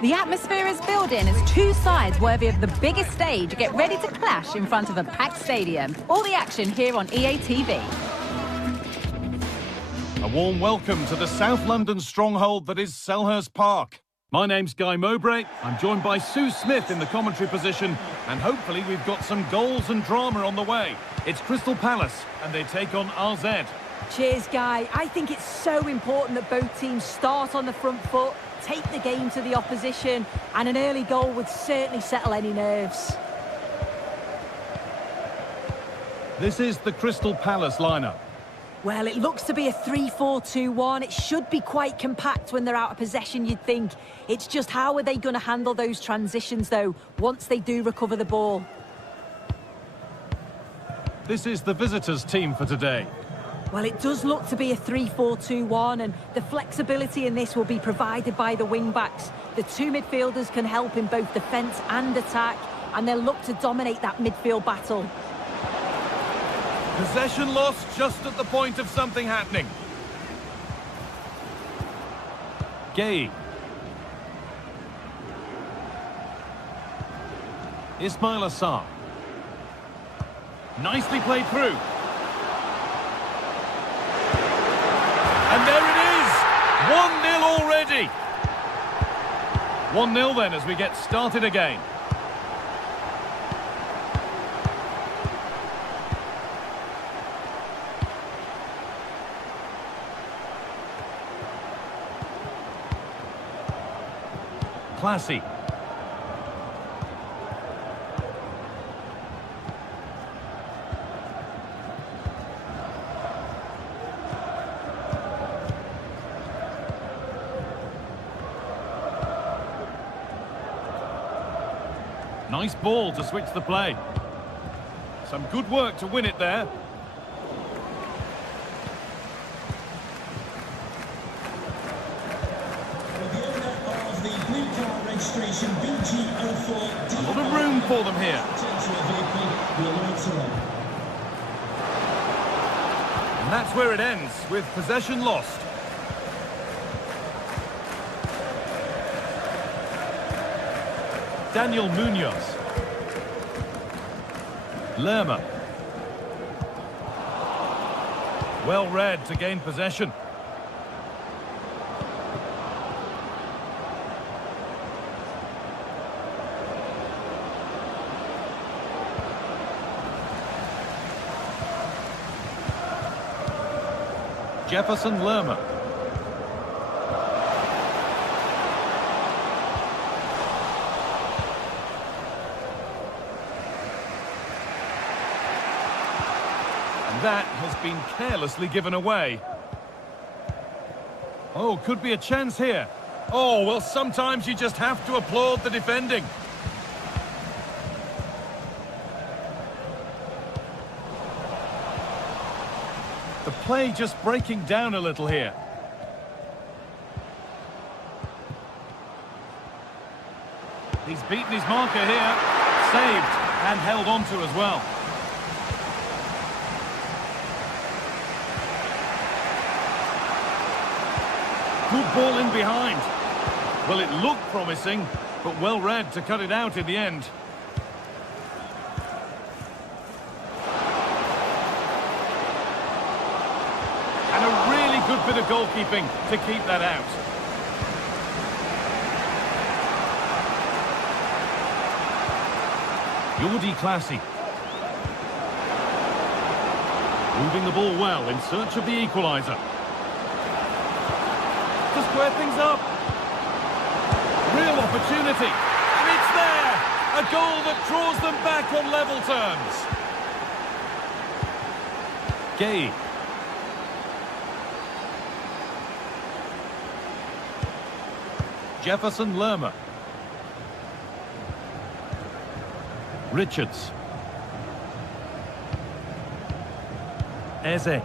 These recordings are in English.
The atmosphere is building as two sides worthy of the biggest stage get ready to clash in front of a packed stadium. All the action here on EA TV. A warm welcome to the South London stronghold that is Selhurst Park. My name's Guy Mowbray. I'm joined by Sue Smith in the commentary position, and hopefully we've got some goals and drama on the way. It's Crystal Palace, and they take on RZ. Cheers, Guy. I think it's so important that both teams start on the front foot, take the game to the opposition, and an early goal would certainly settle any nerves. This is the Crystal Palace lineup. Well, it looks to be a 3-4-2-1. It should be quite compact when they're out of possession, you'd think. It's just how are they going to handle those transitions, though, once they do recover the ball? This is the visitors' team for today. Well, it does look to be a 3-4-2-1, and the flexibility in this will be provided by the wing-backs. The two midfielders can help in both defence and attack, and they'll look to dominate that midfield battle. Possession lost just at the point of something happening. Gay. Ismail Assar. Nicely played through. And there it is! 1-0 already! 1-0 then as we get started again. Classy. Nice ball to switch the play. Some good work to win it there. A lot of room for them here. And that's where it ends, with possession lost. Daniel Munoz. Lerma. Well read to gain possession. Jefferson Lerma. And that has been carelessly given away. Oh, could be a chance here. Oh, well, sometimes you just have to applaud the defending. The play just breaking down a little here. He's beaten his marker here. Saved and held on to as well. Good ball in behind. Well, it looked promising, but well read to cut it out in the end. And a really good bit of goalkeeping to keep that out. Jordi Classy. Moving the ball well in search of the equaliser. To square things up. Real opportunity. And it's there! A goal that draws them back on level terms. Gay. Jefferson Lerma. Richards. Eze.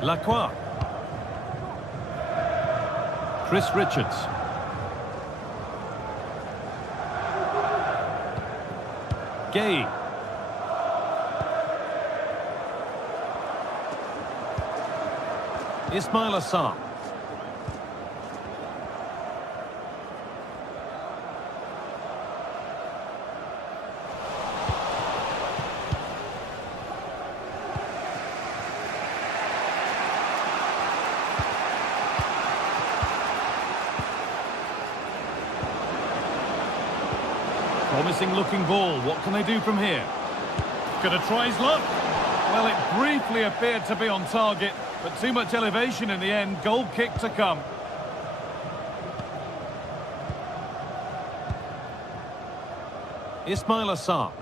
Lacroix. Chris Richards. Gay. Ismail Assar. Promising looking ball. What can they do from here? Gonna try his luck. Well, it briefly appeared to be on target, but too much elevation in the end. Goal kick to come. Ismail Assar.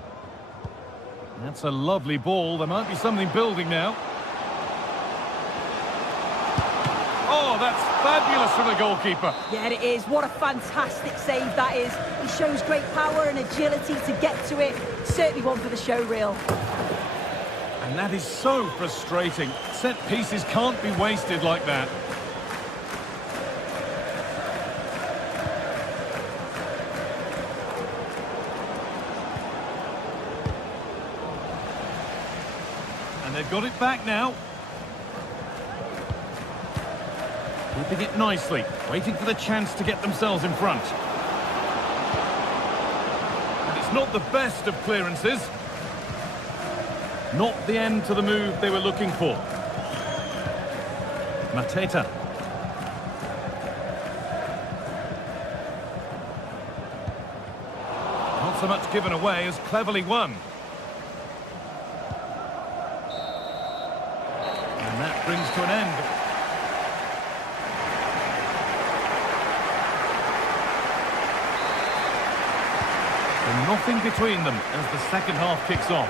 That's a lovely ball. There might be something building now. Oh, that's fabulous from the goalkeeper. Yeah, it is. What a fantastic save that is. He shows great power and agility to get to it. Certainly one for the show reel. And that is so frustrating. Set pieces can't be wasted like that. And they've got it back now. Keeping it nicely, waiting for the chance to get themselves in front. And it's not the best of clearances. Not the end to the move they were looking for. Mateta. Not so much given away as cleverly won. And that brings to an end. And nothing between them as the second half kicks off.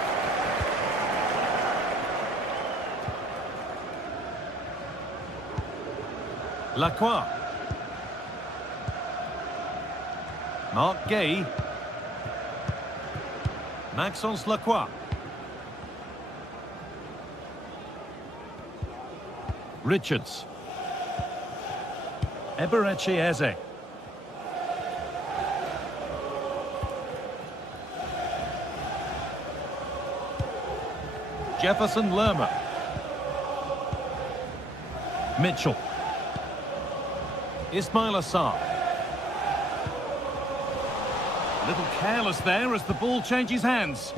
Lacroix. Marc Gay. Maxence Lacroix. Richards. Eberechi Eze. Jefferson Lerma. Mitchell. Ismail Assar. A little careless there as the ball changes hands.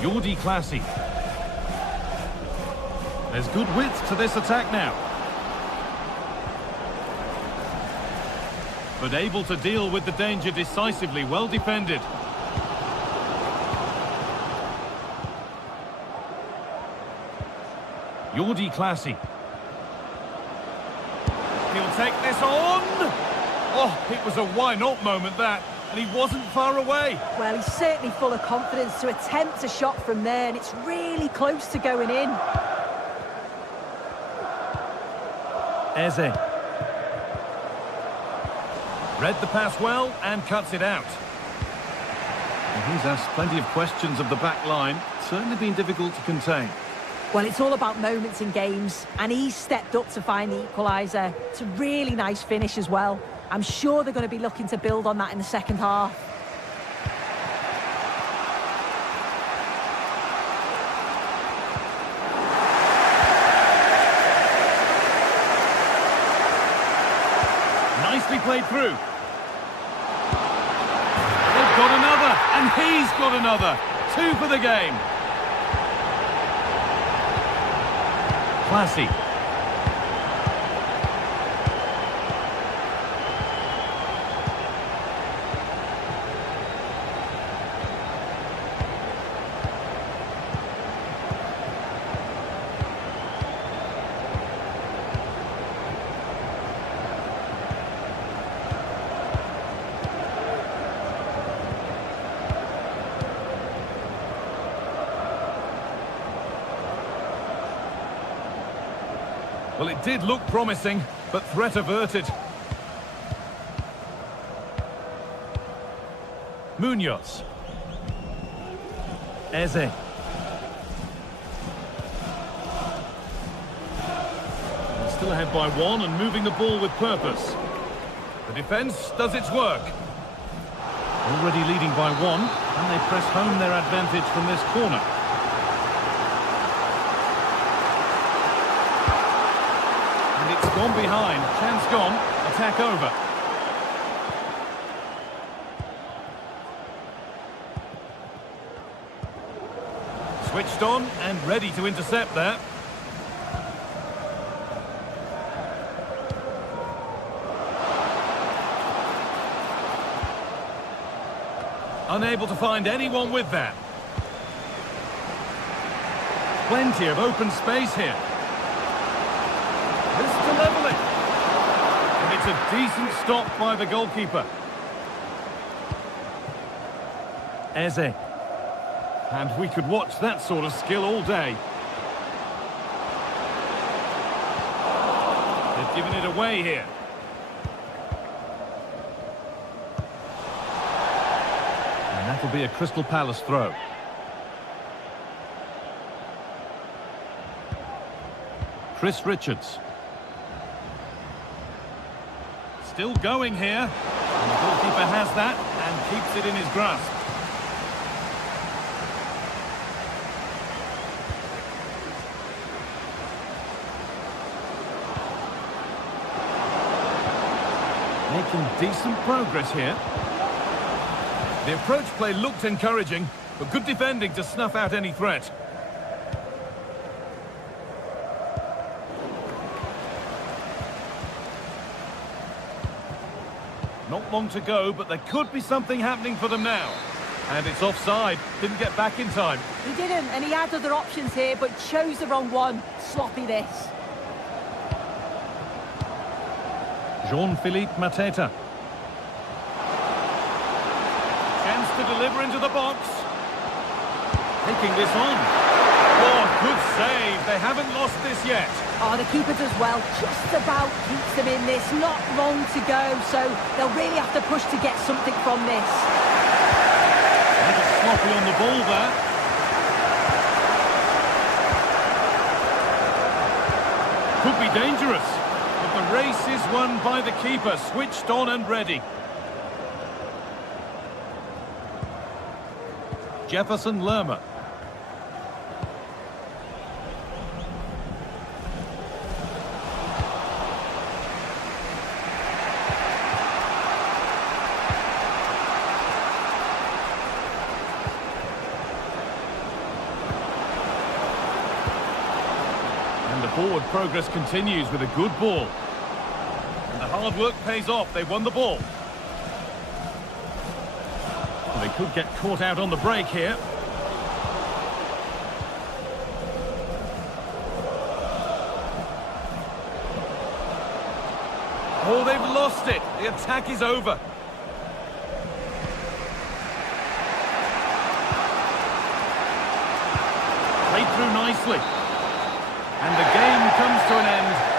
Jordi Classy. There's good width to this attack now. But able to deal with the danger decisively, well defended. Jordi Classy. He'll take this on. Oh, it was a why not moment that, and he wasn't far away. Well, he's certainly full of confidence to attempt a shot from there, and it's really close to going in. Eze. Read the pass well and cuts it out. And he's asked plenty of questions of the back line. Certainly been difficult to contain. Well, it's all about moments in games, and he's stepped up to find the equaliser. It's a really nice finish as well. I'm sure they're going to be looking to build on that in the second half. Nicely played through. They've got another, and he's got another. 2 for the game. Classy. Well, it did look promising, but threat averted. Munoz. Eze. Still ahead by 1 and moving the ball with purpose. The defence does its work. Already leading by 1, and they press home their advantage from this corner. Gone behind, chance gone, attack over. Switched on and ready to intercept there. Unable to find anyone with that. Plenty of open space here. This to level it. And it's a decent stop by the goalkeeper. Eze. And we could watch that sort of skill all day. They've given it away here. And that'll be a Crystal Palace throw. Chris Richards. Still going here. And the goalkeeper has that and keeps it in his grasp. Making decent progress here. The approach play looked encouraging, but good defending to snuff out any threat. Not long to go, but there could be something happening for them now. And it's offside. Didn't get back in time. He didn't, and he had other options here, but chose the wrong one. Sloppy this. Jean-Philippe Mateta. Chance to deliver into the box. Taking this on. Oh, good save. They haven't lost this yet. Oh, the keeper does well. Just about keeps them in this. Not long to go, so they'll really have to push to get something from this. A little sloppy on the ball there. Could be dangerous. But the race is won by the keeper. Switched on and ready. Jefferson Lerma. And the forward progress continues with a good ball. And the hard work pays off. They won the ball. They could get caught out on the break here. Oh, they've lost it. The attack is over. Played through nicely. And the game comes to an end.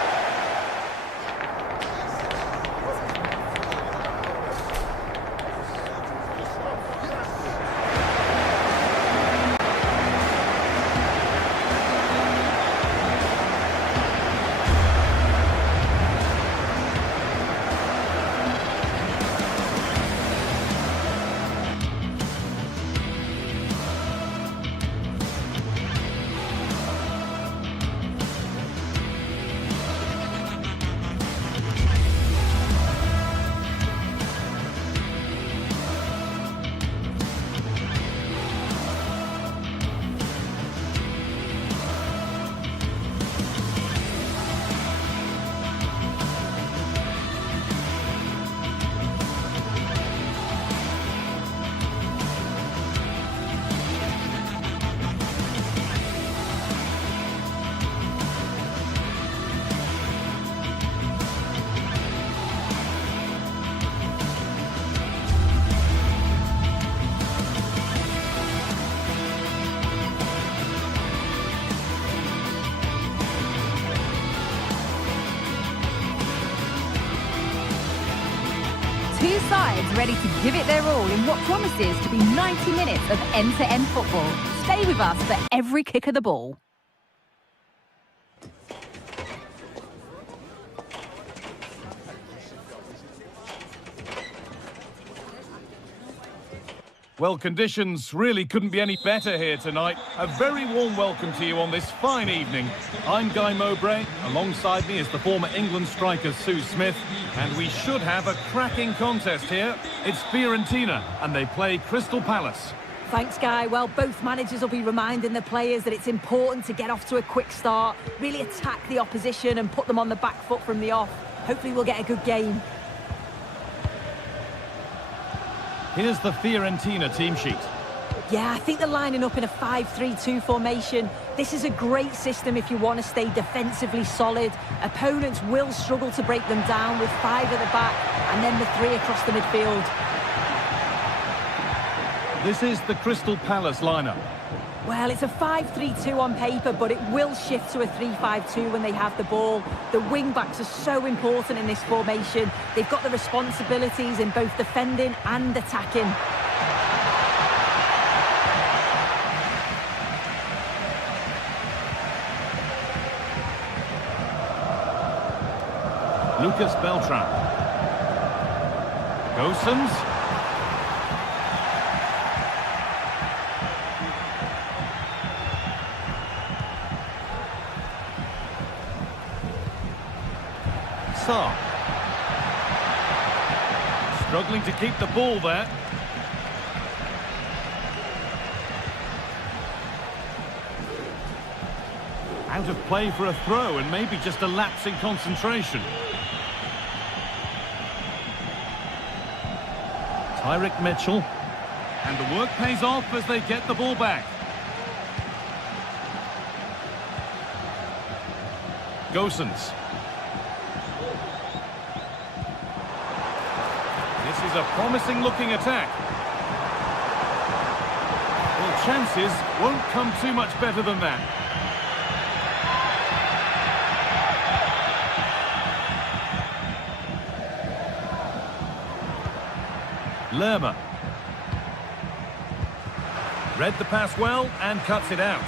Two sides ready to give it their all in what promises to be 90 minutes of end-to-end football. Stay with us for every kick of the ball. Well, conditions really couldn't be any better here tonight. A very warm welcome to you on this fine evening. I'm Guy Mowbray. Alongside me is the former England striker Sue Smith. And we should have a cracking contest here. It's Fiorentina, and they play Crystal Palace. Thanks, Guy. Well, both managers will be reminding the players that it's important to get off to a quick start, really attack the opposition and put them on the back foot from the off. Hopefully we'll get a good game. Here's the Fiorentina team sheet. Yeah, I think they're lining up in a 5-3-2 formation. This is a great system if you want to stay defensively solid. Opponents will struggle to break them down with 5 at the back and then the 3 across the midfield. This is the Crystal Palace lineup. Well, it's a 5-3-2 on paper, but it will shift to a 3-5-2 when they have the ball. The wing-backs are so important in this formation. They've got the responsibilities in both defending and attacking. Lucas Beltran. Gosens. Saar. Struggling to keep the ball there. Out of play for a throw and maybe just a lapse in concentration. Tyrick Mitchell. And the work pays off as they get the ball back. Gosens. This is a promising looking attack. Well, chances won't come too much better than that. Lerma. Read the pass well and cuts it out.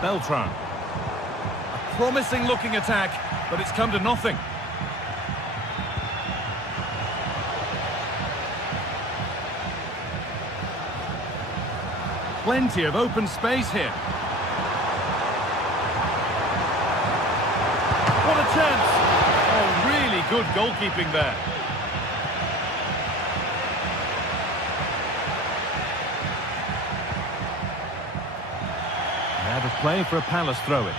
Beltran. A promising looking attack, but it's come to nothing. Plenty of open space here. What a chance! Oh, really good goalkeeping there. Out of play for a Palace throw-in.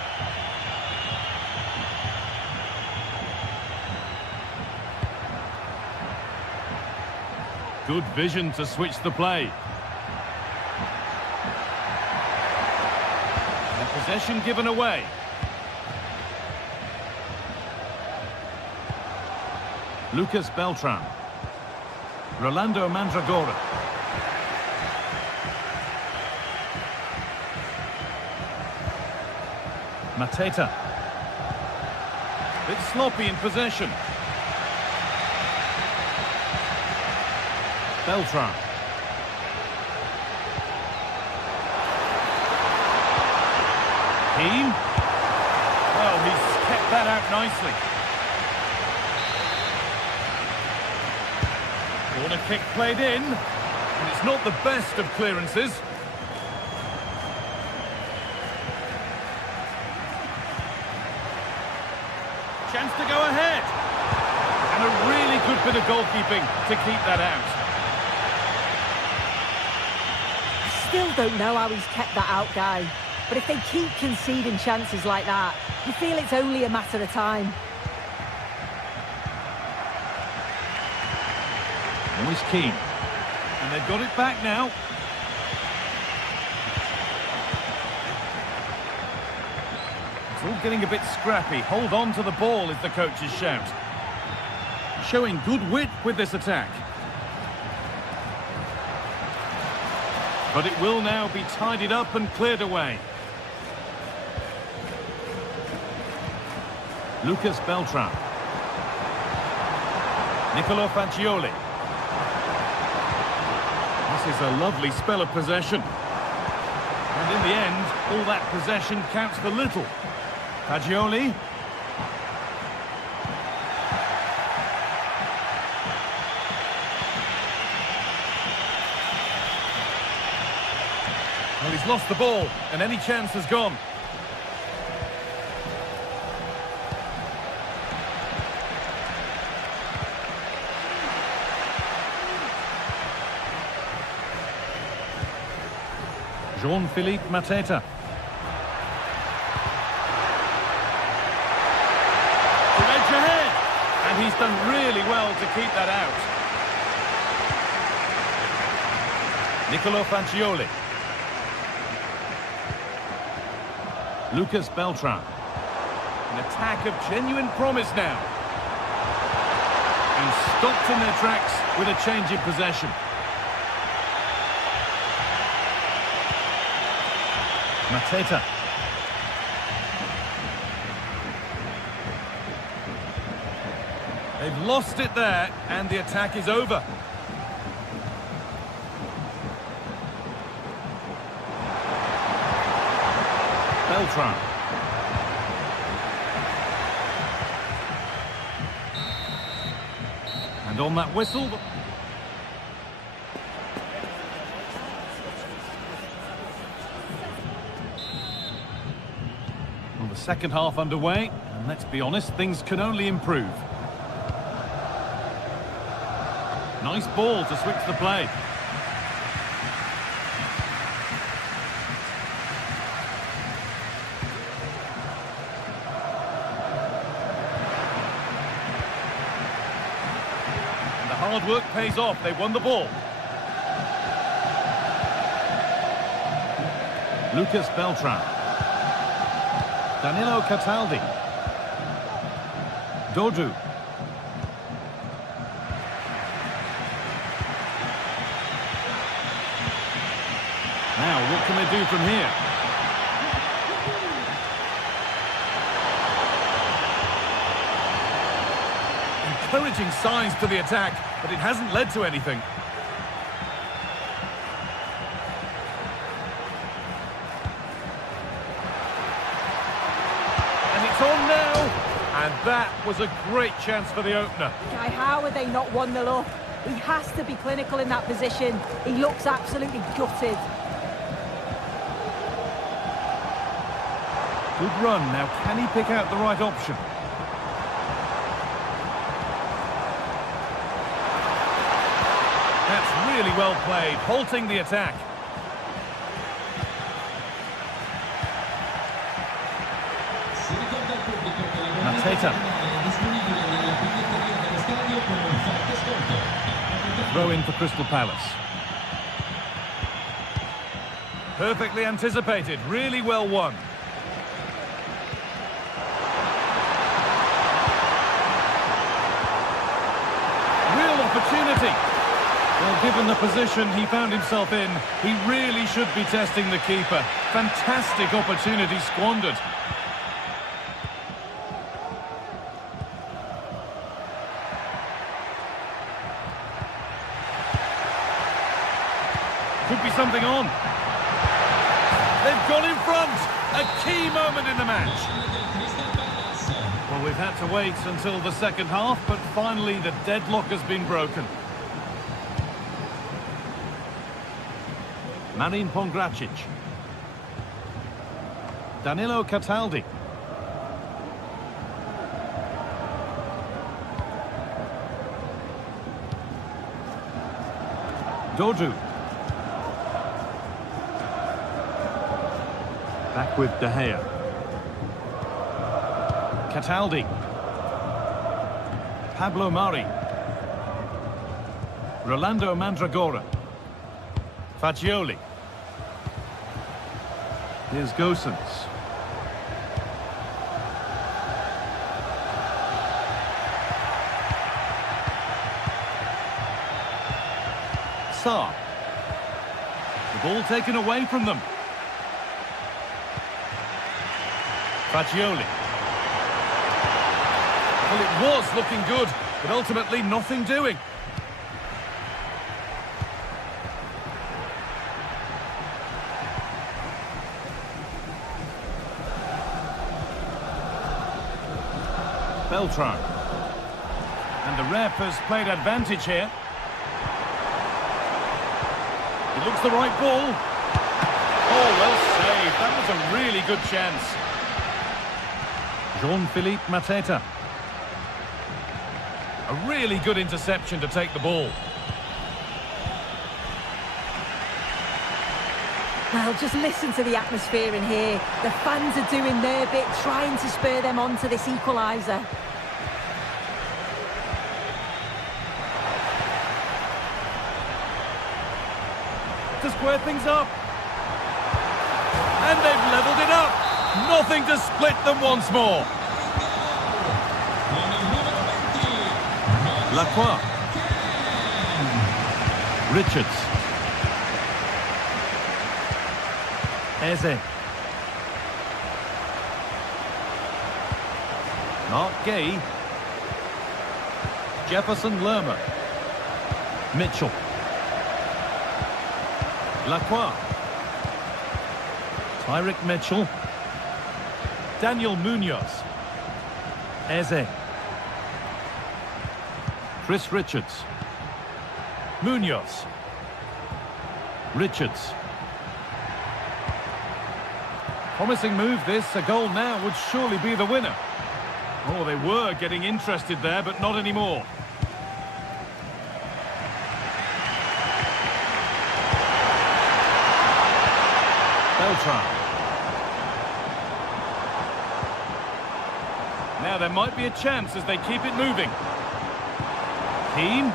Good vision to switch the play. And possession given away. Lucas Beltran. Rolando Mandragora. Mateta. Bit sloppy in possession. Beltran. Keane. Well, he's kept that out nicely. Corner kick played in, and it's not the best of clearances. Chance to go ahead. And a really good bit of goalkeeping to keep that out. I still don't know how he's kept that out, Guy. But if they keep conceding chances like that, you feel it's only a matter of time. Moise Keane. And they've got it back now. It's all getting a bit scrappy. Hold on to the ball is the coach's shout. Showing good wit with this attack. But it will now be tidied up and cleared away. Lucas Beltran. Nicolo Fagioli. This is a lovely spell of possession. And in the end, all that possession counts for little. Fagioli. Well, he's lost the ball, and any chance has gone. Jean-Philippe Mateta. To edge ahead. And he's done really well to keep that out. Nicolo Fagioli. Lucas Beltran. An attack of genuine promise now. And stopped in their tracks with a change in possession. Mateta. They've lost it there, and the attack is over. Beltran. And on that whistle... Well, the second half underway, and let's be honest, things can only improve. Nice ball to switch the play. And the hard work pays off. They won the ball. Lucas Beltran. Danilo Cataldi. Dodu. Now, what can they do from here? Encouraging signs to the attack, but it hasn't led to anything. And it's on now, and that was a great chance for the opener. Guy, how are they not 1-0 up? He has to be clinical in that position. He looks absolutely gutted. Good run. Now, can he pick out the right option? That's really well played, halting the attack. Mateta. Throw in for Crystal Palace. Perfectly anticipated, really well won. Opportunity. Well, given the position he found himself in, he really should be testing the keeper. Fantastic opportunity squandered. Could be something on. They've gone in front. A key moment in the match. Well, we've had to wait until the second half, but finally the deadlock has been broken. Marin Pongracic. Danilo Cataldi. Dodu. Back with De Gea. Cataldi. Pablo Mari. Rolando Mandragora. Fagioli. Here's Gosens. Sarr. The ball taken away from them. Fagioli. Well, it was looking good, but ultimately nothing doing. Beltran. And the ref has played advantage here. It looks the right ball. Oh, well saved. That was a really good chance. Jean-Philippe Mateta. A really good interception to take the ball. Well, just listen to the atmosphere in here. The fans are doing their bit, trying to spur them on to this equaliser. To square things up. And they've levelled it up. Nothing to split them once more. Lacroix. Richards. Eze. Mark Gay. Jefferson Lerma. Mitchell. Lacroix. Tyrick Mitchell. Daniel Munoz. Eze. Chris Richards. Munoz. Richards. Promising move this. A goal now would surely be the winner. Oh, they were getting interested there, but not anymore. Beltran. Now there might be a chance as they keep it moving. Keane.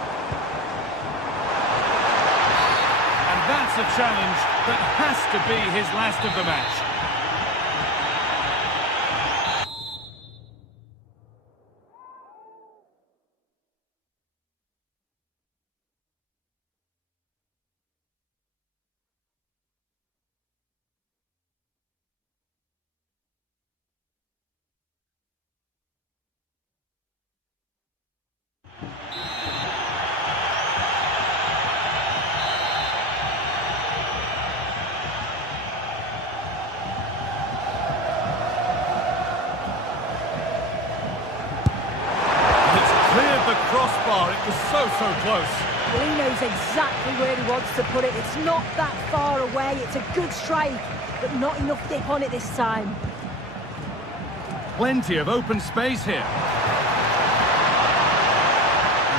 And that's a challenge that has to be his last of the match. Crossbar, it was so close. Well, he knows exactly where he wants to put it. It's not that far away. It's a good strike, but not enough dip on it this time. Plenty of open space here. And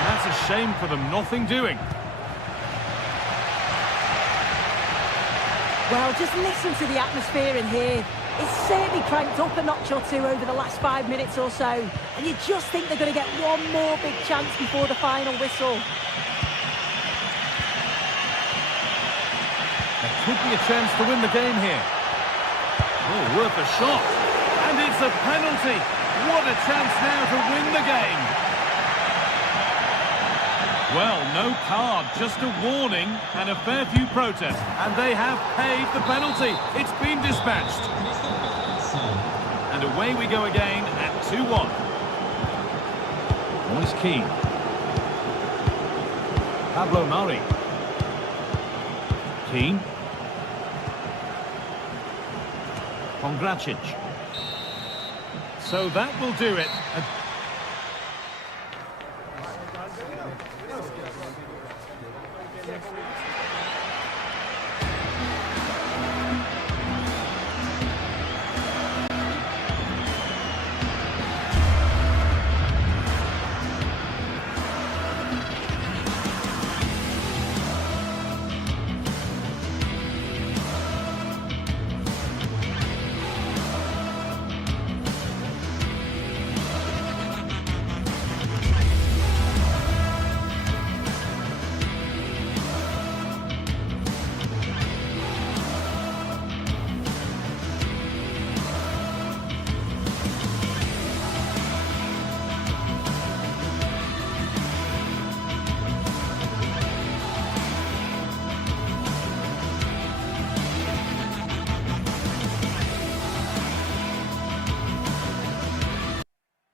that's a shame for them, nothing doing. Well, just listen to the atmosphere in here. It's certainly cranked up a notch or two over the last 5 minutes or so. And you just think they're going to get one more big chance before the final whistle. There could be a chance to win the game here. Oh, worth a shot. And it's a penalty. What a chance now to win the game. Well, no card, just a warning and a fair few protests. And they have paid the penalty. It's been dispatched. And away we go again at 2-1. Moise Keane. Pablo Mari. Keane. Pongracic. So that will do it.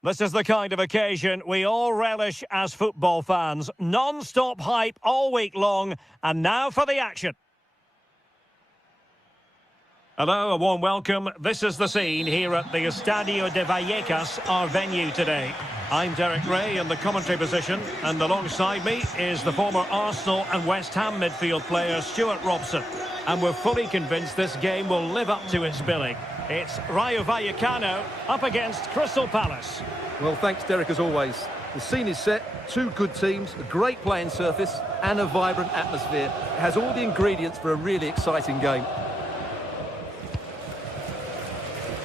This is the kind of occasion we all relish as football fans. Non-stop hype all week long, and now for the action. Hello, a warm welcome. This is the scene here at the Estadio de Vallecas, our venue today. I'm Derek Ray in the commentary position, and alongside me is the former Arsenal and West Ham midfield player Stuart Robson. And we're fully convinced this game will live up to its billing. It's Rayo Vayakano up against Crystal Palace. Well, thanks, Derek, as always. The scene is set, two good teams, a great playing surface and a vibrant atmosphere. It has all the ingredients for a really exciting game.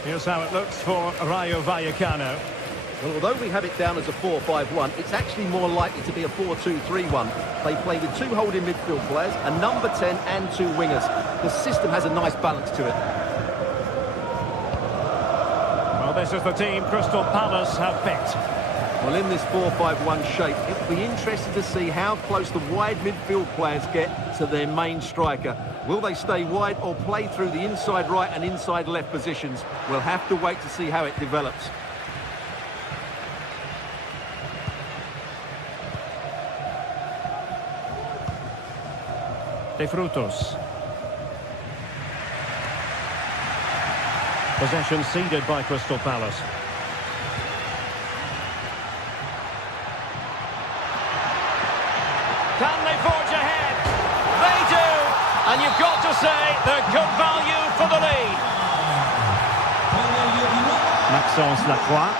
Here's how it looks for Rayo Vayakano. Well, although we have it down as a 4-5-1, it's actually more likely to be a 4-2-3-1. They play with two holding midfield players, a number 10 and two wingers. The system has a nice balance to it. Well, this is the team Crystal Palace have picked. Well, in this 4-5-1 shape, it will be interesting to see how close the wide midfield players get to their main striker. Will they stay wide or play through the inside right and inside left positions? We'll have to wait to see how it develops. De Frutos. Possession ceded by Crystal Palace. Can they forge ahead? They do! And you've got to say they're good value for the lead. Maxence Lacroix.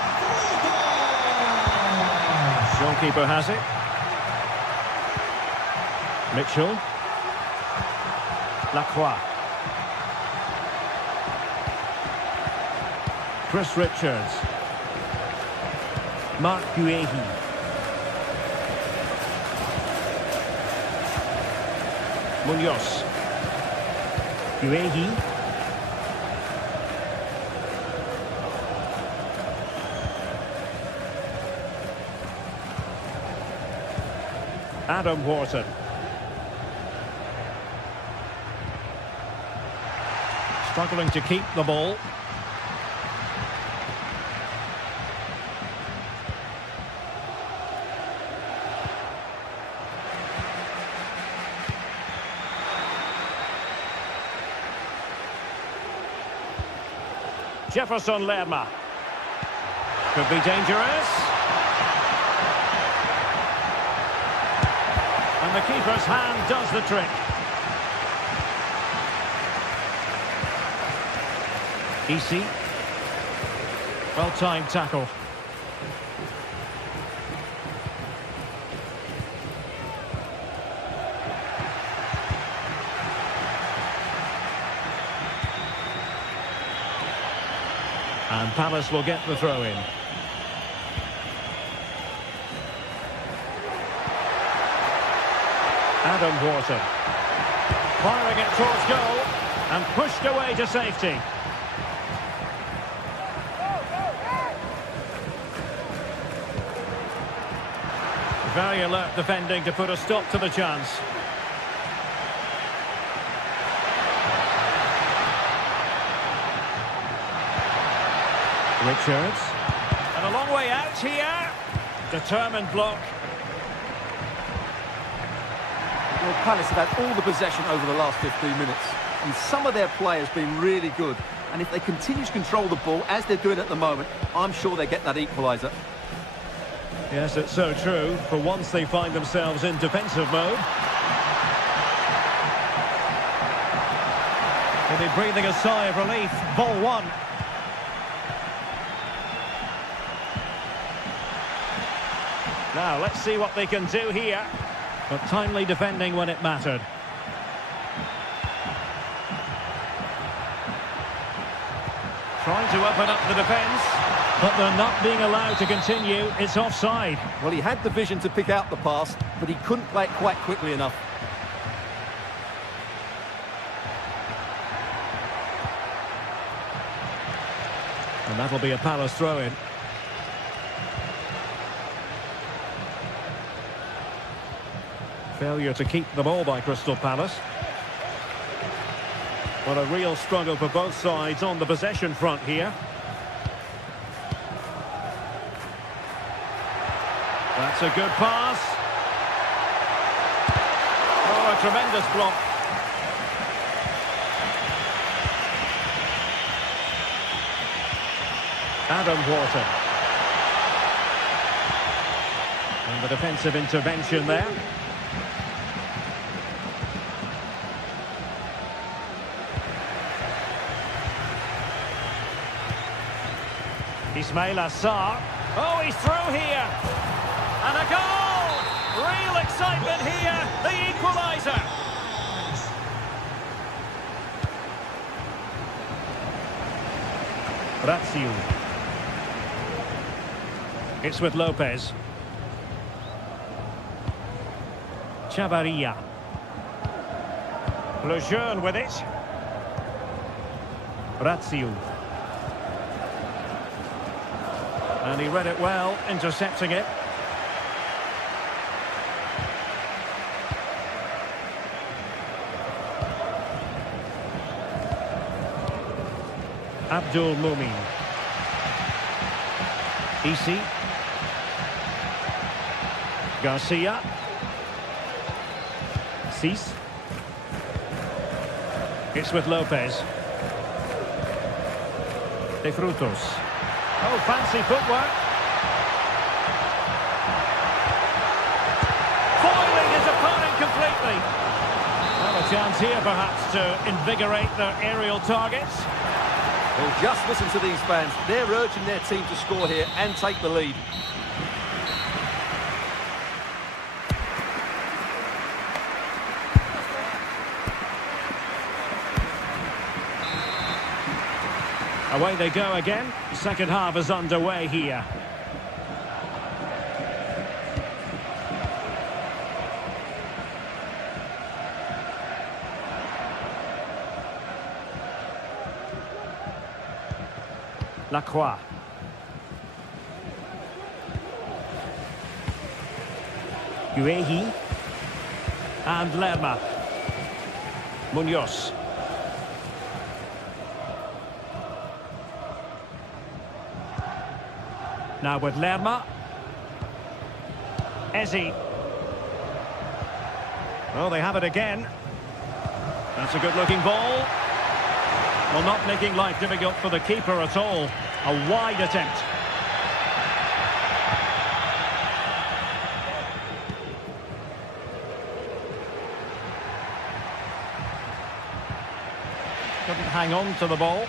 Goalkeeper has it. Mitchell. Lacroix. Chris Richards. Marc Guéhi. Munoz. Guéhi. Adam Wharton. Struggling to keep the ball. Jefferson Lerma. Could be dangerous. And the keeper's hand does the trick. Easy. Well-timed tackle. And Palace will get the throw-in. Adam Wharton. Firing it towards goal and pushed away to safety. Very alert defending to put a stop to the chance. Richards. And a long way out here. Determined block. Well, Palace have had all the possession over the last 15 minutes. And some of their players have been really good. And if they continue to control the ball, as they're doing at the moment, I'm sure they get that equaliser. Yes, it's so true. For once they find themselves in defensive mode. They'll be breathing a sigh of relief. Ball one. Now, let's see what they can do here. But timely defending when it mattered. Trying to open up the defence. But they're not being allowed to continue. It's offside. Well, he had the vision to pick out the pass, but he couldn't play it quite quickly enough. And that'll be a Palace throw-in. Failure to keep the ball by Crystal Palace. Well, a real struggle for both sides on the possession front here. That's a good pass. Oh, a tremendous block. Adam Wharton. And the defensive intervention there. Ismail Assar. Oh, he's through here. And a goal! Real excitement here. The equaliser. Razzio. It's with Lopez. Chavarria. Lejeune with it. Razzio. And he read it well, intercepting it. Abdul Mumin. Isi. Garcia. Cis. It's with Lopez. De Frutos. Oh, fancy footwork. Foiling his opponent completely. Well, a chance here perhaps to invigorate their aerial targets. Well, just listen to these fans. They're urging their team to score here and take the lead. Away they go again. Second half is underway here. Lacroix. Guehi. And Lerma. Munoz. Now with Lerma. Ezi. Oh, they have it again. That's a good-looking ball. Well, not making life difficult for the keeper at all. A wide attempt. Couldn't hang on to the ball.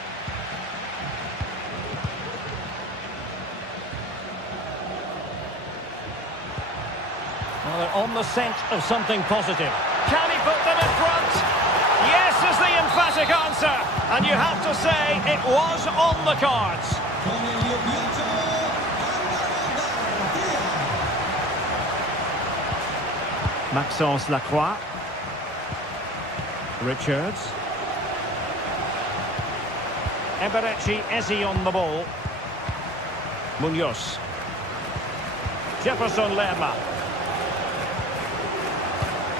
Well, they're on the scent of something positive. Can he put them in front? Yes is the emphatic answer. And you have to say it was on the cards. Maxence Lacroix. Richards. Eberechi Ezi on the ball. Munoz. Jefferson Lerma.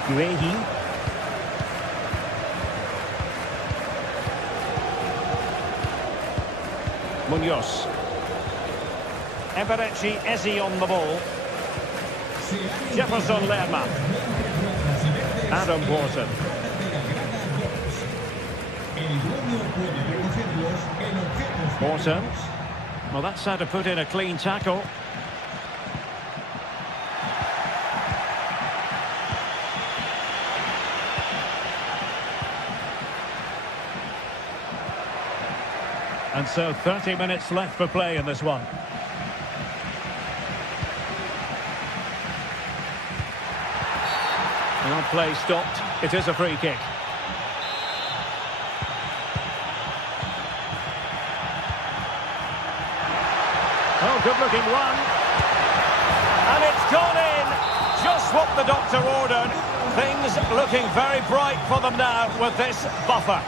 Guehi. Munoz. Eberechi Ezi on the ball. Jefferson Lerma. Adam Wharton. Wharton. Well, that's how to put in a clean tackle. And so 30 minutes left for play in this one. Well, play stopped. It is a free kick. Oh, good-looking run. And it's gone in. Just what the doctor ordered. Things looking very bright for them now with this buffer.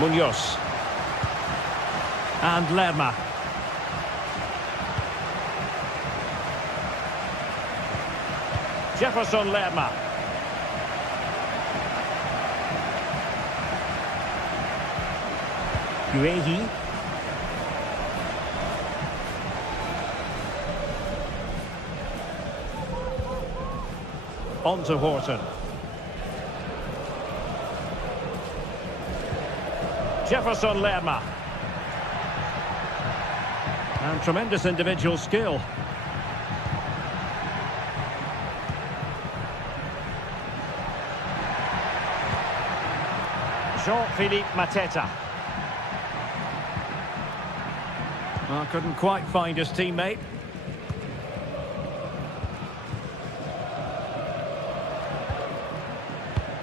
Munoz. And Lerma. Jefferson Lerma. Guehi. On to Wharton. Jefferson Lerma. And tremendous individual skill. Jean-Philippe Mateta. Well, couldn't quite find his teammate.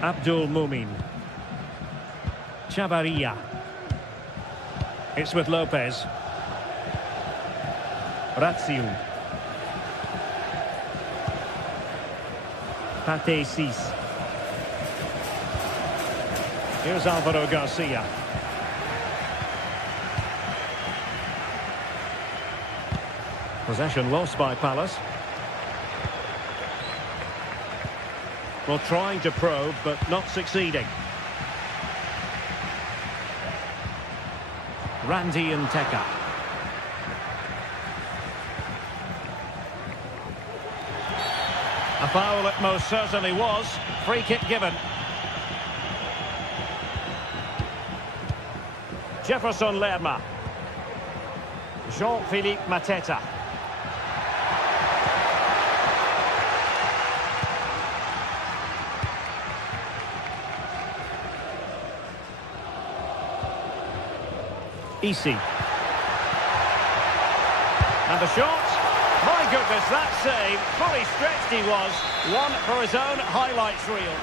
Abdul Mumin. Chavarria. It's with Lopez. Raziu. Pate 6. Here's Alvaro Garcia. Possession lost by Palace. Well, trying to probe, but not succeeding. Randy and Teka. A foul it most certainly was. Free kick given. Jefferson Lerma. Jean-Philippe Mateta. Easy. And the shot. My goodness, that save. Fully stretched he was. One for his own highlights reel.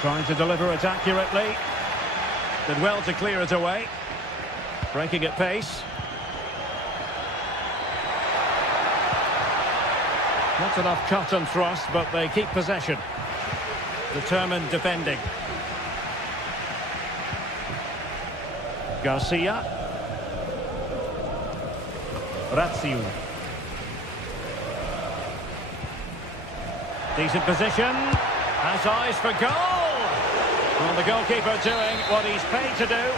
Trying to deliver it accurately. Did well to clear it away. Breaking at pace. Not enough cut and thrust, but they keep possession. Determined defending. Garcia. Raziu. Decent position. Has eyes for goal. Well, the goalkeeper doing what he's paid to do.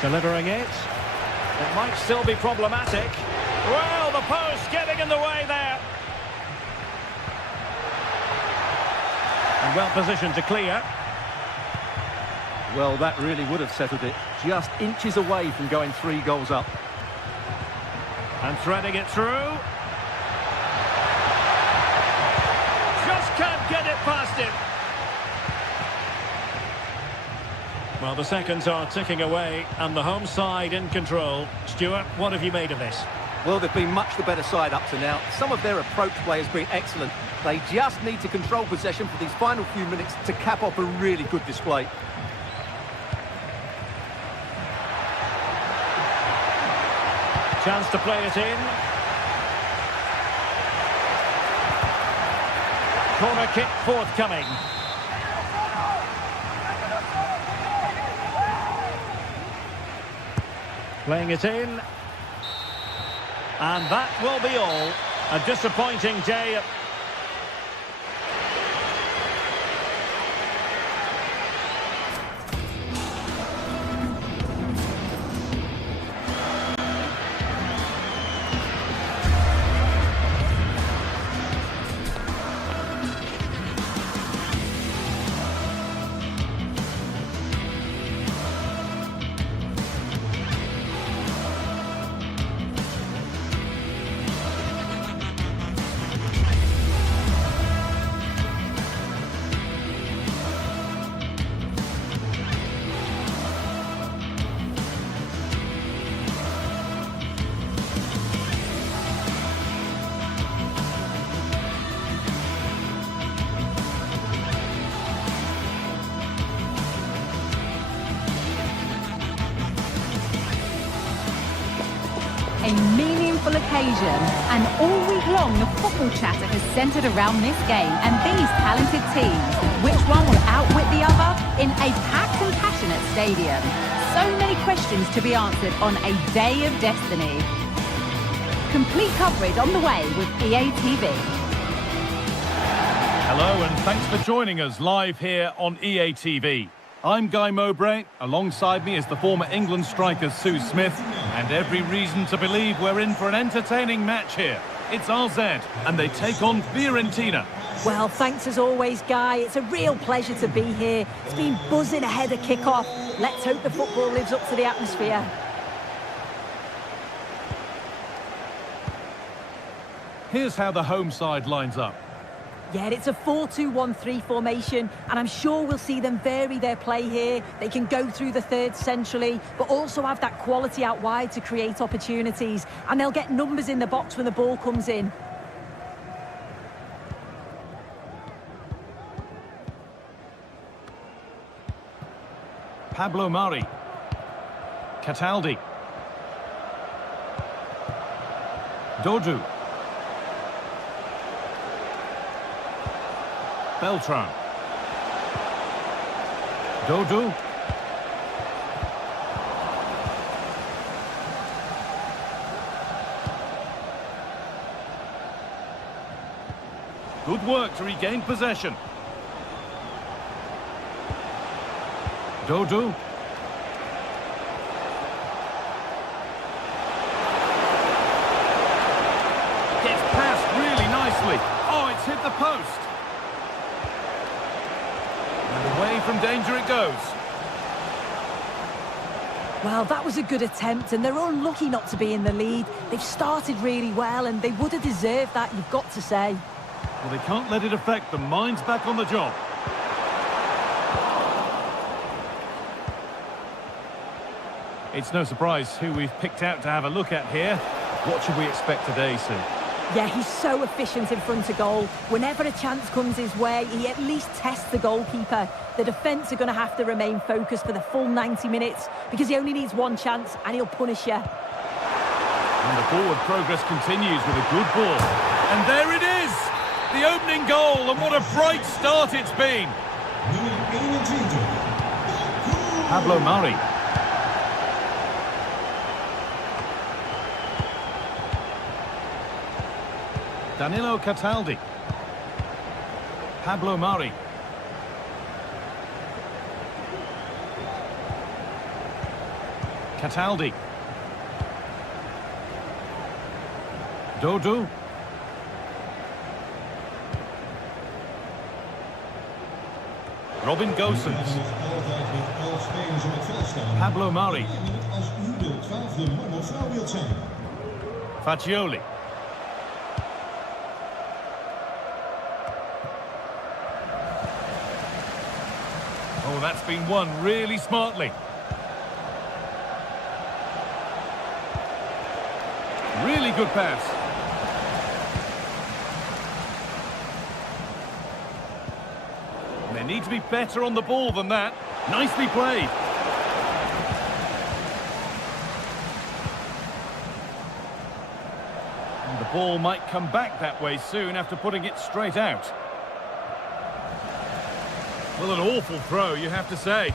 Delivering it. It might still be problematic. Well, the post getting in the way there. And well positioned to clear. Well, that really would have settled it. Just inches away from going 3 goals up. And threading it through. Just can't get it past him. Well, the seconds are ticking away and the home side in control. Stuart, what have you made of this? Well, they've been much the better side up to now. Some of their approach play has been excellent. They just need to control possession for these final few minutes to cap off a really good display. Chance to play it in. Corner kick forthcoming. Playing it in. And that will be all. A disappointing day. A meaningful occasion, and all week long the football chatter has centred around this game and these talented teams. Which one will outwit the other in a packed and passionate stadium? So many questions to be answered on a day of destiny. Complete coverage on the way with EA TV. Hello and thanks for joining us live here on EA TV. I'm Guy Mowbray. Alongside me is the former England striker Sue Smith, and every reason to believe we're in for an entertaining match here. It's RZ, and they take on Fiorentina. Well, thanks as always, Guy. It's a real pleasure to be here. It's been buzzing ahead of kick-off. Let's hope the football lives up to the atmosphere. Here's how the home side lines up. Yeah, it's a 4-2-1-3 formation, and I'm sure we'll see them vary their play here. They can go through the third centrally, but also have that quality out wide to create opportunities, and they'll get numbers in the box when the ball comes in. Pablo Mari. Cataldi. Dodu. Beltran. Dodu. Good work to regain possession. Dodu. Gets past really nicely. Oh, it's hit the post. And away from danger it goes. Well, that was a good attempt, and they're unlucky not to be in the lead. They've started really well, and they would have deserved that, you've got to say. Well, they can't let it affect them. Mind's back on the job. It's no surprise who we've picked out to have a look at here. What should we expect today, Sue? Yeah, he's so efficient in front of goal. Whenever a chance comes his way, he at least tests the goalkeeper. The defence are going to have to remain focused for the full 90 minutes because he only needs one chance and he'll punish you. And the forward progress continues with a good ball. And there it is! The opening goal, and what a bright start it's been! Pablo Mari. Danilo Cataldi. Pablo Mari. Cataldi. Dodu. Robin Gosens. Pablo Mari. Faccioli. Oh, that's been won really smartly. Really good pass. And they need to be better on the ball than that. Nicely played. And the ball might come back that way soon after putting it straight out. Well, an awful throw, you have to say.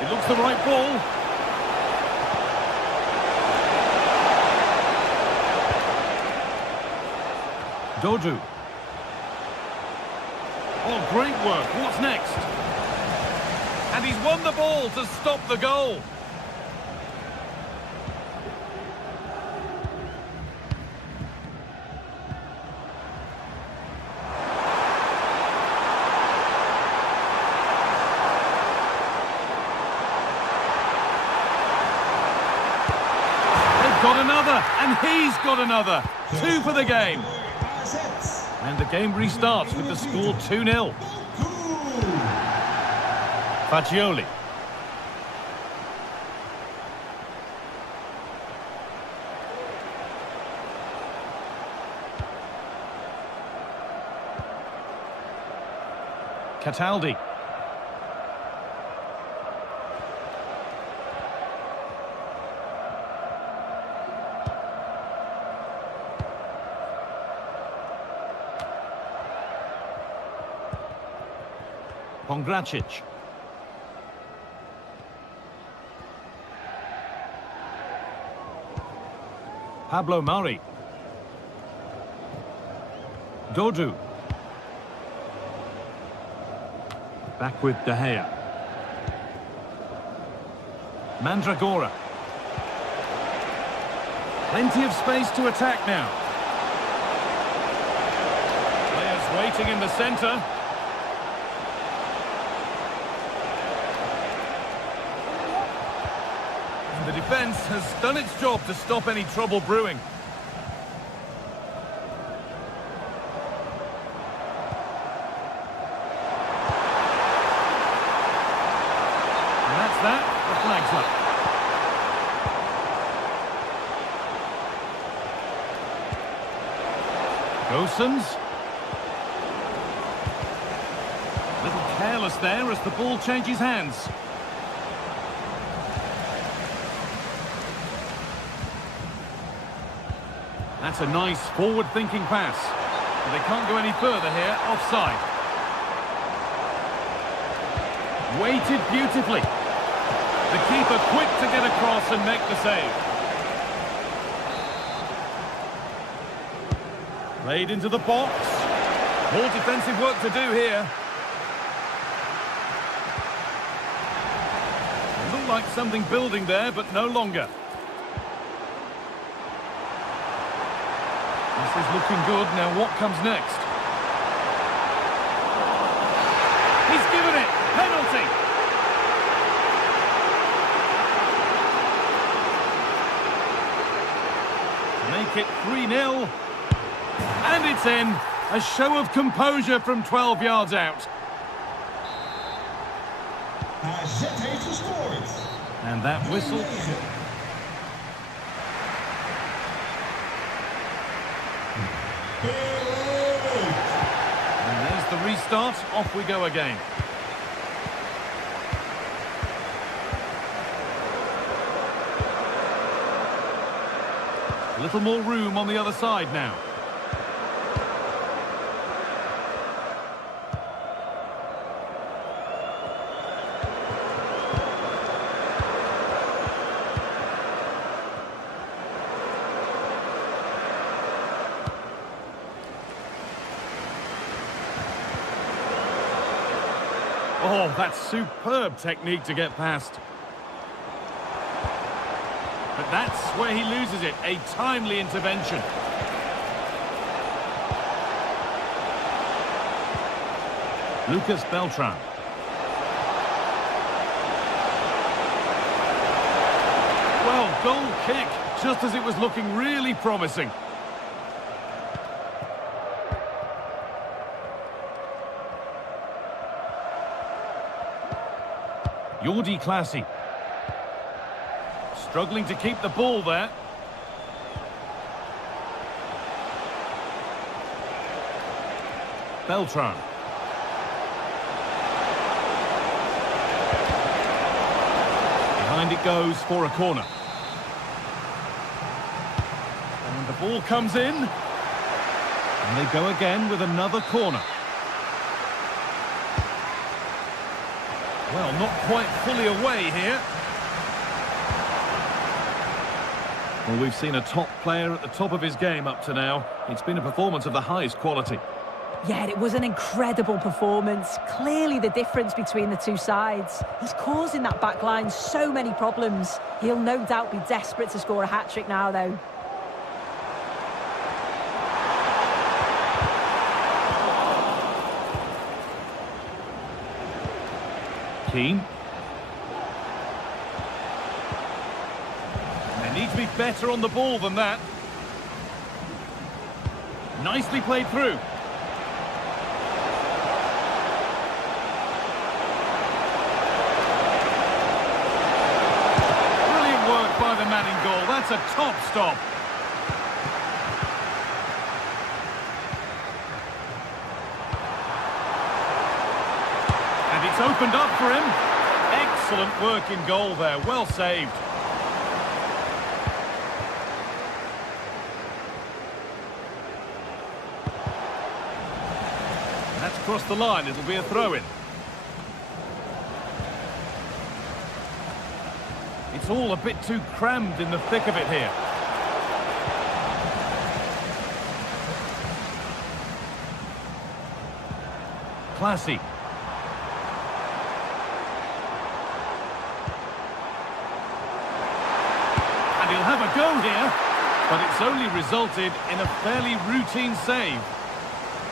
It looks the right ball. Dodu. Oh, great work. What's next? And he's won the ball to stop the goal. Got another, and he's got another. 2 for the game. And the game restarts with the score 2-0. Faccioli. Cataldi. Pongracic. Pablo Mari. Dodu. Back with De Gea. Mandragora. Plenty of space to attack now. Players waiting in the centre. The defence has done its job to stop any trouble brewing. And that's that. The flag's up. Gosens. careless there as the ball changes hands. That's a nice forward-thinking pass. But they can't go any further here, offside. Weighted beautifully. The keeper quick to get across and make the save. Played into the box. More defensive work to do here. It looked like something building there, but no longer. This is looking good. Now what comes next? He's given it. Penalty. Make it 3-0. And it's in. A show of composure from 12 yards out. GTSports. And that whistle. And there's the restart. Off we go again. A little more room on the other side now. Oh, that's superb technique to get past. But that's where he loses it. A timely intervention. Lucas Beltran. Well, goal kick, just as it was looking really promising. Jordi Classy. Struggling to keep the ball there. Beltran. Behind it goes for a corner. And the ball comes in. And they go again with another corner. Well, not quite fully away here. Well, we've seen a top player at the top of his game up to now. It's been a performance of the highest quality. Yeah, it was an incredible performance. Clearly the difference between the two sides. He's causing that back line so many problems. He'll no doubt be desperate to score a hat-trick now, though. Keane. They need to be better on the ball than that. Nicely played through. Brilliant work by the man in goal. That's a top stop. And it's opened up for him. Excellent work in goal there. Well saved. That's crossed the line. It'll be a throw-in. It's all a bit too crammed in the thick of it here. Classy. And he'll have a go here, but it's only resulted in a fairly routine save.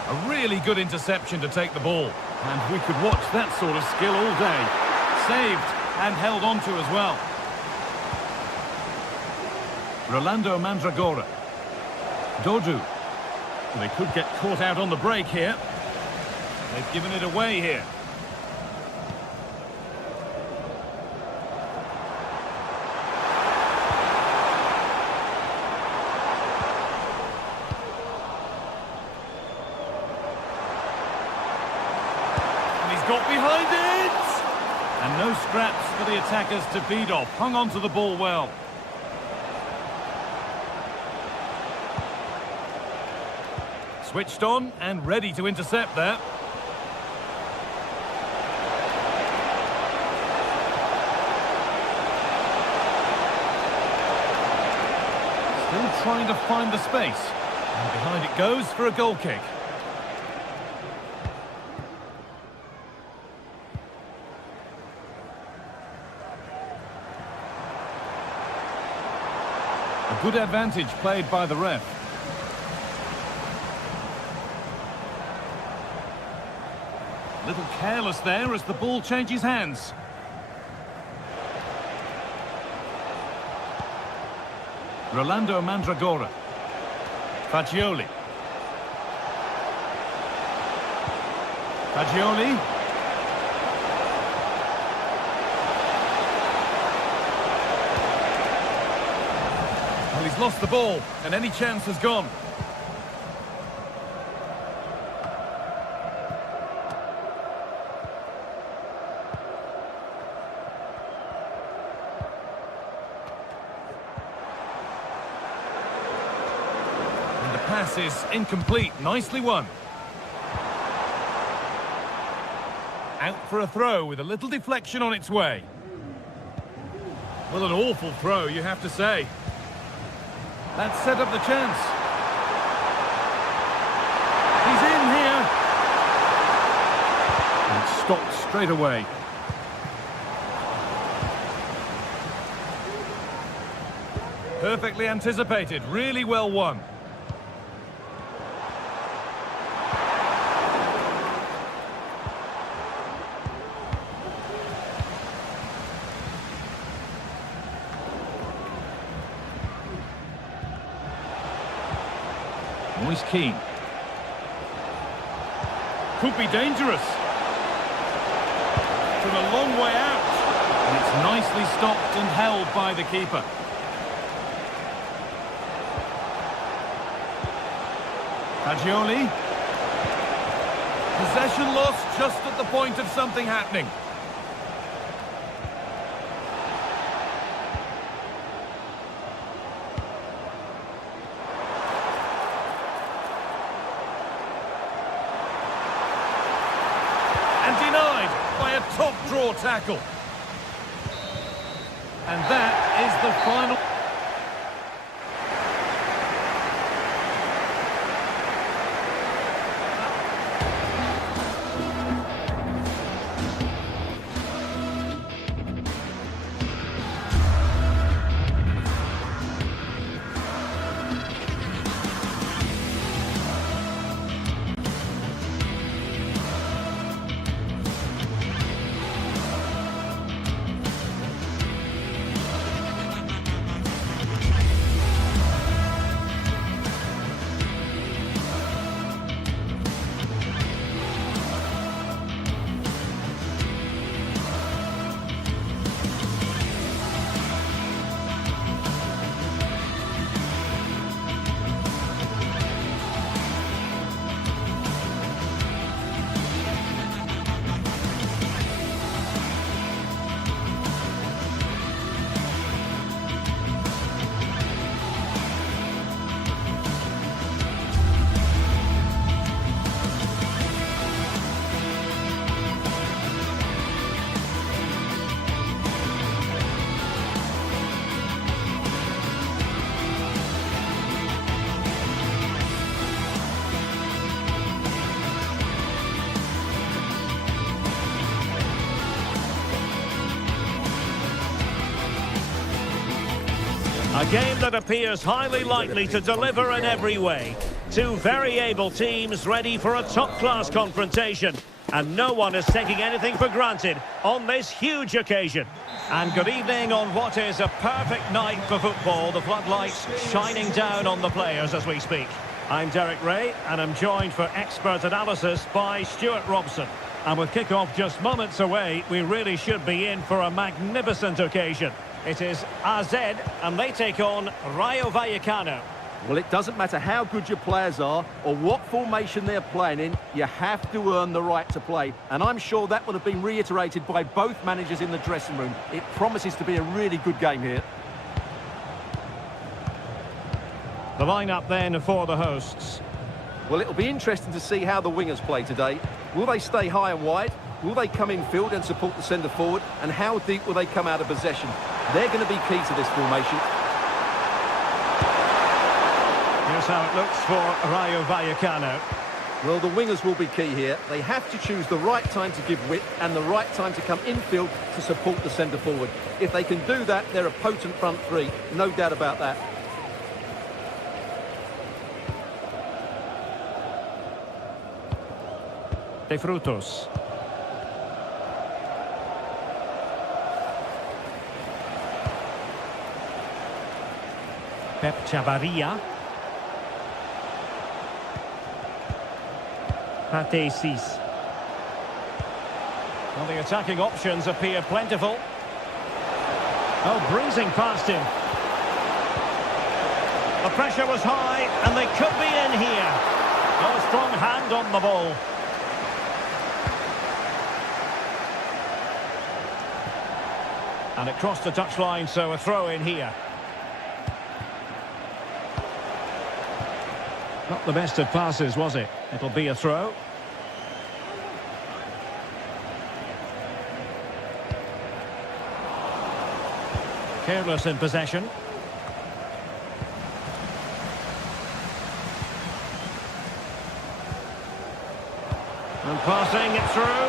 A really good interception to take the ball. And we could watch that sort of skill all day. Saved and held on to as well. Rolando Mandragora. Dodu. They could get caught out on the break here. They've given it away here. got behind it! And no scraps for the attackers to feed off. Hung on to the ball well. Switched on and ready to intercept there. Still trying to find the space. And behind it goes for a goal kick. A good advantage played by the ref. A little careless there as the ball changes hands. Rolando Mandragora. Fagioli. Fagioli. Well, he's lost the ball, and any chance has gone. Pass is incomplete. Nicely won. Out for a throw with a little deflection on its way. Well, an awful throw, you have to say. That set up the chance. He's in here. And stopped straight away. Perfectly anticipated. Really well won. Moise Keane. Could be dangerous. From a long way out. And it's nicely stopped and held by the keeper. Fagioli. Possession lost just at the point of something happening. Denied by a top draw tackle. And that is the final. A game that appears highly likely to deliver in every way. Two very able teams ready for a top-class confrontation. And no one is taking anything for granted on this huge occasion. And good evening on what is a perfect night for football. The floodlights shining down on the players as we speak. I'm Derek Ray, and I'm joined for expert analysis by Stuart Robson. And with kick-off just moments away, we really should be in for a magnificent occasion. It is AZ, and they take on Rayo Vayakano. Well, it doesn't matter how good your players are or what formation they're playing in, you have to earn the right to play. And I'm sure that will have been reiterated by both managers in the dressing room. It promises to be a really good game here. The lineup then for the hosts. Well, it'll be interesting to see how the wingers play today. Will they stay high and wide? Will they come in field and support the centre forward? And how deep will they come out of possession? They're going to be key to this formation. Here's how it looks for Rayo Vayakano. Well, the wingers will be key here. They have to choose the right time to give width and the right time to come infield to support the centre forward. If they can do that, they're a potent front three. No doubt about that. De Frutos. Pep Chavarria. Patesis. Well, the attacking options appear plentiful. Oh, breezing past him. The pressure was high, and they could be in here. Oh, strong hand on the ball. And it crossed the touchline, so a throw in here. Not the best of passes, was it? It'll be a throw. Careless in possession. And passing it through.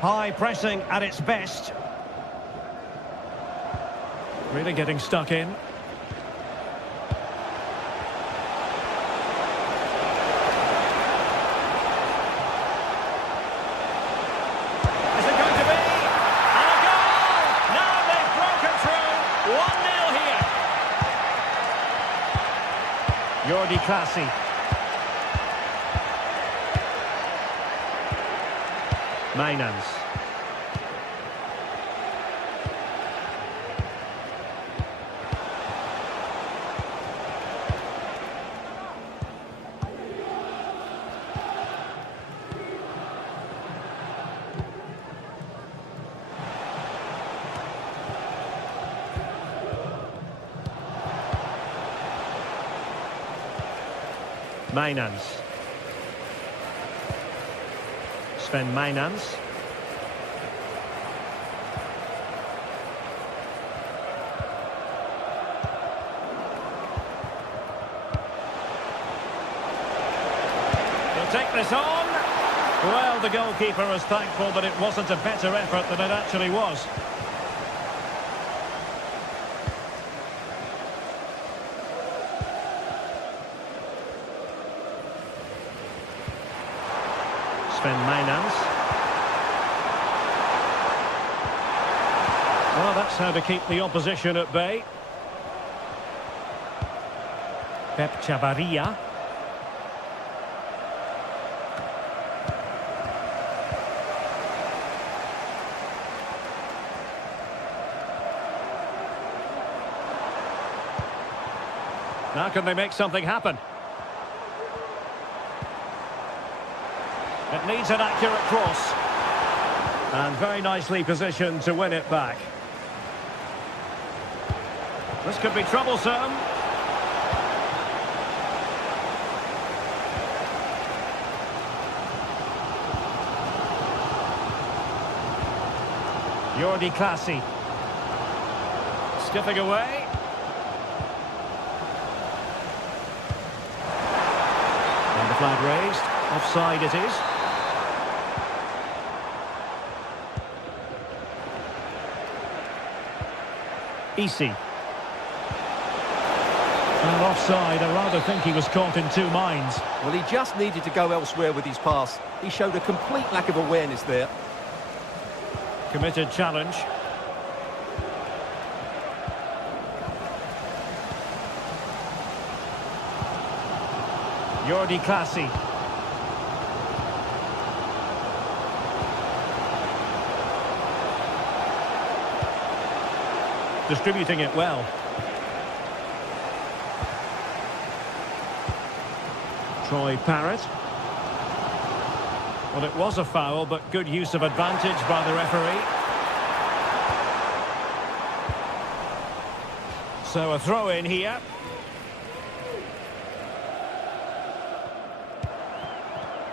High pressing at its best. Really getting stuck in. Is it going to be? And a goal! Now they've broken through. 1-0 here. Jordi Clasie. Mainans. Mainans. Sven Mainans. He'll take this on. Well, the goalkeeper is thankful that it wasn't a better effort than it actually was. Sven Mainans. Well, that's how to keep the opposition at bay. Pep Chavarria. Now can they make something happen? It needs an accurate cross. And very nicely positioned to win it back. This could be troublesome. Jordi Clasie. Skipping away. And the flag raised. Offside it is. Easy. And offside, I rather think he was caught in two minds. Well, he just needed to go elsewhere with his pass. He showed a complete lack of awareness there. Committed challenge. Jordi Clasie. distributing it well. Troy Parrott. Well, it was a foul, but good use of advantage by the referee. So a throw in here.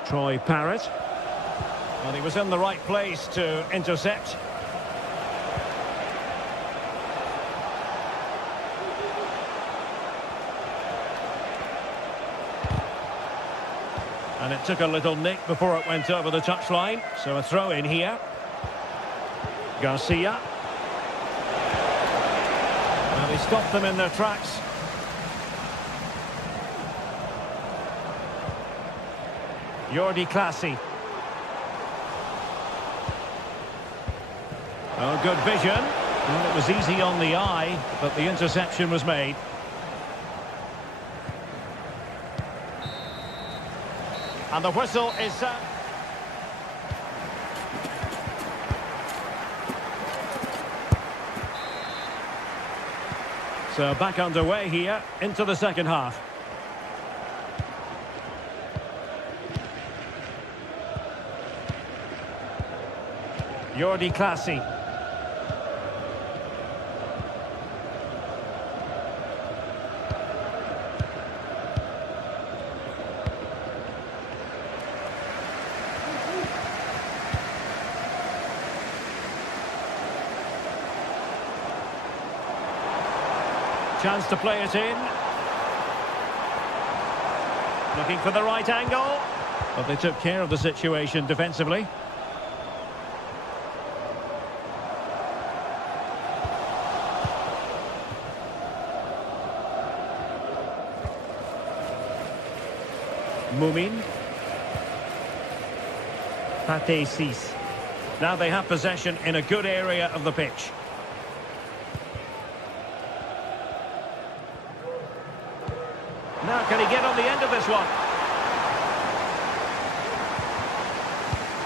Troy Parrott. Well, he was in the right place to intercept. And it took a little nick before it went over the touchline. So a throw in here. Garcia. Well, he stopped them in their tracks. Jordi Clasie. Oh, good vision. Well, it was easy on the eye, but the interception was made. And the whistle is... So back underway here into the second half. Jordi Clasie. Chance to play it in. Looking for the right angle. But they took care of the situation defensively. Mumin. Pate Cis. Now they have possession in a good area of the pitch. Now can he get on the end of this one?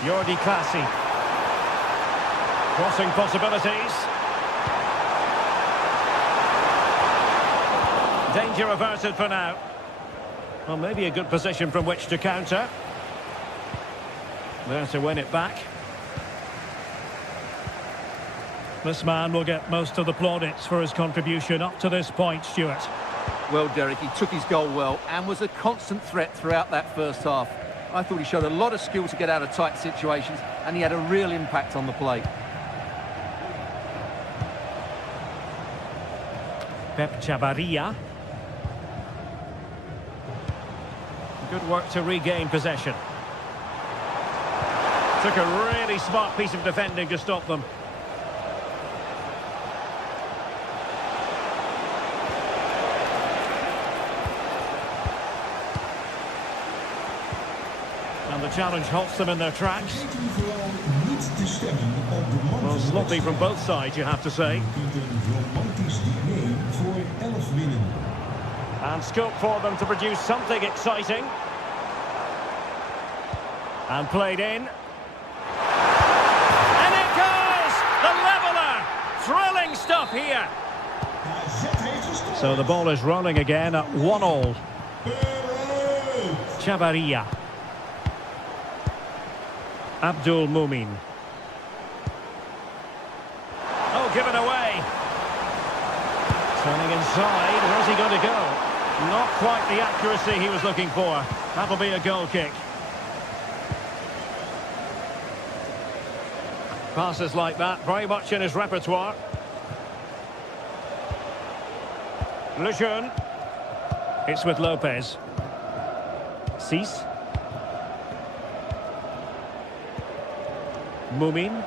Jordi Clasie. Crossing possibilities. Danger averted for now. Well, maybe a good position from which to counter. There to win it back. This man will get most of the plaudits for his contribution up to this point, Stuart. Well, Derek, he took his goal well and was a constant threat throughout that first half. I thought he showed a lot of skill to get out of tight situations, and he had a real impact on the plate. Pep Chavarria. Good work to regain possession. Took a really smart piece of defending to stop them. And the challenge halts them in their tracks. Well, sloppy from both sides, you have to say. And scope for them to produce something exciting. And played in. And it goes! The leveller! Thrilling stuff here. So the ball is rolling again at 1-1. Chavarria. Abdul Mumin. Oh, given away. Turning inside, where's he going to go? Not quite the accuracy he was looking for. That'll be a goal kick. Passes like that, very much in his repertoire. Lejeune. It's with Lopez. Cis. Mumin.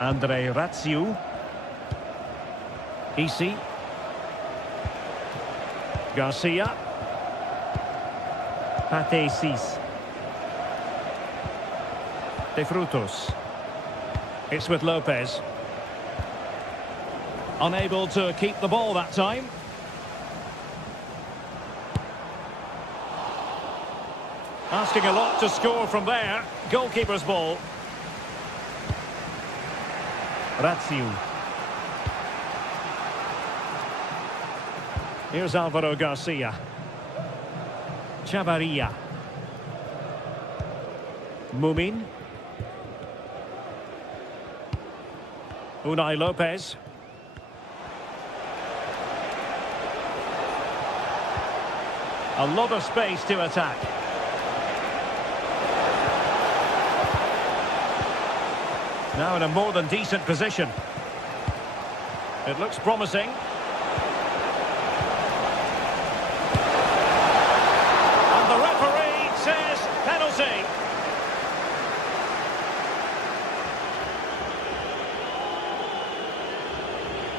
Andre Ratsiu. Isi. Garcia. Pate Cis. De Frutos. It's with Lopez. Unable to keep the ball that time. Asking a lot to score from there. Goalkeeper's ball. Ratsiu. Here's Alvaro Garcia. Chavarria. Mumin. Unai Lopez. A lot of space to attack. Now in a more than decent position. It looks promising. And the referee says penalty.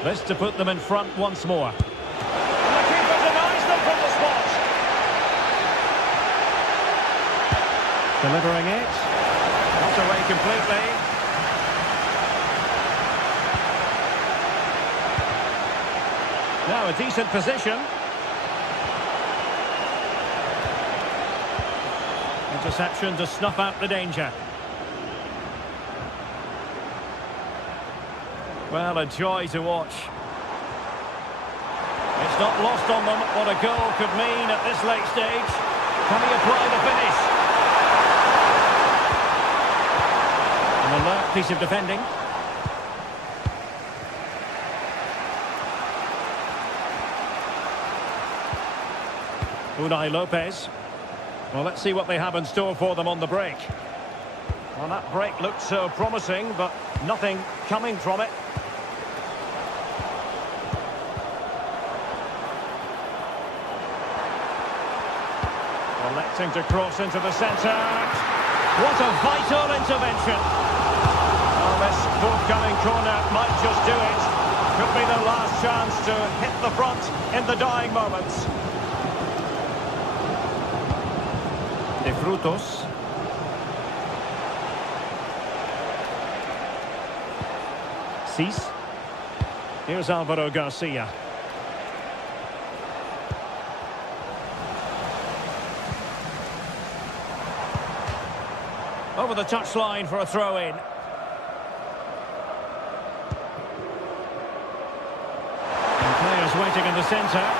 This to put them in front once more. And the keeper denies them from the spot. Delivering it. Not away completely. Now a decent position. Interception to snuff out the danger. Well, a joy to watch. It's not lost on them what a goal could mean at this late stage. Can he apply the finish? An alert piece of defending. Unai Lopez. Well, let's see what they have in store for them on the break. Well, that break looked so promising, but nothing coming from it. Electing to cross into the centre. What a vital intervention. Well, this forthcoming corner might just do it. Could be the last chance to hit the front in the dying moments. De Frutos. Cis. Here's Alvaro Garcia. Over the touchline for a throw-in. And players waiting in the centre.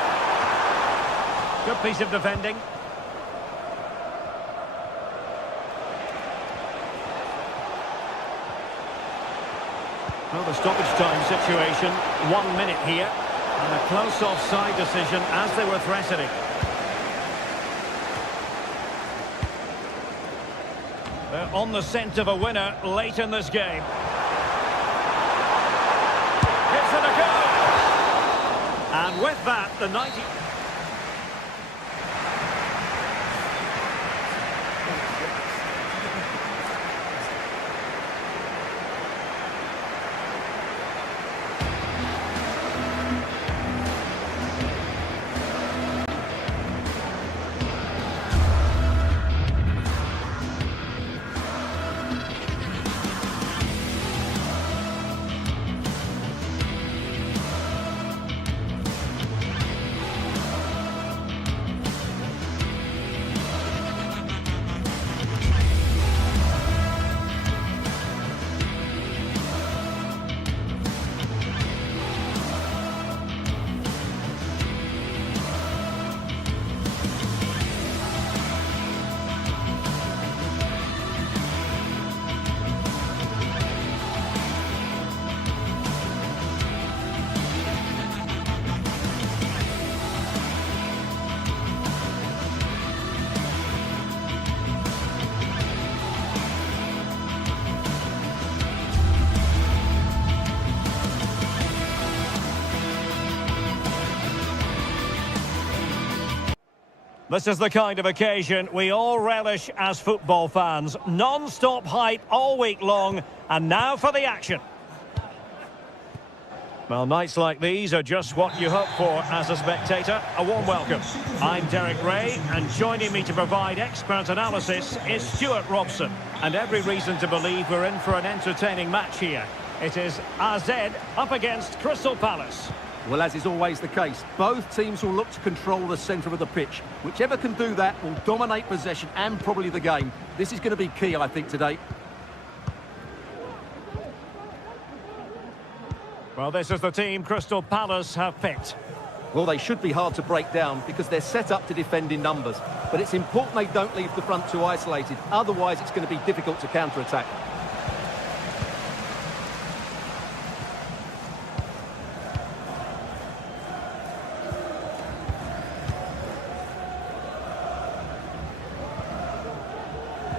Good piece of defending. Well, the stoppage time situation, 1 minute here. And a close offside decision as they were threatening. They're on the scent of a winner late in this game. Gives it a go! And with that, the 90... This is the kind of occasion we all relish as football fans. Non-stop hype all week long, and now for the action. Well, nights like these are just what you hope for as a spectator. A warm welcome. I'm Derek Ray, and joining me to provide expert analysis is Stuart Robson. And every reason to believe we're in for an entertaining match here. It is AZ up against Crystal Palace. Well, as is always the case, both teams will look to control the centre of the pitch. Whichever can do that will dominate possession and probably the game. This is going to be key, I think, today. Well, this is the team Crystal Palace have picked. Well, they should be hard to break down because they're set up to defend in numbers. But it's important they don't leave the front too isolated. Otherwise, it's going to be difficult to counter-attack.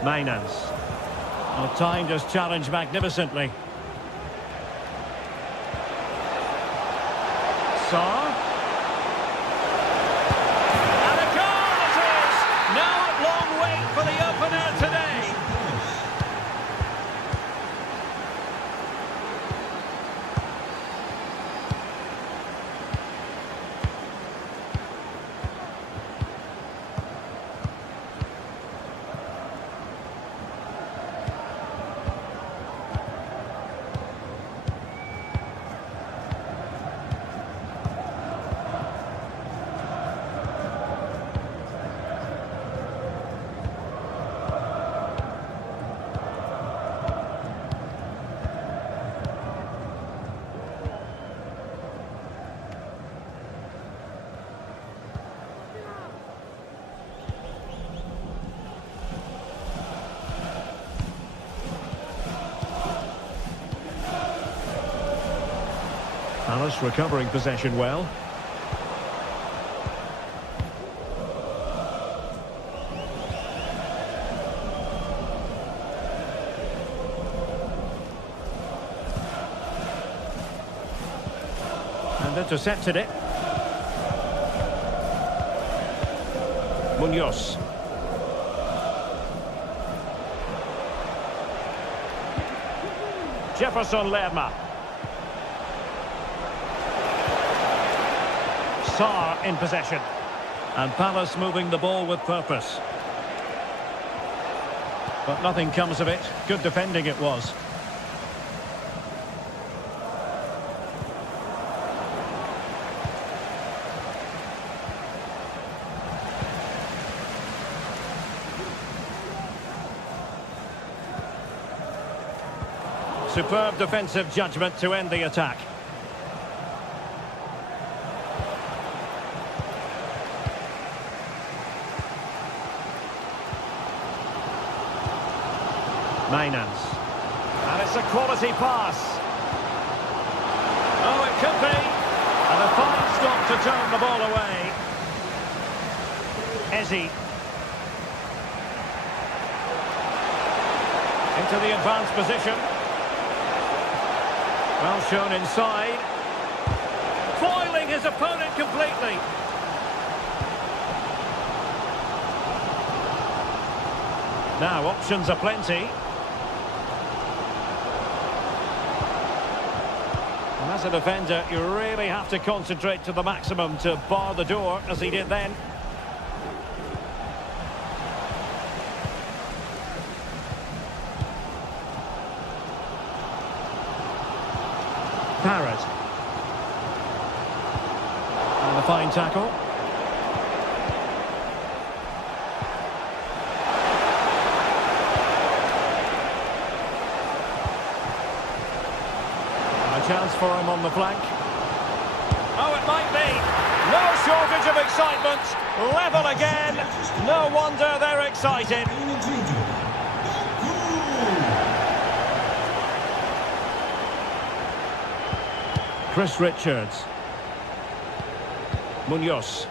Mainans. Well, timed his challenge magnificently. Sarr. And a goal it is! No long wait for the opener today. Palace recovering possession well. And intercepted it. Munoz. Jefferson Lerma. Sarr in possession. And Palace moving the ball with purpose. But nothing comes of it. Good defending it was. Superb defensive judgment to end the attack. Mainans. And it's a quality pass. Oh, it could be. And a fine stop to turn the ball away. Eze. Into the advanced position. Well shown inside. Foiling his opponent completely. Now options are plenty. And as a defender, you really have to concentrate to the maximum to bar the door, as he did then. Parrott. And a fine tackle. Chance for him on the flank. Oh, it might be. No shortage of excitement. Level again. No wonder they're excited. Chris Richards. Munoz.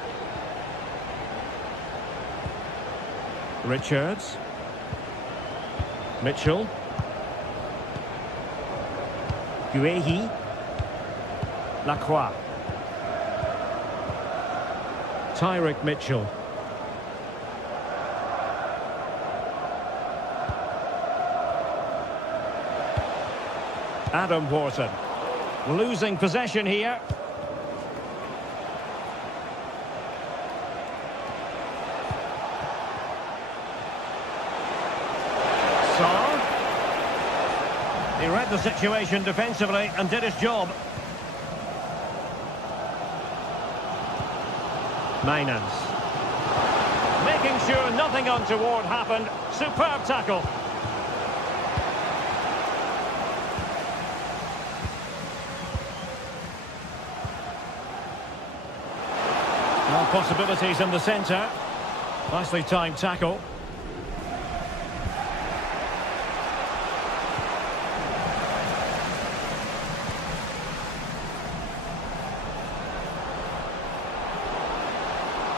Richards. Mitchell. Guehi. Lacroix. Tyrick Mitchell. Adam Wharton. Losing possession here. Sarr. He read the situation defensively and did his job. Mainans. Making sure nothing untoward happened. Superb tackle. possibilities in the centre. Nicely timed tackle.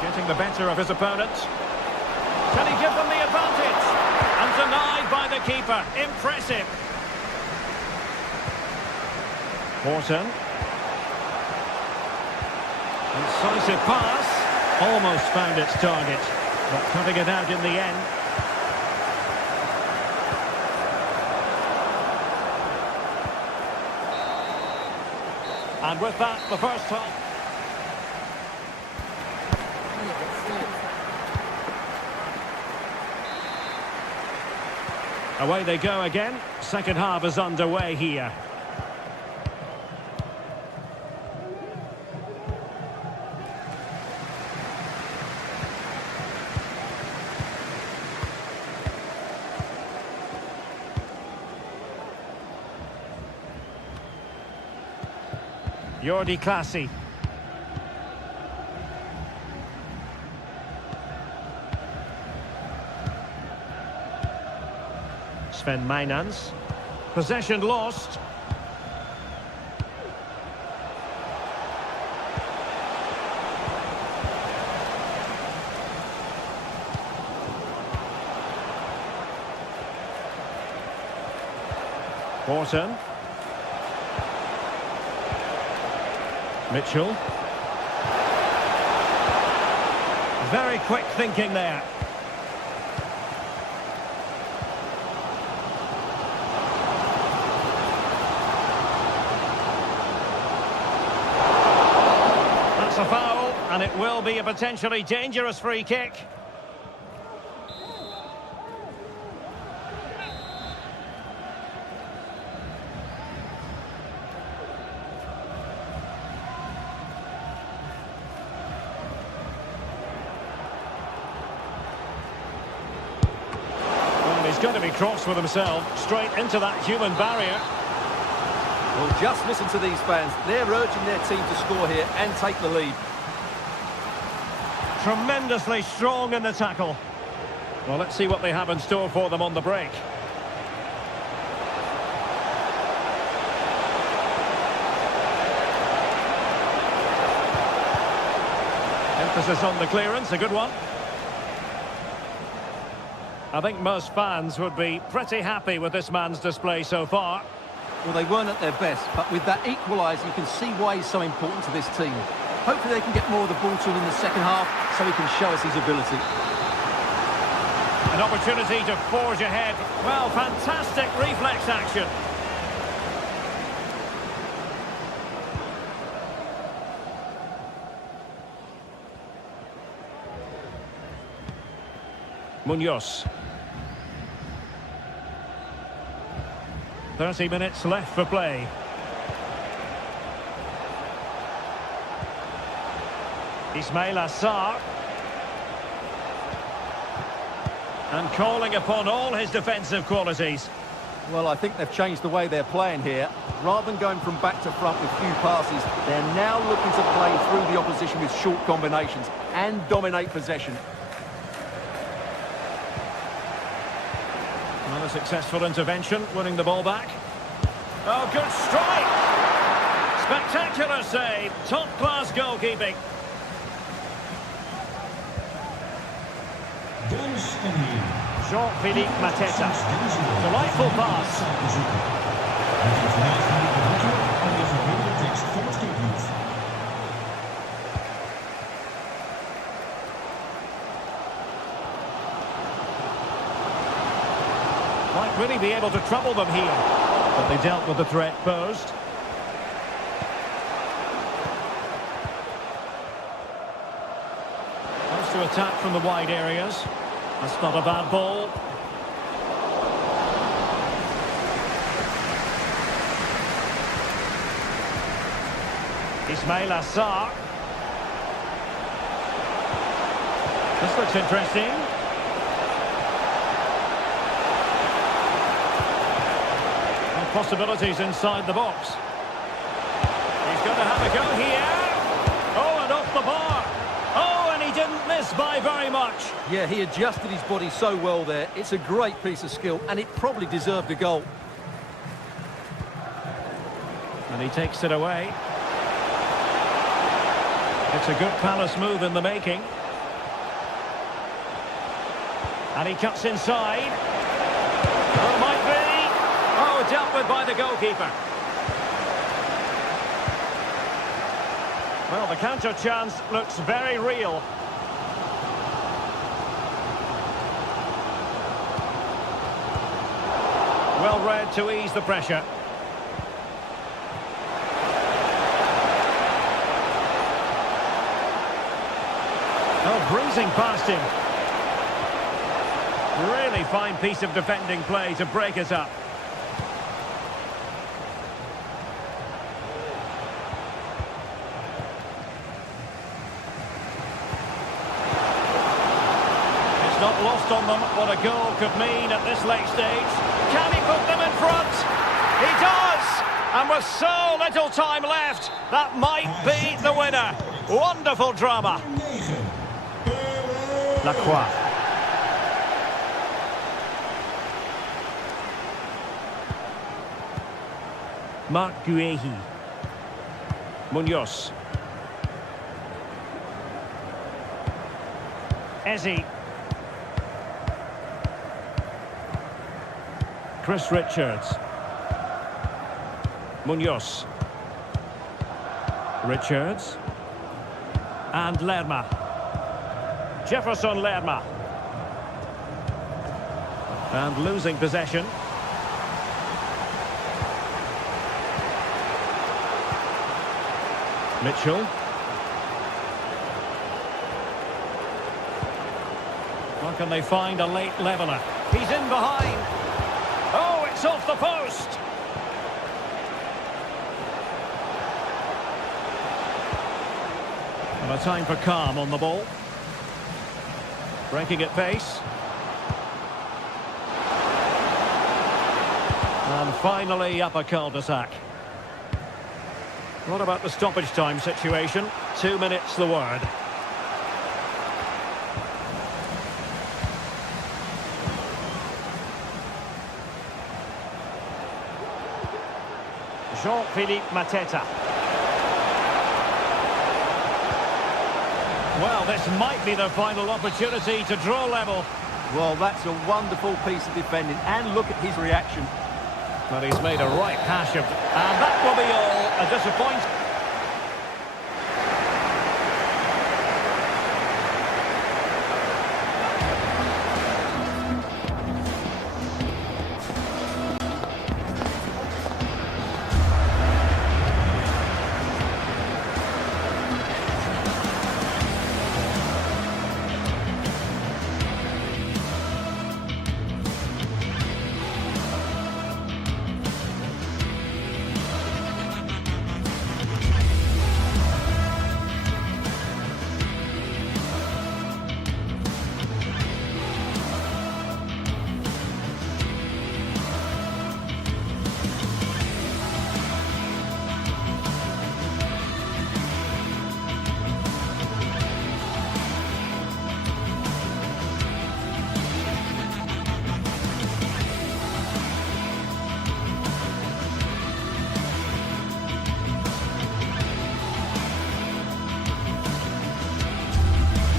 Getting the better of his opponent. Can he give them the advantage? And denied by the keeper. Impressive. Morton. Incisive pass. Almost found its target, but cutting it out in the end. And with that, the first half. Away they go again. Second half is underway here. Jordi Classy. Sven Mainans. Possession lost. Morton. Mitchell. Very quick thinking there. That's a foul, and it will be a potentially dangerous free kick. He's going to be cross with himself, straight into that human barrier. Well, just listen to these fans. They're urging their team to score here and take the lead. Tremendously strong in the tackle. Well, let's see what they have in store for them on the break. Emphasis on the clearance, a good one. I think most fans would be pretty happy with this man's display so far. Well, they weren't at their best, but with that equaliser, you can see why he's so important to this team. Hopefully they can get more of the ball to him in the second half, so he can show us his ability. An opportunity to forge ahead. Well, fantastic reflex action. Munoz. 30 minutes left for play. Ismail Assar. And calling upon all his defensive qualities. Well, I think they've changed the way they're playing here. Rather than going from back to front with few passes, they're now looking to play through the opposition with short combinations and dominate possession. Another successful intervention, winning the ball back. Oh, good strike! Spectacular save, top-class goalkeeping. Jean-Philippe Mateta. Delightful pass. Might really be able to trouble them here, but they dealt with the threat posed. Wants to attack from the wide areas. That's not a bad ball. Ismail Assar. This looks interesting. Possibilities inside the box. He's going to have a go here. Oh, and off the bar. Oh, Missed by very much. Yeah, he adjusted his body so well there. It's a great piece of skill, and it probably deserved a goal. And he takes it away. It's a good Palace move in the making. And he cuts inside. Oh, might be. Oh, dealt with by the goalkeeper. Well, the counter chance looks very real. Well read to ease the pressure. Oh, breezing past him. Really fine piece of defending play to break it up. It's not lost on them what a goal could mean at this late stage. Can he put them in front? He does! And with so little time left, that might be the winner. Wonderful drama. Lacroix. Marc Guehi. Munoz. Eze. Chris Richards. Munoz. Richards. And Lerma. Jefferson Lerma. And losing possession. Mitchell. How can they find a late leveller? He's in behind. Oh, it's off the post. And a time for calm on the ball. Breaking at pace. And finally up a cul-de-sac. What about the stoppage time situation? 2 minutes the word. Jean-Philippe Mateta. Well, this might be their final opportunity to draw level. Well, that's a wonderful piece of defending, and look at his reaction. But he's made a right hash of... And that will be all. A disappointment.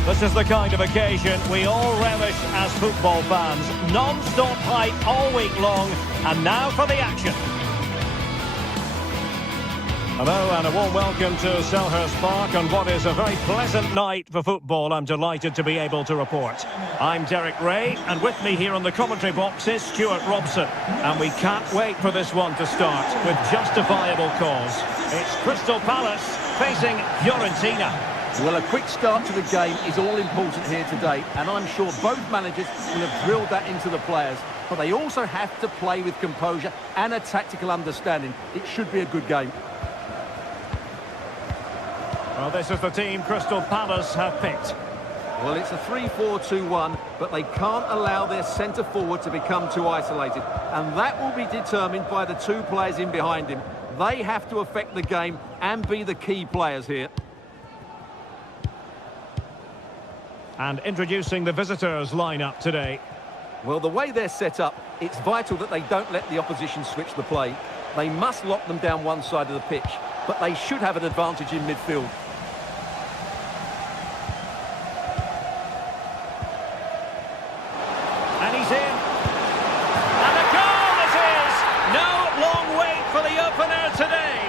This is the kind of occasion we all relish as football fans. Non-stop hype all week long, and now for the action. Hello and a warm welcome to Selhurst Park on what is a very pleasant night for football, I'm delighted to be able to report. I'm Derek Ray, and with me here on the commentary box is Stuart Robson. And we can't wait for this one to start with justifiable cause. It's Crystal Palace facing Fiorentina. Well, a quick start to the game is all important here today, and I'm sure both managers will have drilled that into the players. But they also have to play with composure and a tactical understanding. It should be a good game. Well, this is the team Crystal Palace have picked. Well, it's a 3-4-2-1, but they can't allow their centre-forward to become too isolated. And that will be determined by the two players in behind him. They have to affect the game and be the key players here. And introducing the visitors' lineup today. Well, the way they're set up, it's vital that they don't let the opposition switch the play. They must lock them down one side of the pitch, but they should have an advantage in midfield. And he's in. And a goal it is! No long wait for the opener today.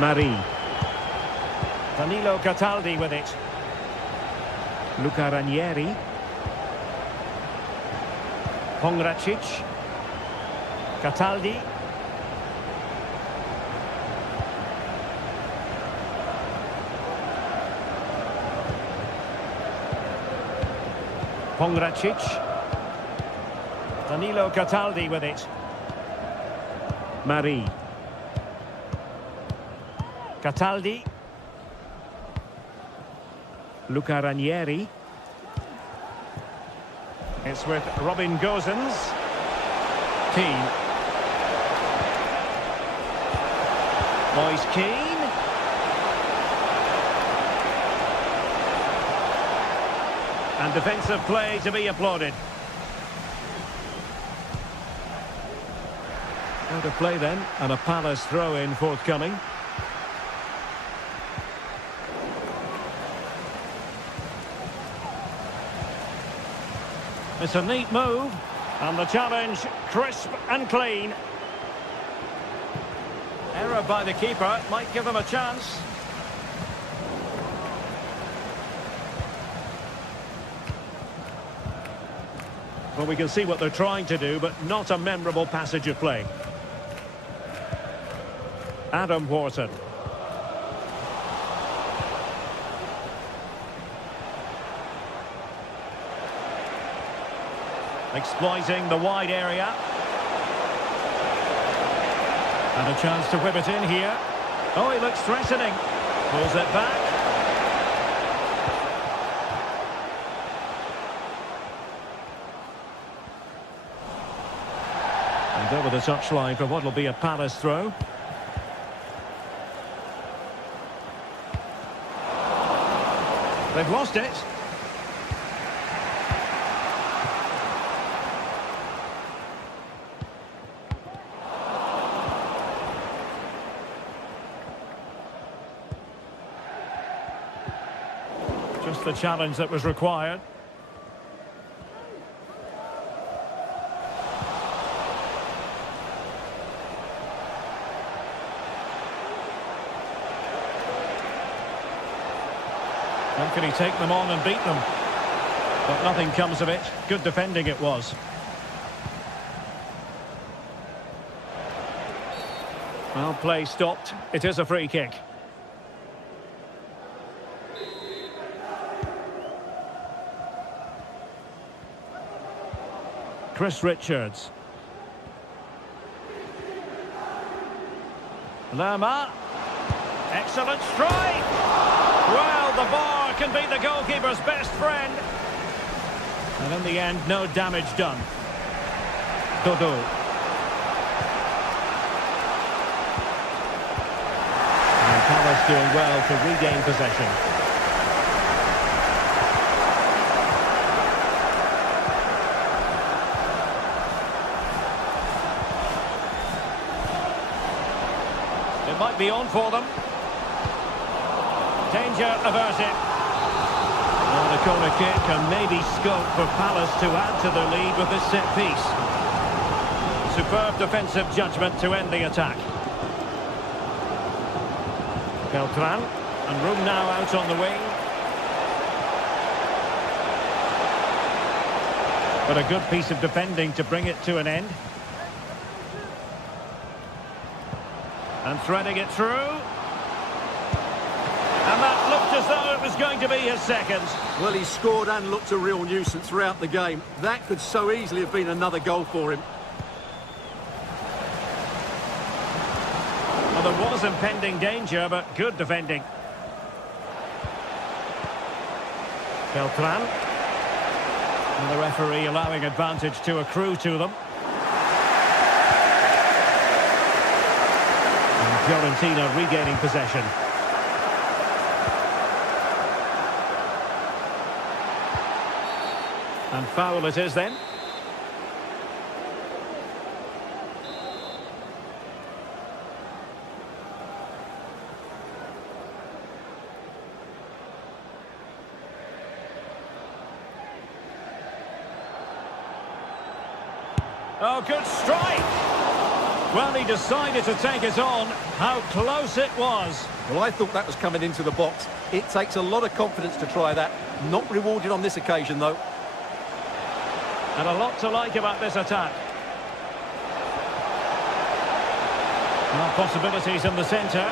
Marie. Danilo Cataldi with it. Luca Ranieri. Pongracic. Cataldi. Pongracic. Danilo Cataldi with it. Marie. Cataldi. Luca Ranieri. It's with Robin Gosens. Keane. Moise Keane. And defensive play to be applauded. Out of play then, and a Palace throw-in forthcoming. It's a neat move, and the challenge crisp and clean. Error by the keeper might give them a chance. Well, we can see what they're trying to do, but not a memorable passage of play. Adam Wharton. Exploiting the wide area. And a chance to whip it in here. Oh, he looks threatening. Pulls it back. And over the touchline for what will be a Palace throw. They've lost it. Just the challenge that was required. How can he take them on and beat them? But nothing comes of it. Good defending it was. Well, play stopped. It is a free kick. Chris Richards. Lerma. Excellent strike. Well, the bar can be the goalkeeper's best friend. And in the end, no damage done. Dodo. And Palace doing well to regain possession. It might be on for them. Danger averted. And a corner kick and maybe scope for Palace to add to their lead with this set piece. Superb defensive judgment to end the attack. Beltran, and room now out on the wing. But a good piece of defending to bring it to an end. And threading it through. And that looked as though it was going to be his second. Well, he scored and looked a real nuisance throughout the game. That could so easily have been another goal for him. Well, there was impending danger, but good defending. Beltran. And the referee allowing advantage to accrue to them. And Fiorentina regaining possession. And foul it is then. Oh, good strike! Well, he decided to take it on. How close it was. Well, I thought that was coming into the box. It takes a lot of confidence to try that. Not rewarded on this occasion, though. And a lot to like about this attack. Well, possibilities in the centre.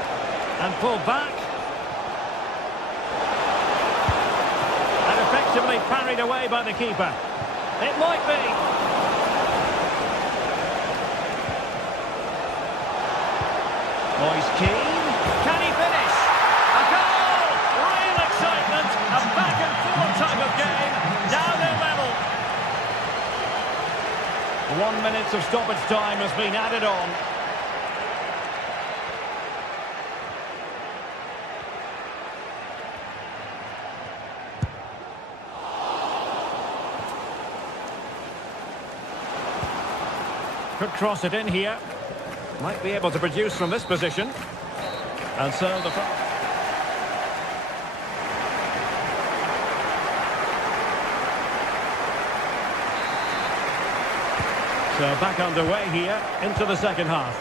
And pulled back. And effectively parried away by the keeper. It might be. Moise Keane, can he finish? A goal! Real excitement, a back and forth type of game. Now they're level. 1 minute of stoppage time has been added on. Could cross it in here. Might be able to produce from this position. And so the... So back underway here into the second half.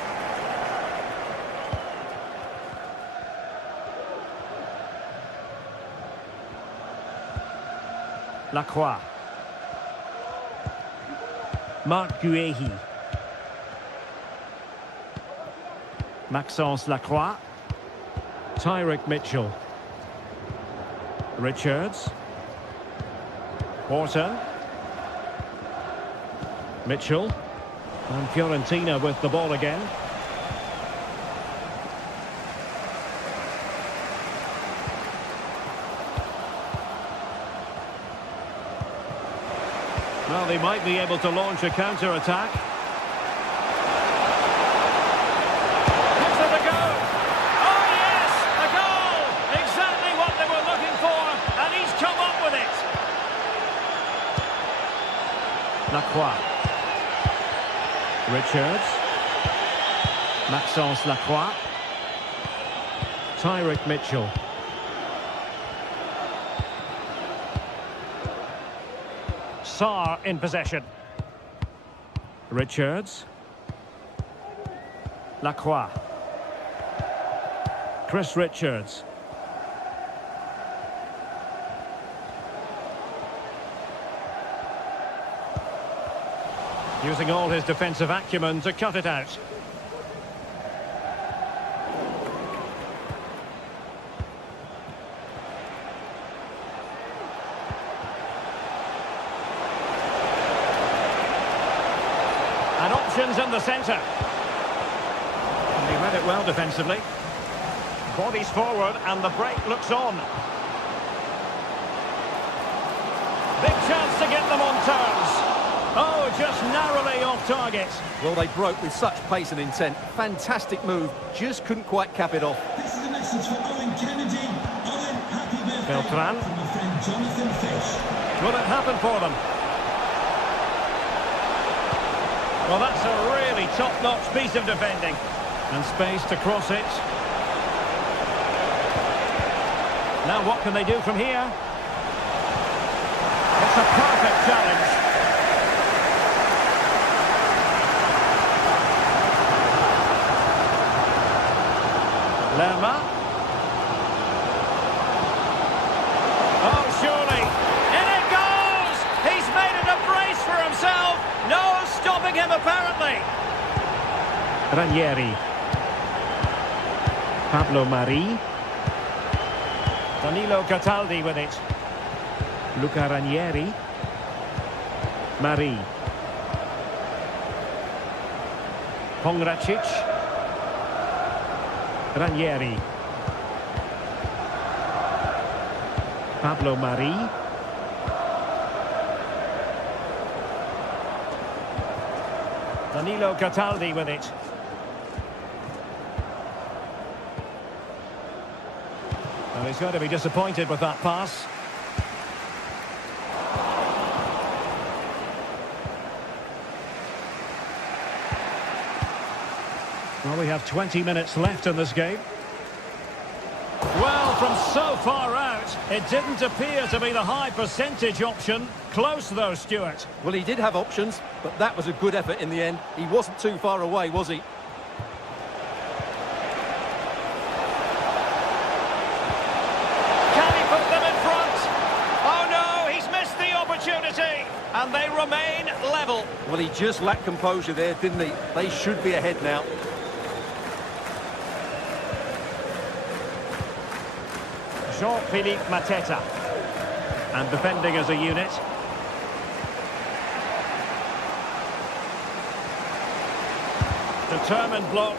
Lacroix. Marc Guéhi. Maxence Lacroix. Tyrick Mitchell. Richards. Horton. Mitchell. And Fiorentina with the ball again. Well, they might be able to launch a counter-attack. Lacroix. Richards. Maxence Lacroix. Tyrick Mitchell. Sarr in possession. Richards. Lacroix. Chris Richards. Using all his defensive acumen to cut it out. And options in the centre. And he read it well defensively. Bodies forward and the break looks on. Big chance to get them on terms. Oh, just narrowly off target. Well, they broke with such pace and intent. Fantastic move. Just couldn't quite cap it off. This is a message for Owen Kennedy. Owen, happy birthday Beltran. from my friend Jonathan Fish. Will it happen for them? Well, that's a really top-notch piece of defending. And space to cross it. Now what can they do from here? It's a perfect challenge. Lerma. Oh, surely. In it goes! He's made it a brace for himself. No stopping him, apparently. Ranieri. Pablo Mari. Danilo Cataldi with it. Luca Ranieri. Mari. Pongracic. Ranieri. Pablo Mari. Danilo Cataldi with it. And he's going to be disappointed with that pass. Well, we have 20 minutes left in this game. Well, from so far out, it didn't appear to be the high percentage option. Close though, Stuart. Well, he did have options, but that was a good effort in the end. He wasn't too far away, was he? Can he put them in front? Oh no, he's missed the opportunity. And they remain level. Well, he just lacked composure there, didn't he? They should be ahead now. Jean-Philippe Mateta. And defending as a unit. Determined block.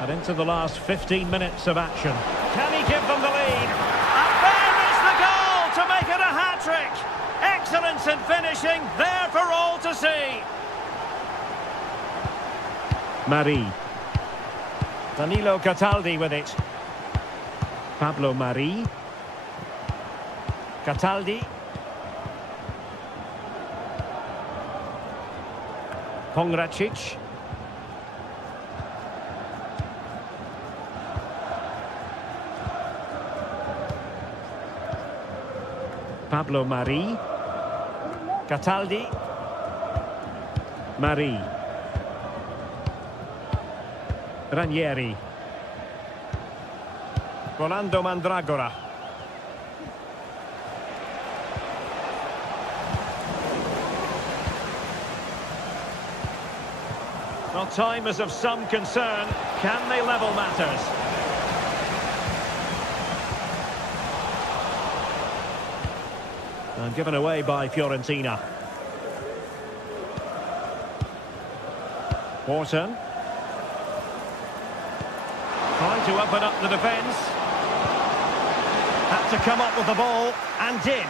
And into the last 15 minutes of action. Can he give them the lead? And there is the goal to make it a hat-trick. Excellence in finishing, there for all to see. Marie. Danilo Cataldi with it. Pablo Marie. Cataldi. Pongracic. Pablo Marie. Cataldi. Marie. Ranieri. Rolando Mandragora. Well, time is of some concern. Can they level matters? And given away by Fiorentina. Wharton. Trying to open up the defence. Had to come up with the ball, and did.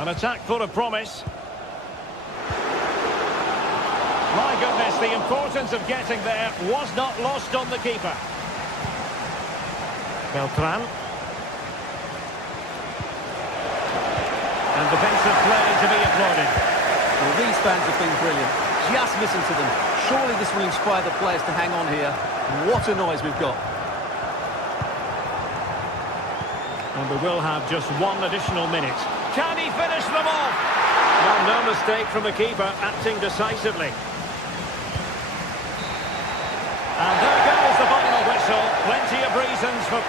An attack full of promise. My goodness, the importance of getting there was not lost on the keeper. Beltran. And defensive play to be applauded. Well, these fans have been brilliant. Just listen to them. Surely this will inspire the players to hang on here. What a noise we've got. And we will have just one additional minute. Can he finish them off? Well, no mistake from the keeper, acting decisively. And there goes the final whistle. Plenty of reasons for...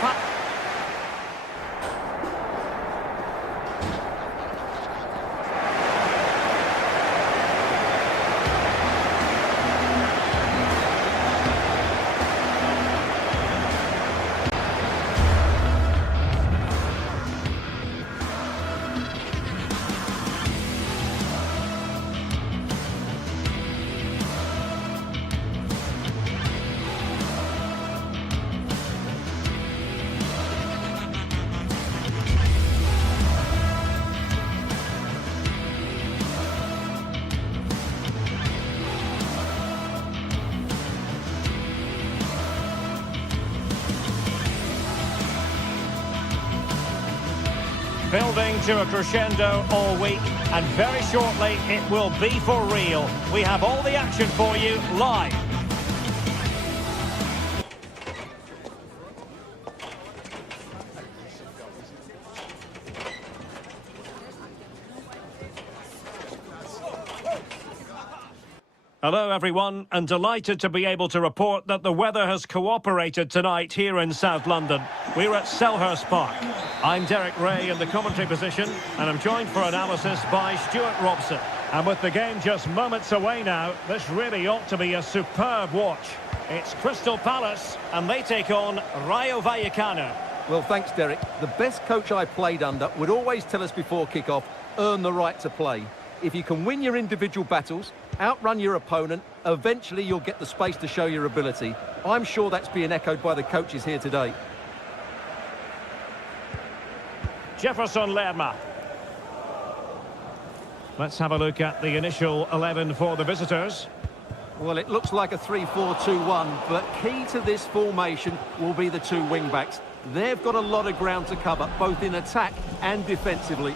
Building to a crescendo all week, and very shortly it will be for real. We have all the action for you live. Hello everyone, and delighted to be able to report that the weather has cooperated tonight here in South London. We're at Selhurst Park. I'm Derek Ray in the commentary position, and I'm joined for analysis by Stuart Robson. And with the game just moments away now, this really ought to be a superb watch. It's Crystal Palace, and they take on Rayo Vayakano. Well, thanks, Derek. The best coach I played under would always tell us before kick-off, earn the right to play. If you can win your individual battles, outrun your opponent, eventually you'll get the space to show your ability. I'm sure that's being echoed by the coaches here today. Jefferson Lerma. Let's have a look at the initial 11 for the visitors. Well, it looks like a 3-4-2-1, but key to this formation will be the two wing-backs. They've got a lot of ground to cover, both in attack and defensively.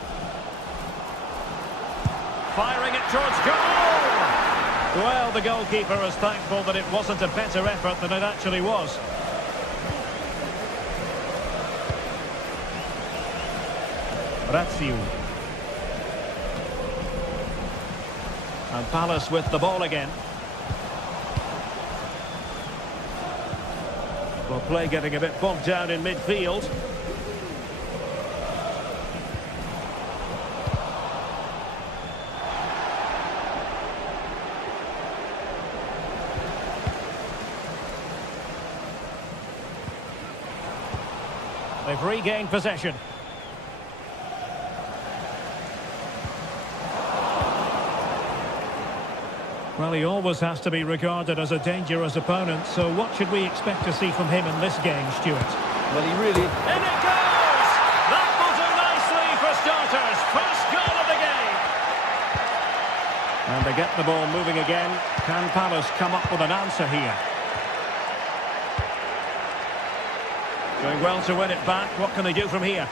Firing it towards goal! Well, the goalkeeper is thankful that it wasn't a better effort than it actually was. Razio. And Palace with the ball again. Well, play getting a bit bogged down in midfield. They've regained possession. Well, he always has to be regarded as a dangerous opponent, so what should we expect to see from him in this game, Stuart? Well, he really... In it goes! That will do nicely for starters. First goal of the game. And they get the ball moving again. Can Palace come up with an answer here? Doing well to win it back. What can they do from here?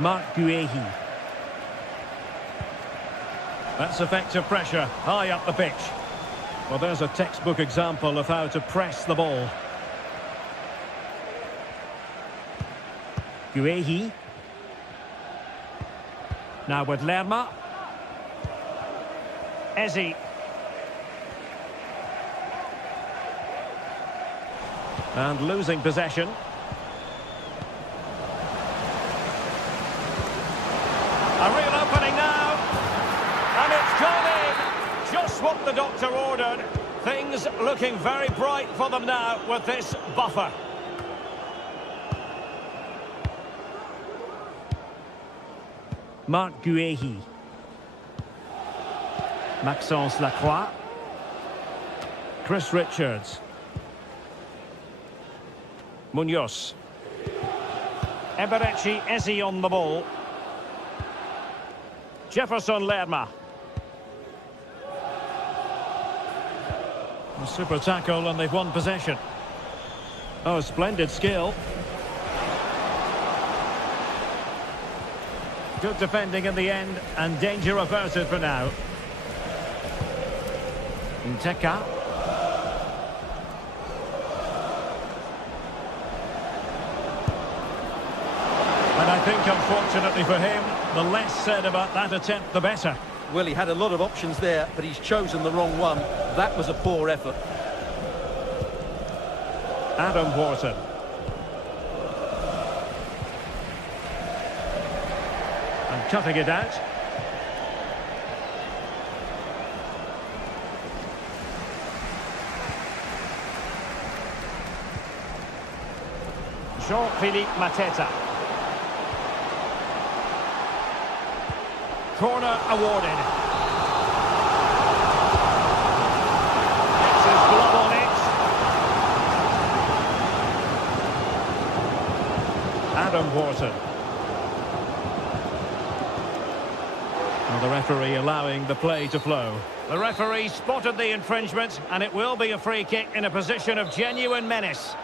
Marc Guehi. That's effective pressure, high up the pitch. Well, there's a textbook example of how to press the ball. Guehi. Now with Lerma. Ezi. And losing possession. A real opening now, and it's gone in. Just what the doctor ordered. Things looking very bright for them now with this buffer. Marc Guehi. Maxence Lacroix. Chris Richards. Munoz. Eberechi Ezi on the ball. Jefferson Lerma. A super tackle and they've won possession. Oh, splendid skill. Good defending in the end and danger averted for now. Nteka. And I think, unfortunately for him, the less said about that attempt, the better. Well, he had a lot of options there, but he's chosen the wrong one. That was a poor effort. Adam Wharton. And cutting it out. Jean-Philippe Mateta. Corner awarded. Gets his glove on it. Adam Wharton. And the referee allowing the play to flow. The referee spotted the infringement, and it will be a free kick in a position of genuine menace.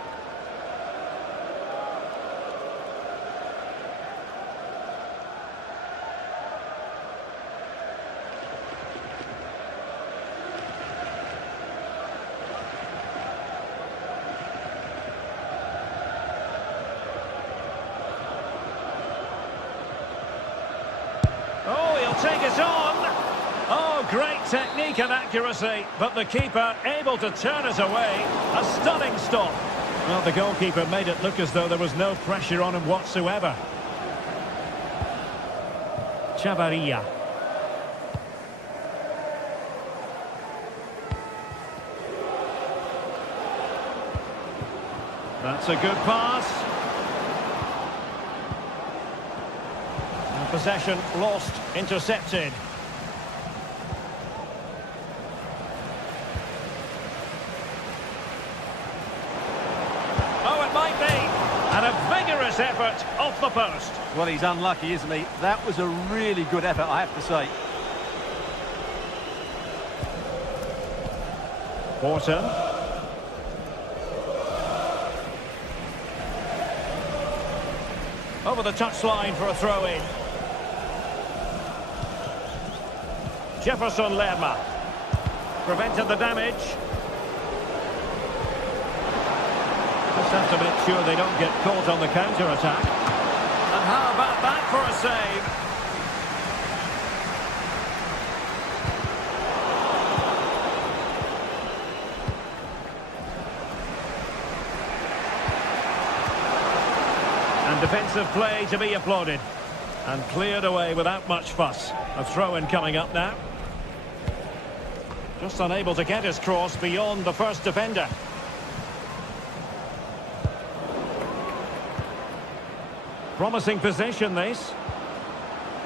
Take it on. Oh, great technique and accuracy, but the keeper able to turn it away. A stunning stop. Well, the goalkeeper made it look as though there was no pressure on him whatsoever. Chavarria. That's a good pass. Possession lost, intercepted. vigorous effort off the post. Well, he's unlucky, isn't he? That was a really good effort, I have to say. Orton. Over the touchline for a throw-in. Jefferson Lerma. Prevented the damage. Just have to make sure they don't get caught on the counter-attack. And how about that for a save? And defensive play to be applauded. And cleared away without much fuss. A throw-in coming up now. Just unable to get his cross beyond the first defender. Promising possession, this.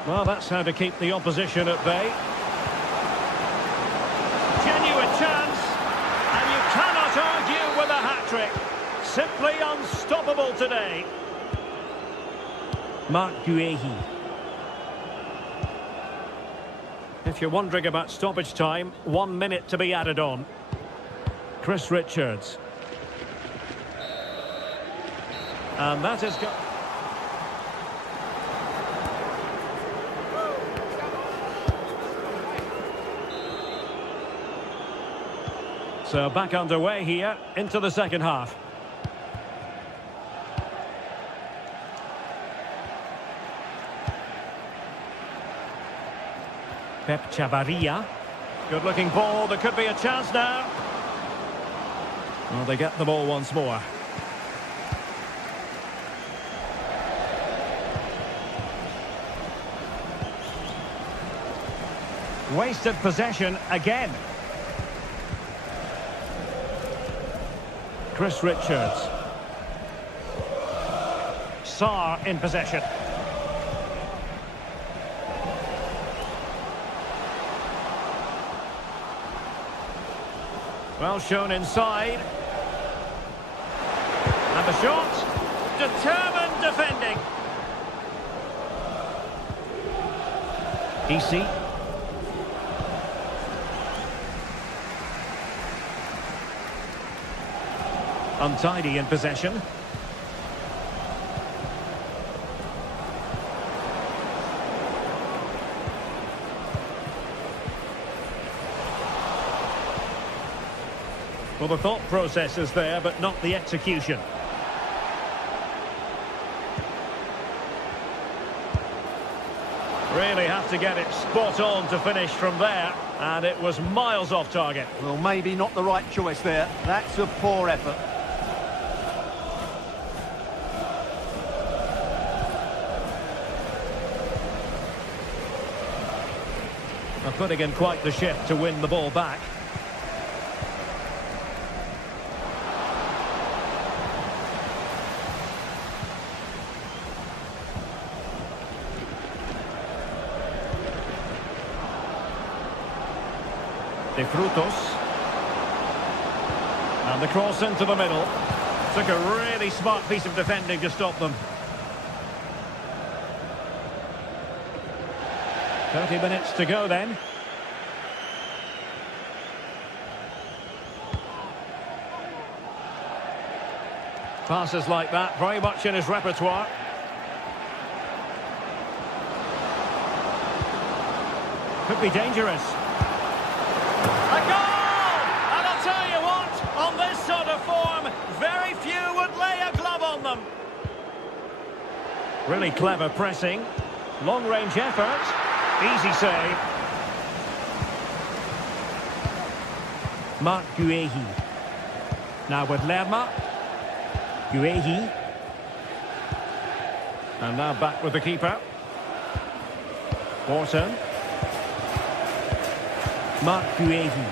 Well, that's how to keep the opposition at bay. Genuine chance. And you cannot argue with a hat-trick. Simply unstoppable today. Marc Guéhi. If you're wondering about stoppage time, 1 minute to be added on. Chris Richards. And that is... So back underway here into the second half. Pep Chavarria. Good looking ball, there could be a chance now. Well, they get the ball once more. Wasted possession again. Chris Richards. Sarr in possession. Well shown inside. And the shot. Determined defending. Easy. Untidy in possession. Well, the thought process is there, but not the execution. Really have to get it spot on to finish from there, and it was miles off target. Well, maybe not the right choice there. That's a poor effort. They're putting in quite the shift to win the ball back. De Frutos. And the cross into the middle. Took a really smart piece of defending to stop them. 30 minutes to go then. Passes like that, very much in his repertoire. Could be dangerous. A goal! And I'll tell you what, on this sort of form, very few would lay a glove on them. Really clever pressing. Long-range effort. Easy save. Marc Guéhi. Now with Lerma. Guéhi. And now back with the keeper. Orton. Marc Guéhi.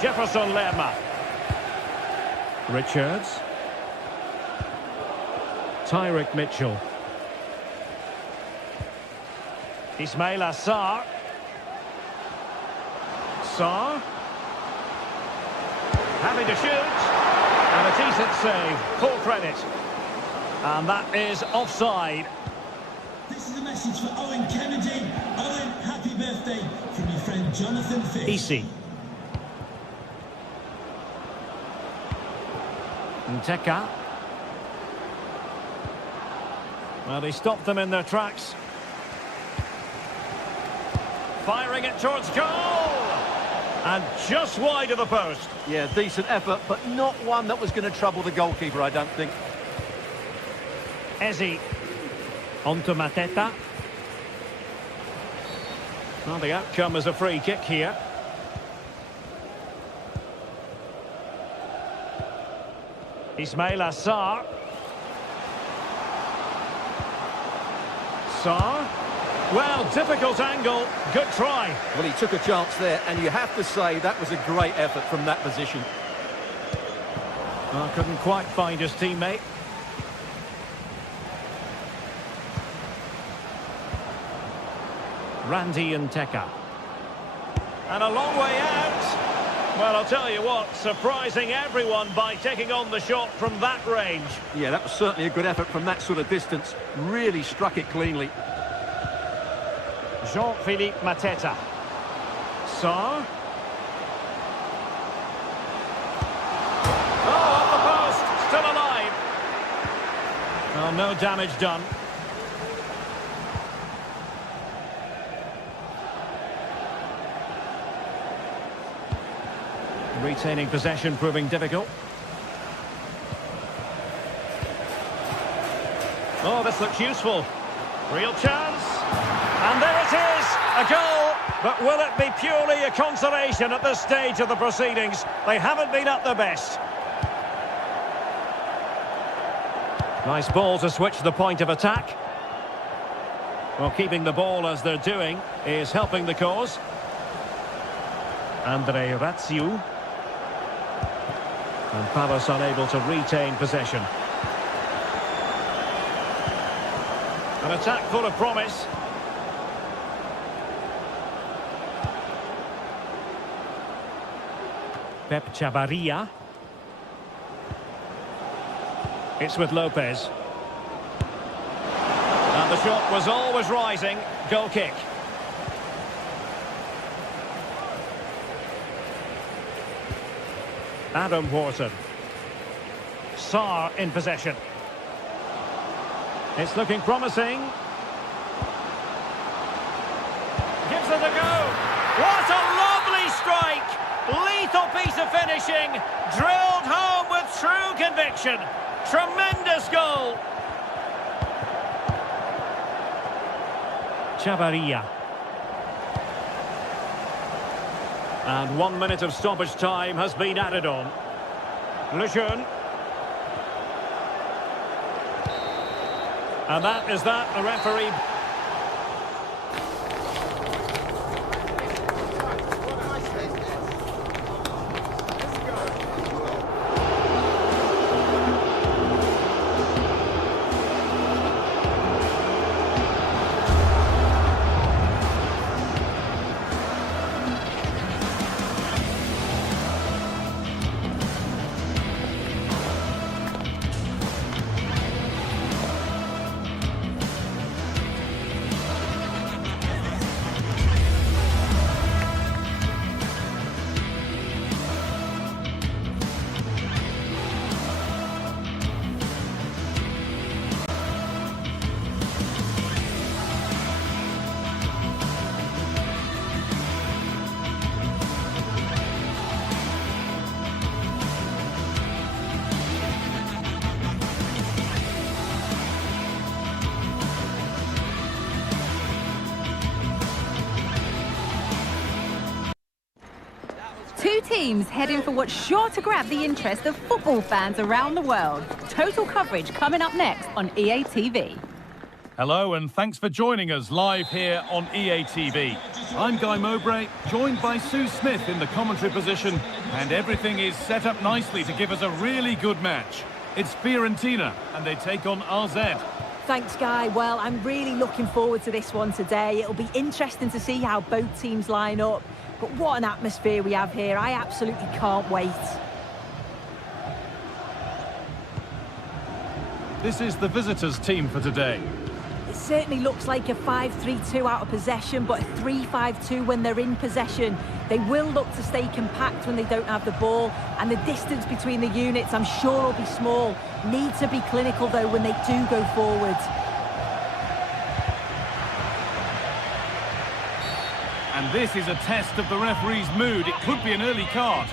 Jefferson Lerma. Richards. Tyrick Mitchell. Ismaila Sarr. Sarr. Happy to shoot. And a decent save. Full credit. And that is offside. This is a message for Owen Kennedy. Owen, happy birthday from your friend Jonathan Fish. Easy. Nteka. Well, he stopped them in their tracks. Firing it towards goal! And just wide of the post. Yeah, decent effort, but not one that was going to trouble the goalkeeper, I don't think. Ezi. On to Mateta. Well, the outcome is a free kick here. Ismail Assar. Sarr. Well, difficult angle. Good try. Well, he took a chance there, and you have to say that was a great effort from that position. Well, couldn't quite find his teammate. Randy Nteka. And a long way out. Well, I'll tell you what, surprising everyone by taking on the shot from that range. Yeah, that was certainly a good effort from that sort of distance. Really struck it cleanly. Jean-Philippe Mateta. Sarr. Oh, off the post, still alive. Well, no damage done. Retaining possession proving difficult. Oh, this looks useful. Real chance. And there it is, a goal. But will it be purely a consolation at this stage of the proceedings? They haven't been at their best. Nice ball to switch the point of attack. Well, keeping the ball as they're doing is helping the cause. Andre Ratsiu. And Palace unable to retain possession. An attack full of promise. Pep Chavarria. It's with Lopez. And the shot was always rising. Goal kick. Adam Wharton. Sarr in possession. It's looking promising. Gives it a go. What a lovely strike! Lethal piece of finishing. Drilled home with true conviction. Tremendous goal. Chavarria. And 1 minute of stoppage time has been added on. Lejeune. And that is that, the referee. Two teams heading for what's sure to grab the interest of football fans around the world. Total coverage coming up next on EA TV. Hello and thanks for joining us live here on EA TV. I'm Guy Mowbray, joined by Sue Smith in the commentary position, and everything is set up nicely to give us a really good match. It's Fiorentina and they take on RZ. Thanks, Guy. Well, I'm really looking forward to this one today. It'll be interesting to see how both teams line up. But what an atmosphere we have here. I absolutely can't wait. This is the visitors' team for today. It certainly looks like a 5-3-2 out of possession, but a 3-5-2 when they're in possession. They will look to stay compact when they don't have the ball, and the distance between the units, I'm sure, will be small. Need to be clinical, though, when they do go forward. And this is a test of the referee's mood. It could be an early card.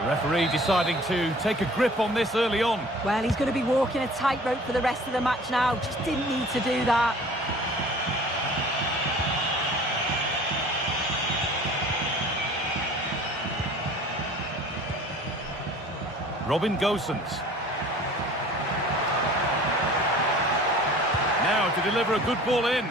The referee deciding to take a grip on this early on. Well, he's going to be walking a tightrope for the rest of the match now. Just didn't need to do that. Robin Gosens. Now to deliver a good ball in.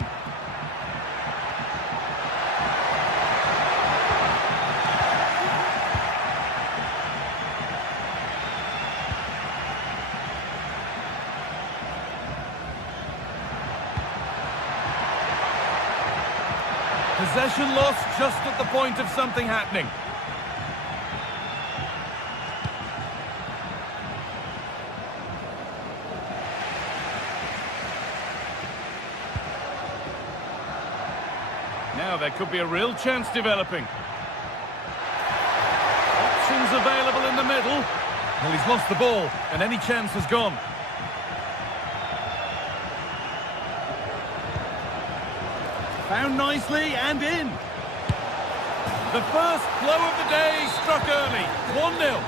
Possession lost just at the point of something happening. Now there could be a real chance developing. Options available in the middle. Well, he's lost the ball, and any chance has gone. Found nicely and in. The first blow of the day struck early. 1-0.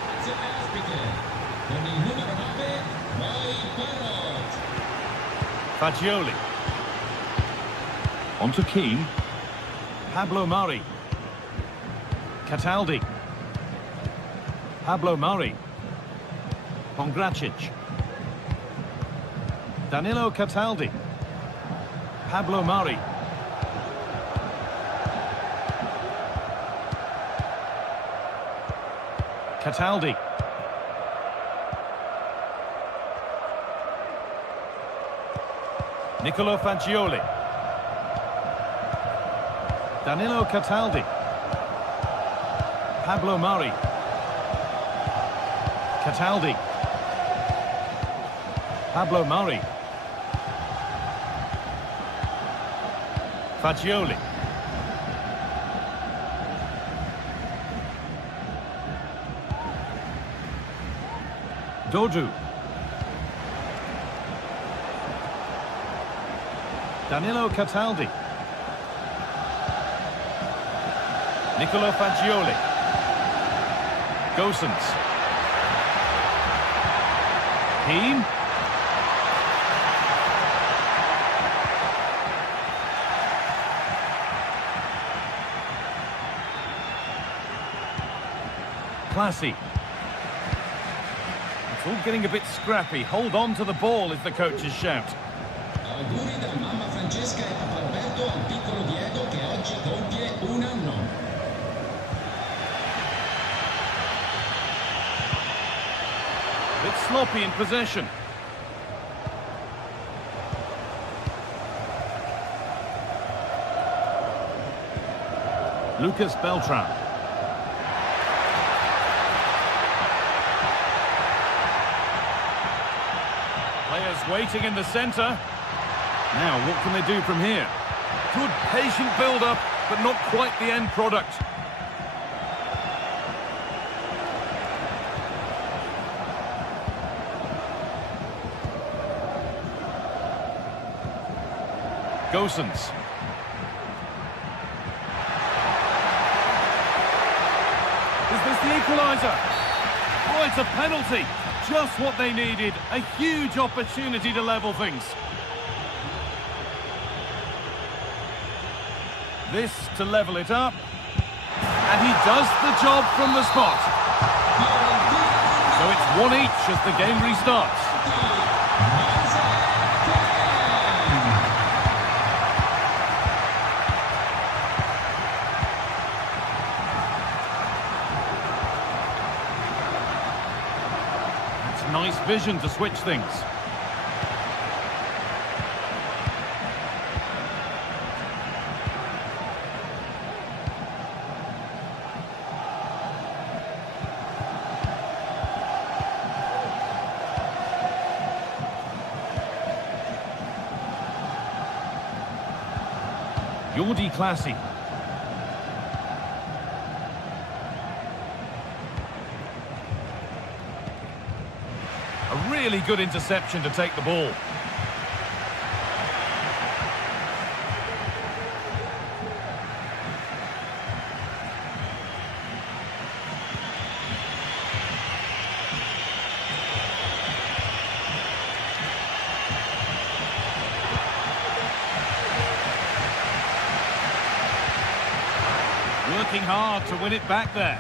Fagioli. On to Keane. Pablo Mari. Cataldi. Pablo Mari. Pongracic. Danilo Cataldi. Pablo Mari. Cataldi. Nicolo Fagioli. Danilo Cataldi. Pablo Mari. Cataldi. Pablo Mari. Fagioli. Dodu. Danilo Cataldi. Nicolo Fagioli. Gosens. Keane. Classy. It's all getting a bit scrappy. Hold on to the ball is the coach's shout. Auguri da mamma Francesca e papà Alberto al piccolo Diego che oggi compie 1 anno. Bit sloppy in possession. Lucas Beltran. Players waiting in the centre. Now, what can they do from here? Good, patient build-up, but not quite the end product. Gosens. Is this the equaliser? Oh, it's a penalty. Just what they needed. A huge opportunity to level things. This to level it up. And he does the job from the spot. So it's 1 each as the game restarts. It's nice vision to switch things. Gaudy Classy. A really good interception to take the ball. Working hard to win it back there.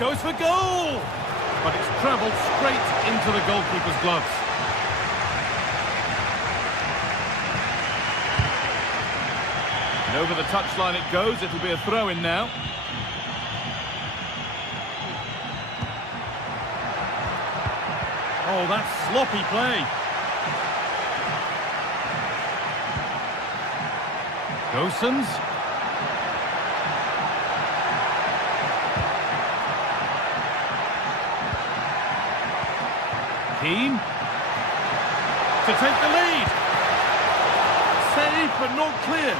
Goes for goal! But it's travelled straight into the goalkeeper's gloves. And over the touchline it goes. It'll be a throw-in now. Oh, that's sloppy play. Gosens. Keane. To take the lead. Saved but not clear.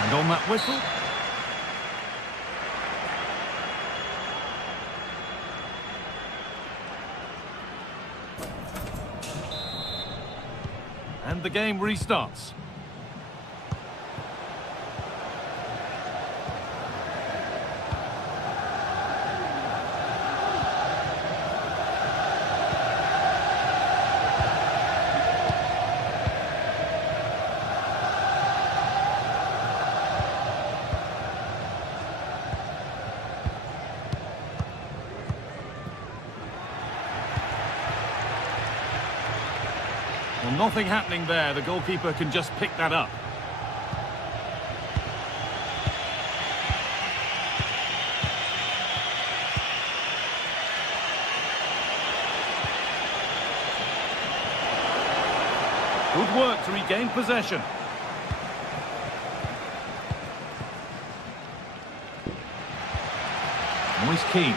And on that whistle. And the game restarts. Well, nothing happening there. The goalkeeper can just pick that up. Good work to regain possession. Moise Keane.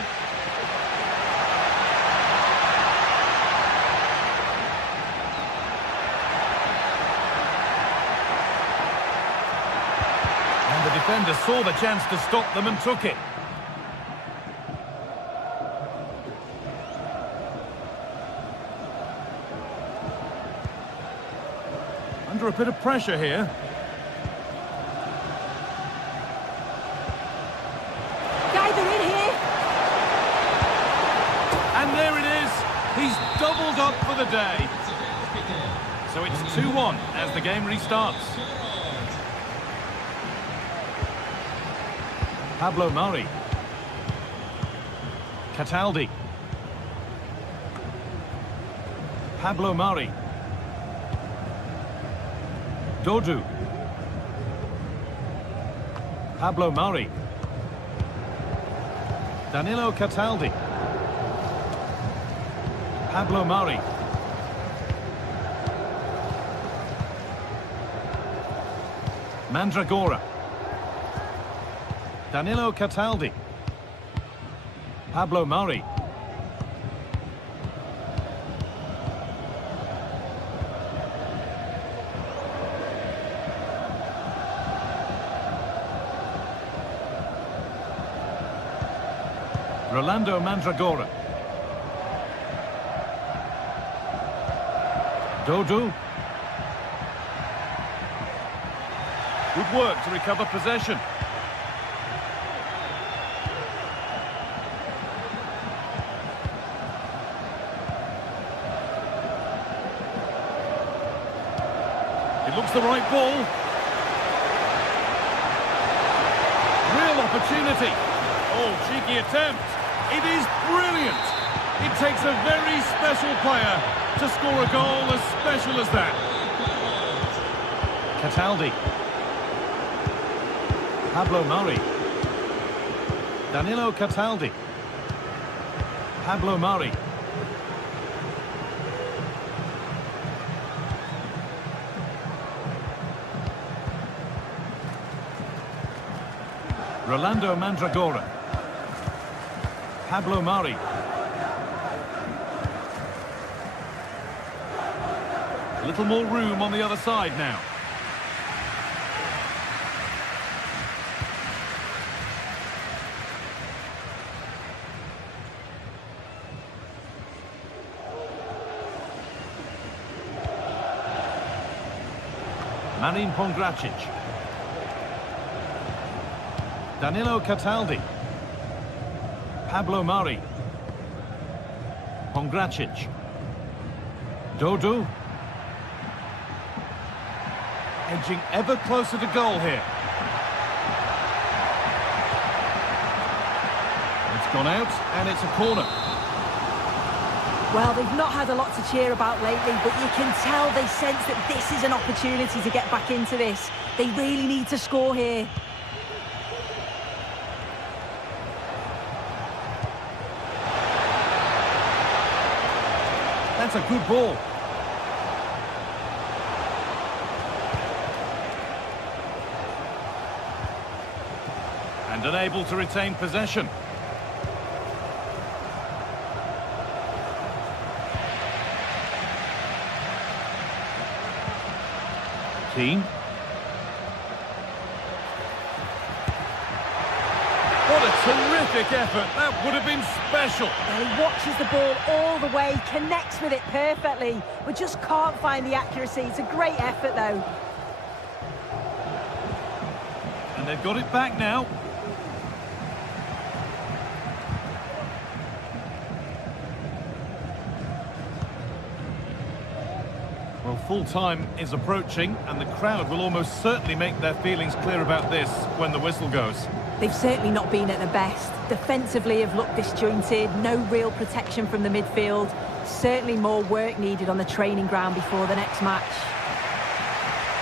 The defender saw the chance to stop them and took it. Under a bit of pressure here. Guys, they're in here. And there it is. He's doubled up for the day. So it's 2-1 as the game restarts. Pablo Mari. Cataldi. Pablo Mari. Dodu. Pablo Mari. Danilo Cataldi. Pablo Mari. Mandragora. Danilo Cataldi. Pablo Mari. Rolando Mandragora. Dodu. Good work to recover possession. It looks the right ball. Real opportunity. Oh, cheeky attempt. It is brilliant. It takes a very special player to score a goal as special as that. Cataldi. Pablo Mari. Danilo Cataldi. Pablo Mari. Rolando Mandragora. Pablo Mari. little more room on the other side now. Marin Pongracic. Danilo Cataldi. Pablo Mari. Pongracic. Dodu. Edging ever closer to goal here. It's gone out and it's a corner. Well, they've not had a lot to cheer about lately, but you can tell they sense that this is an opportunity to get back into this. They really need to score here. That's a good ball. And unable to retain possession. Keane. What a terrific effort. That would have been special. Well, he watches the ball all the way, connects with it perfectly, but just can't find the accuracy. It's a great effort, though. And they've got it back now. Well, full-time is approaching, and the crowd will almost certainly make their feelings clear about this when the whistle goes. They've certainly not been at their best. Defensively have looked disjointed, no real protection from the midfield. Certainly more work needed on the training ground before the next match.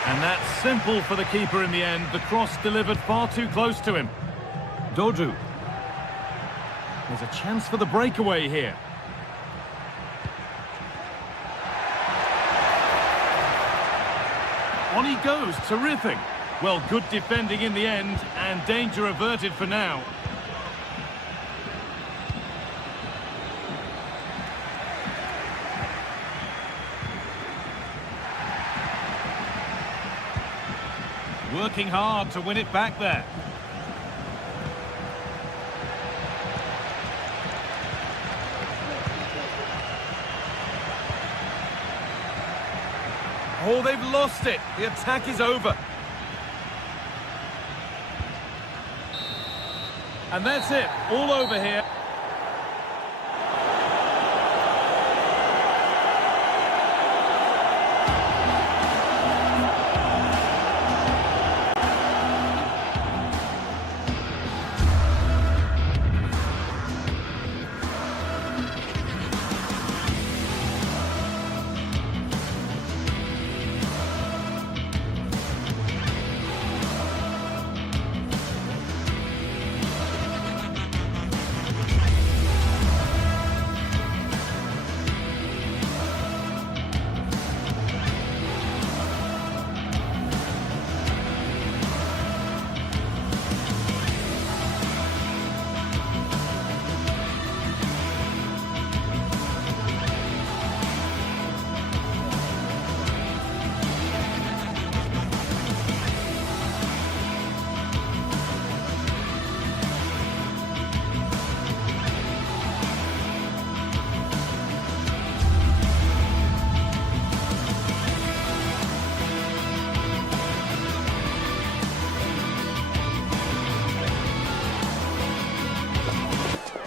And that's simple for the keeper in the end. The cross delivered far too close to him. Dodu. There's a chance for the breakaway here. On he goes, terrific. Well, good defending in the end, and danger averted for now. Working hard to win it back there. Oh, they've lost it. The attack is over. And that's it. All over here.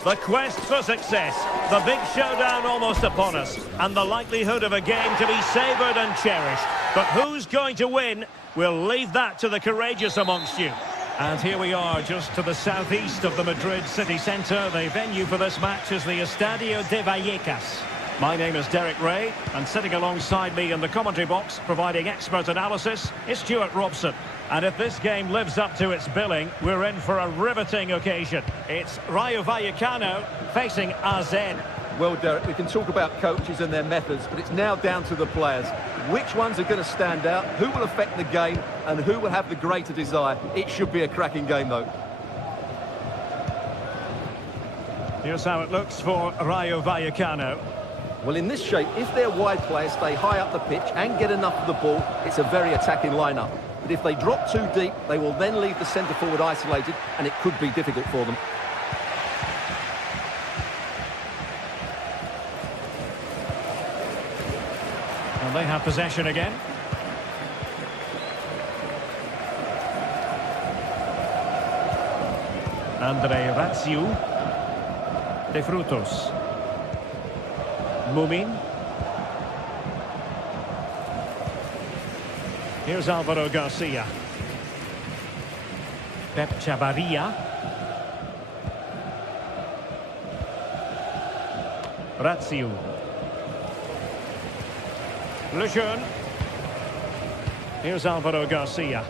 The quest for success, the big showdown almost upon us, and the likelihood of a game to be savoured and cherished. But who's going to win? We'll leave that to the courageous amongst you. And here we are, just to the southeast of the Madrid city centre. The venue for this match is the Estadio de Vallecas. My name is Derek Ray, and sitting alongside me in the commentary box, providing expert analysis, is Stuart Robson. And if this game lives up to its billing, we're in for a riveting occasion. It's Rayo Vayakano facing AZ. Well, Derek, we can talk about coaches and their methods, but it's now down to the players. Which ones are going to stand out, who will affect the game, and who will have the greater desire? It should be a cracking game, though. Here's how it looks for Rayo Vayakano. Well, in this shape, if their wide players stay high up the pitch and get enough of the ball, it's a very attacking lineup. But if they drop too deep, they will then leave the centre-forward isolated, and it could be difficult for them. And they have possession again. Rayo De Frutos. Mumin. Here's Alvaro Garcia. Pep Chavarria. Raziu. Lejeune. Here's Alvaro Garcia.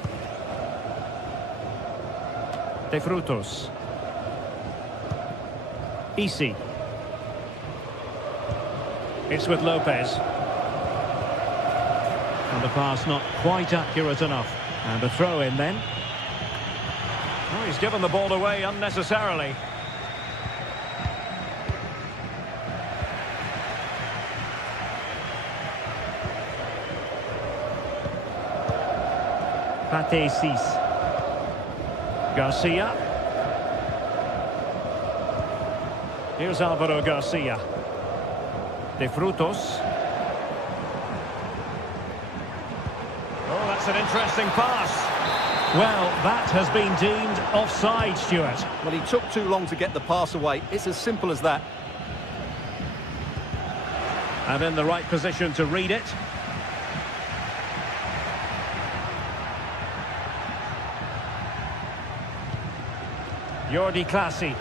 De Frutos. Isi. It's with Lopez. And the pass not quite accurate enough. And a throw in then. Oh, he's given the ball away unnecessarily. Pate Cis. Garcia. Here's Alvaro Garcia. De Frutos. Oh, that's an interesting pass. Well, that has been deemed offside, Stuart. Well, he took too long to get the pass away. It's as simple as that. And in the right position to read it. Jordi Clasie.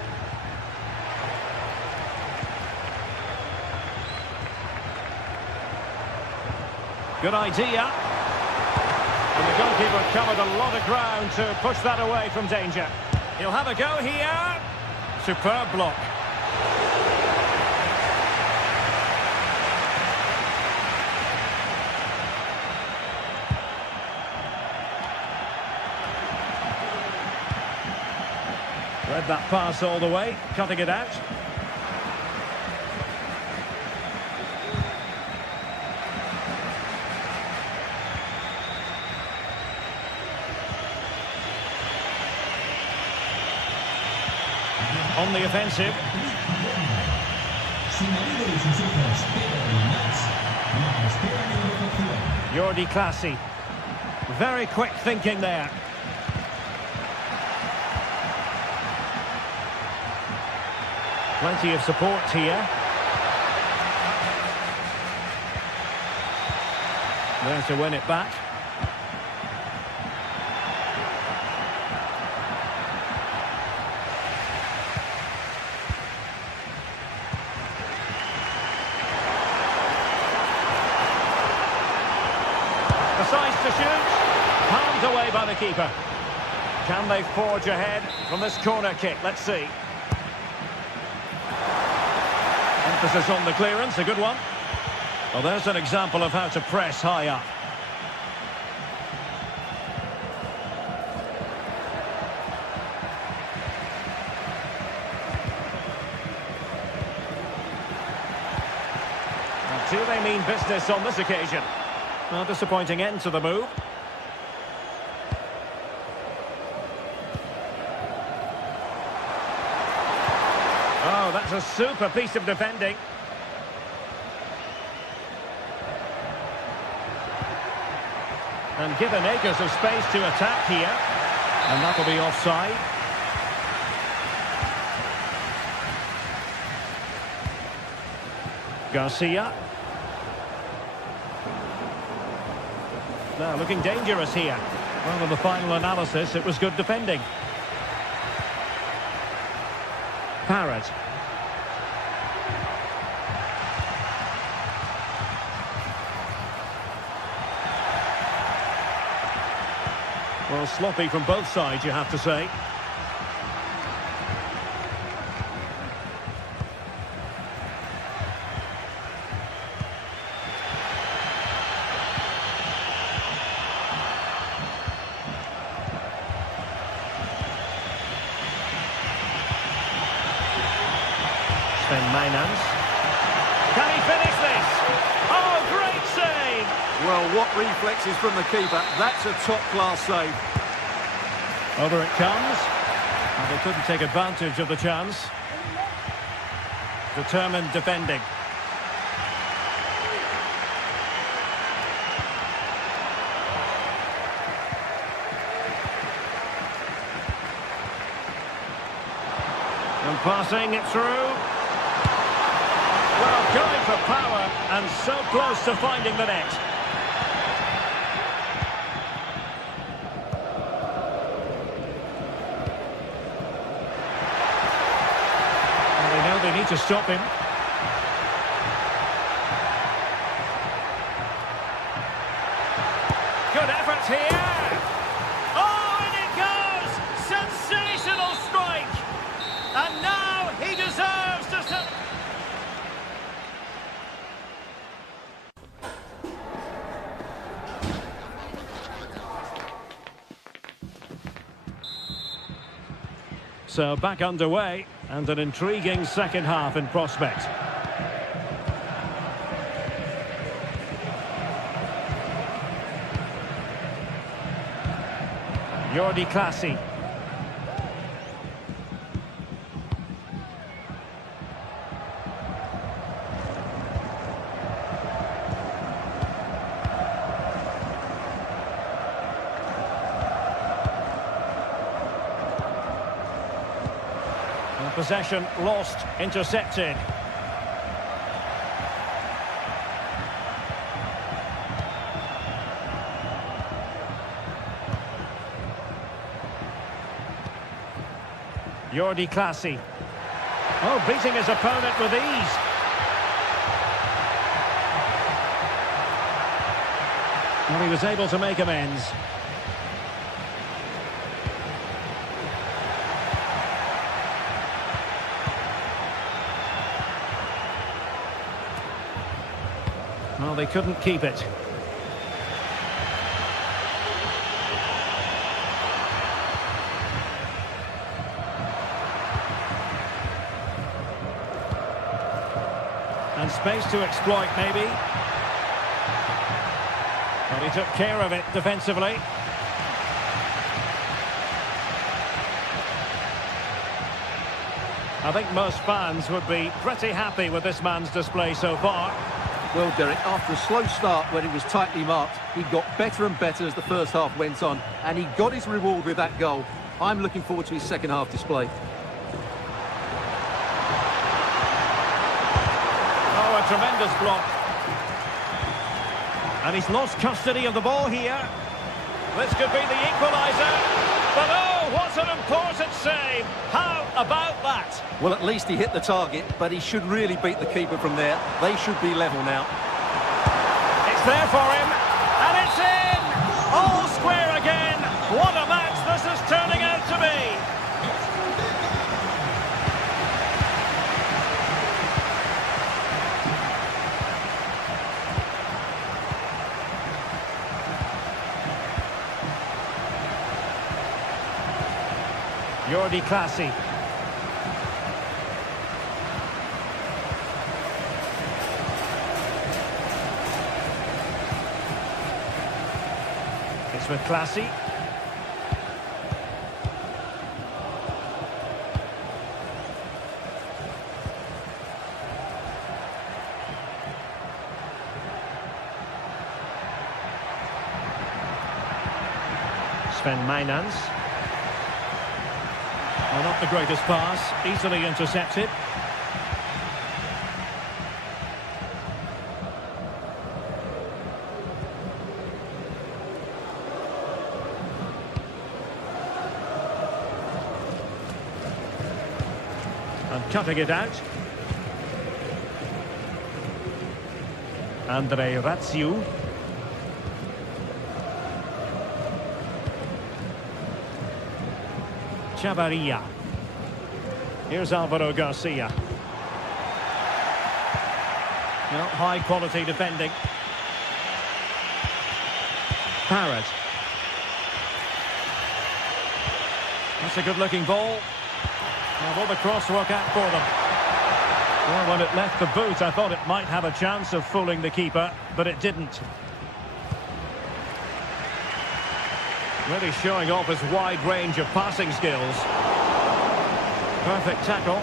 Good idea. And the goalkeeper covered a lot of ground to push that away from danger. He'll have a go here. Superb block. Read that pass all the way, cutting it out. On the offensive. Jordi Clasie. Very quick thinking there. Plenty of support here. There to win it back. Decides to shoot. Palmed away by the keeper. Can they forge ahead from this corner kick? Let's see. Emphasis on the clearance, a good one. Well, there's an example of how to press high up. And do they mean business on this occasion? Well, disappointing end to the move. Oh, that's a super piece of defending. And given acres of space to attack here. And that'll be offside. Garcia. Now looking dangerous here. Well, in the final analysis, it was good defending. Parrott. Well, sloppy from both sides, you have to say. Can he finish this? Oh, great save! Well, what reflexes from the keeper. That's a top-class save. Over it comes. And they couldn't take advantage of the chance. Determined defending. And passing it through. Well, going for power and so close to finding the net. And they know they need to stop him. Good effort here. Oh, and it goes! Sensational strike! And now he deserves to... So back underway, and an intriguing second half in prospect. Jordi Clasie. Possession lost, intercepted. Jordi Clasie. Oh, beating his opponent with ease. Well, he was able to make amends. Well, they couldn't keep it. And space to exploit, maybe. But he took care of it defensively. I think most fans would be pretty happy with this man's display so far. Well, Derek, after a slow start when he was tightly marked, he got better and better as the first half went on, and he got his reward with that goal. I'm looking forward to his second half display. Oh, a tremendous block. And he's lost custody of the ball here. This could be the equaliser. But oh, what an important save. How about that? Well, at least he hit the target, but he should really beat the keeper from there. They should be level now. It's there for him, and it's in! All square again. What a match this is turning out to be. Jordi Clasie. It's with Clasie. Sven Mainans. Well, not the greatest pass, easily intercepted. And cutting it out. Andre Ratsiu. Chavarria. Here's Alvaro Garcia. Well, high quality defending. Parrott. That's a good looking ball. Now will the cross work out for them? Well, when it left the boot, I thought it might have a chance of fooling the keeper, but it didn't. Really showing off his wide range of passing skills. Perfect tackle.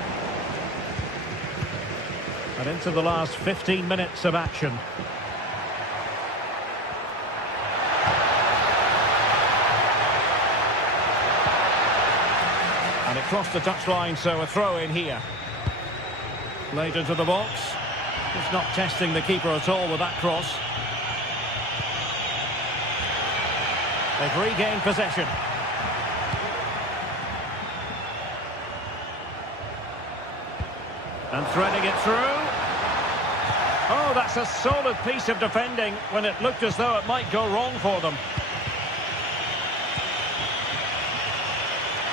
And into the last 15 minutes of action. And it crossed the touchline, so a throw in here. Laid into the box. Just not testing the keeper at all with that cross. They've regained possession. And threading it through. Oh, that's a solid piece of defending when it looked as though it might go wrong for them.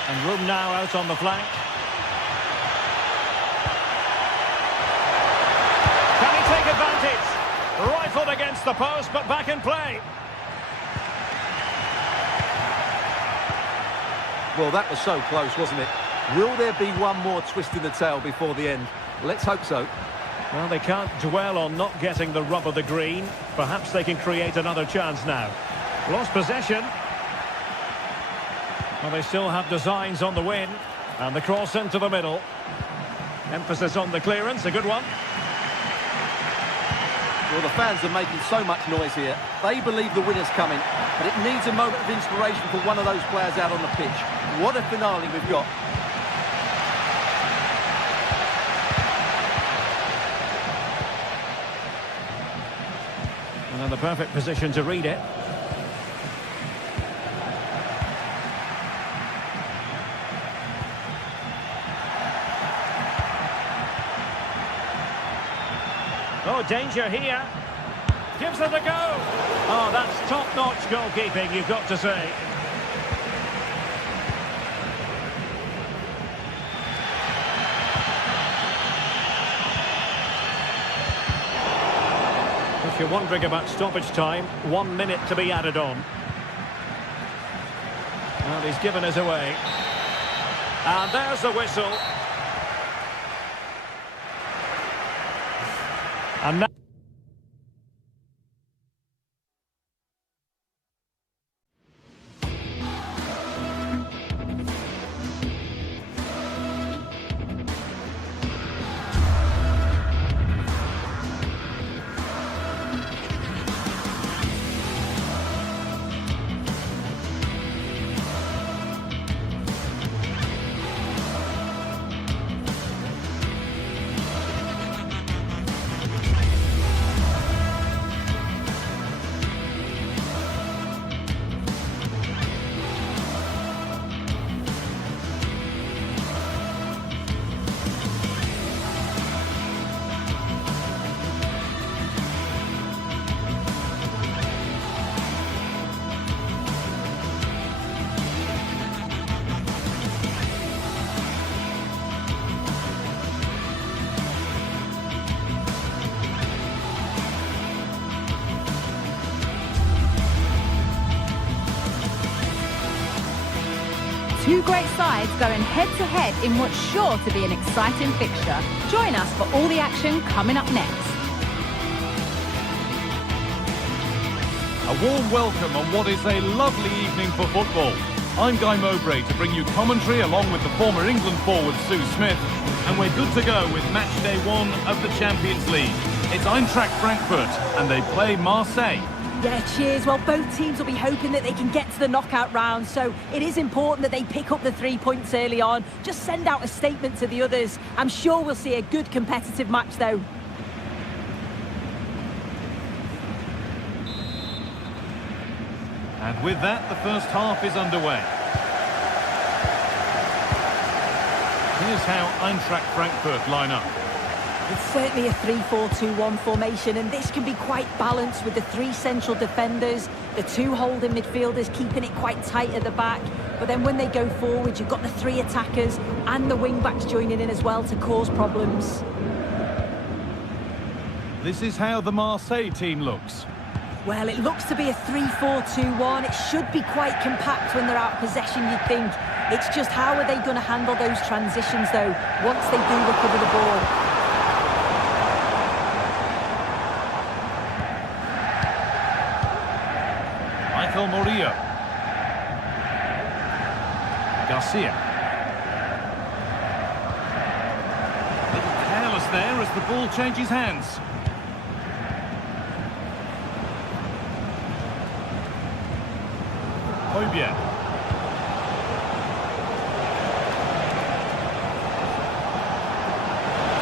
And room now out on the flank. Can he take advantage? Rifled against the post, but back in play. Well, that was so close, wasn't it? Will there be one more twist in the tail before the end? Let's hope so. Well, they can't dwell on not getting the rub of the green. Perhaps they can create another chance now. Lost possession. Well, they still have designs on the win. And the cross into the middle. Emphasis on the clearance, a good one. Well, the fans are making so much noise here. They believe the winner's coming, but it needs a moment of inspiration for one of those players out on the pitch. What a finale we've got. And in the perfect position to read it. Oh, danger here. Gives it a go. Oh, that's top-notch goalkeeping, you've got to say. If you're wondering about stoppage time, 1 minute to be added on. Well, he's given us away. And there's the whistle. And now Two great sides going head-to-head in what's sure to be an exciting fixture. Join us for all the action coming up next. A warm welcome on what is a lovely evening for football. I'm Guy Mowbray to bring you commentary along with the former England forward Sue Smith. And we're good to go with match day 1 of the Champions League. It's Eintracht Frankfurt and they play Marseille. Yeah, cheers. Well, both teams will be hoping that they can get to the knockout round, so it is important that they pick up the 3 points early on. Just send out a statement to the others. I'm sure we'll see a good competitive match, though. And with that, the first half is underway. Here's how Eintracht Frankfurt line up. It's certainly a 3-4-2-1 formation, and this can be quite balanced with the 3 central defenders, the 2 holding midfielders keeping it quite tight at the back. But then when they go forward, you've got the 3 attackers and the wing-backs joining in as well to cause problems. This is how the Marseille team looks. Well, it looks to be a 3-4-2-1. It should be quite compact when they're out of possession, you'd think. It's just how are they going to handle those transitions, though, once they do recover the ball. Garcia. A little careless there as the ball changes hands. Hojbjerg.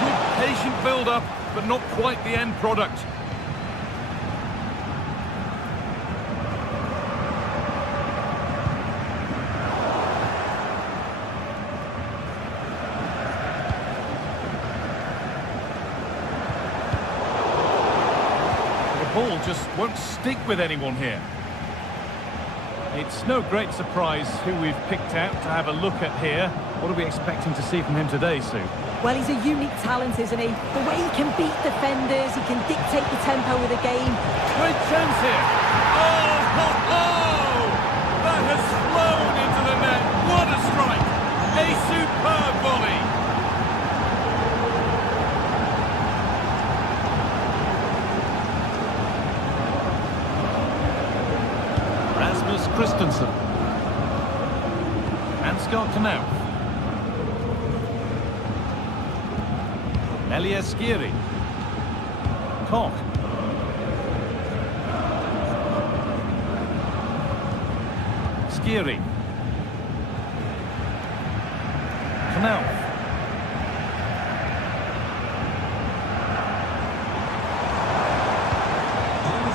Good patient build-up, but not quite the end product. The ball just won't stick with anyone here. It's no great surprise who we've picked out to have a look at here. What are we expecting to see from him today, Sue? Well, he's a unique talent, isn't he? The way he can beat defenders, he can dictate the tempo of the game. Great chance here. Oh, ho, ho! That has flown into the net. What a strike! A superb volley. Christensen. Ansgar Knauf. Elias Skiri. Koch. Skiri. Knauf.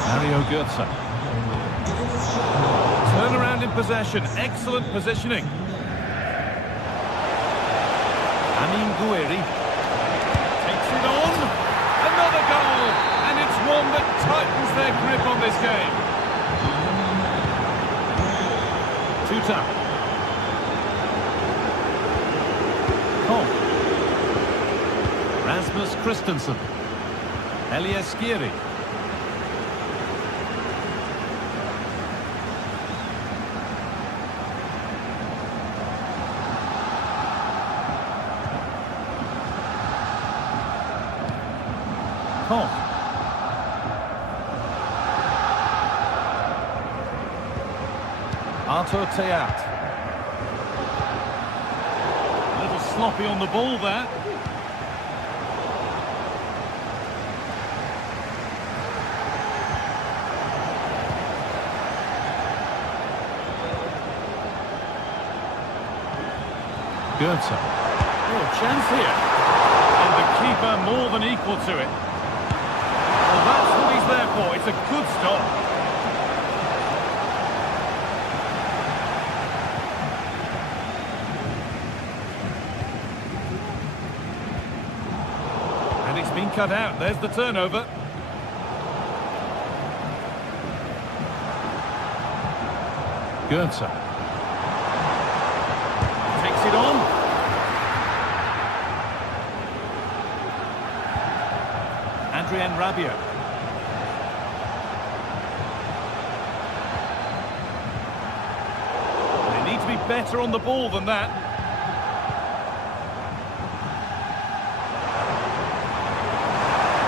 Mario Götze. Turn around in possession, excellent positioning. Amin Gouiri takes it on, another goal, and it's one that tightens their grip on this game. Tuta. Koch. Rasmus Christensen. Elias Skiri. Koch. Artur Theat. A little sloppy on the ball there. Götze. Oh, chance here. And the keeper more than equal to it. Well, that's what he's there for. It's a good stop. And it's been cut out. There's the turnover. Götze. Takes it on. Adrien Rabiot. They need to be better on the ball than that.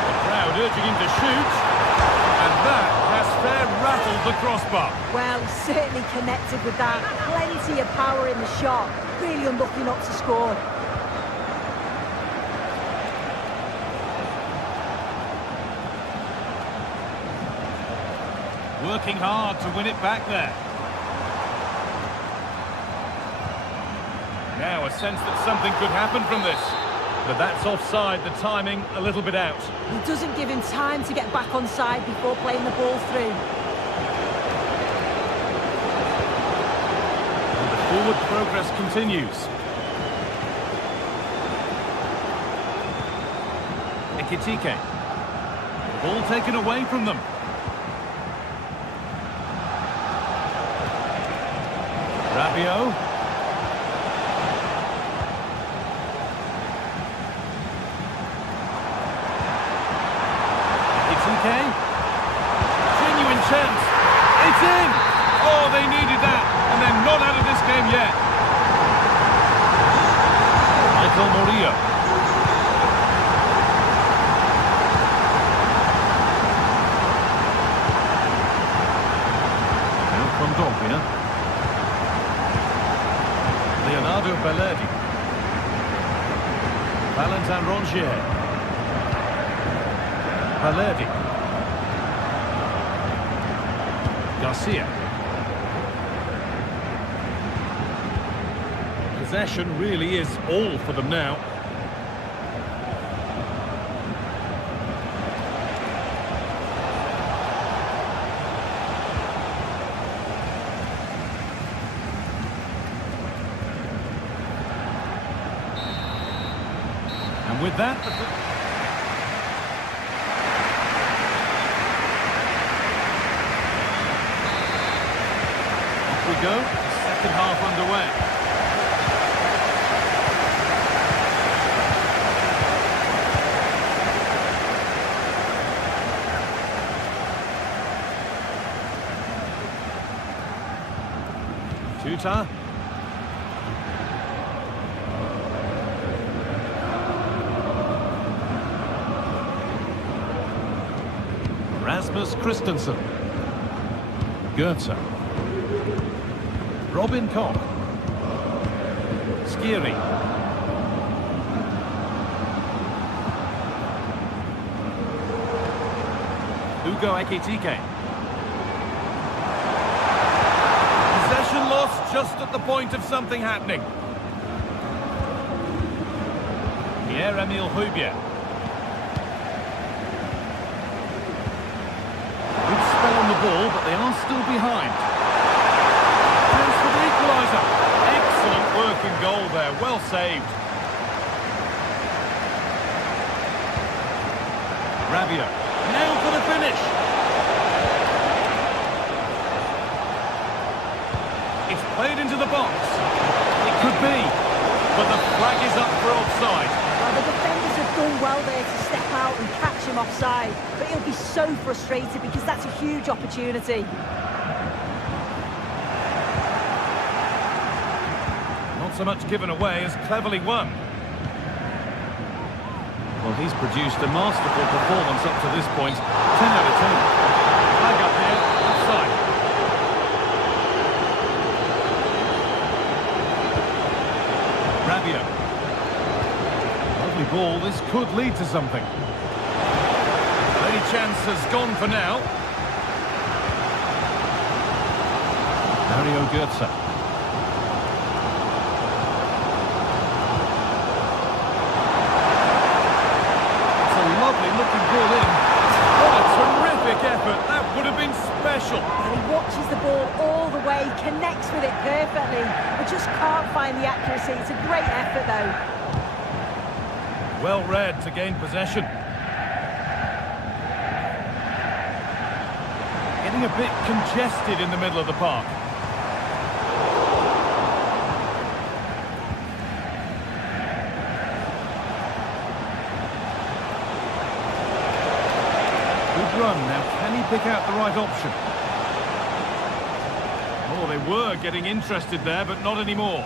The crowd urging him to shoot. And that has fair rattled the crossbar. Well, he's certainly connected with that. Plenty of power in the shot. Really unlucky not to score. Working hard to win it back there. Now a sense that something could happen from this. But that's offside, the timing a little bit out. He doesn't give him time to get back on side before playing the ball through. And the forward progress continues. Ekitike. The ball taken away from them. Rabiot. Ekitike. Genuine chance. It's in! Oh, they needed that, and they're not out of this game yet. Michael Murillo. Now from Dogbia. Valentin Rongier. Valerdi. Garcia. Possession really is all for them now. And with that, off we go. Second half underway. Tuta. Rasmus Christensen. Goetze. Robin Koch. Skiri. Hugo Ekitike. Possession lost just at the point of something happening. Pierre-Emile Højbjerg. Good spell on the ball, but they are still behind. Chance for the equaliser. Excellent work and goal there, well saved. Rabiot. Now for the finish. It's played into the box. It could be, but the flag is up for offside. Well, the defenders have done well there to step out and catch him offside, but he'll be so frustrated because that's a huge opportunity. Not so much given away as cleverly won. Well, he's produced a masterful performance up to this point. 10 out of 10. Flag up here, offside. Rabiot. Lovely ball, this could lead to something. Any chance has gone for now. Mario Götze. Looking ball in. What a terrific effort. That would have been special. And he watches the ball all the way, connects with it perfectly, but just can't find the accuracy. It's a great effort, though. Well read to gain possession. Getting a bit congested in the middle of the park. Run. Now, can he pick out the right option? Oh, they were getting interested there, but not anymore.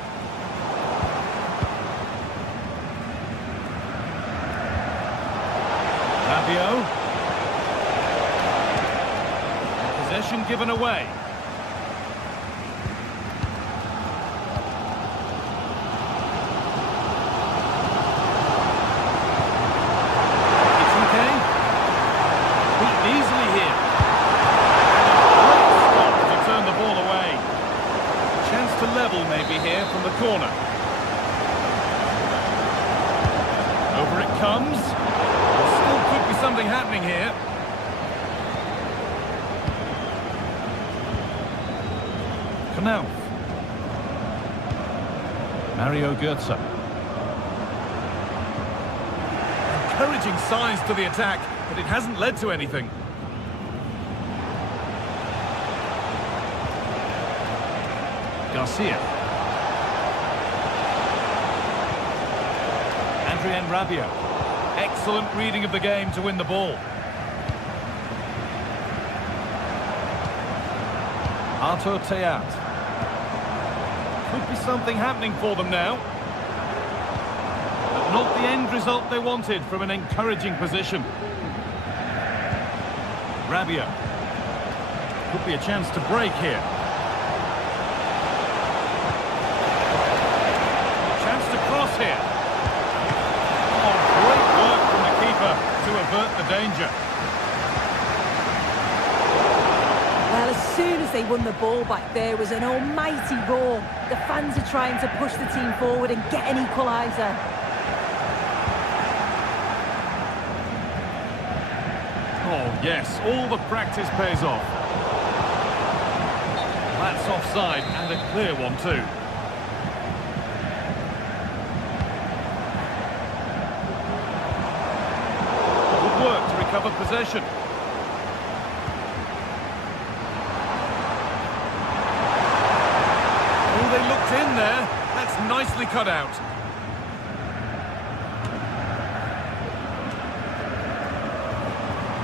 Rabiot. Possession given away. Maybe here from the corner. Over it comes. There still could be something happening here. Knauf. Mario Götze. Encouraging signs to the attack, but it hasn't led to anything. Garcia. Adrien Rabiot. Excellent reading of the game to win the ball. Artur Theat. Could be something happening for them now. But not the end result they wanted from an encouraging position. Rabiot. Could be a chance to break here. Chance to cross here. Oh, they won the ball back, there was an almighty roar. The fans are trying to push the team forward and get an equaliser. Oh, yes, all the practice pays off. That's offside, and a clear one too. Good work to recover possession. Oh, they looked in there. That's nicely cut out.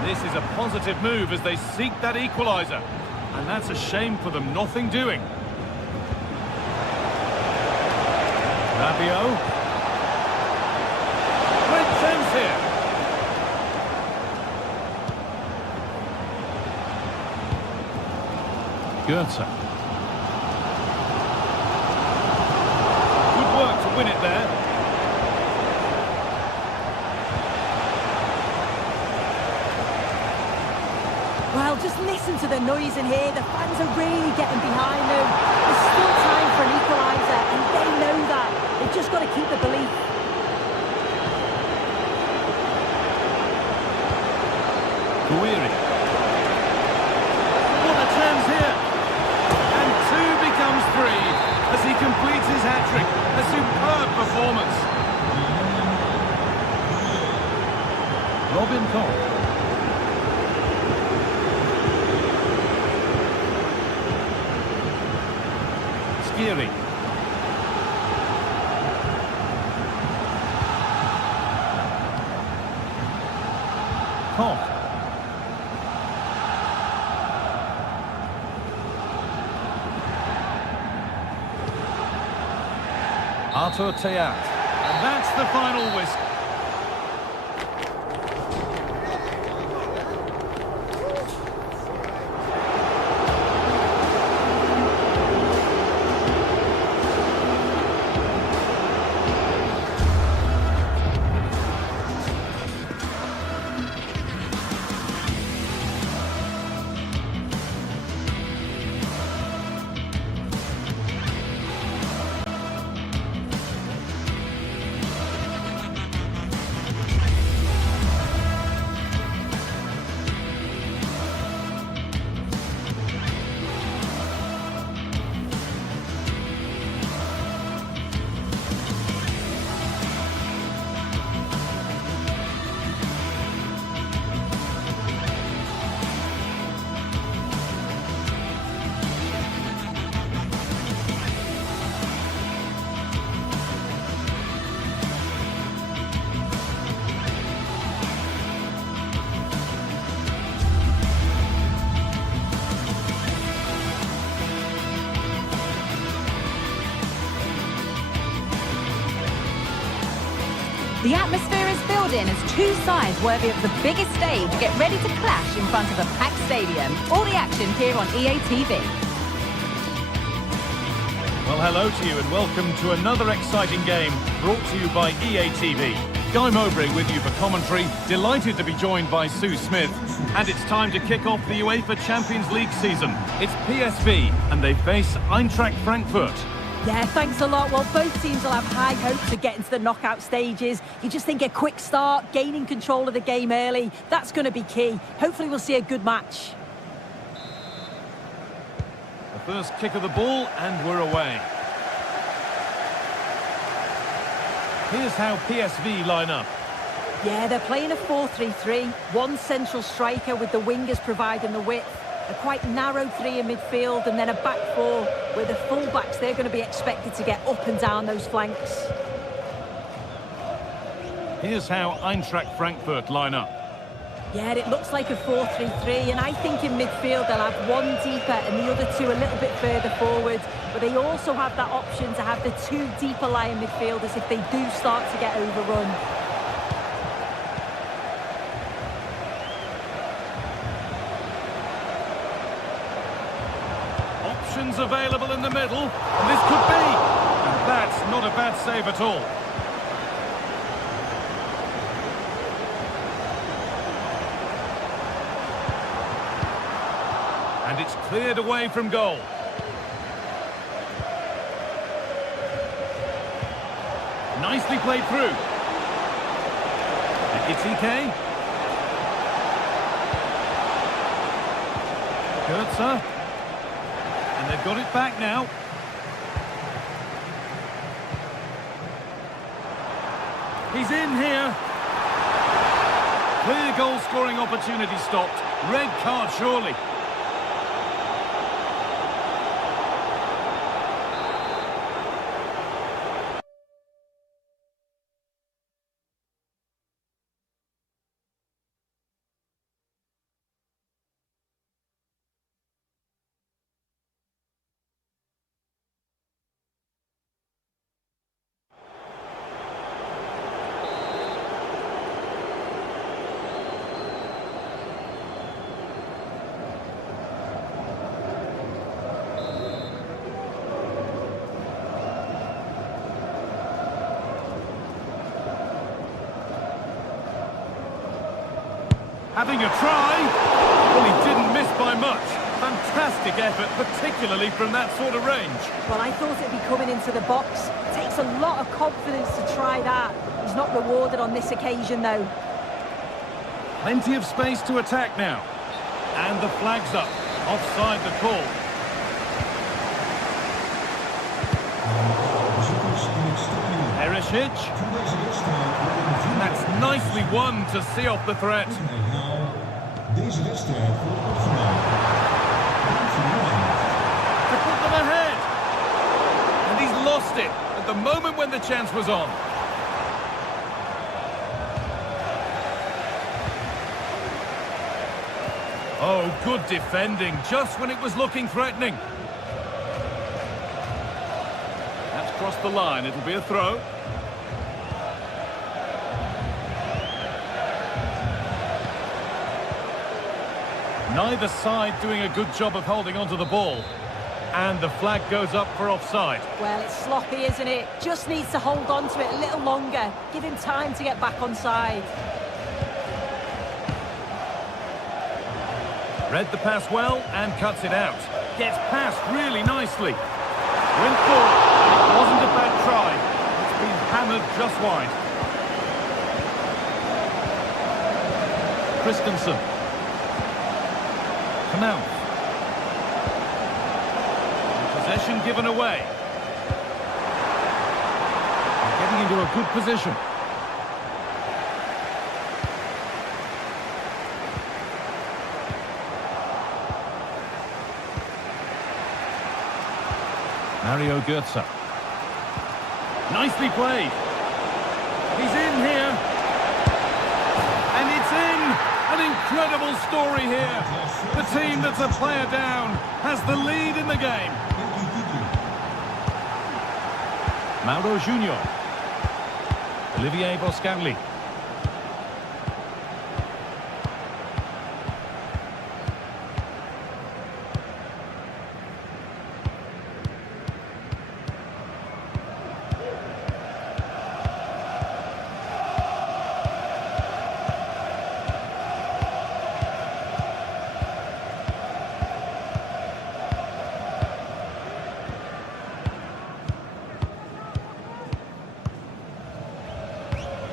This is a positive move as they seek that equaliser. And that's a shame for them, nothing doing. Rabiot. Great chance here. Goethe. Good work to win it there. Well, just listen to the noise in here. The fans are really getting behind them. There's still time for an equaliser, and they know that. They've just got to keep the belief. Guiri. What a chance here. And 2 becomes 3 as he completes his hat-trick. A superb performance. Robin Koch. Skiri. Koch. Arthur Theat. And that's the final whistle. The atmosphere is building as two sides worthy of the biggest stage get ready to clash in front of a packed stadium. All the action here on EA TV. Well, hello to you and welcome to another exciting game brought to you by EA TV. Guy Mowbray with you for commentary, delighted to be joined by Sue Smith. And it's time to kick off the UEFA Champions League season. It's PSV and they face Eintracht Frankfurt. Yeah, thanks a lot. Well, both teams will have high hopes of getting to the knockout stages. You just think a quick start, gaining control of the game early, that's going to be key. Hopefully we'll see a good match. The first kick of the ball and we're away. Here's how PSV line up. Yeah, they're playing a 4-3-3. One central striker with the wingers providing the width. A quite narrow 3 in midfield and then a back 4 where the full-backs, they're going to be expected to get up and down those flanks. Here's how Eintracht Frankfurt line up. Yeah, it looks like a 4-3-3, and I think in midfield they'll have one deeper and the other 2 a little bit further forward. But they also have that option to have the 2 deeper lying midfielders if they do start to get overrun. Options available in the middle, and this could be. And that's not a bad save at all. And And it's cleared away from goal. Nicely played through. Ekitike. Goetze. And they've got it back now. He's in here. Clear goal-scoring opportunity stopped. Red card, surely. Having a try. Well, he didn't miss by much. Fantastic effort, particularly from that sort of range. Well, I thought it'd be coming into the box. It takes a lot of confidence to try that. He's not rewarded on this occasion, though. Plenty of space to attack now. And the flag's up. Offside the call. Perisic. And that's nicely won to see off the threat. To put them ahead. And he's lost it at the moment when the chance was on. Oh, good defending, just when it was looking threatening. That's crossed the line, it'll be a throw. Neither side doing a good job of holding onto the ball. And the flag goes up for offside. Well, it's sloppy, isn't it? Just needs to hold on to it a little longer. Give him time to get back on side. Read the pass well and cuts it out. Gets past really nicely. Went forward. It wasn't a bad try. It's been hammered just wide. Christensen. Canal. Possession given away. Getting into a good position. Mario Götze. Nicely played. He's in here. And it's in. An incredible story here. The team that's a player down has the lead in the game. Mauro Junior. Olivier Boscanli.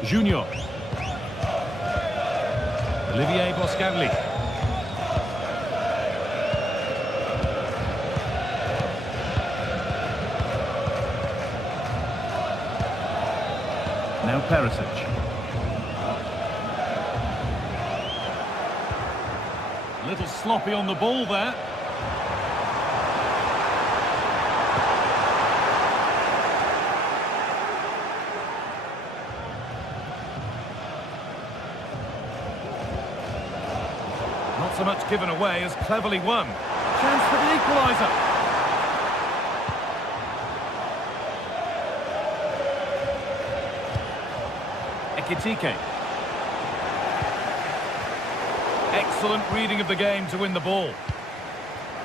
Junior. Olivier Boscanli. Now Perisic. A little sloppy on the ball there. So much given away as cleverly won. Chance for the equaliser. Ekitike. Excellent reading of the game to win the ball.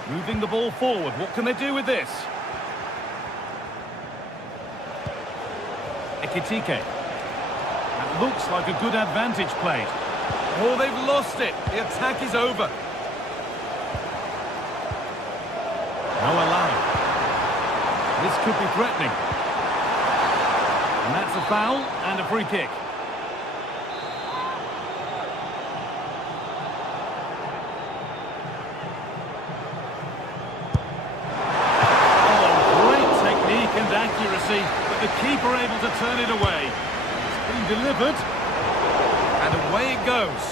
Moving the ball forward. What can they do with this? Ekitike. That looks like a good advantage played. Oh, they've lost it. The attack is over. could be threatening. And that's a foul and a free kick. And accuracy, but the keeper able to turn it away. It's been delivered, and away it goes.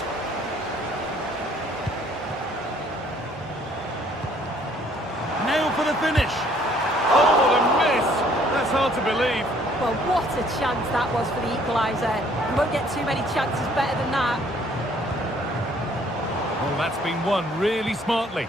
Now for the finish. Oh, what a miss! That's hard to believe. Well, what a chance that was for the equaliser. You won't get too many chances better than that. Well, that's been won really smartly.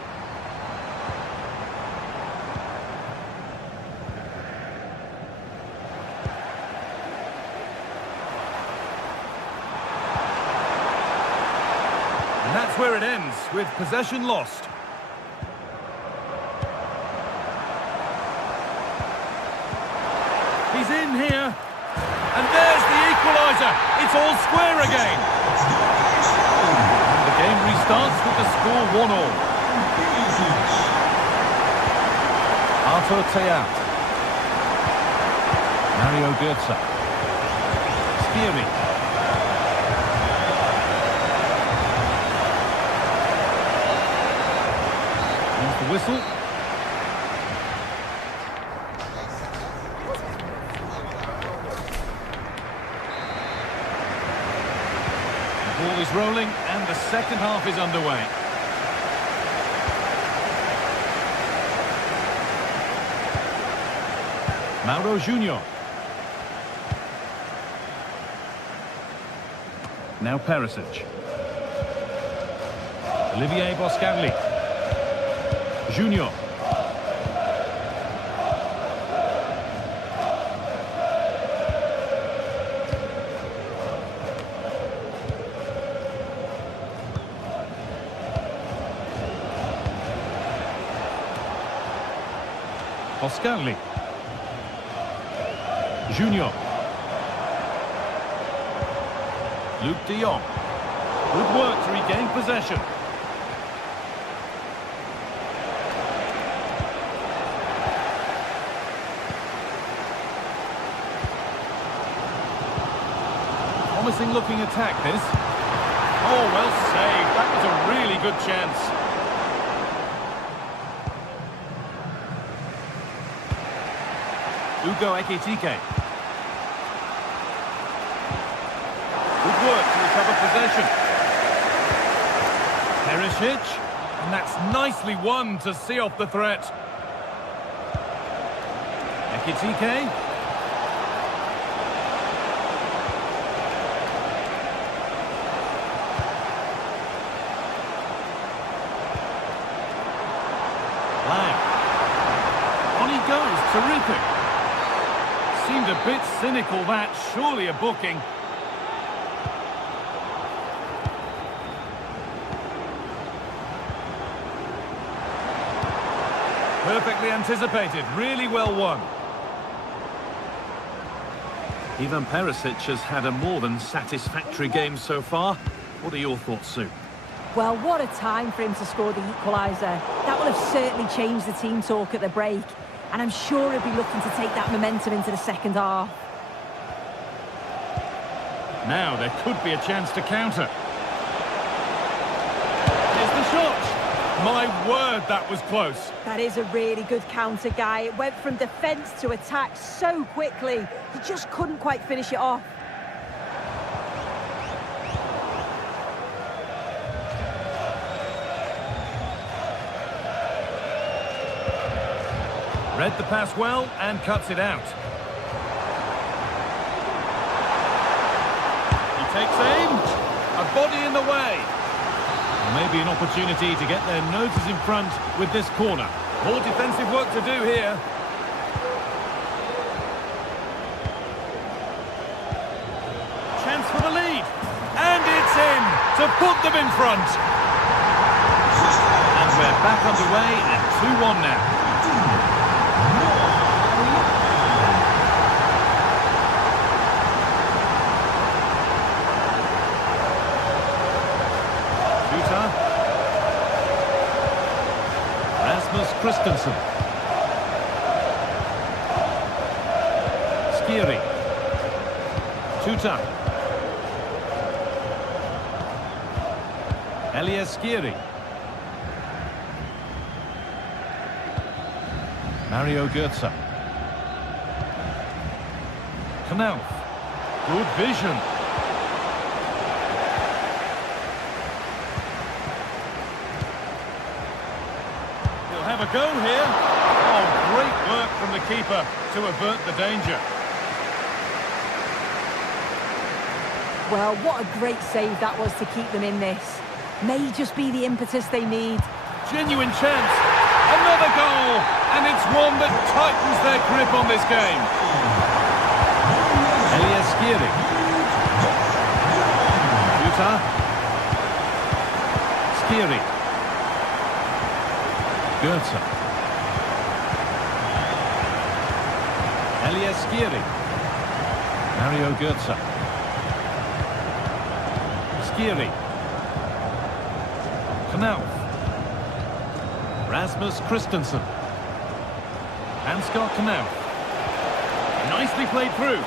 And that's where it ends, with possession lost. He's in here. And there's the equaliser. It's all square again. And the game restarts with the score 1-1. Arthur Teat. Mario Götze. Skiri. Whistle. The ball is rolling and the second half is underway. Mauro Junior. Now Perisic. Olivier Boscagli. Junior. Boscagli. Junior. Luke de Jong. Good work to regain possession. Promising looking attack this. Oh, well saved. That was a really good chance. Ugo Ekitike. Good work to recover possession. Perisic. And that's nicely won to see off the threat. Ekitike. On he goes, terrific. Seemed a bit cynical that, surely a booking. Perfectly anticipated, really well won. Ivan Perisic has had a more than satisfactory game so far. What are your thoughts, Sue? Well, what a time for him to score the equaliser. That will have certainly changed the team talk at the break. And I'm sure he'll be looking to take that momentum into the second half. Now there could be a chance to counter. Here's the shot. My word, that was close. That is a really good counter, Guy. It went from defence to attack so quickly. He just couldn't quite finish it off. Read the pass well and cuts it out. He takes aim. A body in the way. Maybe an opportunity to get their noses in front with this corner. More defensive work to do here. Chance for the lead. And it's in to put them in front. And we're back underway at 2-1 now. Christensen. Skiri. Tuta. Skiri. Mario Götze. Knauf. Good vision. He'll have a go here. Oh, great work from the keeper to avert the danger. Well, what a great save that was to keep them in this. May just be the impetus they need. Genuine chance. Another goal. And it's one that tightens their grip on this game. Skiri. Tuta. Skiri. Götze. Skiri. Mario Götze. Skiri. Knauf. Rasmus Christensen. Ansgar Knauf. Nicely played through.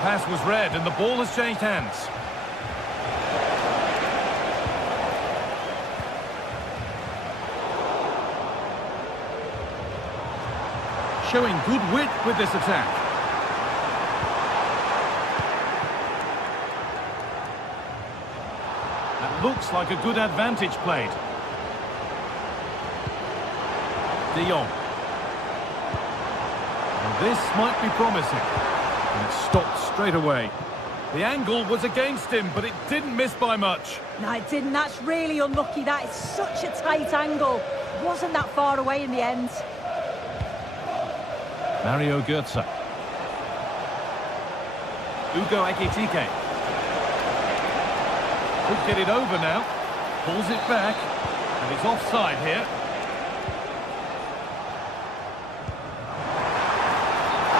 Pass was read and the ball has changed hands. Showing good wit with this attack. That looks like a good advantage played. De Jong. And this might be promising. And it stopped straight away. The angle was against him, but it didn't miss by much. No, it didn't. That's really unlucky. That is such a tight angle. Wasn't that far away in the end. Mario Götze. Ugo Ekitike. Could get it over now. Pulls it back. And it's offside here.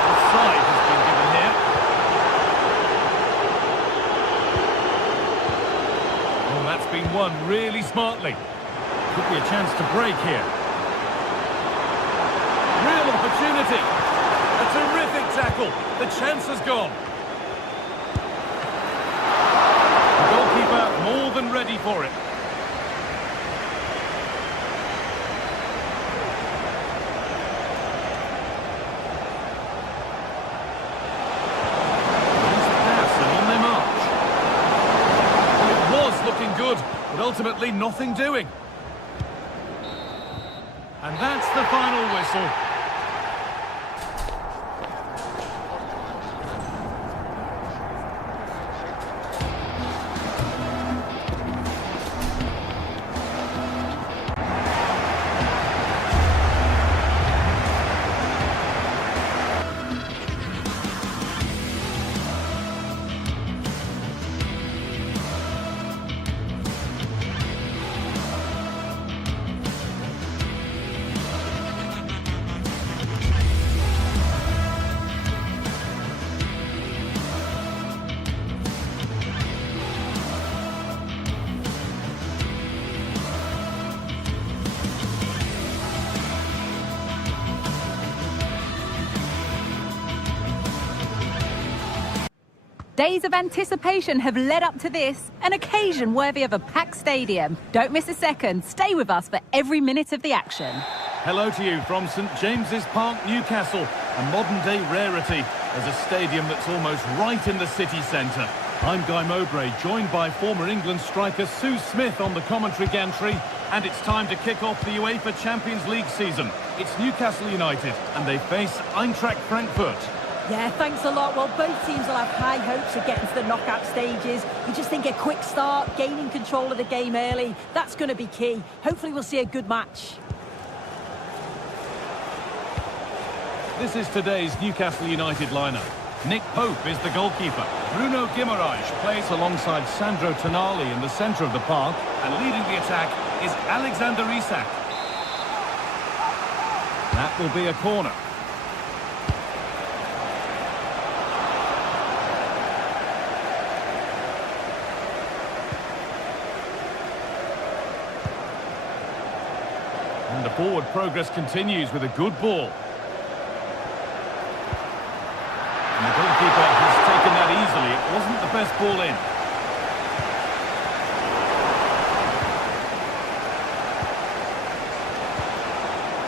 Offside has been given here. Oh, that's been won really smartly. Could be a chance to break here. Real opportunity. A terrific tackle. The chance has gone. The goalkeeper more than ready for it. Nice pass and on their march. It was looking good, but ultimately nothing doing. And that's the final whistle. Days of anticipation have led up to this, an occasion worthy of a packed stadium. Don't miss a second. Stay with us for every minute of the action. Hello to you from St James's Park, Newcastle, a modern-day rarity as a stadium that's almost right in the city centre. I'm Guy Mowbray, joined by former England striker Sue Smith on the commentary gantry, and it's time to kick off the UEFA Champions League season. It's Newcastle United, and they face Eintracht Frankfurt. Yeah, thanks a lot. Well, both teams will have high hopes of getting to the knockout stages. You just think a quick start, gaining control of the game early, that's going to be key. Hopefully we'll see a good match. This is today's Newcastle United lineup. Nick Pope is the goalkeeper. Bruno Guimaraes plays alongside Sandro Tonali in the centre of the park, and leading the attack is Alexander Isak. That will be a corner. Forward progress continues with a good ball. And the goalkeeper has taken that easily. It wasn't the best ball in.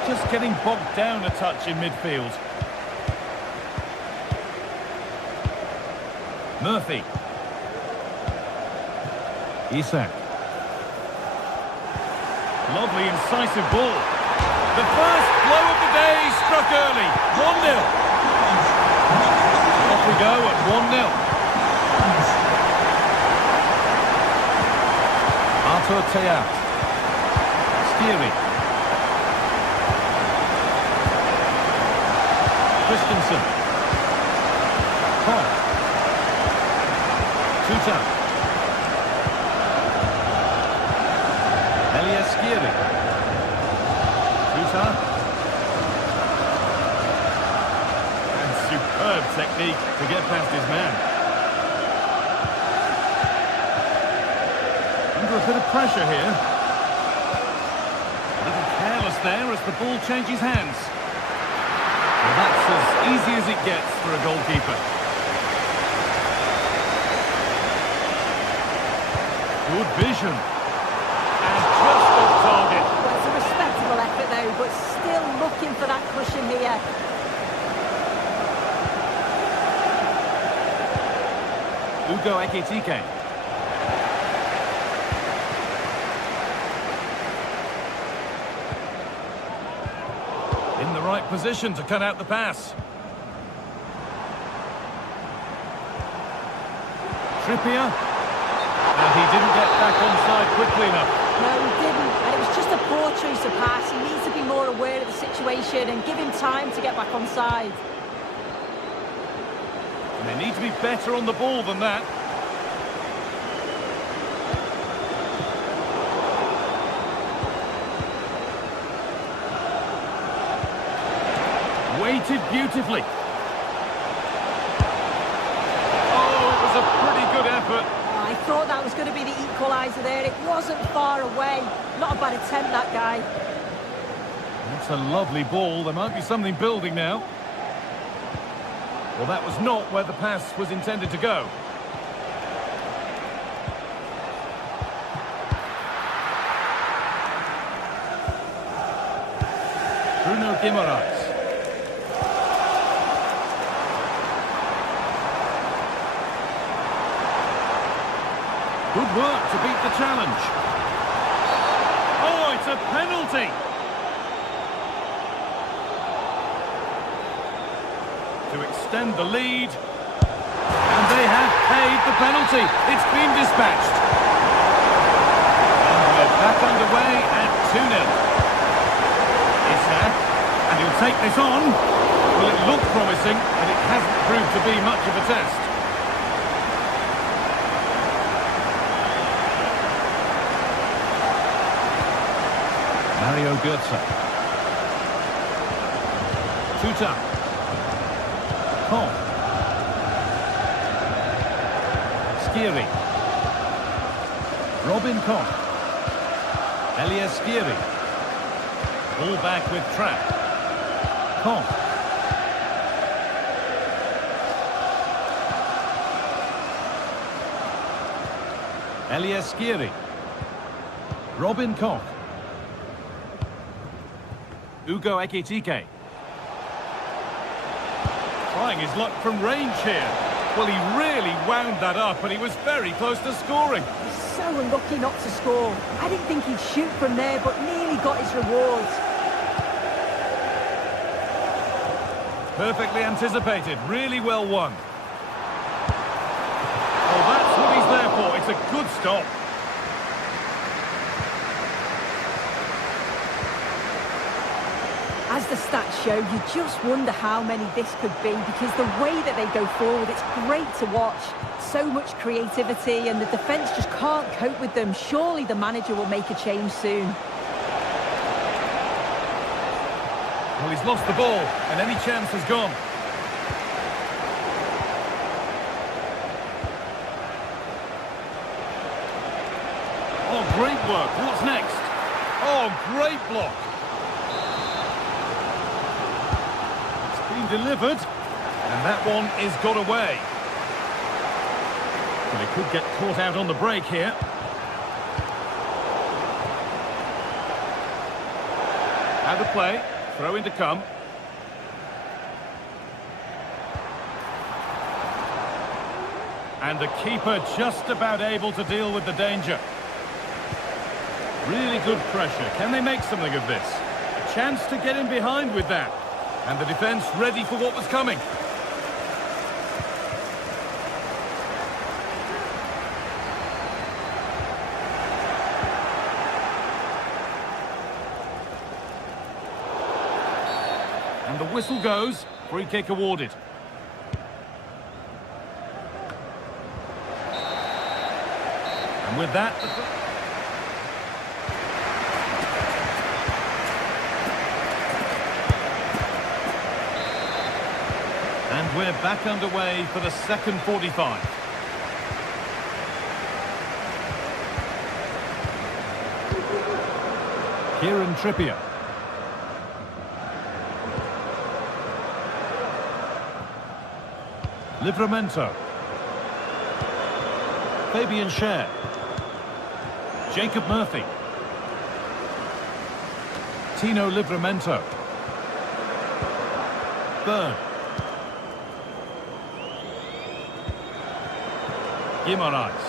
Just getting bogged down a touch in midfield. Murphy. Isak. Lovely incisive ball. The first blow of the day struck early. 1-0. Off we go at 1-0. Arthur Teat. Skiri. Christensen. Tom. Tuta. Skiri. Tuta. And superb technique to get past his man. Under a bit of pressure here. A little careless there as the ball changes hands. Well, that's as easy as it gets for a goalkeeper. Good vision. Target. Well, it's a respectable effort though, but still looking for that cushion here. Ugo Ekitike. In the right position to cut out the pass. Trippier. And he didn't get back onside quickly enough. No, he didn't, and it was just a poor choice of pass. He needs to be more aware of the situation and give him time to get back on side. And they need to be better on the ball than that. Weighted beautifully. Oh, it was a pretty good effort. I thought that was going to be the equaliser there. It wasn't far away. Not a bad attempt, that guy. That's a lovely ball. There might be something building now. Well, that was not where the pass was intended to go. Bruno Guimaraes. Good work to beat the challenge. Oh, it's a penalty. To extend the lead. And they have paid the penalty. It's been dispatched. And we're back underway at 2-0. Isak. And he'll take this on. Well, it looked promising, but it hasn't proved to be much of a test. Mario Götze. Tuta. Koch. Skiri. Robin Koch. Elias Skiri. Ball back with Trapp. Koch. Elias Skiri. Robin Koch. Ugo Ekitike. Trying his luck from range here. Well, he really wound that up and he was very close to scoring. He's so unlucky not to score. I didn't think he'd shoot from there, but nearly got his reward. Perfectly anticipated. Really well won. Well, that's what he's there for. It's a good stop. As the stats show, you just wonder how many this could be, because the way that they go forward, it's great to watch. So much creativity, and the defence just can't cope with them. Surely the manager will make a change soon. Well, he's lost the ball, and any chance has gone. Oh, great work. What's next? Oh, great block. delivered. And that one is got away. Well, he could get caught out on the break here. Out of play. Throw in to come. And the keeper just about able to deal with the danger. Really good pressure. Can they make something of this? A chance to get in behind with that. And the defence ready for what was coming. And the whistle goes. Free kick awarded. And with that... And we're back underway for the second 45. Kieran Trippier. Livramento. Fabian Schär. Jacob Murphy. Tino Livramento. Byrne. Guimaraes.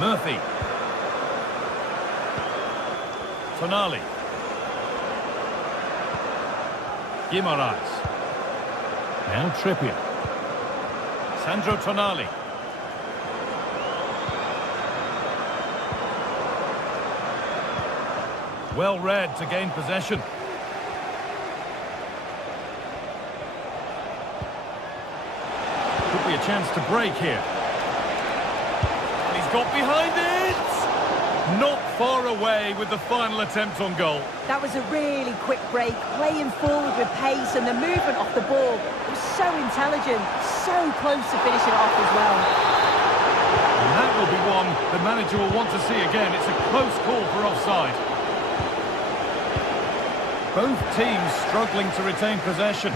Murphy. Tonali. Guimaraes. Now Trippier. Sandro Tonali. Well read to gain possession. Could be a chance to break here. And he's got behind it! Not far away with the final attempt on goal. That was a really quick break, playing forward with pace, and the movement off the ball was so intelligent, so close to finishing it off as well. And that will be one the manager will want to see again. It's a close call for offside. Both teams struggling to retain possession.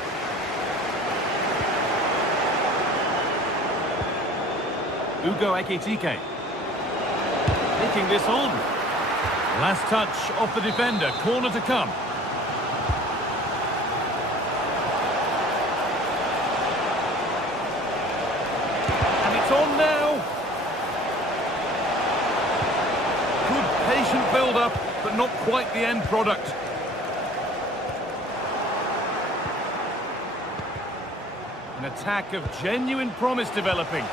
Ugo Ekitike. Taking this on. Last touch off the defender. Corner to come. And it's on now. Good patient build-up, but not quite the end product. An attack of genuine promise developing.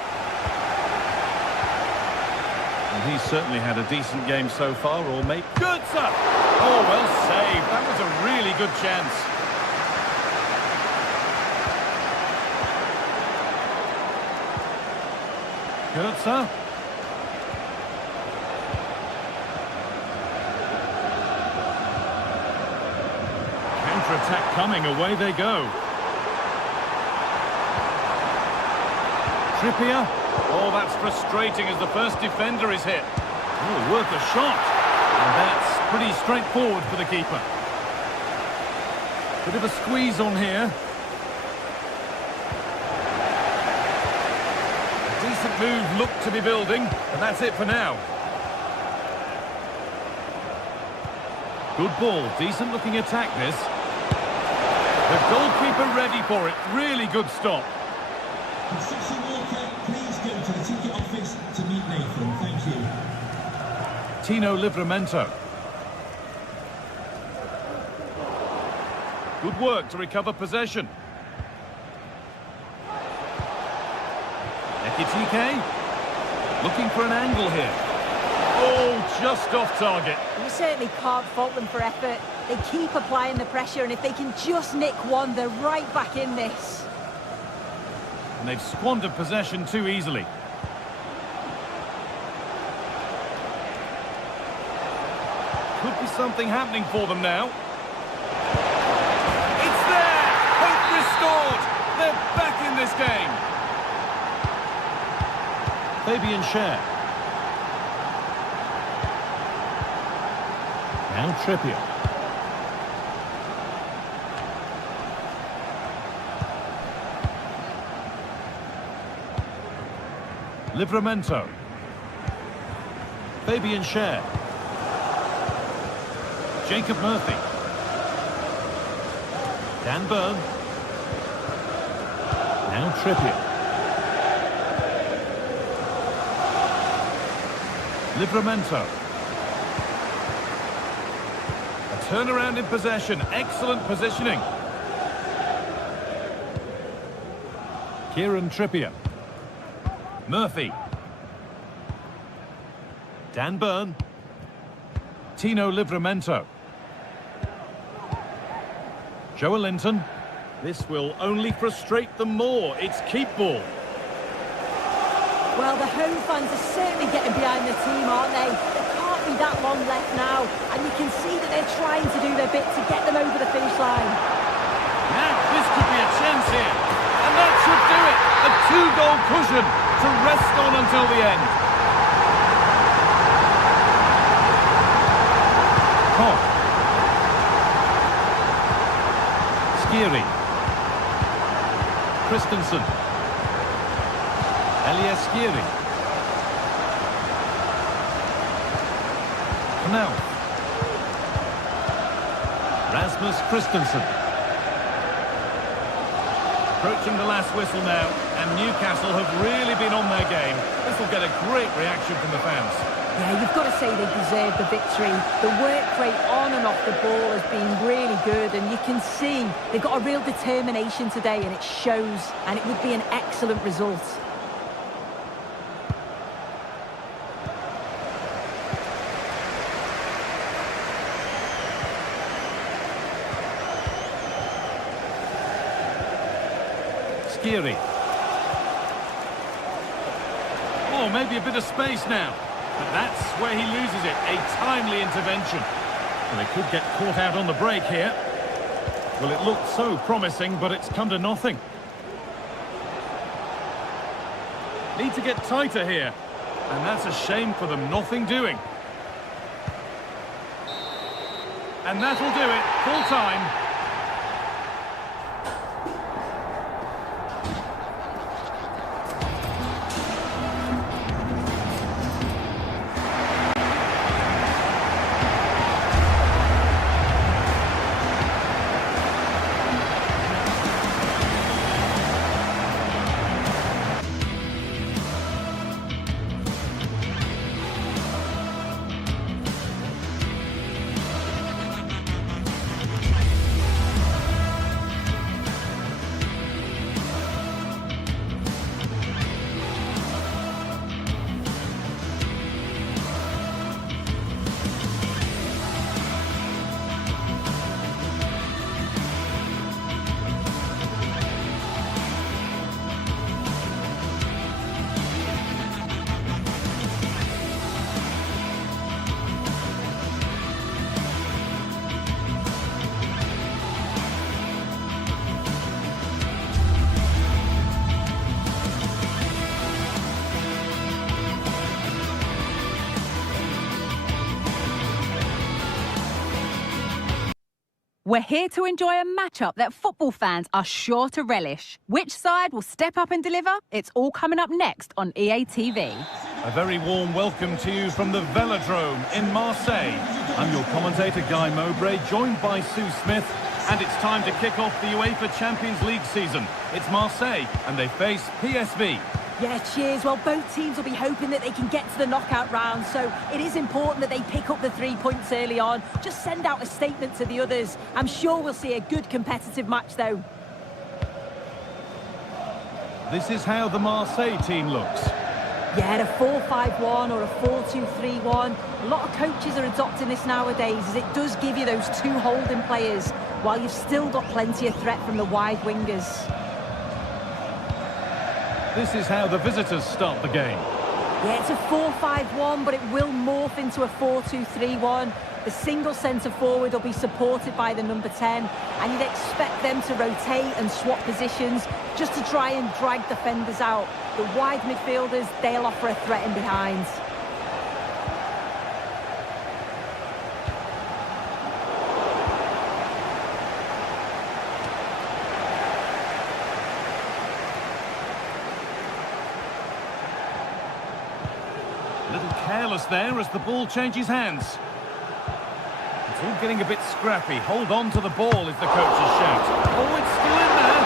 And he's certainly had a decent game so far, or maybe... Goetze! Oh, well saved. That was a really good chance. Goetze. Counter-attack coming. Away they go. Trippier. Oh, that's frustrating as the first defender is hit. Oh, worth a shot. And that's pretty straightforward for the keeper. Bit of a squeeze on here. A decent move looked to be building, and that's it for now. Good ball, decent looking attack this. The goalkeeper ready for it. Really good stop. Concession worker, please go to the ticket office to meet Nathan. Thank you. Tino Livramento. Good work to recover possession. Ekitike. Looking for an angle here. Oh, just off target. You certainly can't fault them for effort. They keep applying the pressure, and if they can just nick one, they're right back in this. And they've squandered possession too easily. Could be something happening for them now. It's there! Hope restored! They're back in this game! Fabian Schär. Now Trippier. Livramento. Fabian Schär. Jacob Murphy. Dan Burn. Now Trippier. Livramento. A turnaround in possession. Excellent positioning. Kieran Trippier. Murphy. Dan Burn. Tino Livramento. Joelinton. This will only frustrate them more. It's keep ball. Well, the home fans are certainly getting behind the team, aren't they? There can't be that long left now, and you can see that they're trying to do their bit to get them over the finish line. Now, this could be a chance here. And that should do it. A 2-goal cushion to rest on until the end. Koch. Skiri. Christensen. Elias Skiri. Knauf. Rasmus Christensen. Approaching the last whistle now, and Newcastle have really been on their game. This will get a great reaction from the fans. Yeah, you've got to say they deserve the victory. The work rate on and off the ball has been really good, and you can see they've got a real determination today, and it shows, and it would be an excellent result. Skiri. Oh, maybe a bit of space now. But that's where he loses it. A timely intervention. And they could get caught out on the break here. Well, it looked so promising, but it's come to nothing. Need to get tighter here. And that's a shame for them. Nothing doing. And that'll do it. Full time. We're here to enjoy a matchup that football fans are sure to relish. Which side will step up and deliver? It's all coming up next on EA TV. A very warm welcome to you from the Velodrome in Marseille. I'm your commentator, Guy Mowbray, joined by Sue Smith. And it's time to kick off the UEFA Champions League season. It's Marseille, and they face PSV. Yeah, cheers. Well, both teams will be hoping that they can get to the knockout round, so it is important that they pick up the 3 points early on. Just send out a statement to the others. I'm sure we'll see a good competitive match, though. This is how the Marseille team looks. Yeah, a 4-5-1 or a 4-2-3-1. A lot of coaches are adopting this nowadays, as it does give you those 2 holding players, while you've still got plenty of threat from the wide wingers. This is how the visitors start the game. Yeah, it's a 4-5-1, but it will morph into a 4-2-3-1. The single centre-forward will be supported by the number 10, and you'd expect them to rotate and swap positions just to try and drag defenders out. The wide midfielders, they'll offer a threat in behind. A little careless there as the ball changes hands. It's all getting a bit scrappy. Hold on to the ball is the coach's shout. Oh, it's still in there.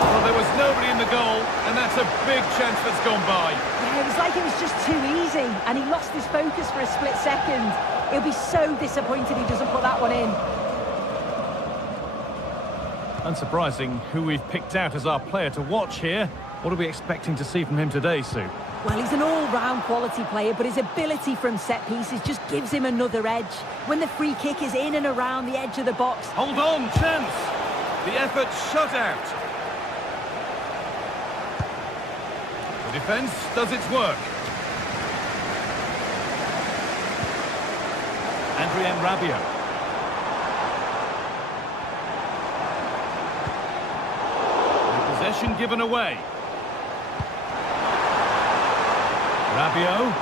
Well, there was nobody in the goal, and that's a big chance that's gone by. Yeah, it was like it was just too easy, and he lost his focus for a split second. He'll be so disappointed he doesn't put that one in. Unsurprising who we've picked out as our player to watch here. What are we expecting to see from him today, Sue? Well, he's an all-round quality player, but his ability from set pieces just gives him another edge. When the free kick is in and around the edge of the box. Hold on, chance! The effort shut out. The defence does its work. Adrien Rabiot. Possession given away. Rabiot.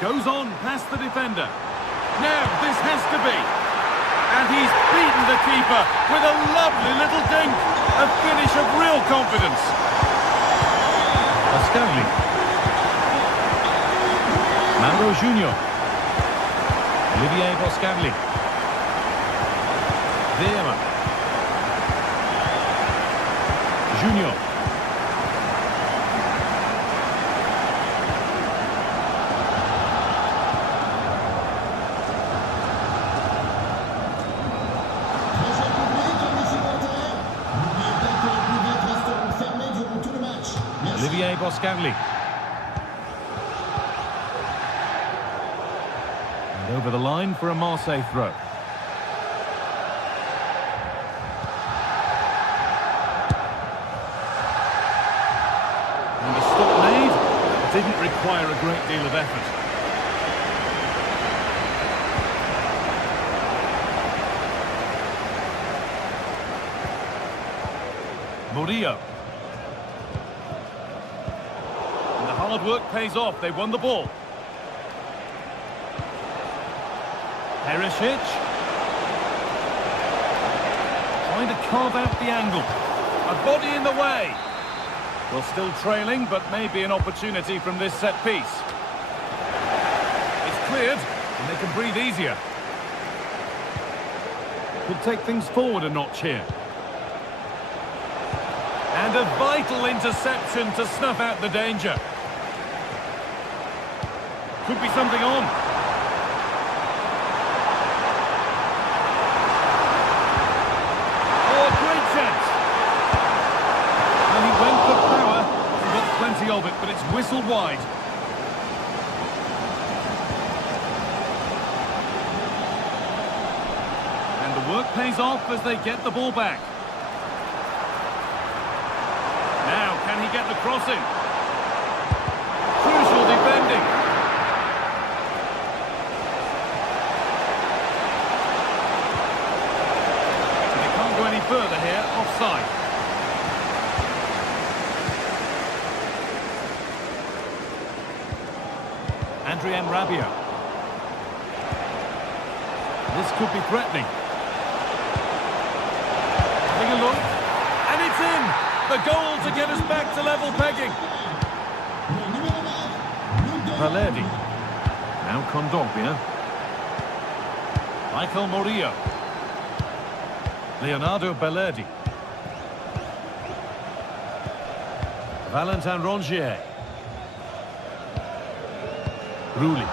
Goes on past the defender. Now this has to be. And he's beaten the keeper with a lovely little dink. A finish of real confidence. Pascali. Mauro Junior. Olivier Boscagli. Vieira. Junior. Olivier Boscagli. And over the line for a Marseille throw. And a stop made. Didn't require a great deal of effort. Murillo. Hard work pays off. They won the ball. Perisic. Trying to carve out the angle. A body in the way. Well, still trailing, but maybe an opportunity from this set piece. It's cleared, and they can breathe easier. Could take things forward a notch here. And a vital interception to snuff out the danger. Could be something on. Oh, a great chance. Well, he went for power. He got plenty of it, but it's whistled wide. And the work pays off as they get the ball back. Now, can he get the crossing? Crucial defending. Any further here, offside. Adrien Rabiot. This could be threatening. Having a look, and it's in! The goal to get us back to level pegging. Valerdi. Now Kondogbia. Michael Murillo. Leonardo Bellerdi. Valentin Rongier. Rulli.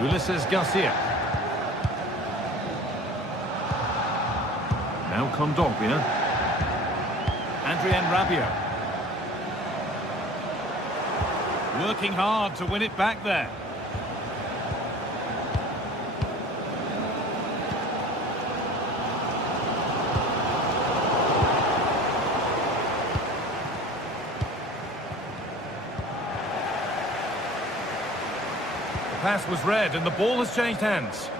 Ulises Garcia. Now Kondogbia. Adrien Rabiot. Working hard to win it back there. Pass was read and the ball has changed hands.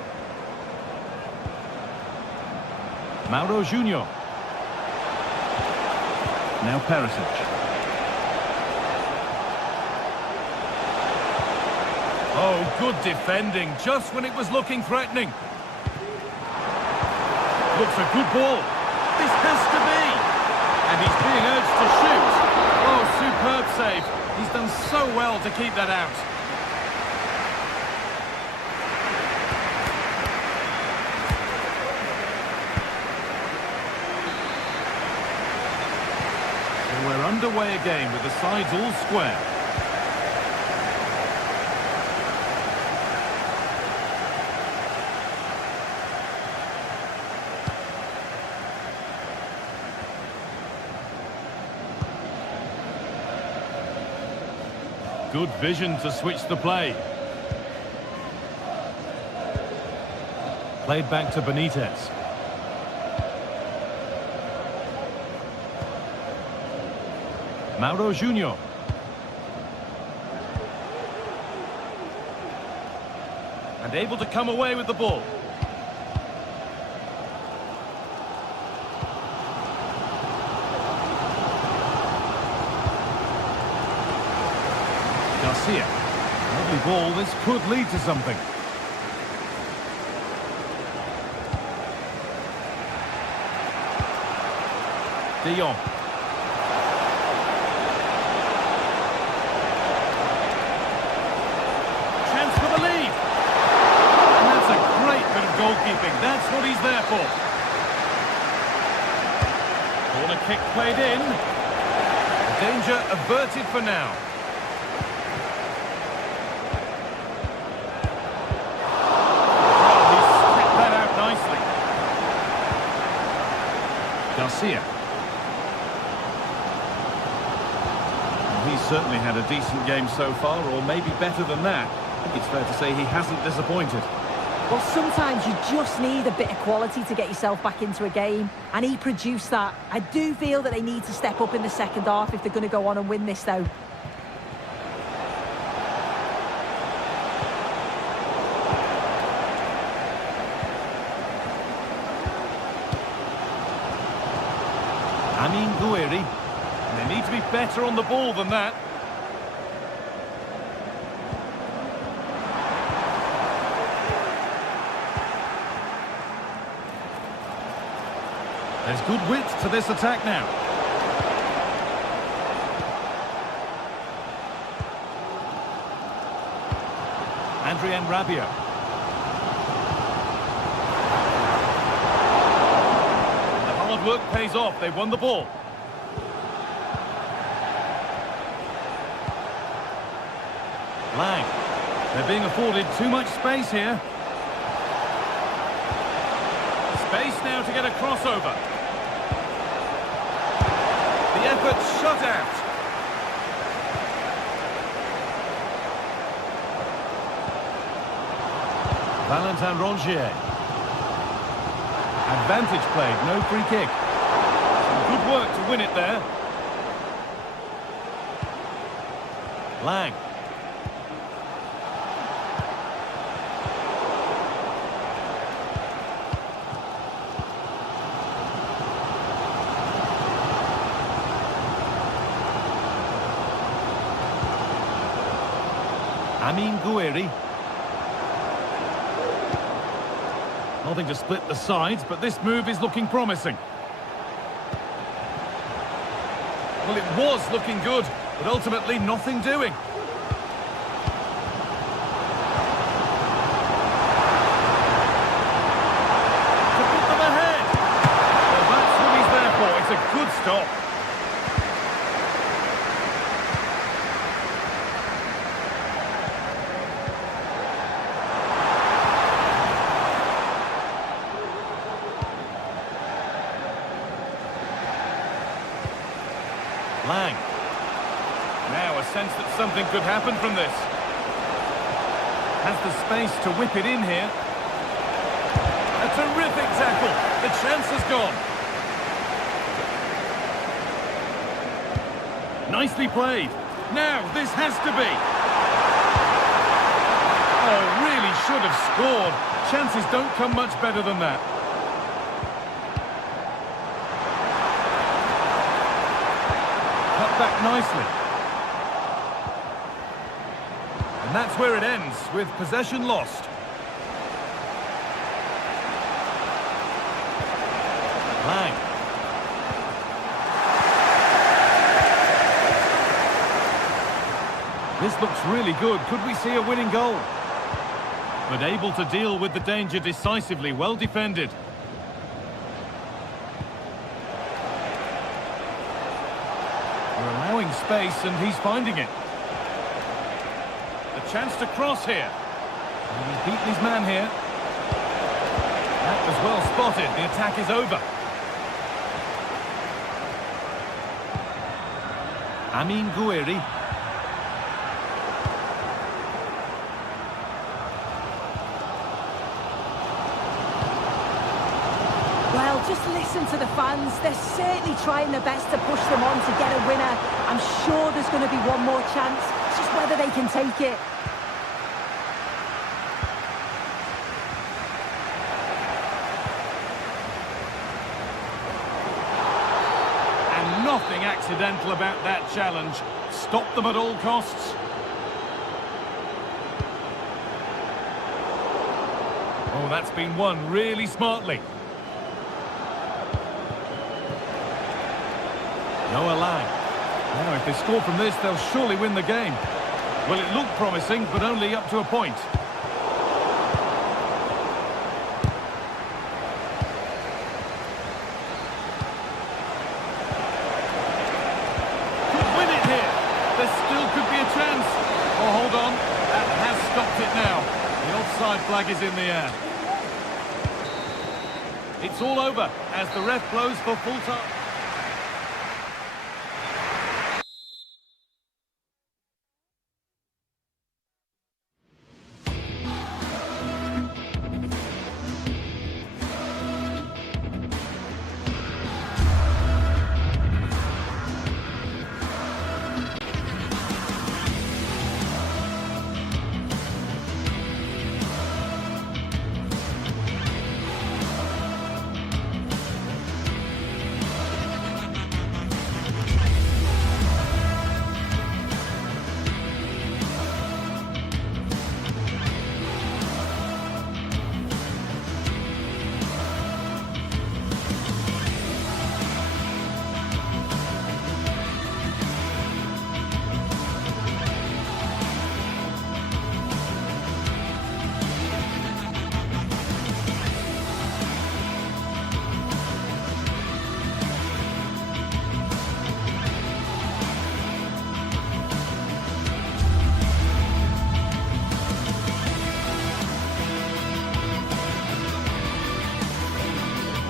Mauro Junior. Now Perisic. Oh, good defending, just when it was looking threatening. Looks a good ball. This has to be. And he's being urged to shoot. Oh, superb save. He's done so well to keep that out. So we're underway again with the sides all square. Good vision to switch the play. Played back to Benitez. Mauro Junior. And able to come away with the ball. Garcia. Lovely ball, this could lead to something. De Jong. Chance for the lead. And that's a great bit of goalkeeping. That's what he's there for. Corner kick played in. Danger averted for now. Garcia. He's certainly had a decent game so far, or maybe better than that. I think it's fair to say he hasn't disappointed. Well, sometimes you just need a bit of quality to get yourself back into a game, and he produced that. I do feel that they need to step up in the second half if they're going to go on and win this, though. And they need to be better on the ball than that. There's good width to this attack now. Adrien Rabiot. The hard work pays off. They've won the ball. Lang. They're being afforded too much space here. Space now to get a crossover. The effort shut out. Valentin Rongier. Advantage played, no free kick. Some good work to win it there. Lang. Amin Gouiri. Nothing to split the sides, but this move is looking promising. Well, it was looking good, but ultimately nothing doing. To put them ahead. Well, that's what he's there for. It's a good stop. Lang. Now a sense that something could happen from this. Has the space to whip it in here. A terrific tackle. The chance has gone. Nicely played. Now this has to be. Oh, really should have scored. Chances don't come much better than that. Cut back nicely. And And that's where it ends, with possession lost. Lang. This looks really good. Could we see a winning goal? But able to deal with the danger decisively. Well defended. We're allowing space and he's finding it. A chance to cross here. And he's beaten his man here. That was well spotted. The attack is over. Amin Gouiri. Well, just listen to the fans. They're certainly trying their best to push them on to get a winner. I'm sure there's going to be one more chance. It's just whether they can take it. And nothing accidental about that challenge. Stop them at all costs. Oh, that's been won really smartly. Noah Lang. Now, if they score from this, they'll surely win the game. Well, it looked promising, but only up to a point. Could win it here. There still could be a chance. Oh, hold on. That has stopped it now. The offside flag is in the air. It's all over as the ref blows for full time.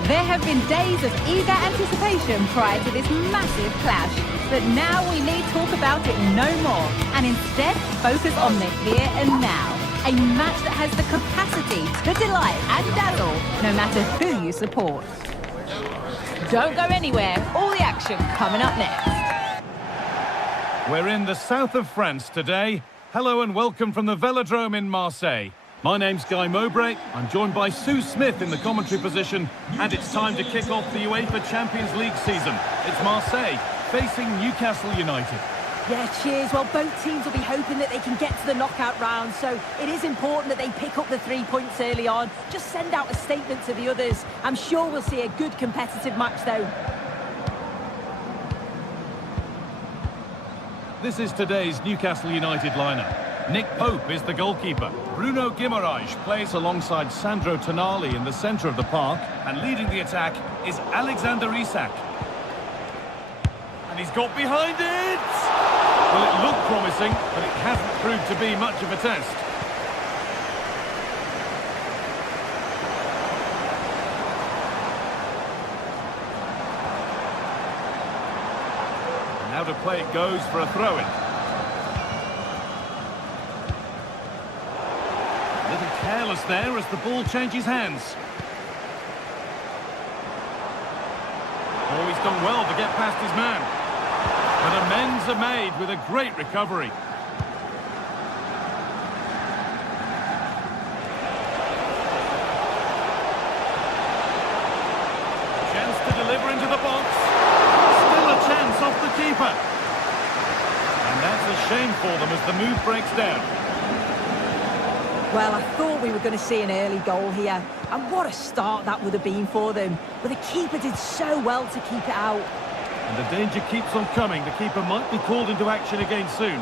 There have been days of eager anticipation prior to this massive clash, but now we need talk about it no more, and instead focus on the here and now. A match that has the capacity to delight and dazzle, no matter who you support. Don't go anywhere, all the action coming up next. We're in the south of France today. Hello and welcome from the Velodrome in Marseille. My name's Guy Mowbray. I'm joined by Sue Smith in the commentary position, and it's time to kick off the UEFA Champions League season. It's Marseille facing Newcastle United. Yeah, cheers. Well, both teams will be hoping that they can get to the knockout round, so it is important that they pick up the 3 points early on. Just send out a statement to the others. I'm sure we'll see a good competitive match, though. This is today's Newcastle United lineup. Nick Pope is the goalkeeper. Bruno Guimaraes plays alongside Sandro Tonali in the centre of the park, and leading the attack is Alexander Isak. And he's got behind it! Well, it looked promising, but it hasn't proved to be much of a test. And now to play it goes for a throw-in. A little careless there as the ball changes hands. Oh, he's done well to get past his man. But amends are made with a great recovery. Chance to deliver into the box. Still a chance off the keeper. And that's a shame for them as the move breaks down. Well, I thought we were going to see an early goal here. And what a start that would have been for them. But the keeper did so well to keep it out. And the danger keeps on coming. The keeper might be called into action again soon.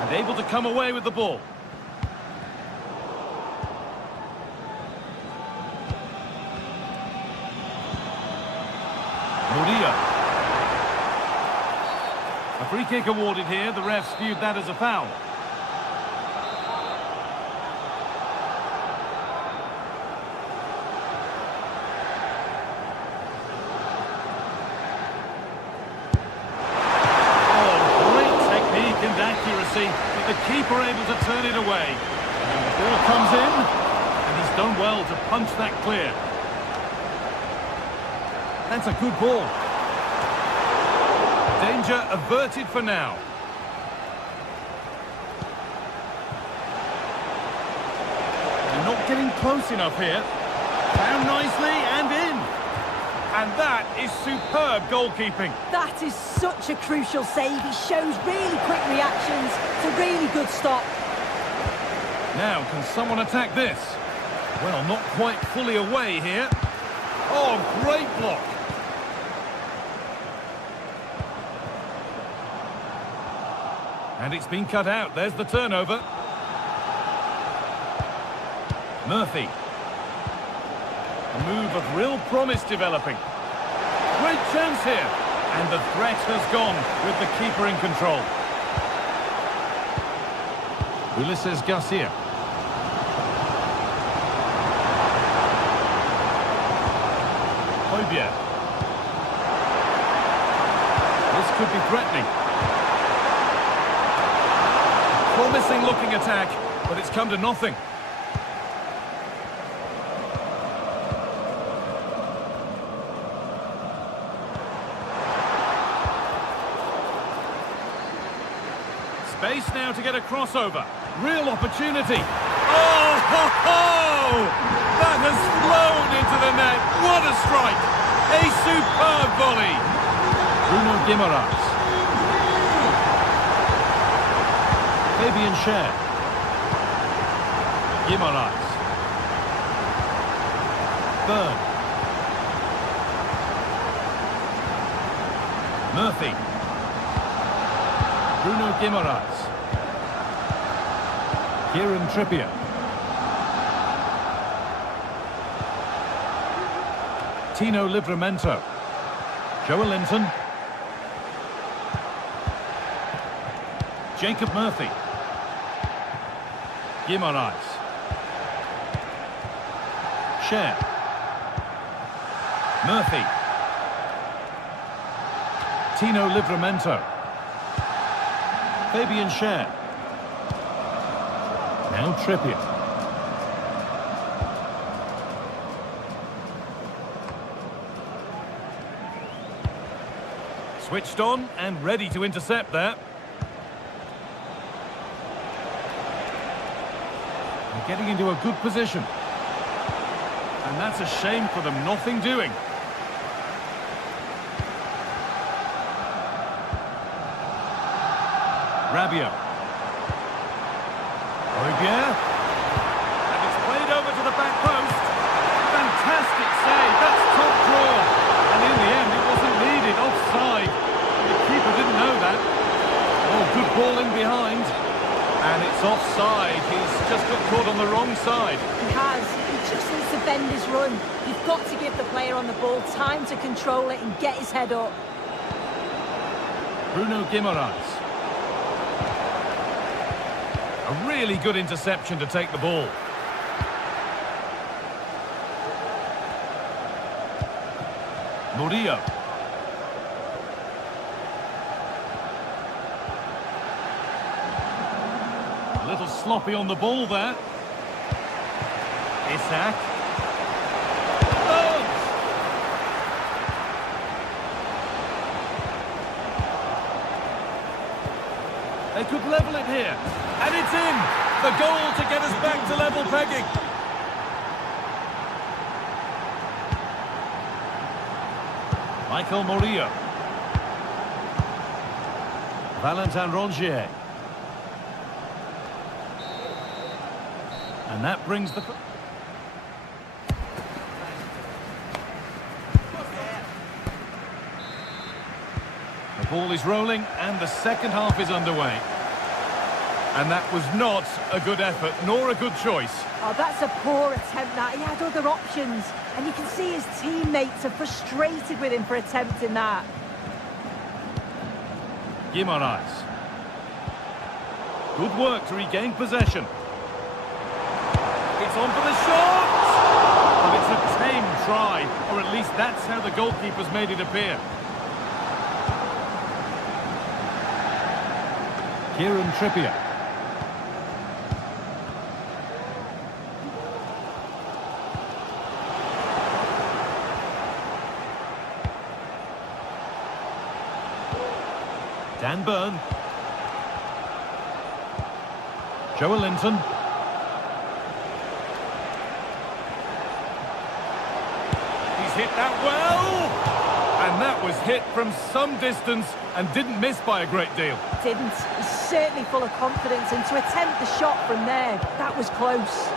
And able to come away with the ball. Murillo. A free kick awarded here. The refs viewed that as a foul. Accuracy, but the keeper able to turn it away. And the ball comes in, and he's done well to punch that clear. That's a good ball. Danger averted for now. They're not getting close enough here. Down nicely and in. And that is superb goalkeeping. That is such a crucial save. He shows really quick reactions. It's a really good stop. Now, can someone attack this? Well, not quite fully away here. Oh, great block. And it's been cut out. There's the turnover. Murphy. A move of real promise developing. Great chance here. And the threat has gone with the keeper in control. Ulises Garcia. Højbjerg. This could be threatening. Promising looking attack, but it's come to nothing. Space now to get a crossover. Real opportunity. Oh, ho, ho! That has flown into the net. What a strike! A superb volley. Bruno Guimaraes. Fabian Schär. Guimaraes. Byrne. Murphy. Bruno Guimaraes. Kieran Trippier. Tino Livramento. Joelinton. Jacob Murphy. Guimaraes. Schär. Murphy. Tino Livramento. Fabian Schär. Now Trippier. Switched on and ready to intercept there. They're getting into a good position. And that's a shame for them, nothing doing. Rabiot. Højbjerg. And it's played over to the back post. Fantastic save, that's top draw. And in the end, it wasn't needed, offside. The keeper didn't know that. Oh, good ball in behind. And it's offside. He's just got caught on the wrong side. He has. He just needs to bend his run. You've got to give the player on the ball time to control it and get his head up. Bruno Guimaraes. A really good interception to take the ball. Murillo. A little sloppy on the ball there. Isak. Oh! They could level it here. And it's in! The goal to get us back to level pegging. Michael Murillo. Valentin Rongier. And that brings the... The ball is rolling and the second half is underway. And that was not a good effort, nor a good choice. Oh, that's a poor attempt, that. He had other options. And you can see his teammates are frustrated with him for attempting that. Guimaraes. Good work to regain possession. It's on for the shot! But it's a tame try, or at least that's how the goalkeeper's made it appear. Kieran Trippier. Dan Burn. Joelinton. He's hit that well! And that was hit from some distance and didn't miss by a great deal. Didn't. He's certainly full of confidence, and to attempt the shot from there, that was close.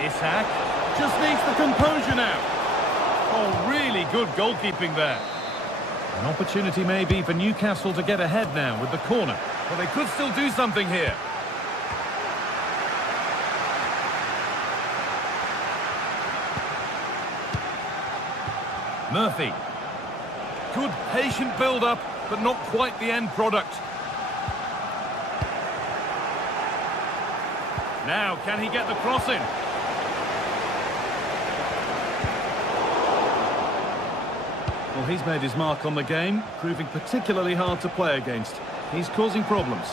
Isak just needs the composure now. Oh, really good goalkeeping there. An opportunity maybe for Newcastle to get ahead now with the corner. But they could still do something here. Murphy. Good patient build-up, but not quite the end product. Now, can he get the cross in? Well, he's made his mark on the game, proving particularly hard to play against. He's causing problems.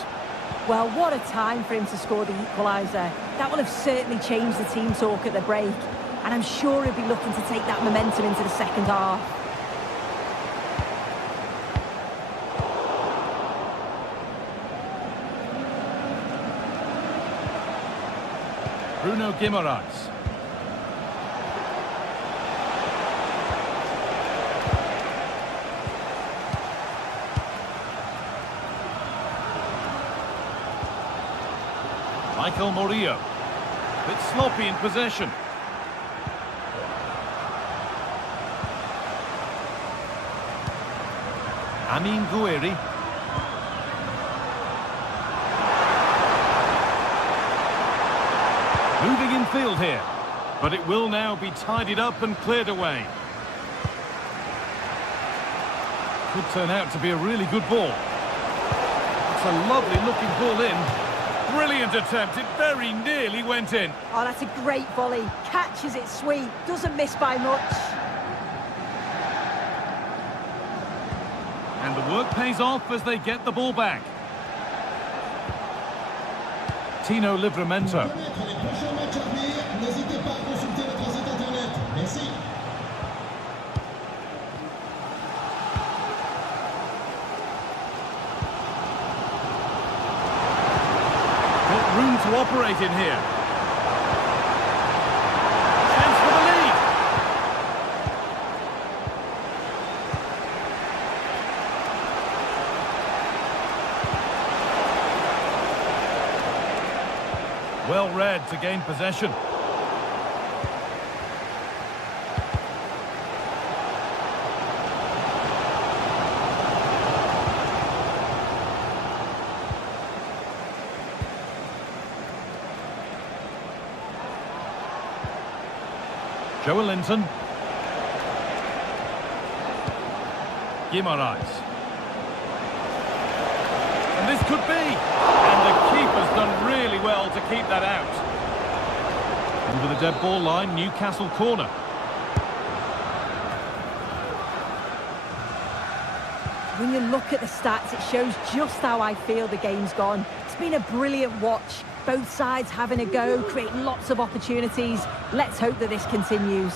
Well, what a time for him to score the equaliser. That will have certainly changed the team talk at the break. And I'm sure he'll be looking to take that momentum into the second half. Bruno Guimaraes. Michael Murillo. Bit sloppy in possession. Amin Gouiri. Moving in field here. But it will now be tidied up and cleared away. Could turn out to be a really good ball. It's a lovely looking ball in. Brilliant attempt, it very nearly went in. Oh, that's a great volley. Catches it sweet, doesn't miss by much. And the work pays off as they get the ball back. Tino Livramento. Room to operate in here. Chance for the lead. Well read to gain possession. Joelinton. Guimaraes. And this could be. And the keeper's done really well to keep that out. Over the dead ball line, Newcastle corner. When you look at the stats, it shows just how I feel the game's gone. It's been a brilliant watch. Both sides having a go, creating lots of opportunities. Let's hope that this continues.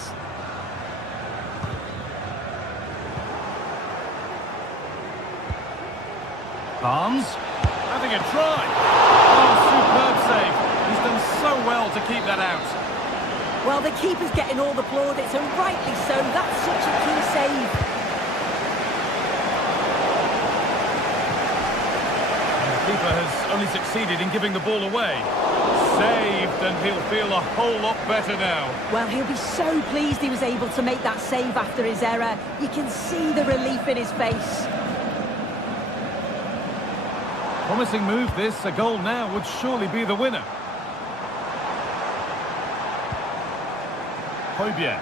Barnes having a try. Oh, superb save. He's done so well to keep that out. Well, the keeper's getting all the plaudits, and rightly so. That's such a key save. Keeper has only succeeded in giving the ball away. Saved, and he'll feel a whole lot better now. Well, he'll be so pleased he was able to make that save after his error. You can see the relief in his face. Promising move this. A goal now would surely be the winner. Højbjerg.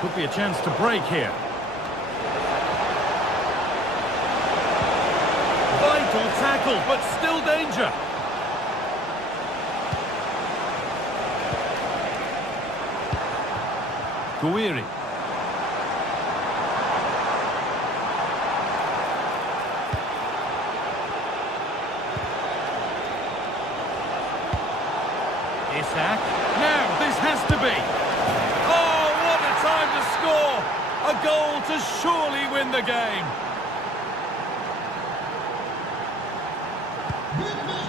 Could be a chance to break here. Vital tackle, but still danger. Guiri. Isak. Now, this has to be. Oh, what a time to score! A goal to surely win the game.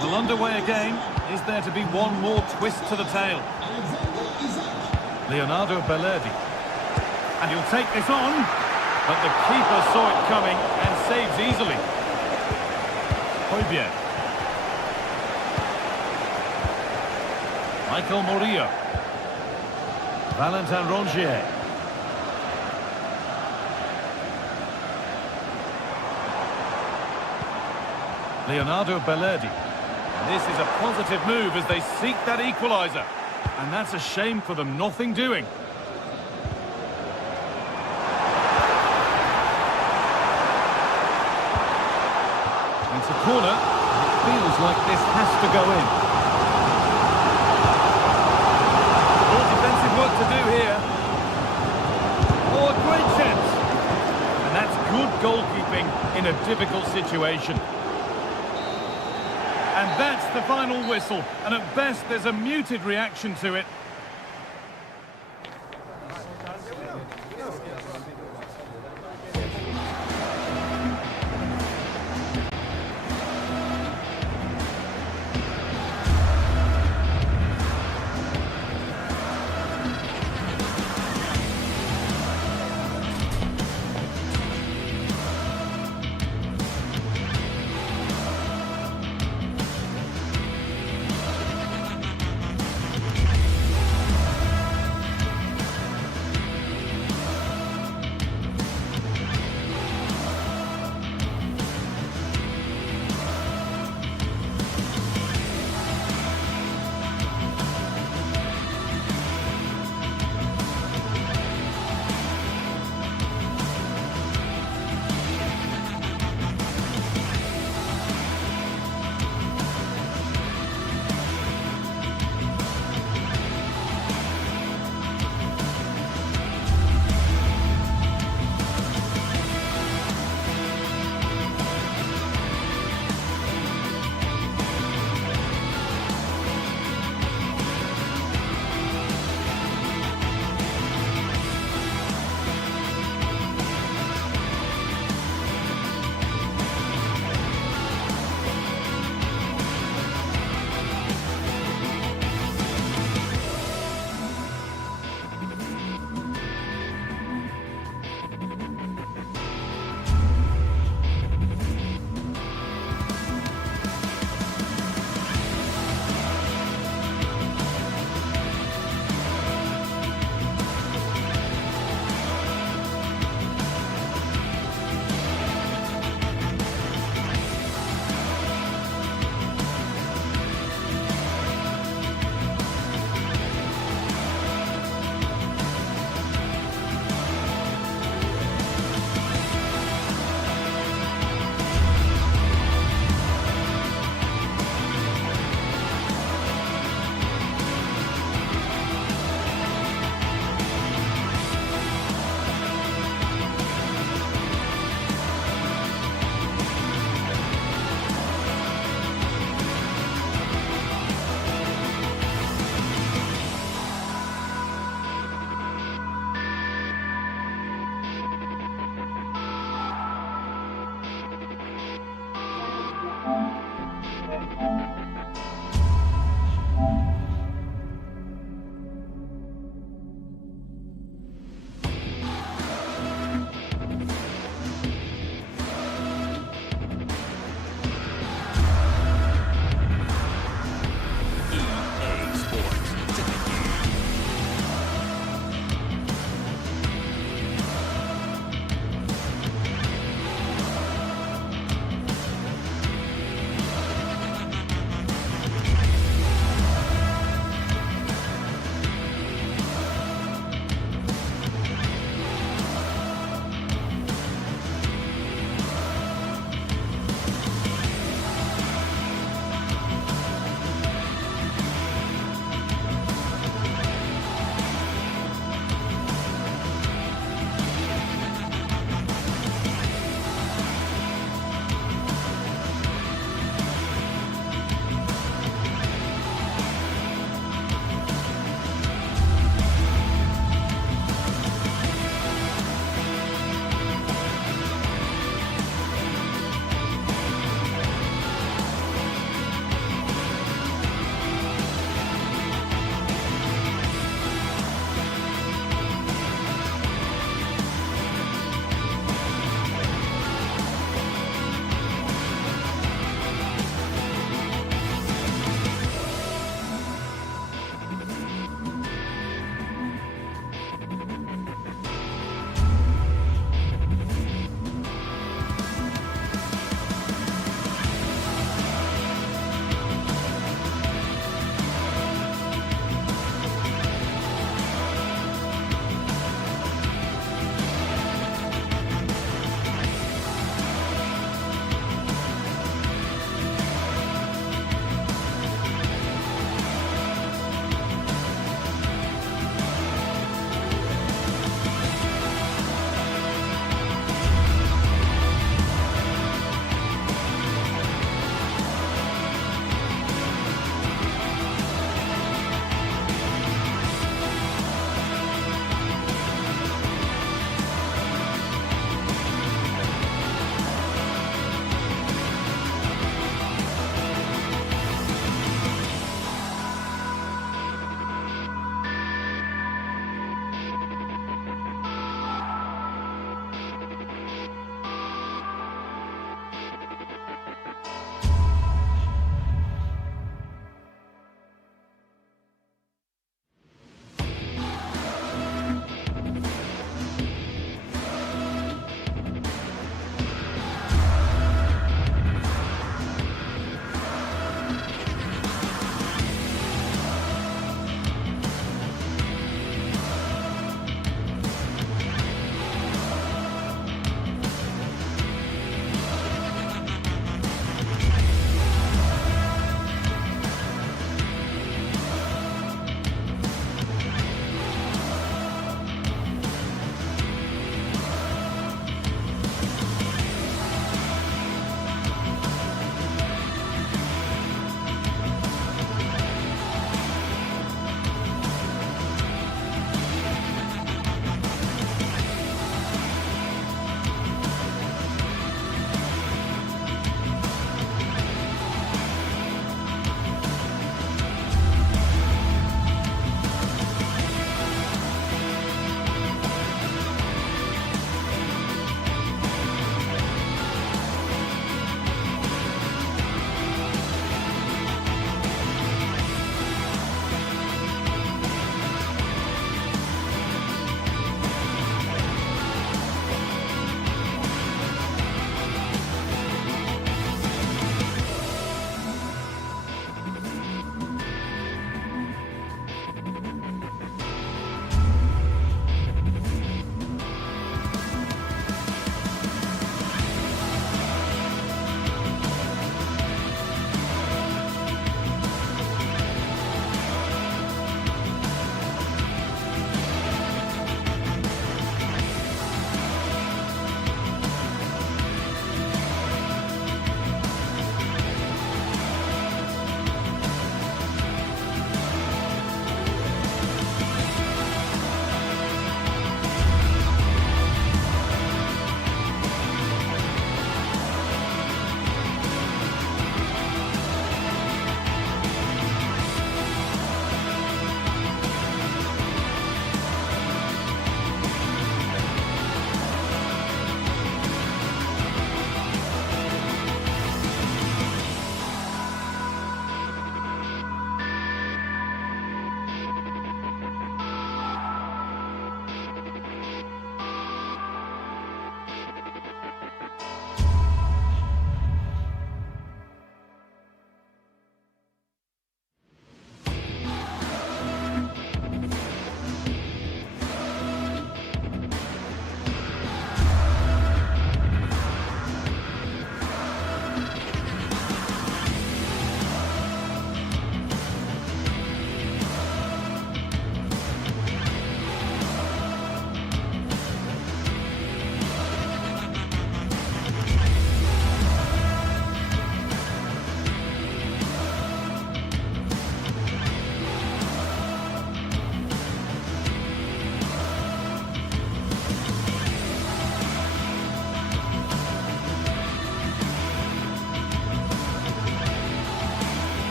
Well, underway again. Is there to be one more twist to the tale? Leonardo Bellerdi. And he'll take this on. But the keeper saw it coming and saves easily. Højbjerg. Michael Murillo. Valentin Rongier. Leonardo Bellerdi. And this is a positive move as they seek that equaliser. And that's a shame for them, nothing doing. It's a corner. It feels like this has to go in. More defensive work to do here. Oh, a great chance. And that's good goalkeeping in a difficult situation. And that's the final whistle. And at best, there's a muted reaction to it.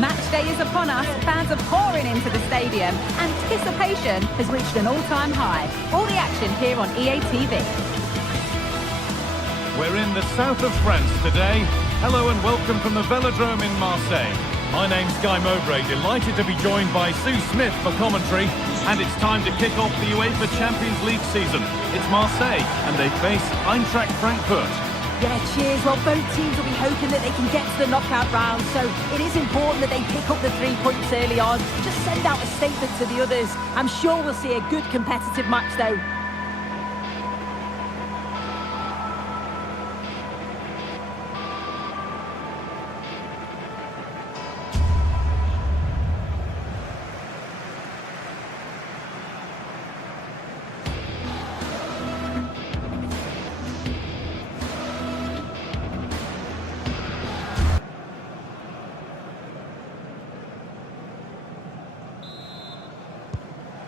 Match day is upon us, fans are pouring into the stadium. Anticipation has reached an all-time high. All the action here on EA TV. We're in the south of France today. Hello and welcome from the Velodrome in Marseille. My name's Guy Mowbray, delighted to be joined by Sue Smith for commentary. And it's time to kick off the UEFA Champions League season. It's Marseille and they face Eintracht Frankfurt. Yeah, cheers. Well, both teams will be hoping that they can get to the knockout round, so it is important that they pick up the 3 points early on. Just send out a statement to the others. I'm sure we'll see a good competitive match, though.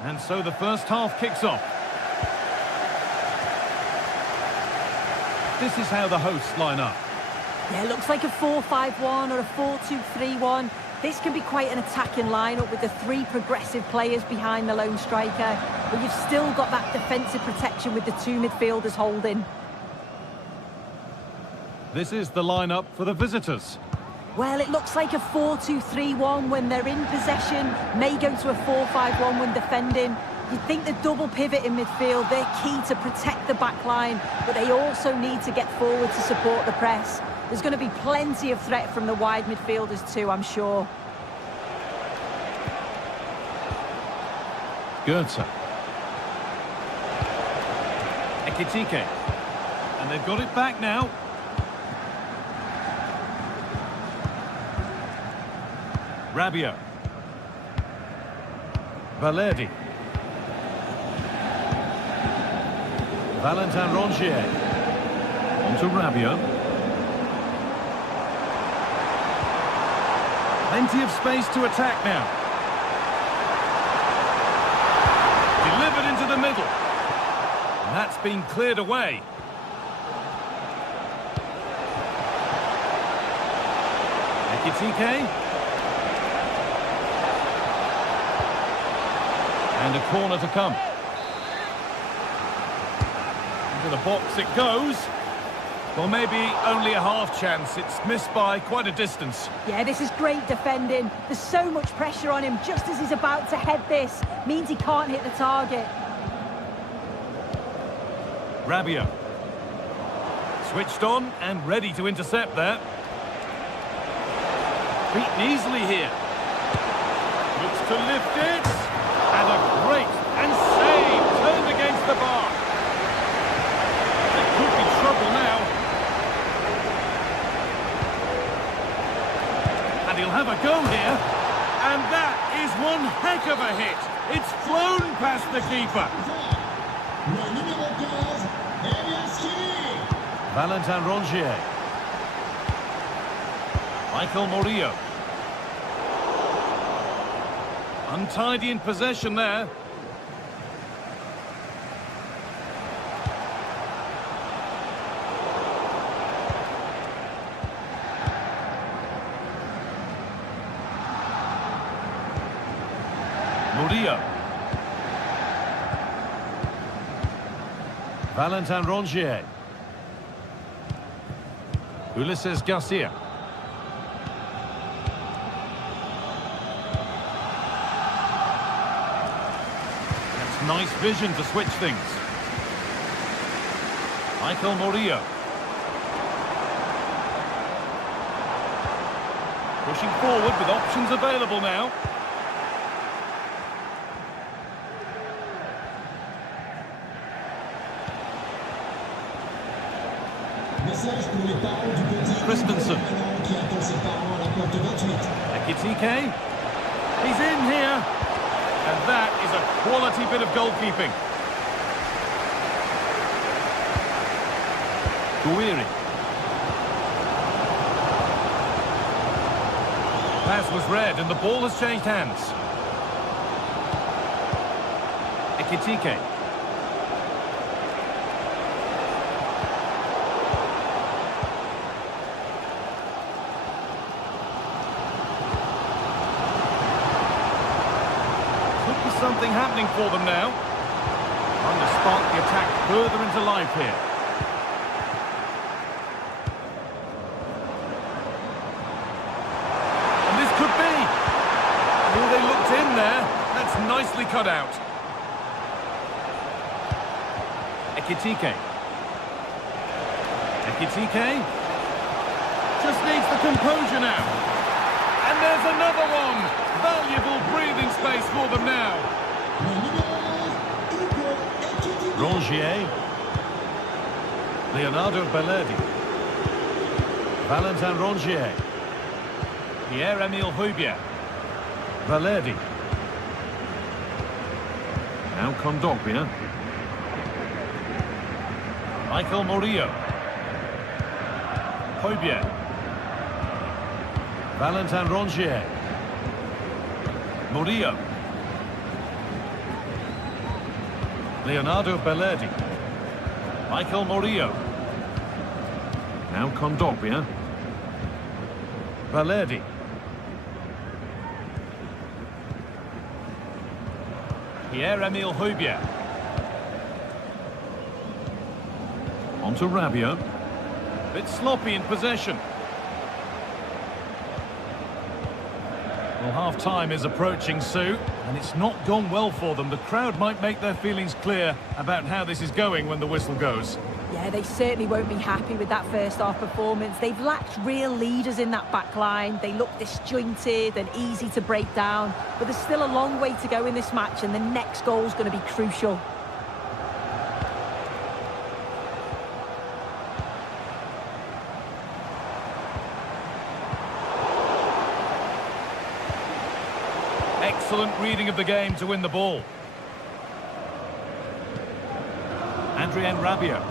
And so the first half kicks off. This is how the hosts line up. Yeah, it looks like a 4-5-1 or a 4-2-3-1. This can be quite an attacking lineup with the 3 progressive players behind the lone striker. But you've still got that defensive protection with the 2 midfielders holding. This is the lineup for the visitors. Well, it looks like a 4-2-3-1 when they're in possession, may go to a 4-5-1 when defending. You'd think the double pivot in midfield, they're key to protect the back line, but they also need to get forward to support the press. There's going to be plenty of threat from the wide midfielders too, I'm sure. Goetze. Ekitike. And they've got it back now. Rabiot. Valerdi. Valentin Rongier. On to Rabiot. Plenty of space to attack now. Delivered into the middle. And that's been cleared away. Ekitike. And a corner to come. Into the box it goes. Well, maybe only a half chance. It's missed by quite a distance. Yeah, this is great defending. There's so much pressure on him just as he's about to head this. Means he can't hit the target. Rabiot. Switched on and ready to intercept there. Beaten easily here. Looks to lift it. And a great and save turned against the bar. There could be trouble now. And he'll have a go here. And that is one heck of a hit. It's flown past the keeper. Valentin Rongier. Michael Murillo. Untidy in possession there. Murillo. Valentin Rongier. Ulises Garcia. Nice vision to switch things. Michael Murillo. Pushing forward with options available now. Christensen. Ekitike. He's in here. And that is a quality bit of goalkeeping. Guiri. Pass was read and the ball has changed hands. Ekitike. something happening for them now. Trying to spark the attack further into life here. And this could be. Oh, they looked in there. That's nicely cut out. Ekitike. Ekitike. Just needs the composure now. And there's another one. Valuable breathing space for them now. Rongier. Leonardo Bellardi. Valentin Rongier. Pierre-Emile Højbjerg. Bellardi. Now Kondogbia. Michael Murillo. Højbjerg. Valentin Rongier. Murillo. Leonardo Bellardi. Michael Murillo. Now Kondogbia. Bellardi. Pierre-Emile Højbjerg. On to Rabiot. Bit sloppy in possession. Well, half-time is approaching, Sue, and it's not gone well for them. The crowd might make their feelings clear about how this is going when the whistle goes. Yeah, they certainly won't be happy with that first-half performance. They've lacked real leaders in that back line. They look disjointed and easy to break down. But there's still a long way to go in this match, and the next goal is going to be crucial. Excellent reading of the game to win the ball. Adrien Rabiot.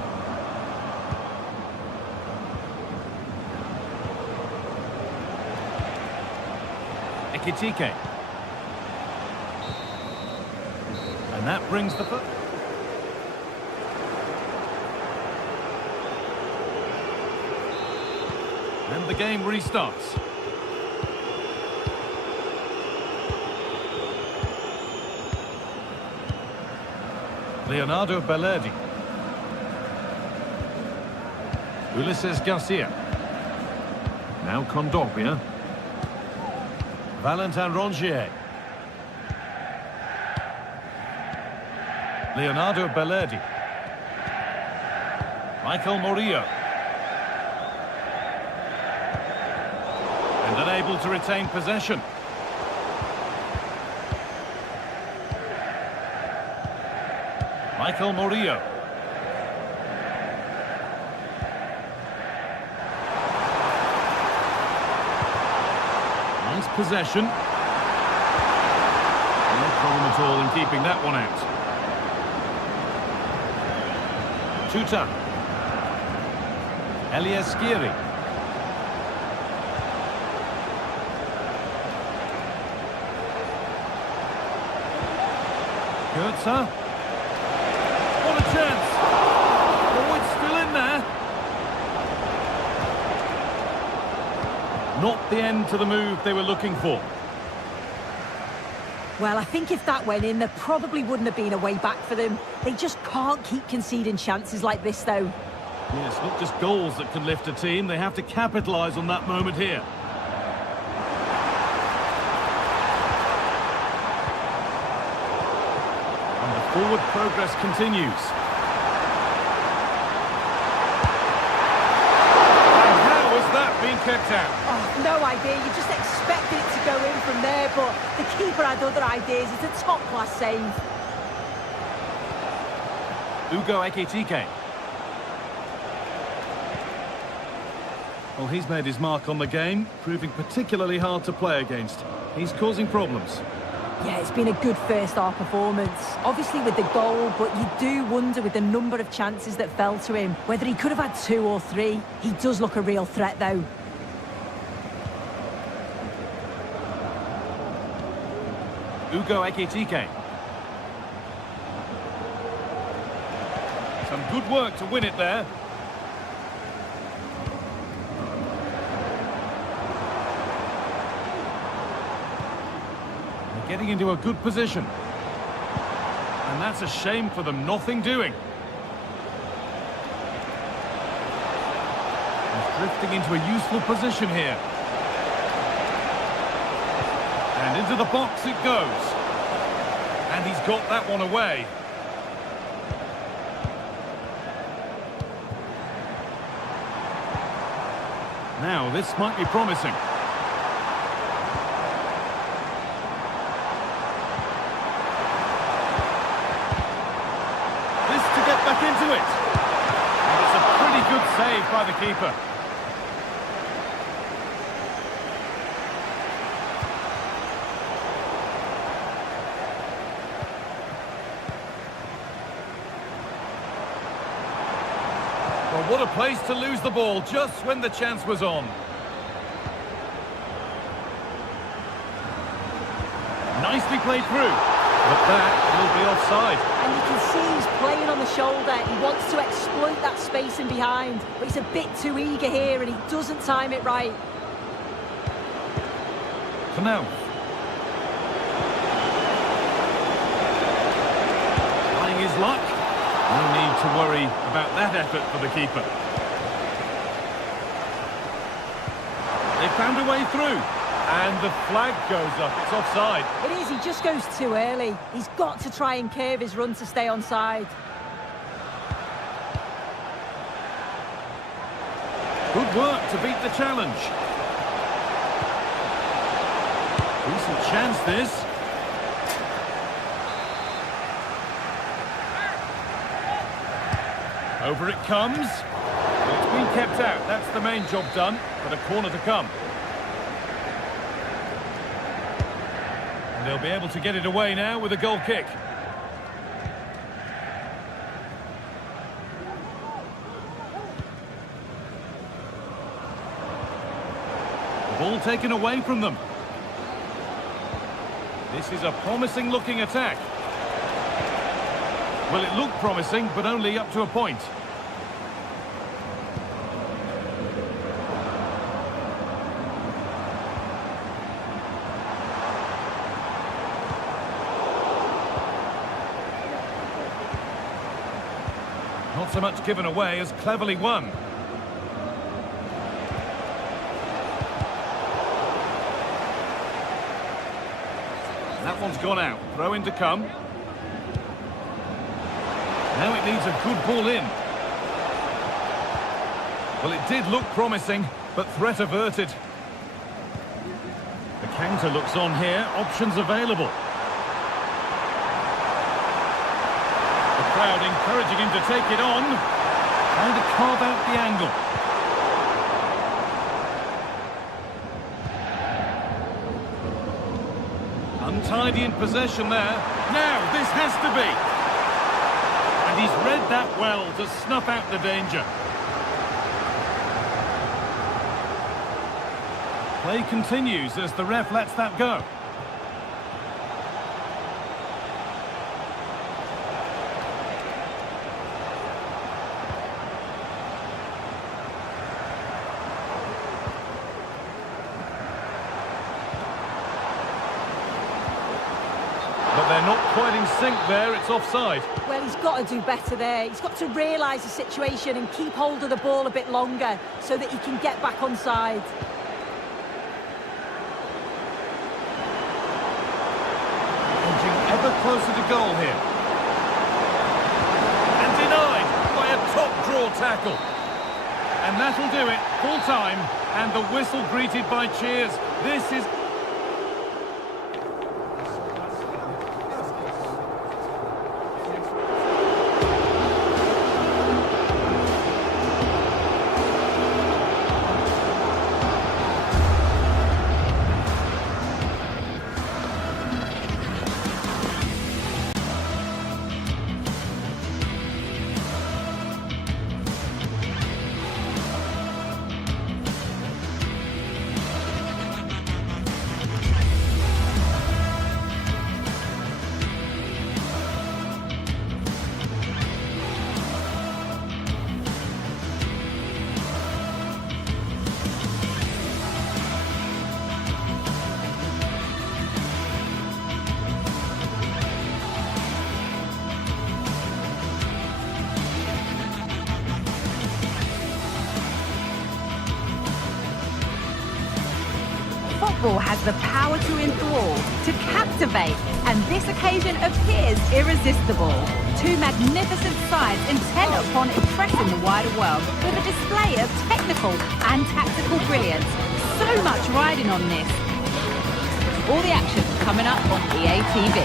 Ekitike. And that brings the foot. And the game restarts. Leonardo Bellardi. Ulises Garcia. Now Kondogbia. Valentin Rongier. Leonardo Bellardi. Michael Murillo. And unable to retain possession. Michael Murillo. Nice possession. No problem at all in keeping that one out. Tuta. Elias Skiri. Goetze. What a chance! Oh, it's still in there. Not the end to the move they were looking for. Well, I think if that went in, there probably wouldn't have been a way back for them. They just can't keep conceding chances like this, though. Yes, not just goals that can lift a team. They have to capitalise on that moment here. Forward progress continues. And how has that been kept out? Oh, no idea. You just expected it to go in from there, but the keeper had other ideas. It's a top-class save. Ugo Ekitike. Well, he's made his mark on the game, proving particularly hard to play against. He's causing problems. Yeah, it's been a good first-half performance. Obviously with the goal, but you do wonder with the number of chances that fell to him, whether he could have had 2 or 3. He does look a real threat, though. Ugo Ekitike. Some good work to win it there. Getting into a good position. And that's a shame for them, nothing doing. He's drifting into a useful position here. And into the box it goes. And he's got that one away. Now, this might be promising. This to get back into it. And it's a pretty good save by the keeper. Well, what a place to lose the ball just when the chance was on. Nicely played through, but that will be offside. And you can see he's playing on the shoulder. He wants to exploit that space in behind, but he's a bit too eager here and he doesn't time it right. Canal. Trying his luck. No need to worry about that effort for the keeper. They found a way through. And the flag goes up. It's offside. It is. He just goes too early. He's got to try and curve his run to stay onside. Good work to beat the challenge. Decent chance this. Over it comes. It's been kept out. That's the main job done. But a corner to come. And they'll be able to get it away now with a goal kick. The ball taken away from them. This is a promising looking attack. Well, it looked promising, but only up to a point. Not so much given away as cleverly won. That one's gone out. Throw in to come. Now it needs a good ball in. Well, it did look promising, but threat averted. The counter looks on here. Options available. The crowd encouraging him to take it on. Trying to carve out the angle. Untidy in possession there. Now, this has to be. And he's read that well to snuff out the danger. Play continues as the ref lets that go. But they're not quite in sync there, it's offside. Well, he's got to do better there. He's got to realise the situation and keep hold of the ball a bit longer so that he can get back onside. Inching ever closer to goal here. And denied by a top-draw tackle. And that'll do it, full time, and the whistle greeted by cheers. This is... Football has the power to enthrall, to captivate, and this occasion appears irresistible. Two magnificent sides intent upon impressing the wider world with a display of technical and tactical brilliance. So much riding on this. All the action coming up on EA TV.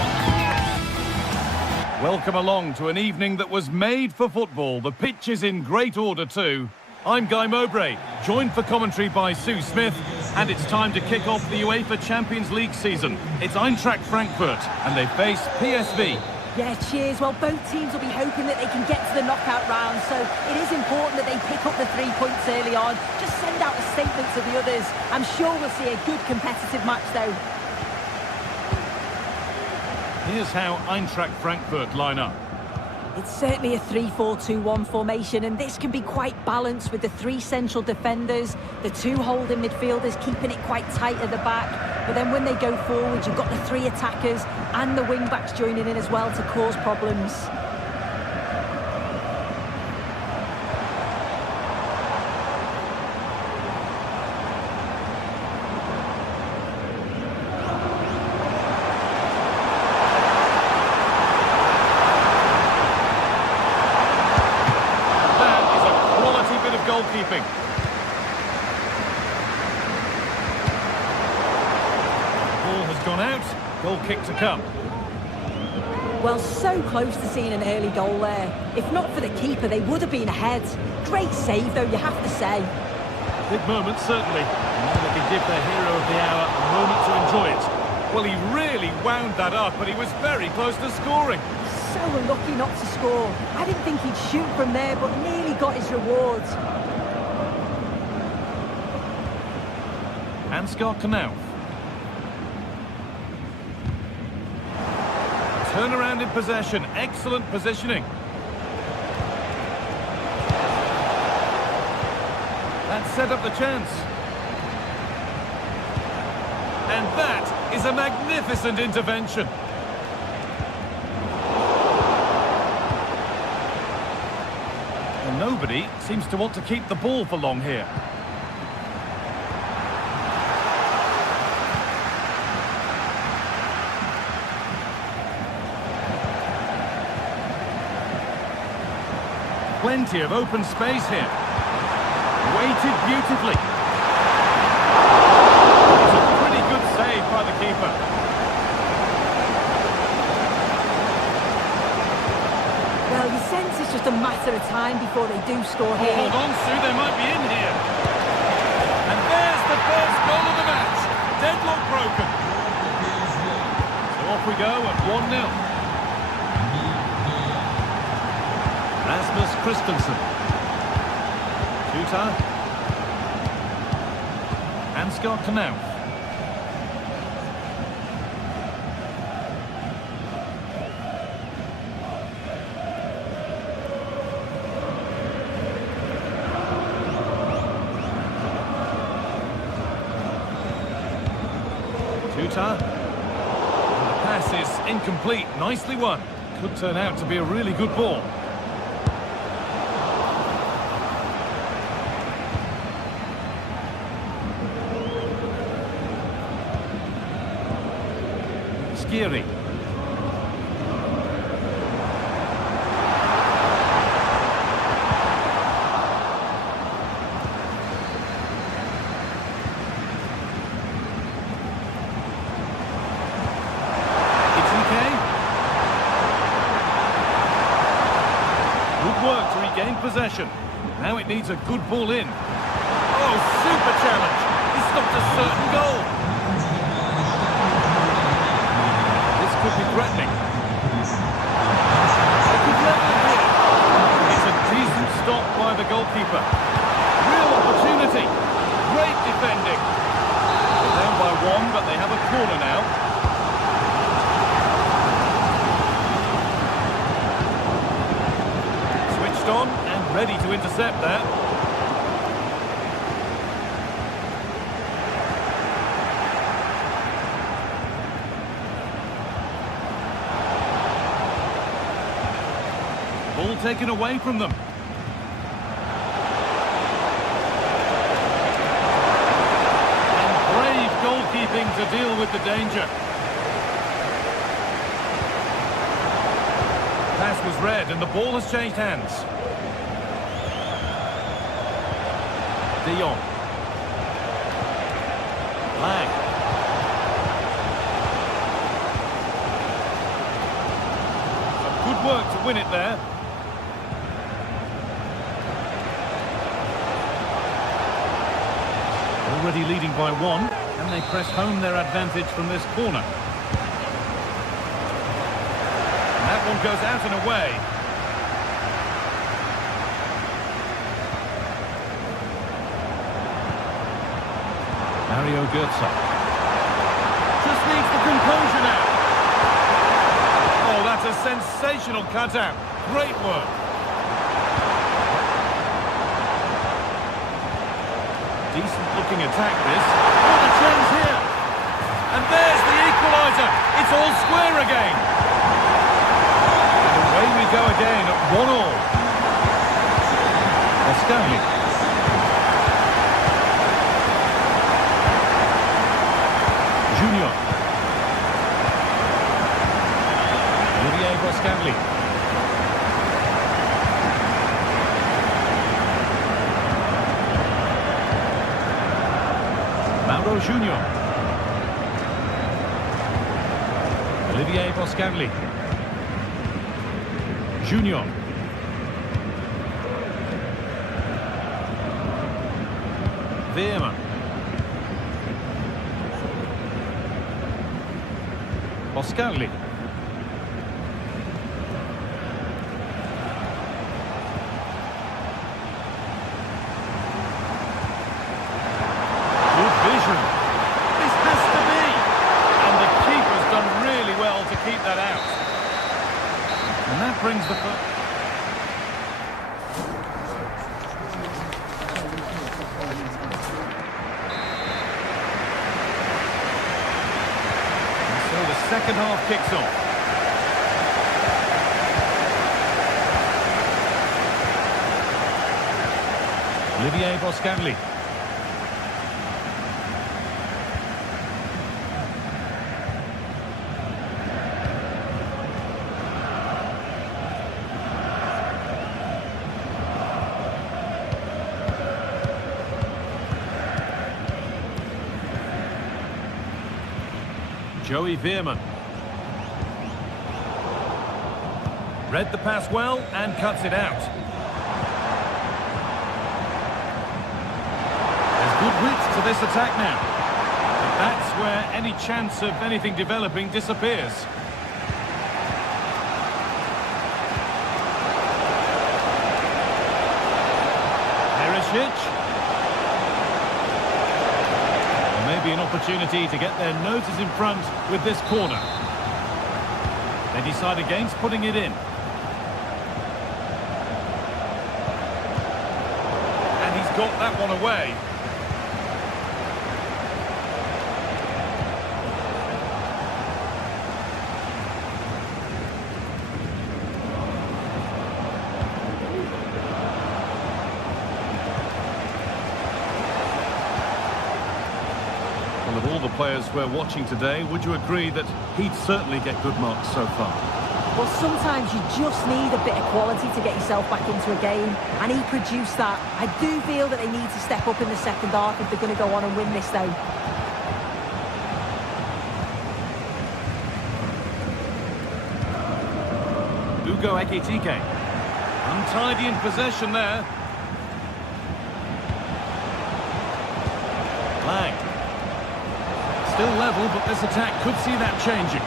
Welcome along to an evening that was made for football. The pitch is in great order too. I'm Guy Mowbray, joined for commentary by Sue Smith, and it's time to kick off the UEFA Champions League season. It's Eintracht Frankfurt, and they face PSV. Yeah, cheers. Well, both teams will be hoping that they can get to the knockout round, so it is important that they pick up the 3 points early on. Just send out a statement to the others. I'm sure we'll see a good competitive match, though. Here's how Eintracht Frankfurt line up. It's certainly a 3-4-2-1 formation, and this can be quite balanced with the 3 central defenders, the 2 holding midfielders keeping it quite tight at the back. But then when they go forward, you've got the 3 attackers and the wing-backs joining in as well to cause problems. Goalkeeping. Ball has gone out. Goal kick to come. Well, so close to seeing an early goal there. If not for the keeper, they would have been ahead. Great save, though, you have to say. Big moment, certainly. And now they can give their hero of the hour a moment to enjoy it. Well, he really wound that up, but he was very close to scoring. So unlucky not to score. I didn't think he'd shoot from there, but nearly got his rewards. Ansgar Knauf. Turnaround in possession. Excellent positioning. That set up the chance. And that is a magnificent intervention. And nobody seems to want to keep the ball for long here. Plenty of open space here. Weighted beautifully. It's a pretty good save by the keeper. Well, you sense it's just a matter of time before they do score here. Hold on, Sue, they might be in here. And there's the first goal of the match. Deadlock broken. So off we go at 1-0. Rasmus Christensen. Shooter. Ansgar Knauf. Shooter. The pass is incomplete. Nicely won. Could turn out to be a really good ball. Skiri. Good work to regain possession. Now it needs a good ball in. Oh, super challenge. He stopped a certain goal. Could be threatening. They could level it here. It's a decent stop by the goalkeeper. Real opportunity. Great defending. They're down by 1, but they have a corner now. Switched on and ready to intercept that. Ball taken away from them. And brave goalkeeping. to deal with the danger. Pass was read and the ball has changed hands. De Jong. Lang. Good work to win it there. Already leading by one, and they press home their advantage from this corner. And that one goes out and away. Mario Götze. Just needs the composure now. Oh, that's a sensational cutout. Great work. Decent looking attack this. What a chance here. And there's the equaliser. It's all square again. And away we go again at 1-1. Boscagli. Junior. Olivier Boscagli. Mauro Junior. Olivier Boscagli. Junior. Veerman. Boscagli. Good vision. This has to be. And the keeper's done really well to keep that out. And that brings the... Second half kicks off. Olivier Boscagli. Joey Veerman. Read the pass well and cuts it out. There's good width to this attack now. But that's where any chance of anything developing disappears. Perisic. Maybe an opportunity to get their noses in front with this corner. They decide against putting it in. And he's got that one away. Well, of all the players we're watching today, would you agree that he'd certainly get good marks so far? Well, sometimes you just need a bit of quality to get yourself back into a game, and he produced that. I do feel that they need to step up in the second half if they're going to go on and win this, though. Ugo Ekitike. Untidy in possession there. Lang. Still level, but this attack could see that changing.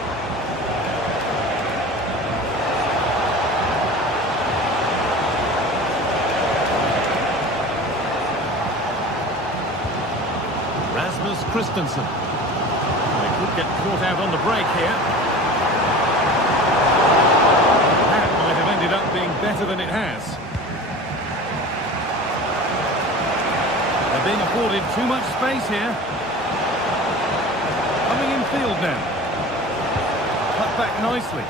Rasmus Christensen. They could get caught out on the break here. That might have ended up being better than it has. They're being afforded too much space here. Coming in field now. Cut back nicely.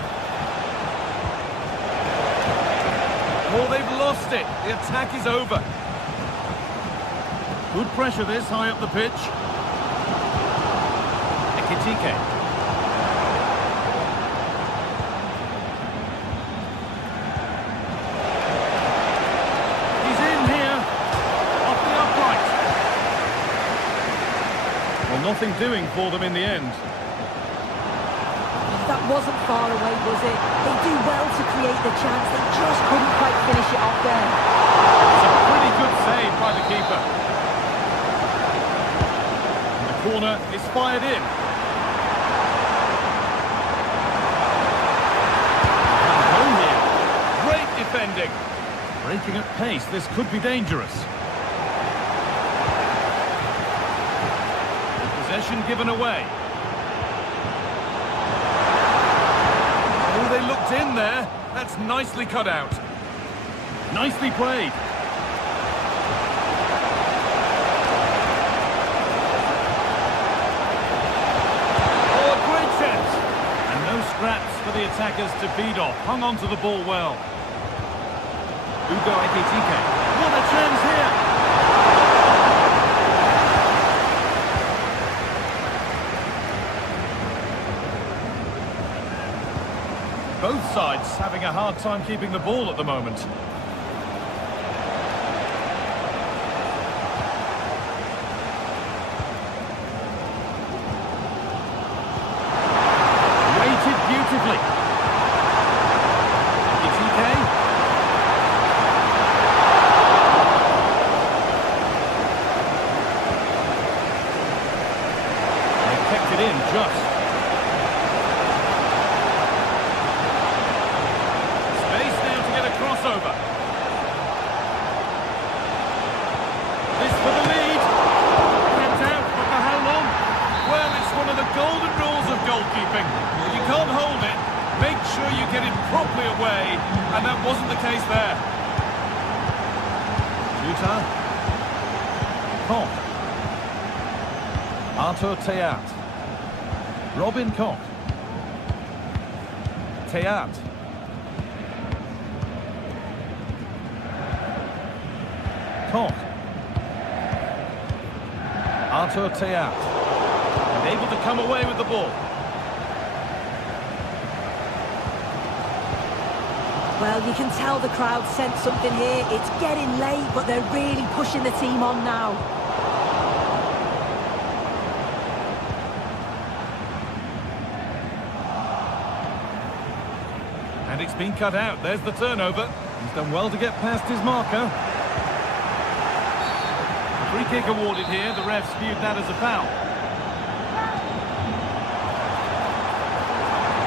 Oh, they've lost it. The attack is over. Good pressure this, high up the pitch. Ekitike. He's in here. Off the upright. Well, nothing doing for them in the end. That wasn't far away, was it? They do well to create the chance. They just couldn't quite finish it off there. It's a pretty good save by the keeper. And the corner is fired in. Goal here. Great defending. Breaking at pace, this could be dangerous. Possession given away. Oh, they looked in there. That's nicely cut out. Nicely played. Oh, a great chance. And no scraps for the attackers to feed off. Hung on to the ball well. Ekitike. What a chance here. Both sides having a hard time keeping the ball at the moment. Weighted beautifully. Ekitike. They kept it in just. Crossover. This for the lead. Kept out, but for how long? Well, it's one of the golden rules of goalkeeping. If you can't hold it, make sure you get it properly away, and that wasn't the case there. Shooter. Koch. Arthur Theat. Robin Koch. Theat. Koch. Arthur Theat. And able to come away with the ball. Well, you can tell the crowd sensed something here. It's getting late, but they're really pushing the team on now. And it's been cut out. There's the turnover. He's done well to get past his marker. Free kick awarded here. The refs viewed that as a foul.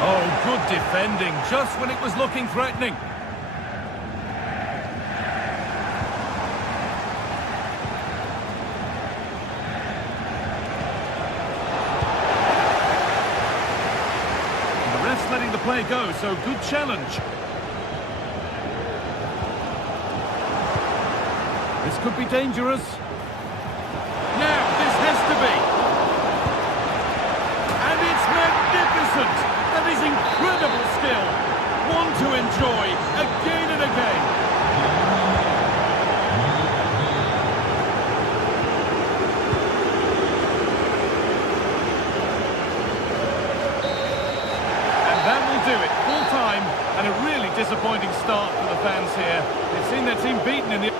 Oh, good defending, just when it was looking threatening. And the refs letting the play go, so good challenge. This could be dangerous. Now, this has to be. And it's magnificent. That is incredible skill. One to enjoy again and again. And that will do it. Full time and a really disappointing start for the fans here. They've seen their team beaten in the...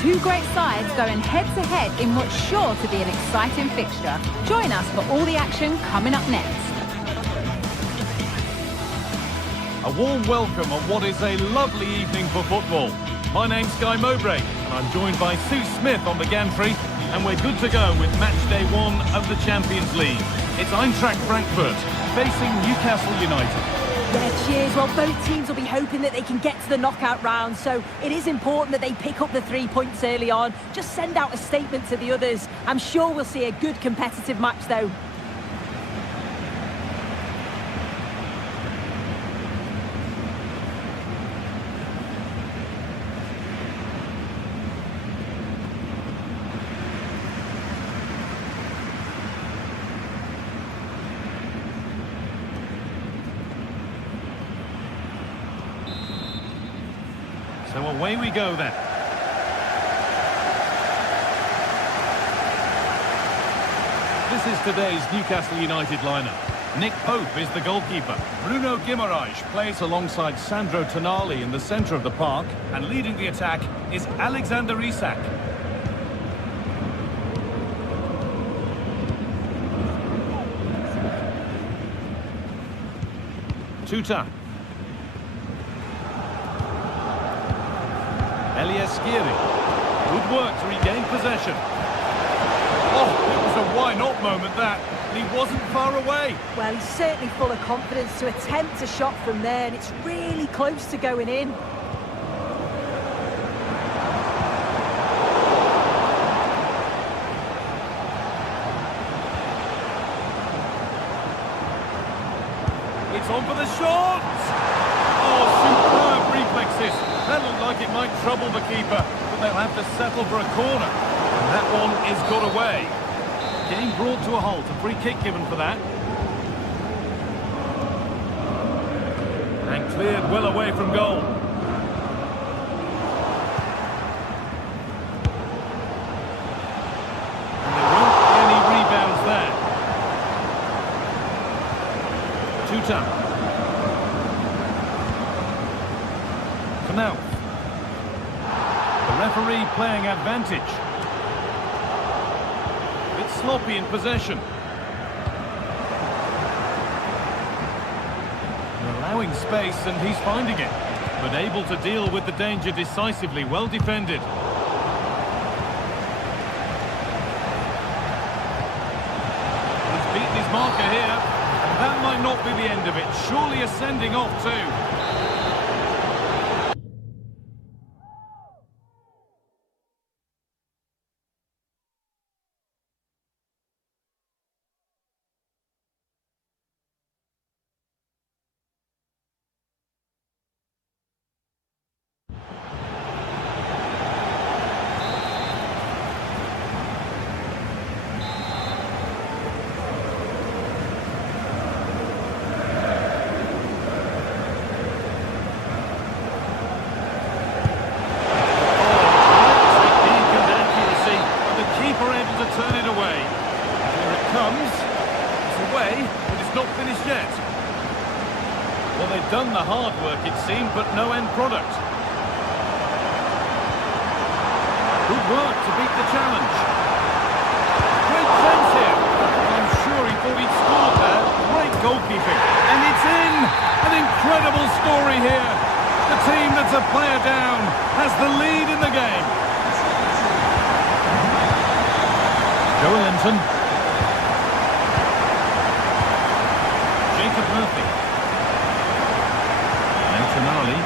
Two great sides going head-to-head in what's sure to be an exciting fixture. Join us for all the action coming up next. A warm welcome on what is a lovely evening for football. My name's Guy Mowbray, and I'm joined by Sue Smith on the gantry. And we're good to go with match day 1 of the Champions League. It's Eintracht Frankfurt facing Newcastle United. Yeah, cheers. Well, both teams will be hoping that they can get to the knockout round, so it is important that they pick up the 3 points early on. Just send out a statement to the others. I'm sure we'll see a good competitive match, though. So away we go then. This is today's Newcastle United lineup. Nick Pope is the goalkeeper. Bruno Guimaraes plays alongside Sandro Tonali in the centre of the park. And leading the attack is Alexander Isak. Tuta. Elias Skiri. Good work to regain possession. Oh, it was a why-not moment that. He wasn't far away. Well, he's certainly full of confidence to attempt a shot from there, and it's really close to going in. It's on for the shot! Oh, superb reflexes. That looked like it might trouble the keeper, but they'll have to settle for a corner. And that one is got away. Game brought to a halt, a free kick given for that. And cleared well away from goal. And there won't be any rebounds there. Tuta. Now, the referee playing advantage. It's sloppy in possession. They're allowing space and he's finding it, but able to deal with the danger decisively. Well defended. He's beaten his marker here, and that might not be the end of it. Surely a sending off too. Well, they've done the hard work, it seemed, but no end product. Good work to beat the challenge. Great chance here. I'm sure he thought he'd scored there. Great goalkeeping. And it's in! An incredible story here. The team that's a player down has the lead in the game. Joel Linton. Jacob Murphy. Tonali.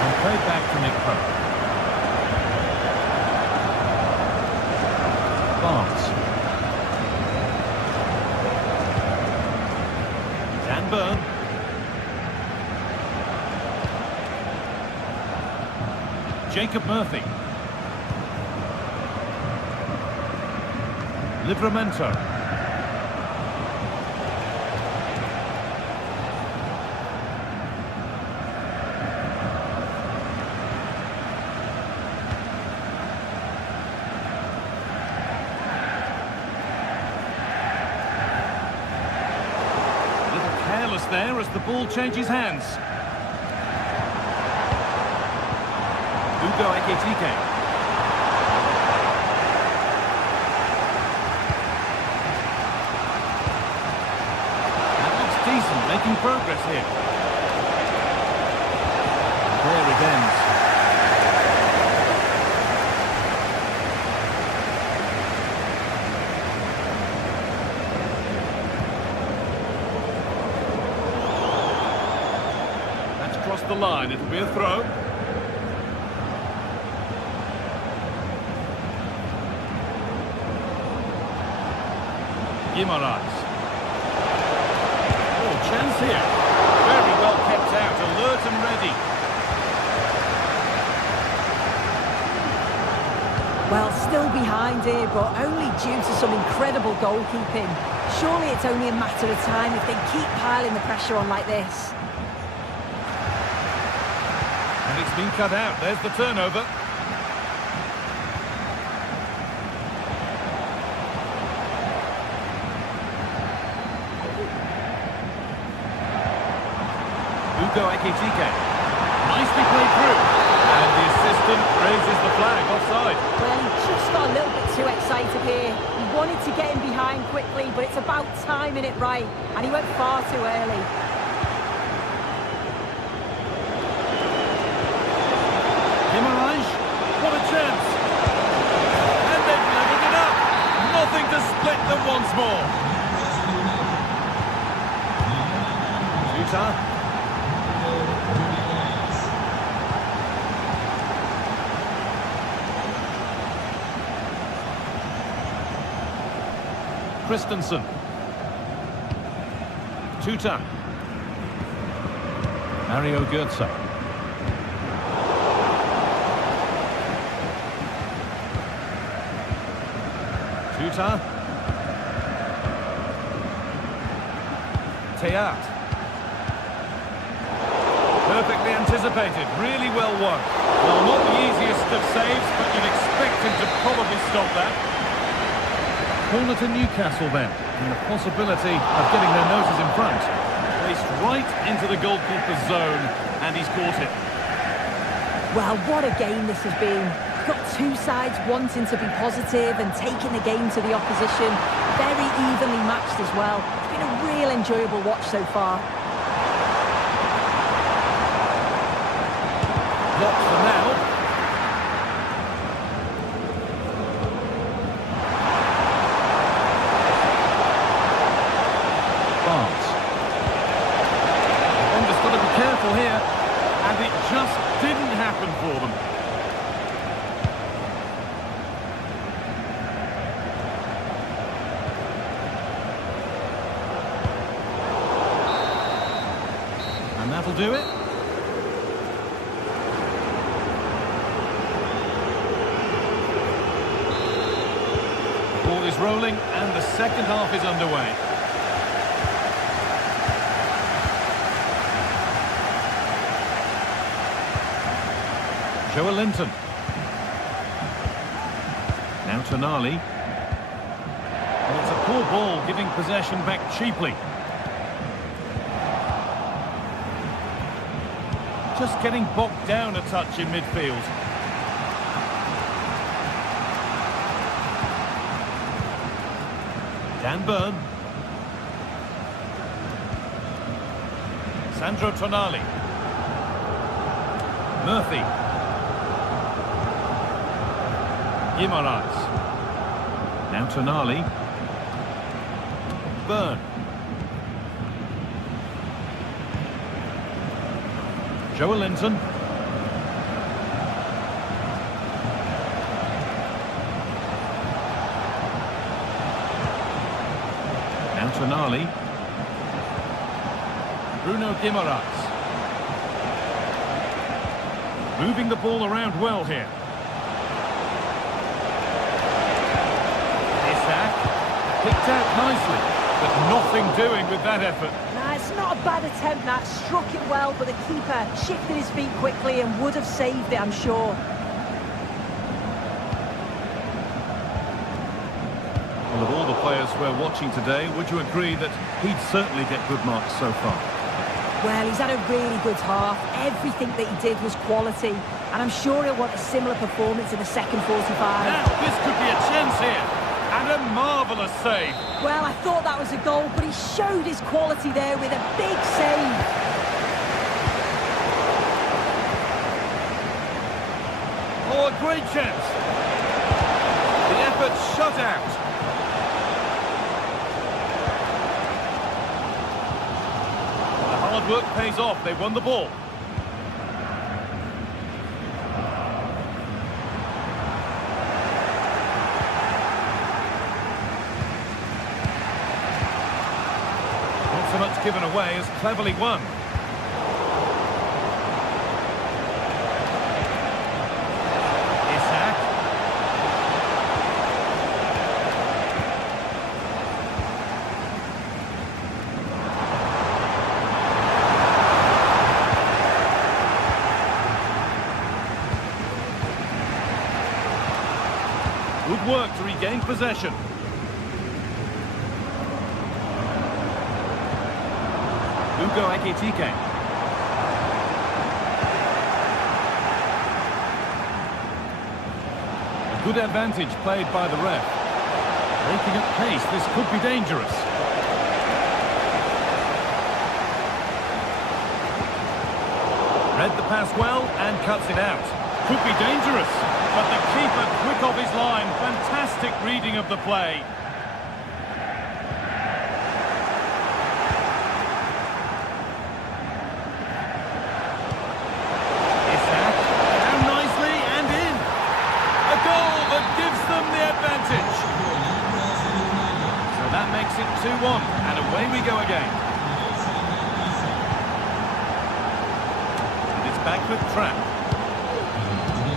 And played back to Nick Pope. Barnes. Dan Burn. Jacob Murphy. Livramento. There as the ball changes hands. Ugo Ekitike. That looks decent, making progress here. There it ends. the line. It'll be a throw. Guimaraes. Oh, chance here. Very well kept out, alert and ready. Well, still behind here, but only due to some incredible goalkeeping. Surely it's only a matter of time if they keep piling the pressure on like this. And it's been cut out. There's the turnover. Nicely played through. And the assistant raises the flag offside. Well, he just got a little bit too excited here. He wanted to get him behind quickly, but it's about timing it right. And he went far too early. Guimaraes, what a chance. And they've leveled it up. Nothing to split them once more. Tuta. Christensen. Tuta. Mario Götze. Tuta. Teat. Perfectly anticipated, really well won. Well, not the easiest of saves, but you'd expect him to probably stop that. Corner to Newcastle then, and the possibility of getting their noses in front. Placed right into the goalkeeper's zone, and he's caught it. Well, what a game this has been. You've got two sides wanting to be positive and taking the game to the opposition. Very evenly matched as well. It's been a real enjoyable watch so far. Blocked for now. Defender's got to be careful here, and it just didn't happen for them. And that'll do it. The ball is rolling, and the second half is underway. Joelinton. Now Tonali. Well, it's a poor ball, giving possession back cheaply. Just getting bogged down a touch in midfield. Dan Burn. Sandro Tonali. Murphy. Guimaraes. Now Tonali. Burn. Joelinton. Now Tonali. Bruno Guimaraes. Moving the ball around well here. Picked out nicely, but nothing doing with that effort. Nah, it's not a bad attempt, that. Struck it well, but the keeper shifted his feet quickly and would have saved it, I'm sure. Well, of all the players we're watching today, would you agree that he'd certainly get good marks so far? Well, he's had a really good half. Everything that he did was quality, and I'm sure he'll want a similar performance in the second 45. Now, this could be a chance here. And a marvellous save. Well, I thought that was a goal, but he showed his quality there with a big save. Oh, a great chance. The effort shut out. The hard work pays off. They won the ball. given away as cleverly won. Isak. Good work to regain possession. Ugo Ekitike. A good advantage played by the ref. Breaking at pace, this could be dangerous. Read the pass well and cuts it out. Could be dangerous, but the keeper quick off his line. Fantastic reading of the play. Isak, down nicely and in. A goal that gives them the advantage. So that makes it 2-1, and away we go again. And it's back with Trapp.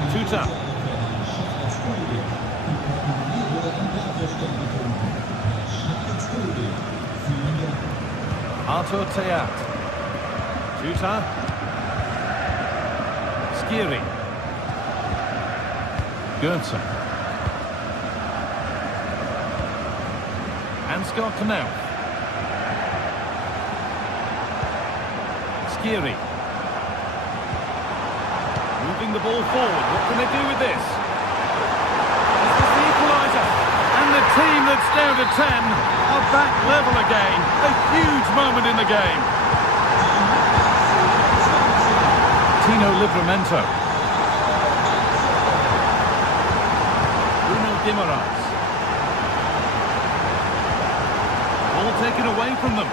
Tuta. Artur Teat. Tuta. Skiri. Goetze. Ansgar Knauf. Skiri. Moving the ball forward. What can they do with this? Is this the equaliser? And the team that's down to 10 are back level again. A huge moment in the game. Tino Livramento. Bruno Guimaraes. Ball taken away from them.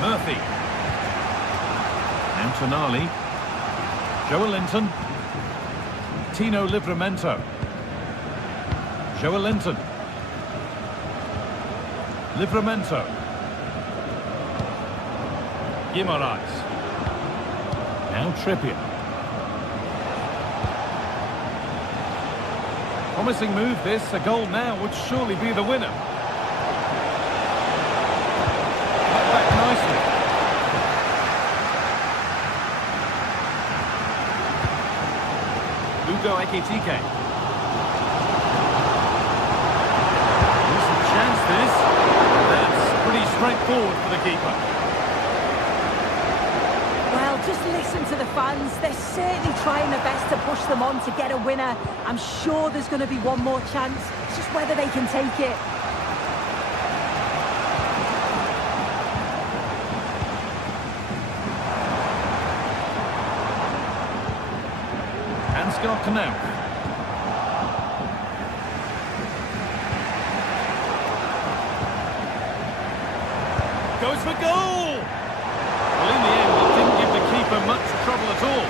Murphy. Antonali. Joelinton. Tino Livramento. Joelinton. Livramento. Guimaraes. Now Trippier. Promising move this. A goal now would surely be the winner. Back nicely. Ugo Ekitike. Decent chance this. That's pretty straightforward for the keeper. Well, just listen to the fans. They're certainly trying their best to push them on to get a winner. I'm sure there's going to be one more chance. It's just whether they can take it. Ansgar Knauf. Goes for goal! Well, in the end, it didn't give the keeper much trouble at all.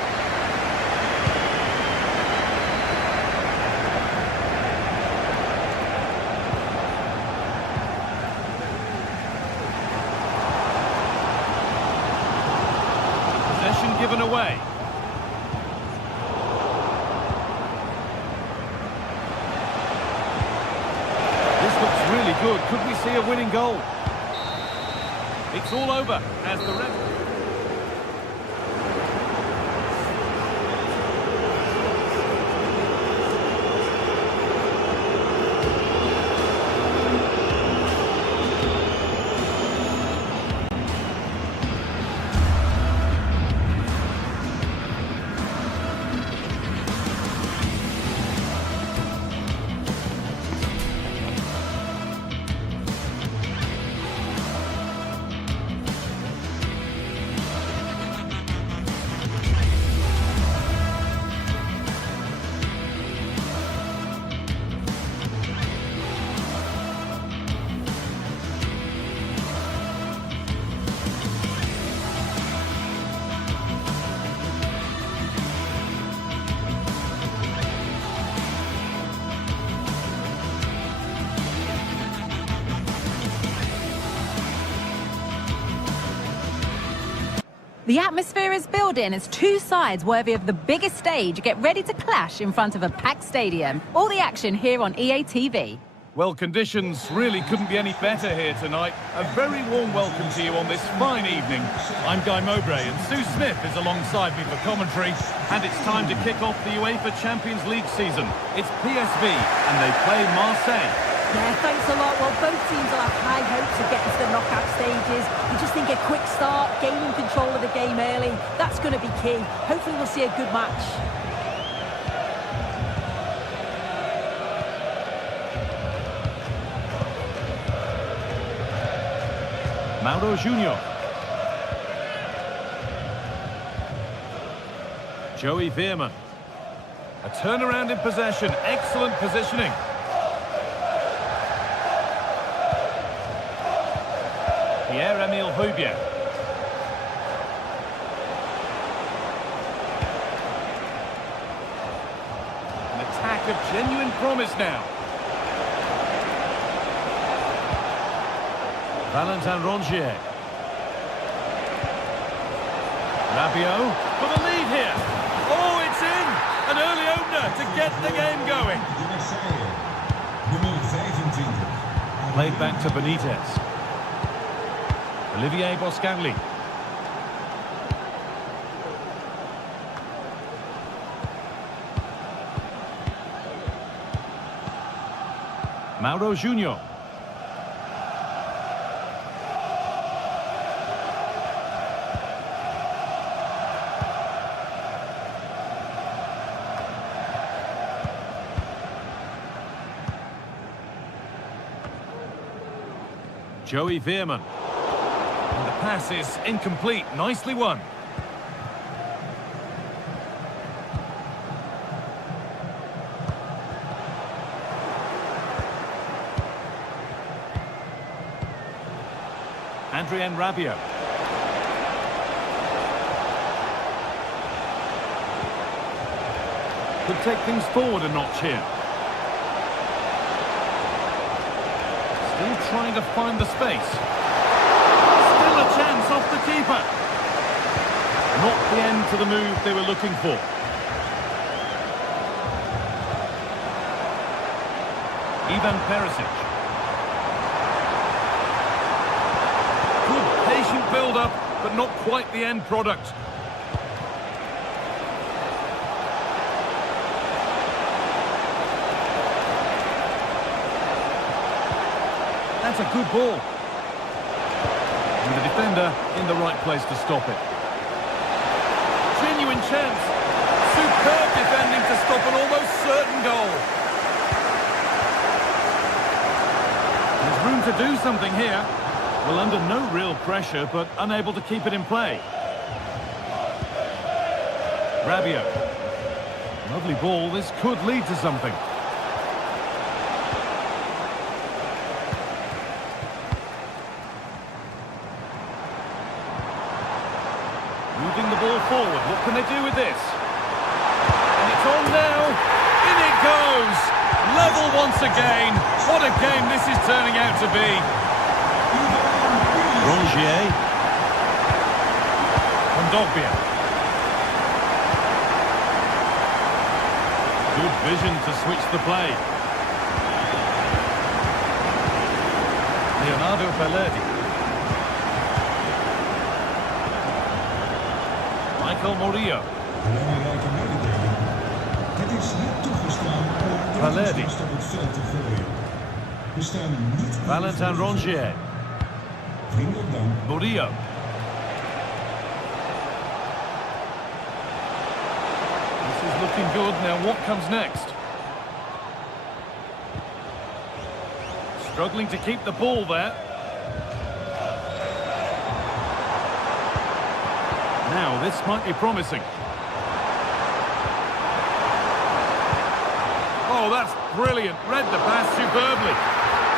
Possession given away. Really good. Could we see a winning goal? It's all over as the ref... The atmosphere is building as two sides worthy of the biggest stage get ready to clash in front of a packed stadium. All the action here on EA TV. Well, conditions really couldn't be any better here tonight. A very warm welcome to you on this fine evening. I'm Guy Mowbray and Sue Smith is alongside me for commentary. And it's time to kick off the UEFA Champions League season. It's PSV and they play Marseille. Yeah, thanks a lot. Well, both teams will have high hopes of getting to the knockout stages. You just think a quick start, gaining control of the game early, that's going to be key. Hopefully we'll see a good match. Mauro Junior. Joey Veerman. A turnaround in possession. Excellent positioning. Pierre-Emile Højbjerg. An attack of genuine promise now. Valentin Rongier. Rabiot for the lead here. Oh, it's in! An early opener to get the game going. Played back to Benitez. Olivier Boscanli. Mauro Junior. Joey Veerman. And the pass is incomplete. Nicely won. Adrien Rabiot. Could take things forward a notch here. Still trying to find the space. Still a chance off the keeper. Not the end to the move they were looking for. Ivan Perisic. Good patient build-up, but not quite the end product. That's a good ball. And the defender in the right place to stop it. Genuine chance. Superb defending to stop an almost certain goal. There's room to do something here. Well, under no real pressure, but unable to keep it in play. Rabiot. Lovely ball. This could lead to something. Moving the ball forward. What can they do with this? And it's on now. In it goes. Level once again. What a game this is turning out to be. Rongier. Kondogbia. Good vision to switch the play. Leonardo Balerdi. Michael Murillo. Balerdi. Valentin Rongier. Murillo. This is looking good. Now what comes next? Struggling to keep the ball there. Now, this might be promising. Oh, that's brilliant. Read the pass superbly.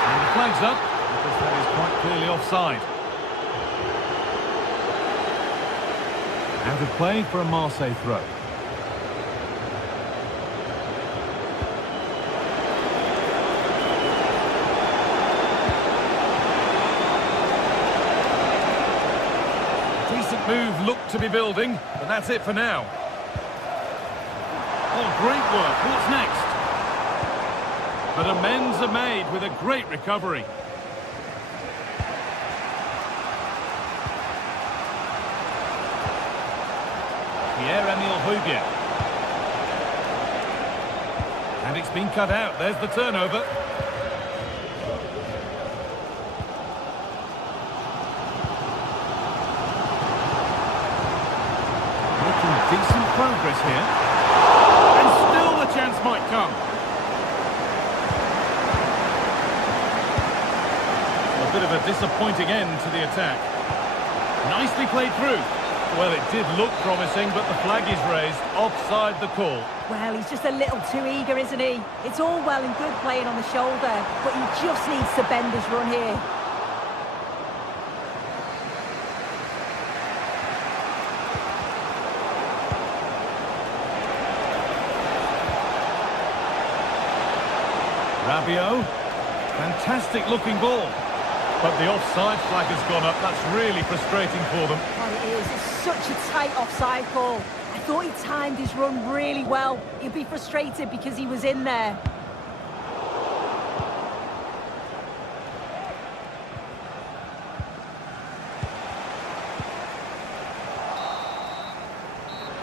And the flag's up, because that is quite clearly offside. Out of play for a Marseille throw. decent move looked to be building, but that's it for now. Oh, great work. What's next? But amends are made with a great recovery. Pierre-Emile Højbjerg. And it's been cut out. There's the turnover. Making decent progress here. And still the chance might come. A bit of a disappointing end to the attack. Nicely played through. Well, it did look promising, but the flag is raised. Offside the call. Well, he's just a little too eager, isn't he? It's all well and good playing on the shoulder, but he just needs to bend his run here. Rabiot. Fantastic looking ball. But the offside flag has gone up. That's really frustrating for them. Oh, it is. It's such a tight offside call. I thought he timed his run really well. He'd be frustrated because he was in there.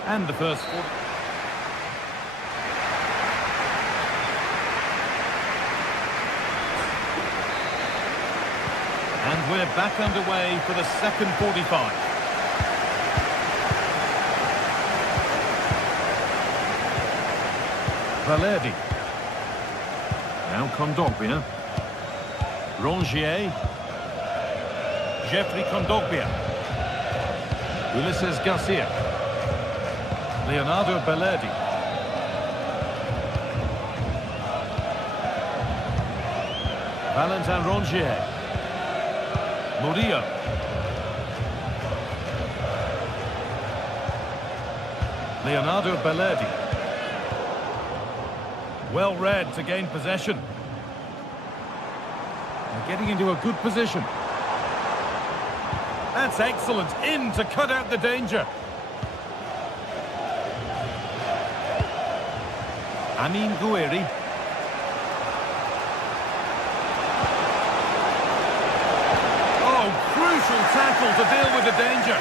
And the first... And we're back underway for the second 45. Valerdi. Now Kondogbia. Rongier. Jeffrey Kondogbia. Ulises Garcia. Leonardo Valerdi. Valentin Rongier. Murillo. Leonardo Valerdi. Well read to gain possession. They're getting into a good position. That's excellent. In to cut out the danger. Amin Gouiri. Crucial tackle to deal with the danger.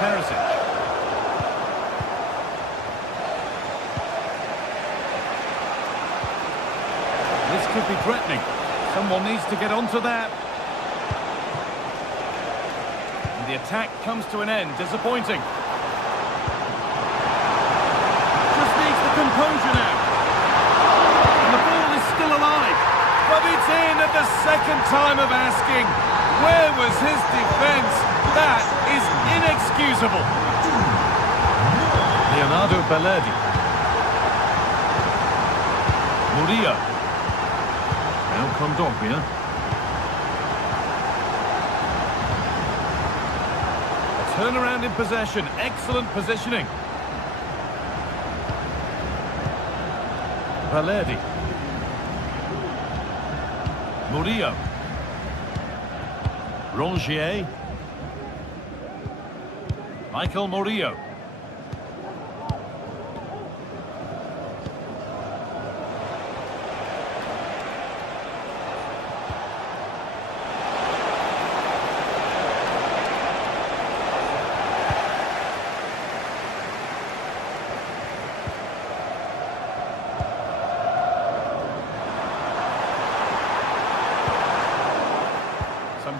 Perisic. This could be threatening. Someone needs to get onto that. And the attack comes to an end. Disappointing. Just needs the composure now. Alive, but it's in at the second time of asking. Where was his defence? That is inexcusable. Leonardo Valerdi. Murillo. Now Kondogbia. A turnaround in possession. Excellent positioning. Valerdi. Murillo. Rongier. Michael Murillo.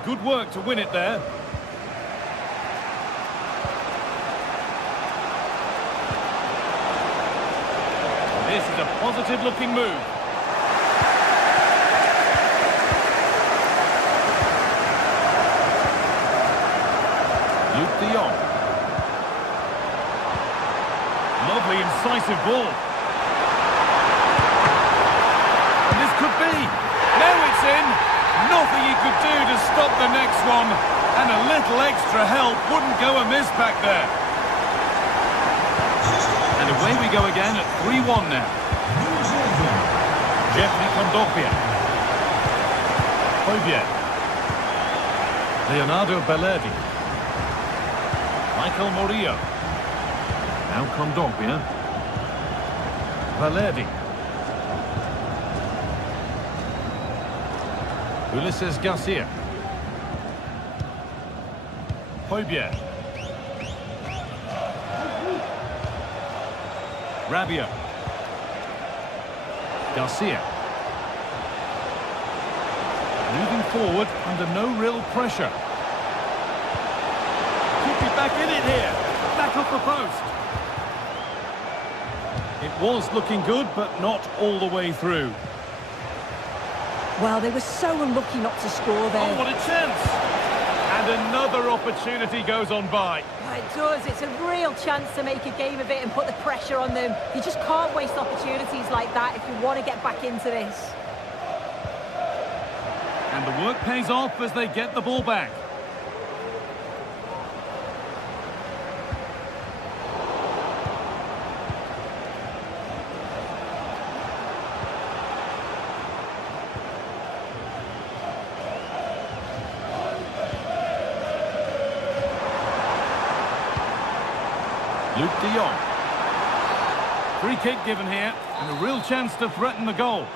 Good work to win it there. This is a positive-looking move. Luke de Jong. Lovely, incisive ball. And this could be. Now it's in. Nothing he could do to stop the next one, and a little extra help wouldn't go amiss back there. And away we go again at 3-1 now. Jeffrey Kondogbia. Hojbjerg. Leonardo Bellerdi. Michael Murillo. Now Kondogbia. Bellerdi. Ulises Garcia. Hojbjerg. Rabiot. Garcia. Moving forward under no real pressure. Could be back in it here. Back off the post. It was looking good, but not all the way through. Well, they were so unlucky not to score there. Oh, what a chance! And another opportunity goes on by. It does. It's a real chance to make a game of it and put the pressure on them. You just can't waste opportunities like that if you want to get back into this. And the work pays off as they get the ball back. Luke de Jong. Free kick given here, and a real chance to threaten the goal.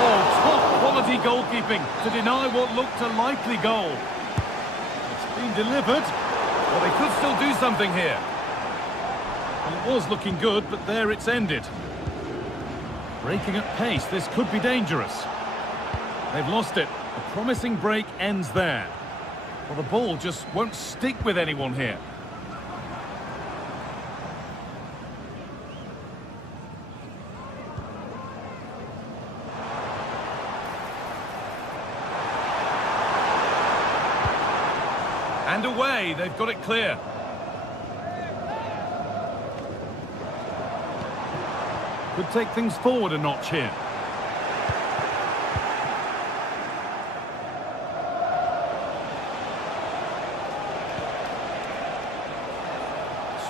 Oh, top quality goalkeeping to deny what looked a likely goal. It's been delivered, but they could still do something here. Well, it was looking good, but there it's ended. Breaking at pace, this could be dangerous. They've lost it. A promising break ends there. Well, the ball just won't stick with anyone here. And away, they've got it clear. Could take things forward a notch here.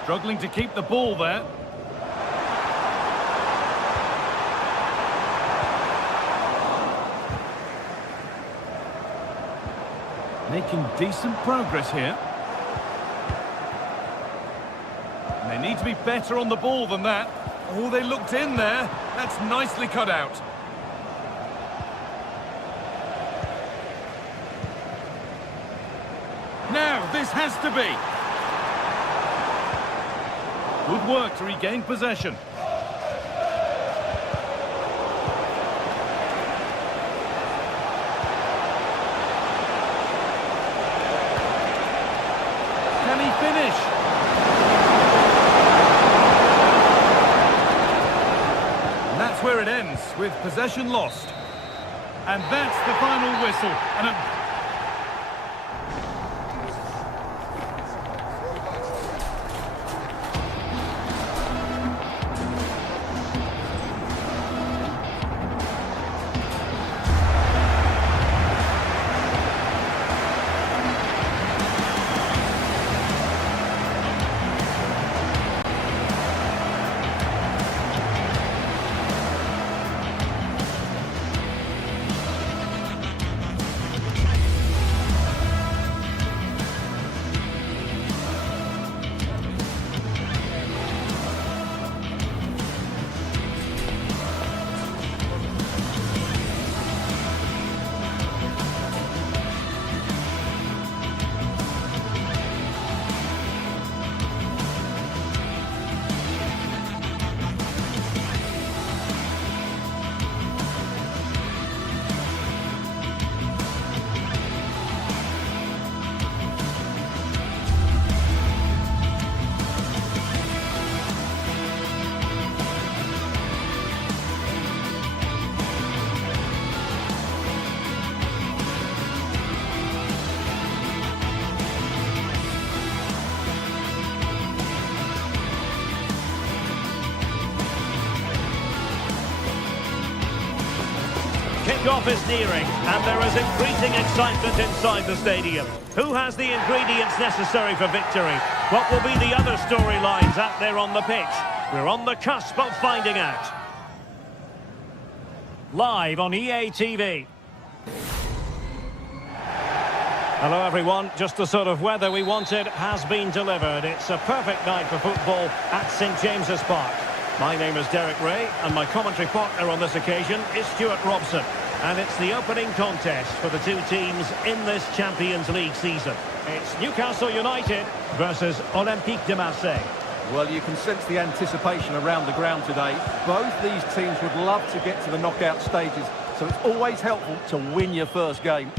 Struggling to keep the ball there. Making decent progress here. And they need to be better on the ball than that. Oh, they looked in there. That's nicely cut out. Now, this has to be. Good work to regain possession. Can he finish? And that's where it ends, with possession lost. And that's the final whistle. And Kick-off is nearing, and there is increasing excitement inside the stadium. Who has the ingredients necessary for victory? What will be the other storylines out there on the pitch? We're on the cusp of finding out. Live on EA TV. Hello everyone, just the sort of weather we wanted has been delivered. It's a perfect night for football at St James's Park. My name is Derek Ray and my commentary partner on this occasion is Stuart Robson. And it's the opening contest for the two teams in this Champions League season. It's Newcastle United versus Olympique de Marseille. Well, you can sense the anticipation around the ground today. Both these teams would love to get to the knockout stages, so it's always helpful to win your first game.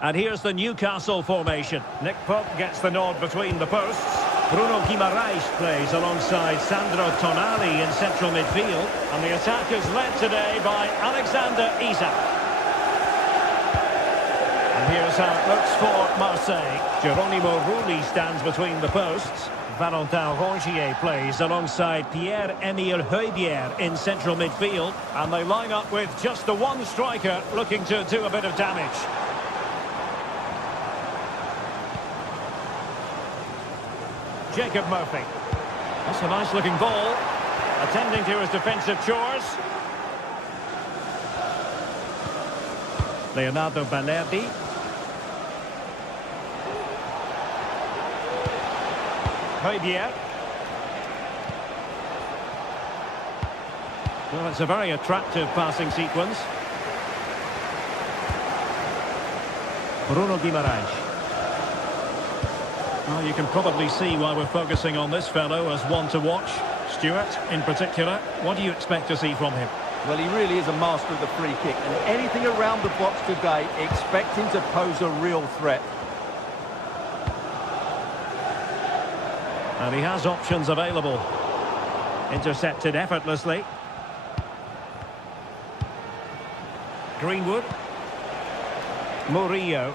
And here's the Newcastle formation. Nick Pope gets the nod between the posts. Bruno Guimaraes plays alongside Sandro Tonali in central midfield. And the attack is led today by Alexander Isak. And here's how it looks for Marseille. Geronimo Rulli stands between the posts. Valentin Rongier plays alongside Pierre-Emile Højbjerg in central midfield. And they line up with just the one striker looking to do a bit of damage. Jacob Murphy. That's a nice-looking ball. Attending to his defensive chores. Leonardo Balerdi. Højbjerg. Well, it's a very attractive passing sequence. Bruno Guimaraes. Well, you can probably see why we're focusing on this fellow as one to watch. Stuart, in particular, what do you expect to see from him? Well, he really is a master of the free kick, and anything around the box today, expect him to pose a real threat. And he has options available. Intercepted effortlessly. Greenwood. Murillo.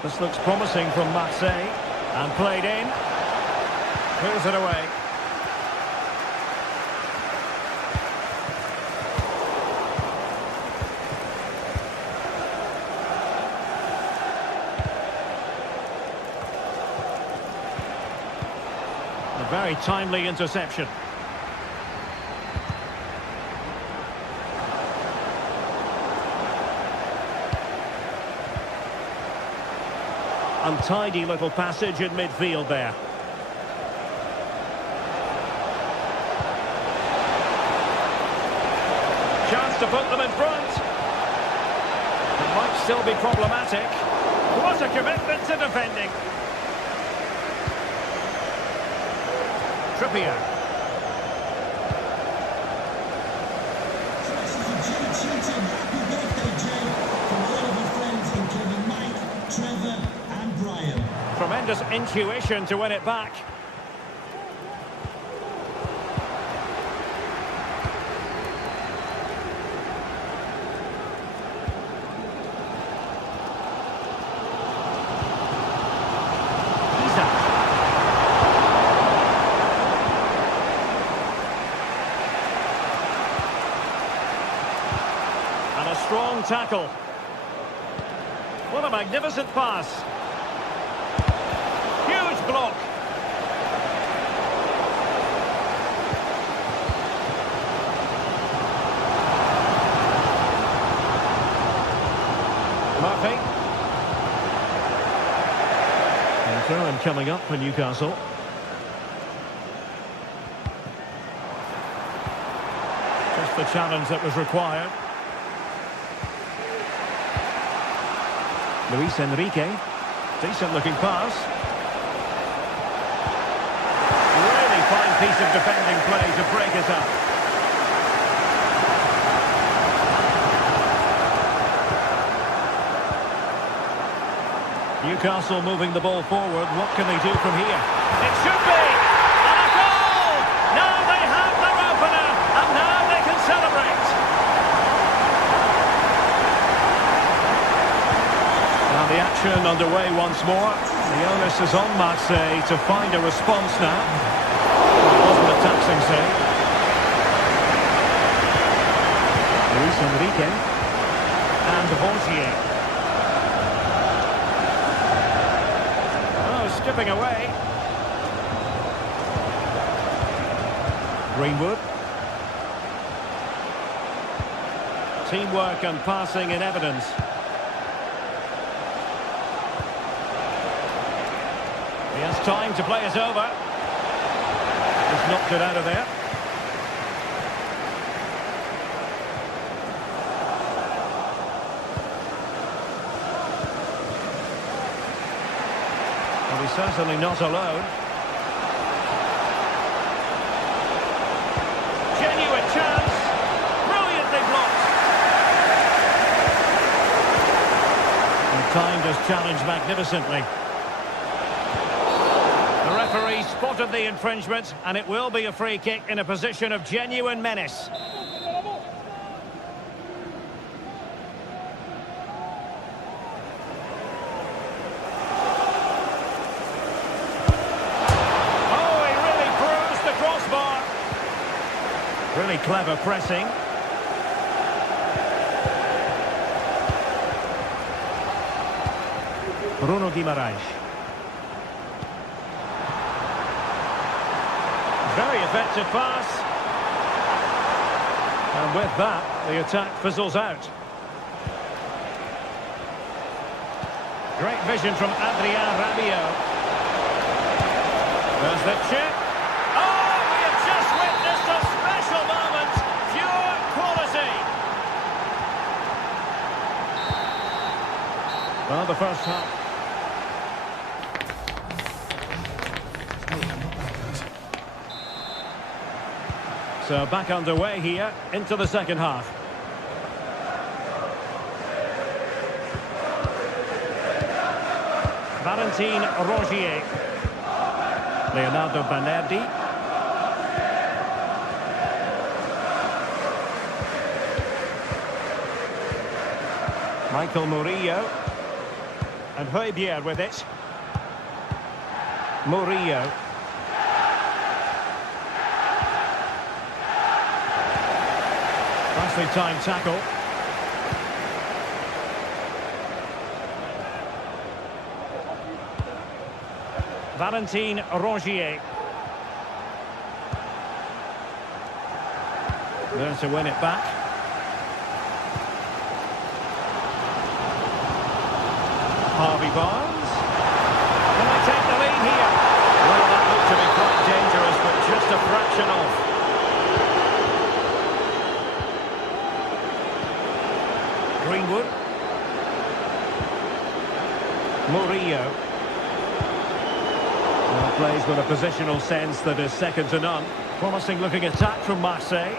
This looks promising from Marseille. And played in. Clears it away. A very timely interception. Untidy little passage in midfield there. Chance to put them in front. It might still be problematic. What a commitment to defending. Trippier. Happy birthday, Jay, from all of our friends, including Mike, Trevor, and Brian. Tremendous intuition to win it back. And a strong tackle. What a magnificent pass. Huge block. Murphy. And throw-in coming up for Newcastle. Just the challenge that was required. Luis Enrique. Decent looking pass. Really fine piece of defending play to break it up. Newcastle moving the ball forward. What can they do from here? It should be! And a goal! Now they have their opener, and now they can celebrate. Now the action underway once more. The onus is on Marseille to find a response now. It wasn't a taxing save. Luis Enrique and Rongier. chipping away. Greenwood. Teamwork and passing in evidence. He has time to play it over. He's knocked it out of there. Well, he's certainly not alone. Genuine chance. Brilliantly blocked. And timed his challenge magnificently. The referee spotted the infringement, and it will be a free kick in a position of genuine menace. Oh, he really bruised the crossbar. Really clever pressing. Bruno Guimaraes. Very effective pass. And with that, the attack fizzles out. Great vision from Adrien Rabiot. There's the chip. Oh, we have just witnessed a special moment. Pure quality. Well, the first half. So back underway here into the second half. Valentin Rongier. Leonardo Banerdi. Michael Murillo. And Højbjerg with it. Murillo. Nicely timed tackle. Valentin Rongier. There to win it back. Harvey Barnes. Can they take the lead here? Well, that looked to be quite dangerous, but just a fraction off. Greenwood. Murillo. Well, plays with a positional sense that is second to none. Promising looking attack from Marseille.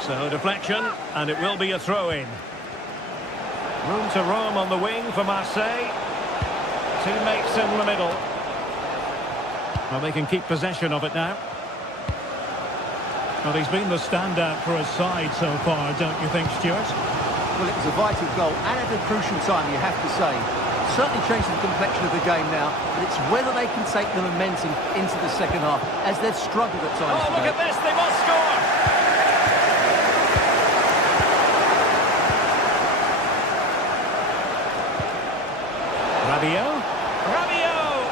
So deflection, and it will be a throw-in. Room to roam on the wing for Marseille. Teammates in the middle. Well, they can keep possession of it now. Well, he's been the standout for his side so far, don't you think, Stuart? Well, it was a vital goal, and at a crucial time, you have to say. Certainly changed the complexion of the game now, but it's whether they can take the momentum into the second half, as they've struggled at times. Oh, look at this, they must score! Rabiot. Rabiot!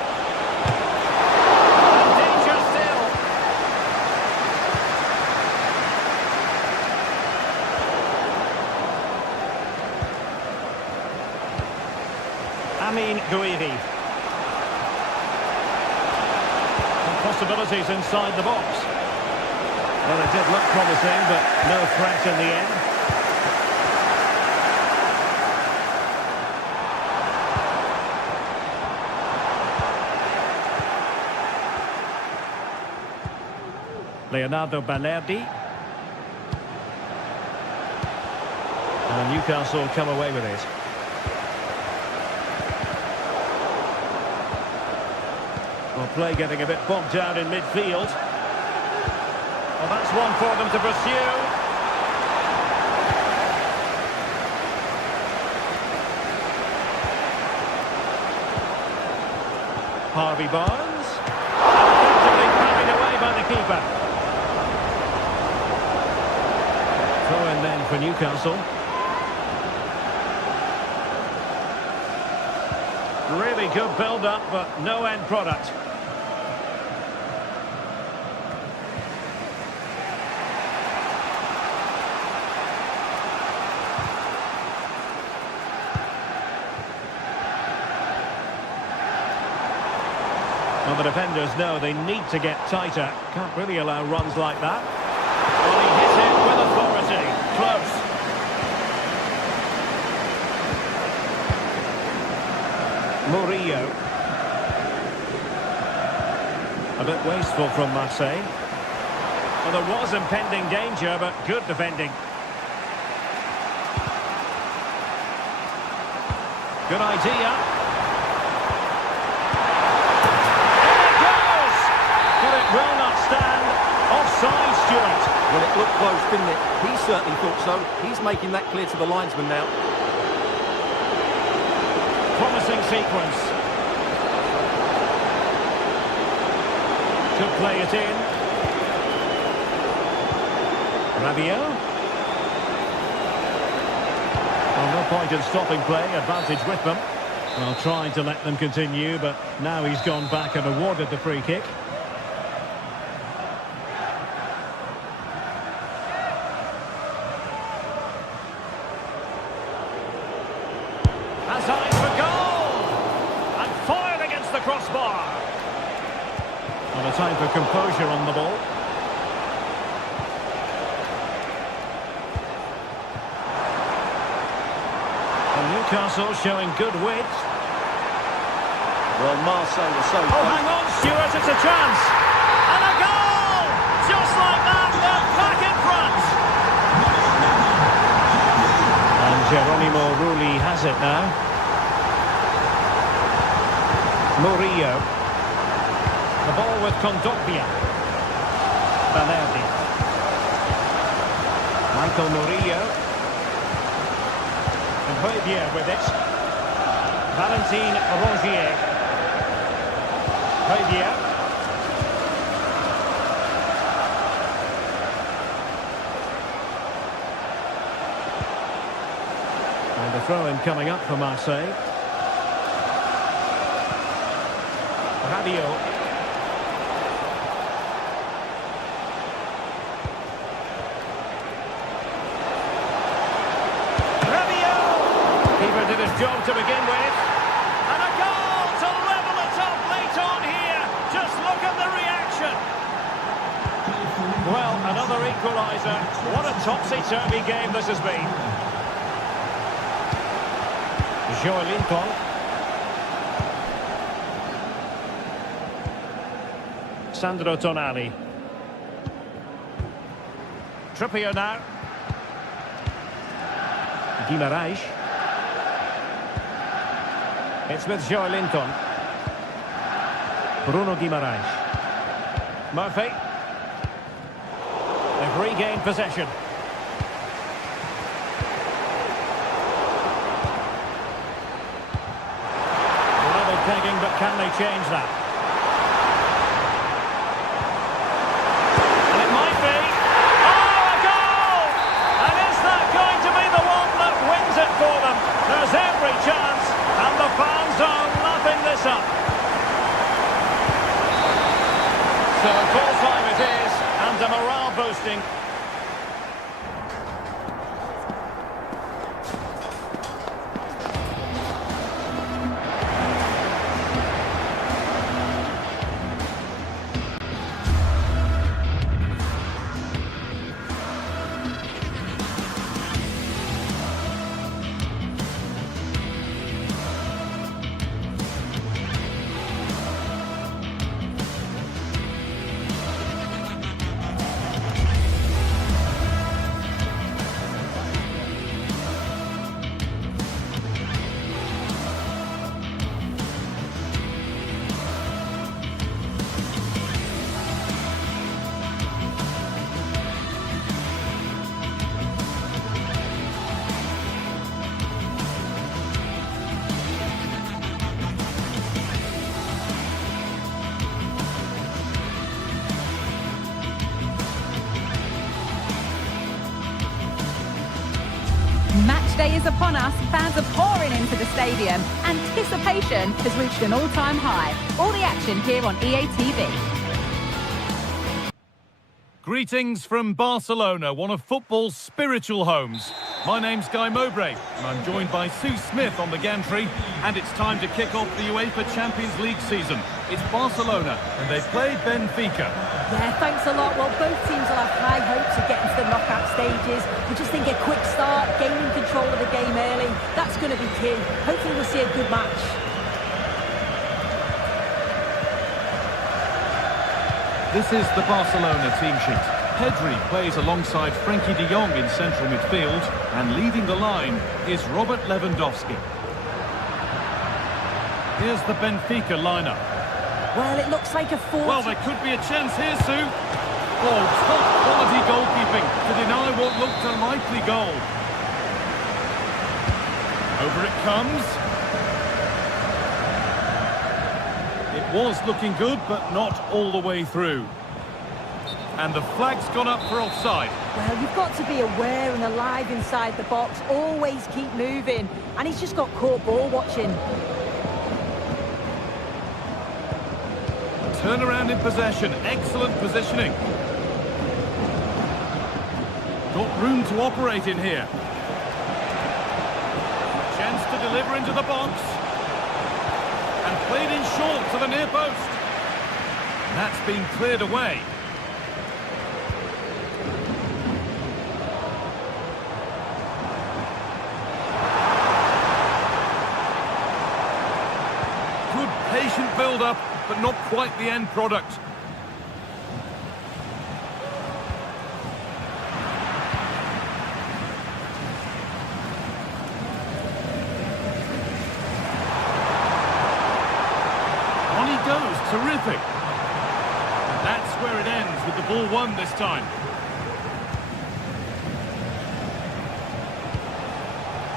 Danger still. Amin Gouiri. Possibilities inside the box. Well, it did look promising, but no threat in the end. Leonardo Banerdi. And Newcastle come away with it. Well, play getting a bit bogged down in midfield. Well, that's one for them to pursue. Harvey Barnes. Effectively carried away by the keeper. Throw in then for Newcastle. Really good build-up, but no end product. Well, the defenders know they need to get tighter. Can't really allow runs like that. Well, he hits it with authority. Close. Murillo. A bit wasteful from Marseille. Well, there was impending danger, but good defending. Good idea. And it goes! But it will not stand. Offside, Stuart. Well, it looked close, didn't it? He certainly thought so. He's making that clear to the linesman now. Promising sequence. Could play it in. Rabiot. Well, no point in stopping play. Advantage with them. Well, trying to let them continue, but now he's gone back and awarded the free kick. Has eyes for goal! And fired against the crossbar. And a time for composure on the ball. And Newcastle showing good width. Well, Marseille was so Oh, hang on, Stuart, it's a chance. And a goal! Just like that, they're back in front. And Geronimo Rulli has it now. Murillo. The ball with Kondogbia. Balerdi. Michael Murillo. And Højbjerg with it. Valentin Rongier. Højbjerg. And the throw-in coming up for Marseille. Rabiot. Keeper did his job to begin with. And a goal to level it up late on here. Just look at the reaction. Well, another equaliser. What a topsy-turvy game this has been. Joelinton. Sandro Tonali. Trippier now. Guimarães. It's with Joelinton. Bruno Guimarães. Murphy. They've regained possession. Level pegging, but can they change that? And it might be. Oh, a goal! And is that going to be the one that wins it for them? There's every chance, and the fans are lapping this up. So full time it is, and a morale boosting. day is upon us. Fans are pouring into the stadium. Anticipation has reached an all-time high. All the action here on EA TV. Greetings from Barcelona, one of football's spiritual homes. My name's Guy Mowbray, and I'm joined by Sue Smith on the gantry, and it's time to kick off the UEFA Champions League season. It's Barcelona, and they play Benfica. Yeah, thanks a lot. Well, both teams will have high hopes of getting to the knockout stages. We just think a quick start, gaining control of the game early, that's going to be key. Hopefully we'll see a good match. This is the Barcelona team sheet. Pedri plays alongside Frenkie de Jong in central midfield, and leading the line is Robert Lewandowski. Here's the Benfica lineup. Well, it looks like a 4. Well, there could be a chance here, Sue. Oh, top quality goalkeeping to deny what looked a likely goal. Over it comes. It was looking good, but not all the way through. And the flag's gone up for offside. Well, you've got to be aware and alive inside the box. Always keep moving. And he's just got caught ball watching. Turnaround in possession. Excellent positioning. Got room to operate in here. Chance to deliver into the box. And played in short to the near post. And that's been cleared away. Good patient build-up, but not quite the end product. On he goes, terrific. And that's where it ends, with the ball won this time.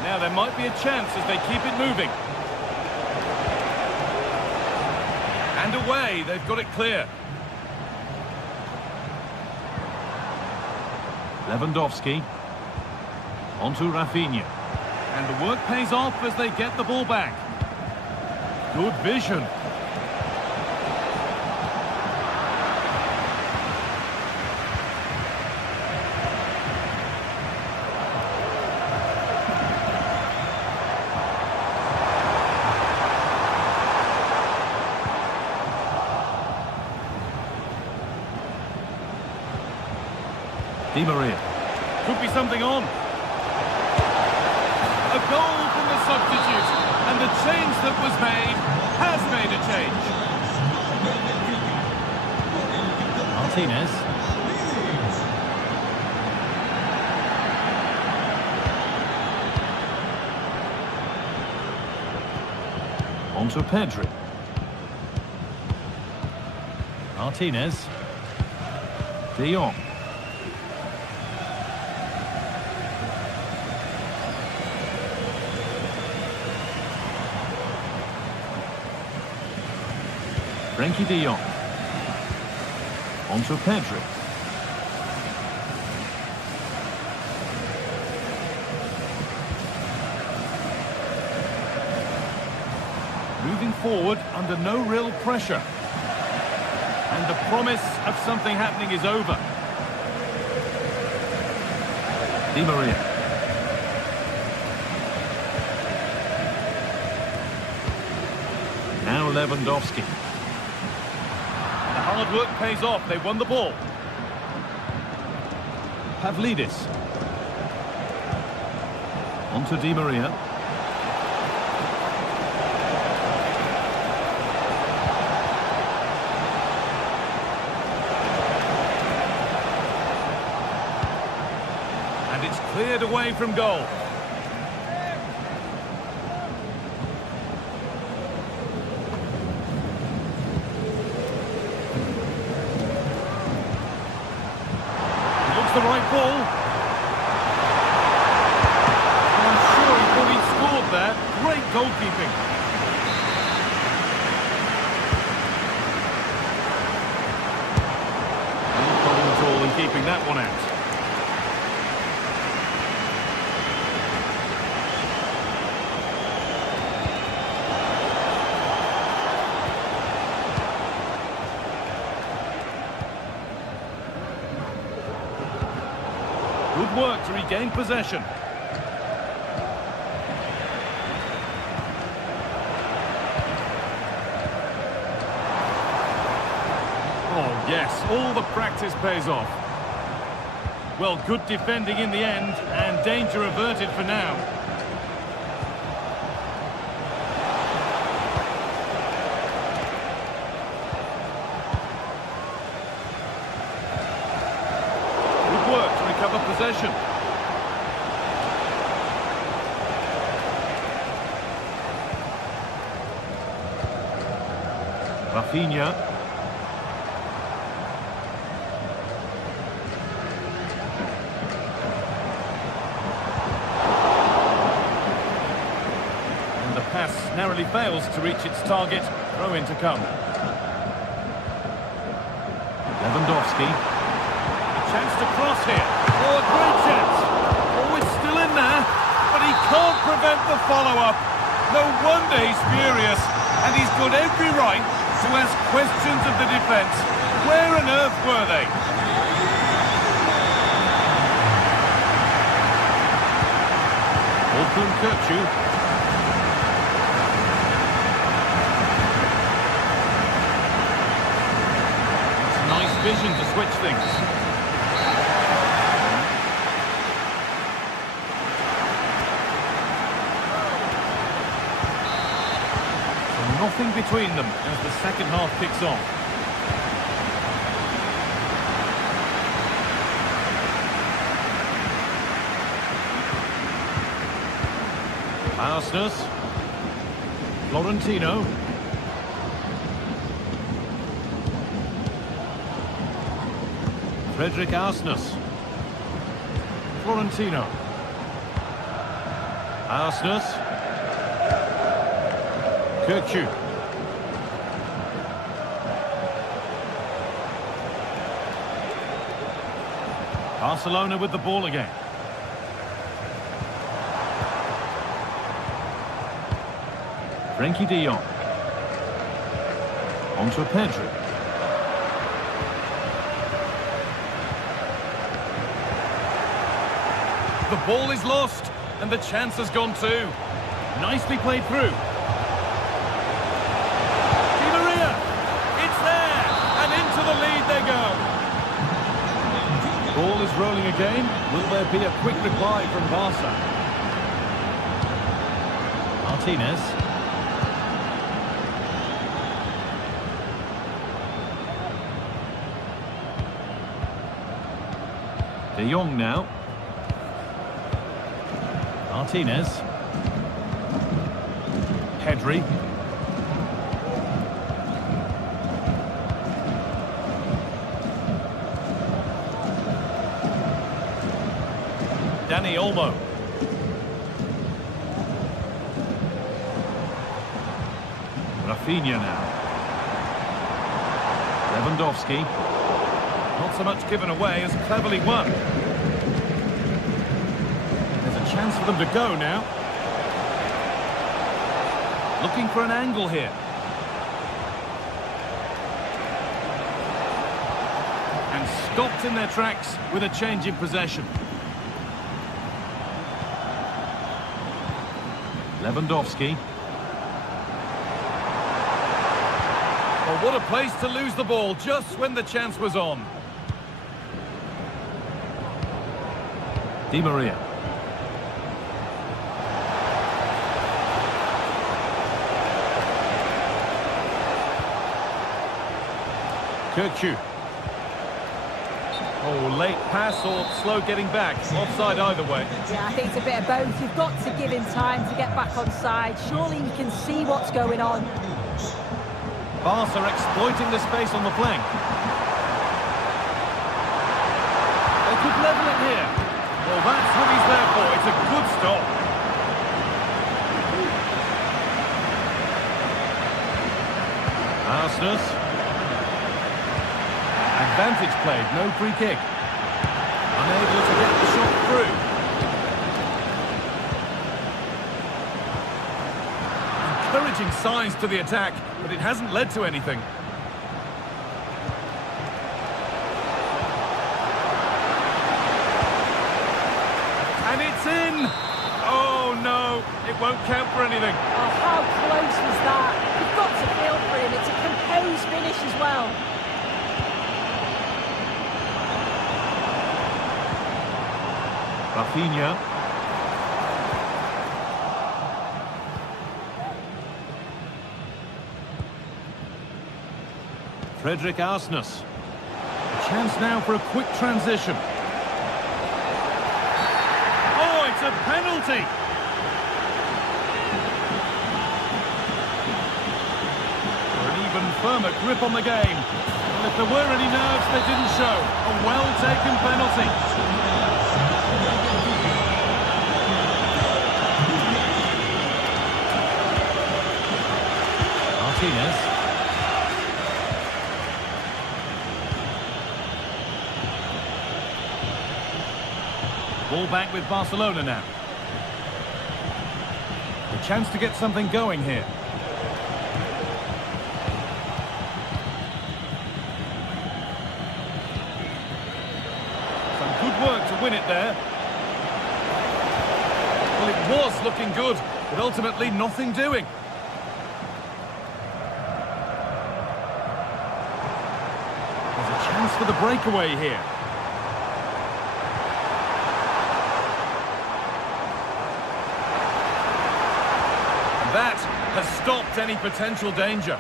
Now there might be a chance as they keep it moving. And away, they've got it clear. Lewandowski. Onto Rafinha. And the work pays off as they get the ball back. Good vision. Di Maria. Could be something on. A goal from the substitute. And the change that was made has made a change. Martinez. Onto Pedri. Martinez. De Jong. Frenkie de Jong. Onto Pedri. Moving forward under no real pressure. And the promise of something happening is over. Di Maria. Now Lewandowski. Hard work pays off. They won the ball. Pavlidis. Onto Di Maria. And it's cleared away from goal. The right ball. I'm sure he thought he'd scored there. Great goalkeeping. No problem at all in keeping that one out. Good work to regain possession. Oh, yes, all the practice pays off. Well, good defending in the end, and danger averted for now. Good work to recover possession. Rafinha. Narrowly fails to reach its target. Throw in to come. Lewandowski. A chance to cross here. Oh, a great chance. Oh, it's still in there. But he can't prevent the follow-up. No wonder he's furious. And he's got every right to ask questions of the defence. Where on earth were they? Kirchu. Vision to switch things. So nothing between them as the second half kicks on. Arsenal. Florentino. Frederick Arsnes. Florentino. Arsnes. Kirchu. Barcelona with the ball again. Frenkie de Jong. On to Pedri. The ball is lost, and the chance has gone too. Nicely played through. Di Maria! It's there! And into the lead they go. Ball is rolling again. Will there be a quick reply from Barca? Martinez. De Jong now. Martinez. Pedri. Dani Olmo. Rafinha now. Lewandowski. Not so much given away as cleverly won. Chance for them to go now. Looking for an angle here. And stopped in their tracks with a change in possession. Lewandowski. Oh, what a place to lose the ball just when the chance was on. Di Maria. Kirchu. Oh, late pass or slow getting back. Offside either way. Yeah, I think it's a bit of both. You've got to give him time to get back on side. Surely you can see what's going on. Barca exploiting the space on the flank. They could level it here. Well, that's what he's there for. It's a good stop. Arsenal. Advantage played, no free kick. Unable to get the shot through. Encouraging signs to the attack, but it hasn't led to anything. go. It won't count for anything. Oh, how close was that? You've got to feel for him. It's a composed finish as well. Rafinha. Frederick Arsnes. A chance now for a quick transition. Oh, it's a penalty! For an even firmer grip on the game. Well, if there were any nerves, they didn't show. A well-taken penalty. Martinez. Ball back with Barcelona now. A chance to get something going here. Some good work to win it there. Well, it was looking good, but ultimately nothing doing. There's a chance for the breakaway here. That has stopped any potential danger.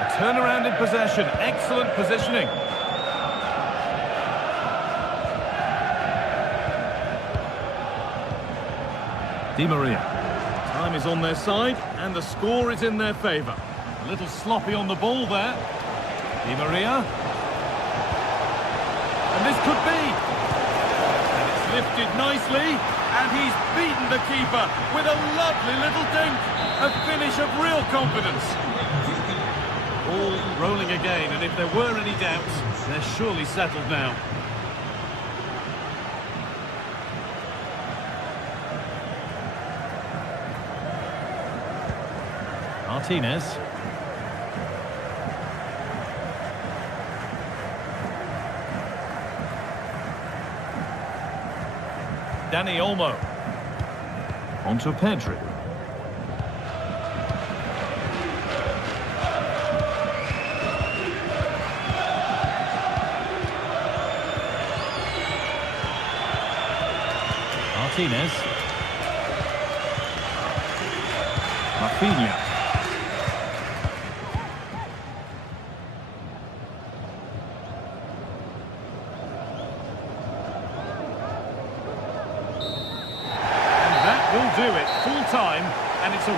A turnaround in possession. Excellent positioning. Di Maria. Time is on their side and the score is in their favour. A little sloppy on the ball there. Di Maria. And this could be. And it's lifted nicely. And he's beaten the keeper with a lovely little dink. A finish of real confidence. Ball rolling again. And if there were any doubts, they're surely settled now. Martinez. Dani Olmo. On to Pedri. Martinez. Rafinha. Do it full time, and it's a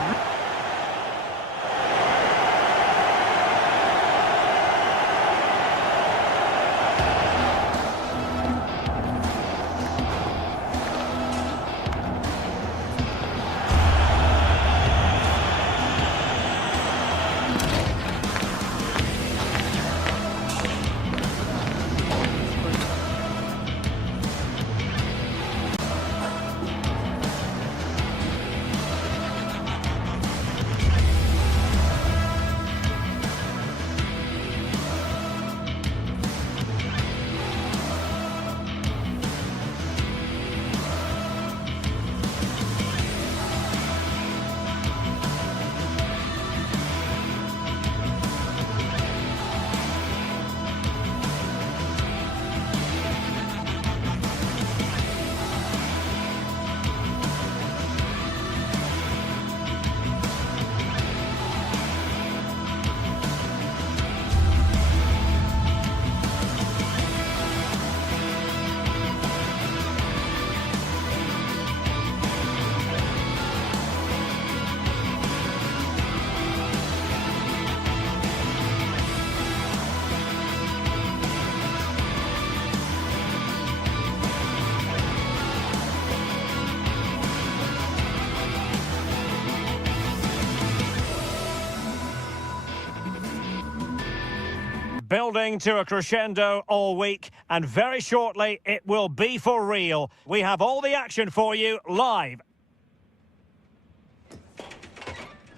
building to a crescendo all week, and very shortly it will be for real. We have all the action for you live.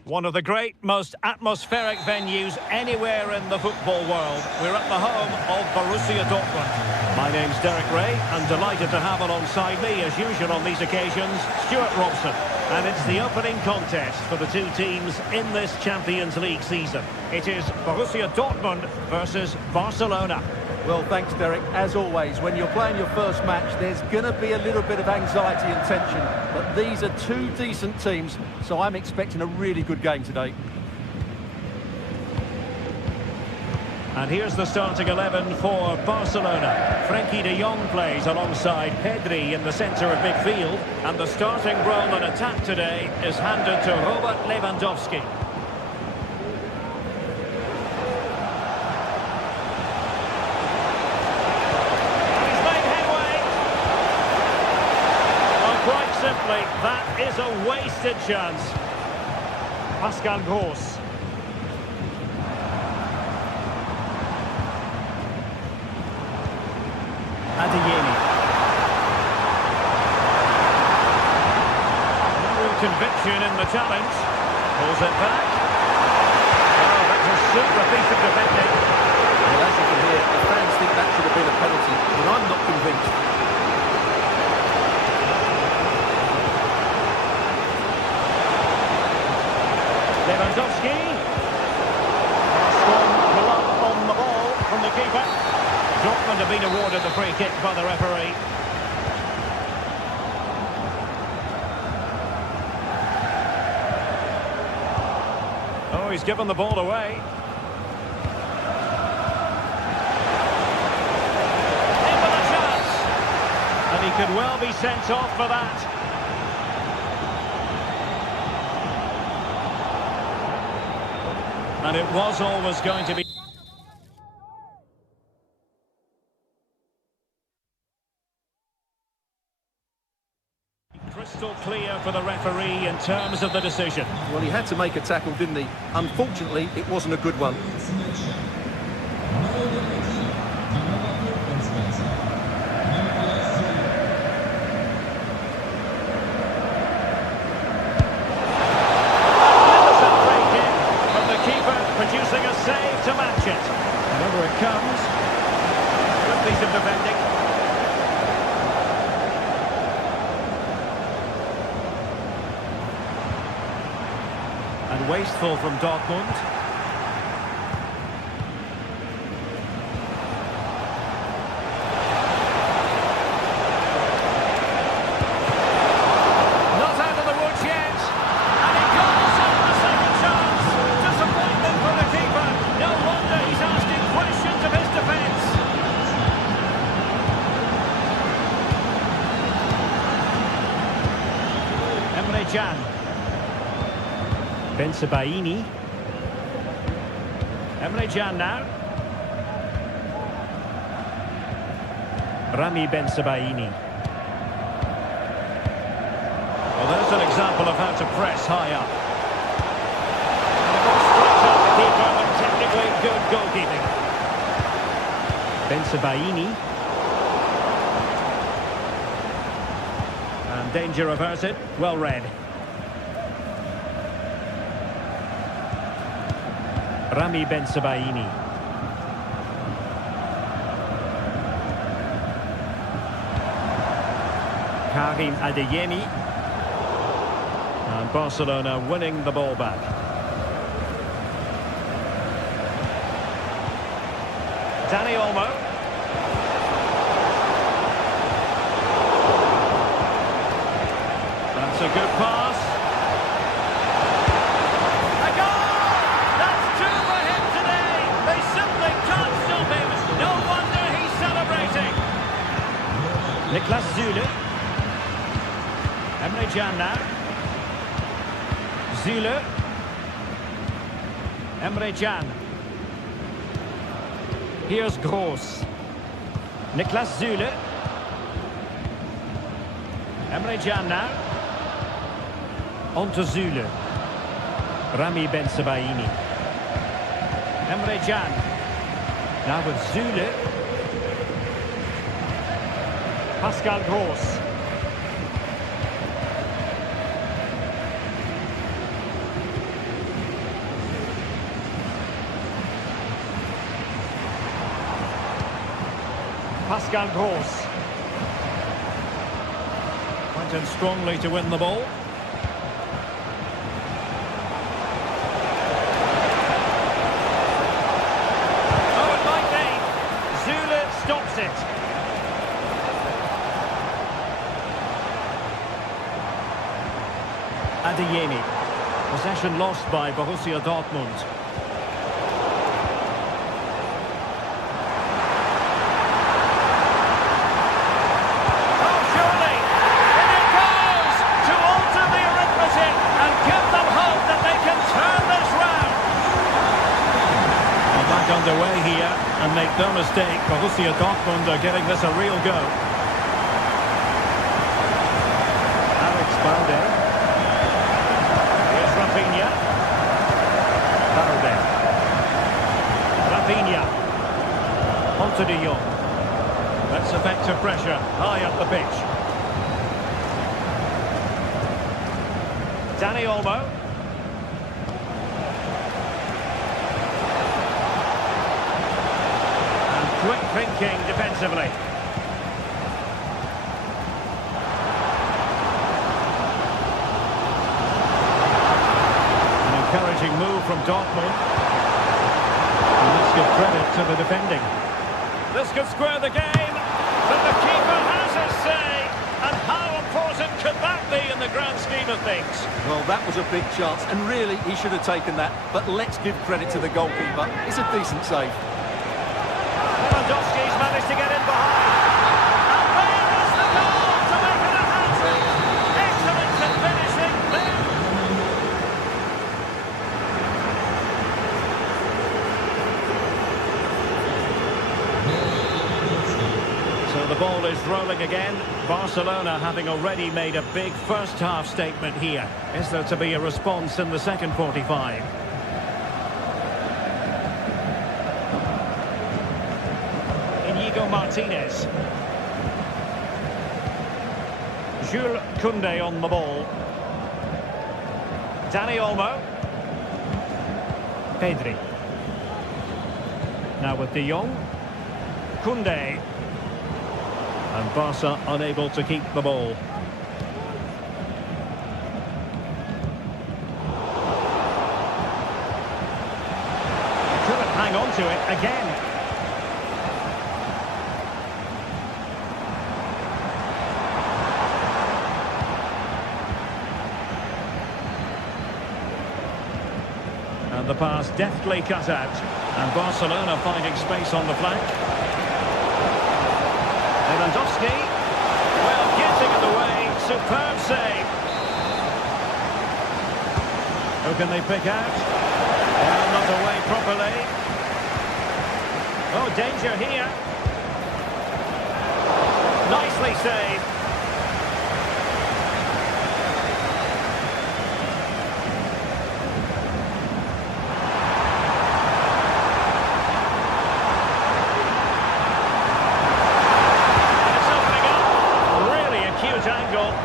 One of the great, most atmospheric venues anywhere in the football world. We're at the home of Borussia Dortmund. My name's Derek Ray, and delighted to have alongside me, as usual on these occasions, Stuart Robson. And it's the opening contest for the two teams in this Champions League season. It is Borussia Dortmund versus Barcelona. Well, thanks, Derek. As always, when you're playing your first match, there's going to be a little bit of anxiety and tension. But these are two decent teams, so I'm expecting a really good game today. And here's the starting 11 for Barcelona. Frenkie de Jong plays alongside Pedri in the centre of midfield. And the starting role in attack today is handed to Robert Lewandowski. Simply, that is a wasted chance. Pascal Gross. Adeyemi. Real conviction in the challenge. Pulls it back. Oh, that's a super piece of defending. Well, as you can hear, the fans think that should have been a penalty, but I'm not convinced. Lewandowski. Strong blood on the ball from the keeper. Dortmund have been awarded the free kick by the referee. Oh, he's given the ball away. In with a chance. And he could well be sent off for that. And it was always going to be... crystal clear for the referee in terms of the decision. Well, he had to make a tackle, didn't he? Unfortunately, it wasn't a good one. Producing a save to match it. And over it comes. Good piece of defending. And wasteful from Dortmund. Not out of the woods yet. And he goes on the second chance. Disappointment for the keeper. No wonder he's asking questions of his defence. Emre Can. Bensebaini. Emre Can now. Rami Bensebaini. Well, there's an example of how to press high up. Technically good goalkeeping. Bensebaini. And danger averted. Well read. Rami Bensebaini. Karim Adeyemi. And Barcelona winning the ball back. Dani Olmo. That's a good pass. A goal! That's two for him today. They simply can't stop him. No wonder he's celebrating. Niklas Süle. Emre Can now. Süle. Emre Can. Here's Gross. Niklas Süle. Emre Can now. On to Süle. Rami Bensebaini. Emre Can. Now with Süle. Pascal Gross. Pascal Gross. Went in strongly to win the ball. Oh, it might be. Zule stops it. Adeyemi. Possession lost by Borussia Dortmund. Oh, surely! In it goes! To alter the arithmetic and give them hope that they can turn this round. Well, back underway here, and make no mistake, Borussia Dortmund are giving this a real go. Alex Balde. Rafinha. Balde. Rafinha. Onto de Jong. That's effective pressure high up the pitch. Dani Olmo. And quick thinking defensively. Encouraging move from Dortmund. And let's give credit to the defending. This could square the game, but the keeper has his say. And how important could that be in the grand scheme of things? Well, that was a big chance, and really, he should have taken that. But let's give credit to the goalkeeper. It's a decent save. Lewandowski's managed to get in behind. And there is the goal to make it a hat-trick. Excellent in finishing there. So the ball is rolling again. Barcelona having already made a big first-half statement here. Is there to be a response in the second 45? Inigo Martinez. Jules Koundé on the ball. Dani Olmo. Pedri. Now with de Jong. Koundé. And Barca unable to keep the ball. Couldn't hang on to it again. And the pass deftly cut out. And Barcelona finding space on the flank. Lewandowski, well, getting in the way, superb save. Who can they pick out? Well, not away properly. Oh, danger here. Nicely saved.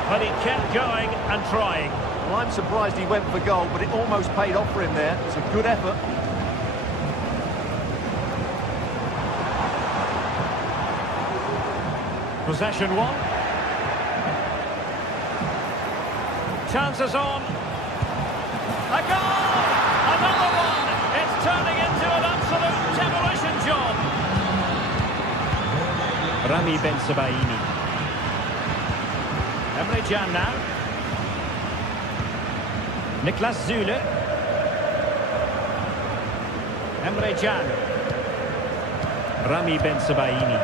But he kept going and trying. Well, I'm surprised he went for goal, but it almost paid off for him there. It's a good effort. Possession one. Chances on. A goal! Another one! It's turning into an absolute demolition job. Rami Bensebaini. Emre Can now. Niklas Zule. Emre Can. Rami Bensebaini.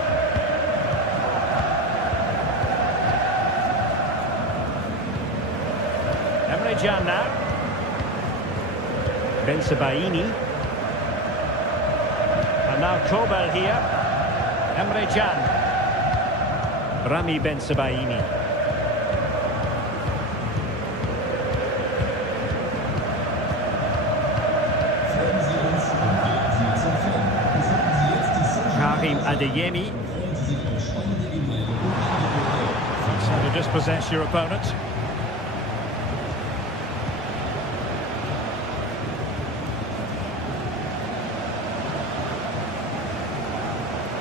Emre Can now. Bensebaini. And now Kobel here. Emre Can. Rami Bensebaini. Adeyemi. That's how to dispossess your opponent.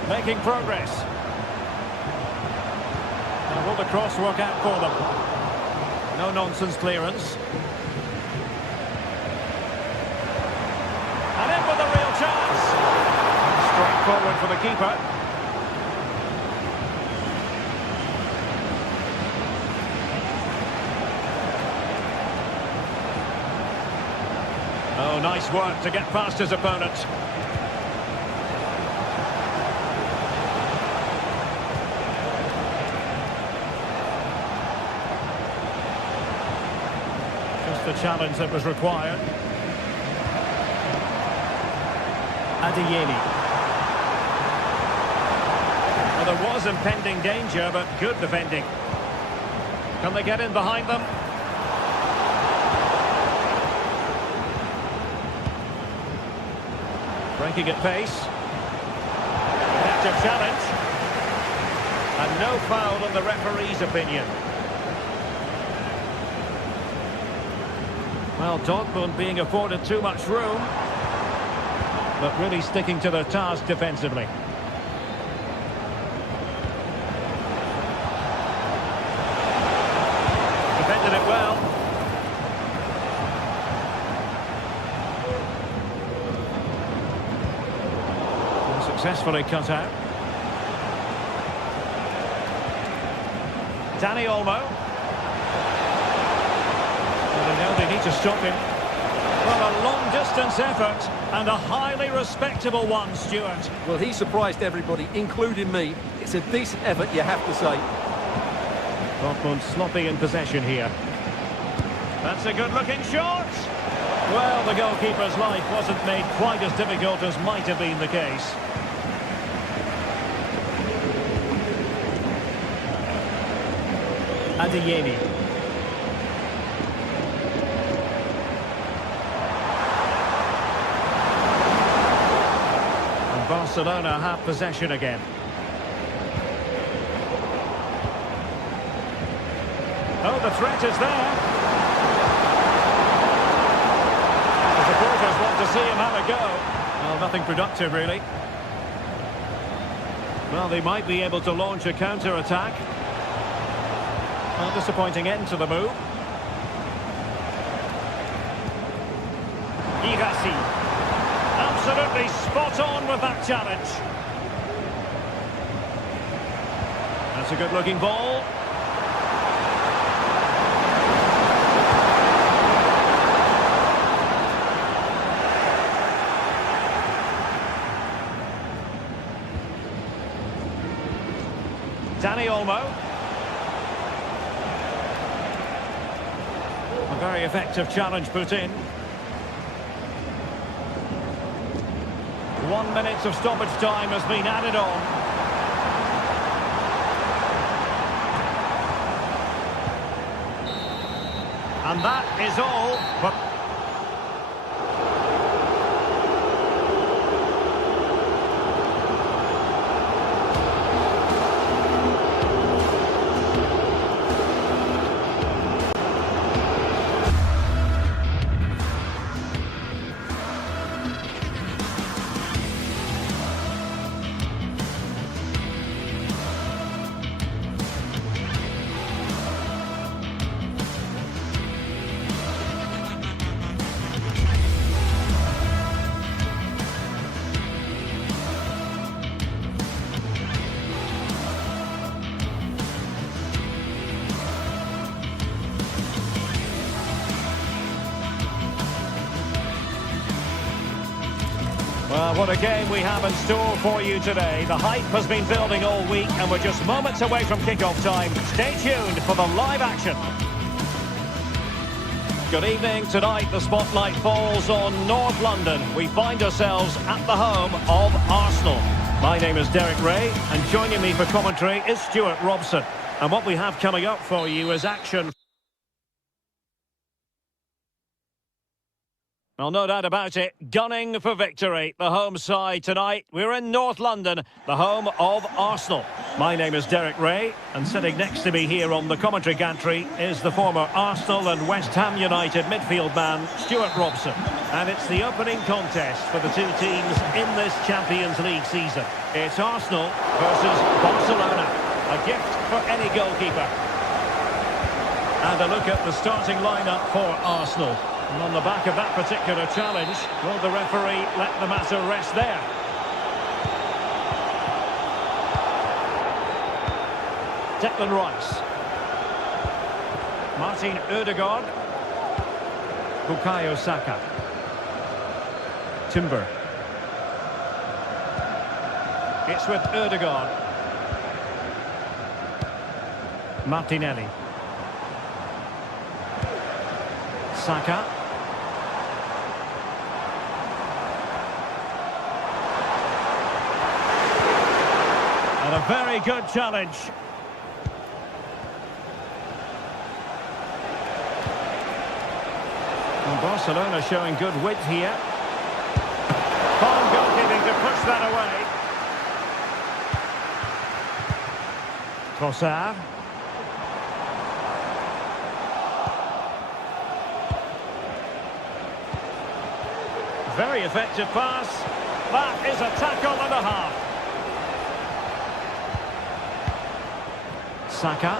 Making progress. Will the cross work out for them? No nonsense clearance. And in with a real chance. Straight forward for the keeper. Oh, nice work to get past his opponent. Just the challenge that was required. Adeyemi. Well, there was impending danger, but good defending. Can they get in behind them? Breaking at pace. Active challenge. And no foul in the referee's opinion. Well, Dortmund being afforded too much room, but really sticking to their task defensively. Defended it well. Successfully cut out. Dani Olmo. Well, they know they need to stop him. Well, a long-distance effort and a highly respectable one, Stuart. Well, he surprised everybody, including me. It's a decent effort, you have to say. Dortmund sloppy in possession here. That's a good-looking shot. Well, the goalkeeper's life wasn't made quite as difficult as might have been the case. Adeyemi. And Barcelona have possession again. Oh, the threat is there. The supporters want to see him have a go. Well, nothing productive, really. Well, they might be able to launch a counter-attack. Well, disappointing end to the move. Irasi. Absolutely spot on with that challenge. That's a good-looking ball. Dani Olmo. A very effective challenge put in. 1 minute of stoppage time has been added on. And that is all. But well, what a game we have in store for you today. The hype has been building all week and we're just moments away from kick-off time. Stay tuned for the live action. Good evening. Tonight the spotlight falls on North London. We find ourselves at the home of Arsenal. My name is Derek Ray and joining me for commentary is Stuart Robson. And what we have coming up for you is action. Well, no doubt about it, gunning for victory. The home side tonight, we're in North London, the home of Arsenal. My name is Derek Ray, and sitting next to me here on the commentary gantry is the former Arsenal and West Ham United midfield man, Stuart Robson. And it's the opening contest for the two teams in this Champions League season. It's Arsenal versus Barcelona. A gift for any goalkeeper. And a look at the starting lineup for Arsenal. And on the back of that particular challenge, will the referee let the matter rest there? Declan Rice. Martin Ødegaard. Bukayo Saka. Timber. It's with Ødegaard. Martinelli. Saka. And a very good challenge. And Barcelona showing good width here. Fine goalkeeping to push that away. Trossard. Very effective pass. That is a tackle and a half. Saka.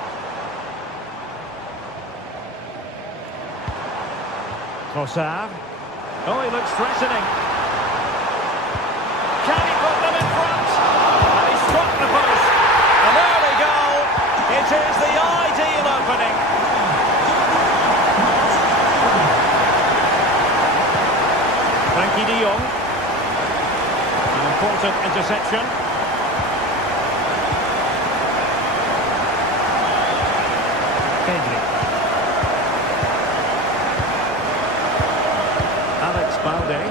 Trossard. Oh, he looks threatening. Can he put them in front? And he struck the post. And there we go. It is the ideal opening. Frankie de Jong. An important interception. Pedri. Alex Balde.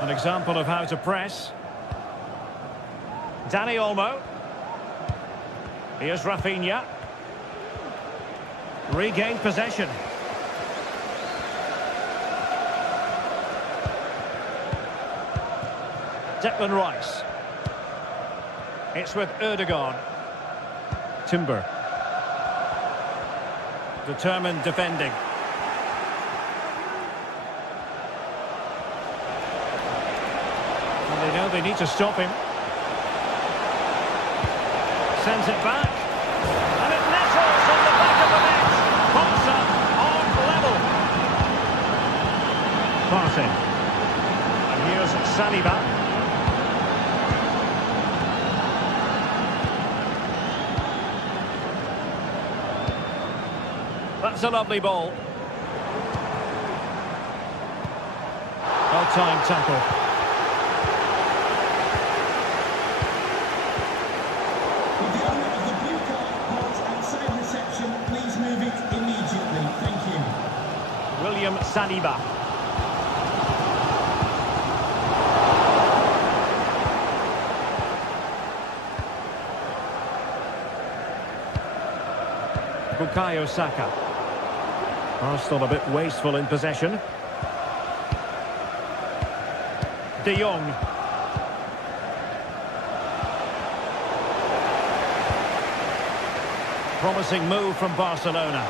An example of how to press. Dani Olmo. Here's Rafinha. Regained possession. Declan Rice. It's with Ødegaard. Timber. Determined defending. And they know they need to stop him. Sends it back. And it nettles on the back of the net. Barca on level. Partey. And here's Saliba. That's a lovely ball. Well-timed tackle. With the owner of the blue card holds outside reception, please move it immediately. Thank you. William Saliba. Bukayo Saka. Arsenal a bit wasteful in possession. De Jong. Promising move from Barcelona.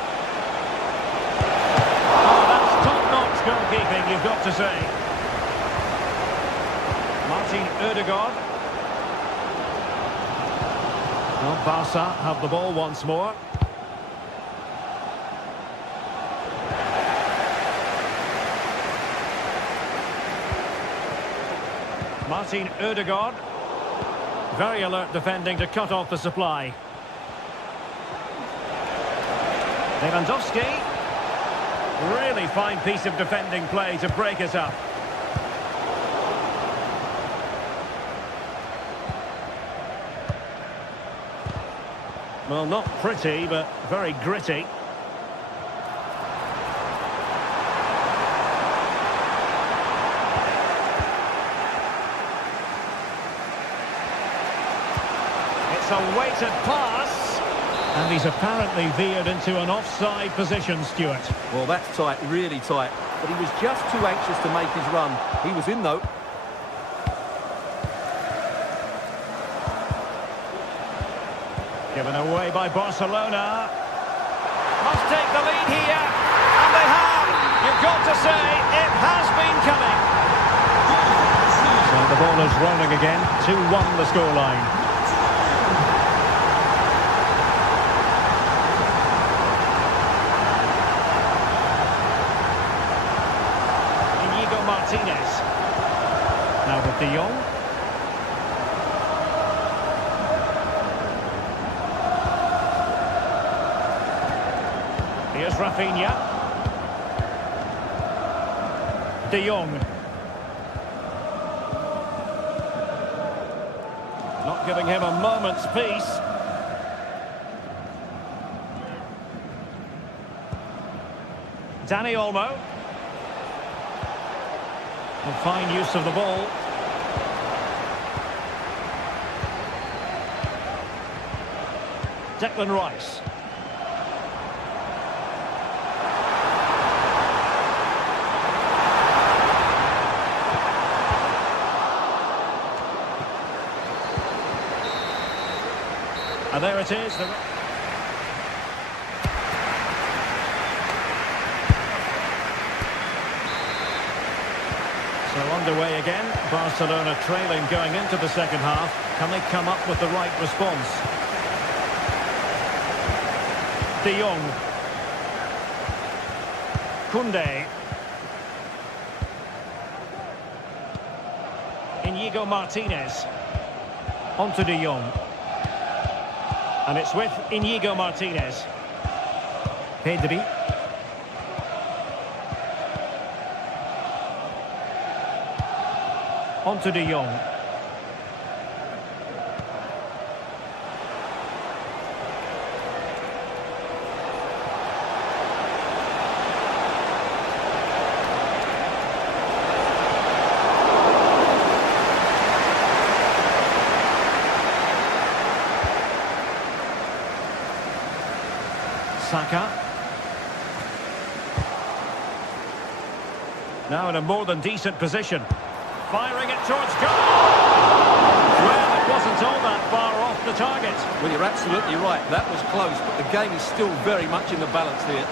Oh, that's top-notch goalkeeping, you've got to say. Martin Ødegaard. Well, Barca have the ball once more. Martin Ødegaard. Very alert defending to cut off the supply. Lewandowski. Really fine piece of defending play to break it up. Well, not pretty, but very gritty. It's a weighted pass. And he's apparently veered into an offside position, Stuart. Well, that's tight, really tight. But he was just too anxious to make his run. He was in, though. Given away by Barcelona. Must take the lead here. And they have. You've got to say, it has been coming. So the ball is rolling again. 2-1 the scoreline. Martinez. Now with De Jong. Here's Rafinha. De Jong. Not giving him a moment's peace. Dani Olmo. A fine use of the ball. Declan Rice. And there it is. So underway again, Barcelona trailing going into the second half. Can they come up with the right response? De Jong. Koundé. Inigo Martinez. Onto De Jong. And it's with Inigo Martinez. Pedri. Onto De Jong. Saka. Now in a more than decent position. Firing it towards goal. Well, it wasn't all that far off the target. Well, you're absolutely right. That was close, but the game is still very much in the balance here.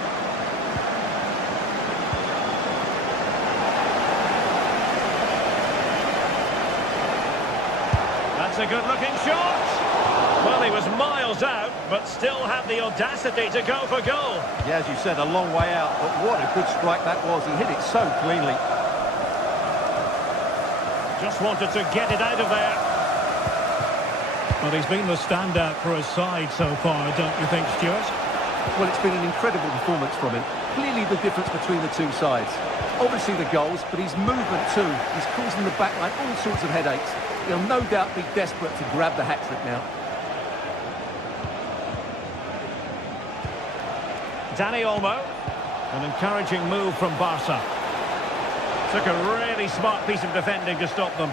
That's a good-looking shot. Well, he was miles out, but still had the audacity to go for goal. Yeah, as you said, a long way out, but what a good strike that was. He hit it so cleanly. Just wanted to get it out of there. Well, he's been the standout for his side so far, don't you think, Stuart? Well, it's been an incredible performance from him. Clearly the difference between the two sides. Obviously the goals, but his movement too. He's causing the backline all sorts of headaches. He'll no doubt be desperate to grab the hat-trick now. Dani Olmo. An encouraging move from Barca. Took a really smart piece of defending to stop them.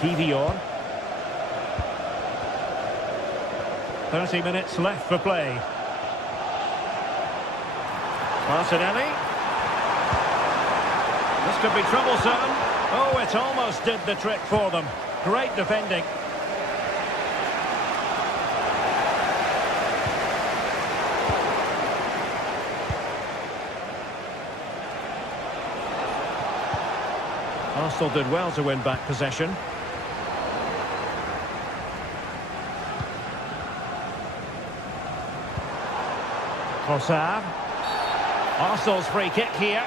Kivior. 30 minutes left for play. Martinelli. This could be troublesome. Oh, it almost did the trick for them. Great defending. Arsenal did well to win back possession. Trossard. Arsenal's free kick here.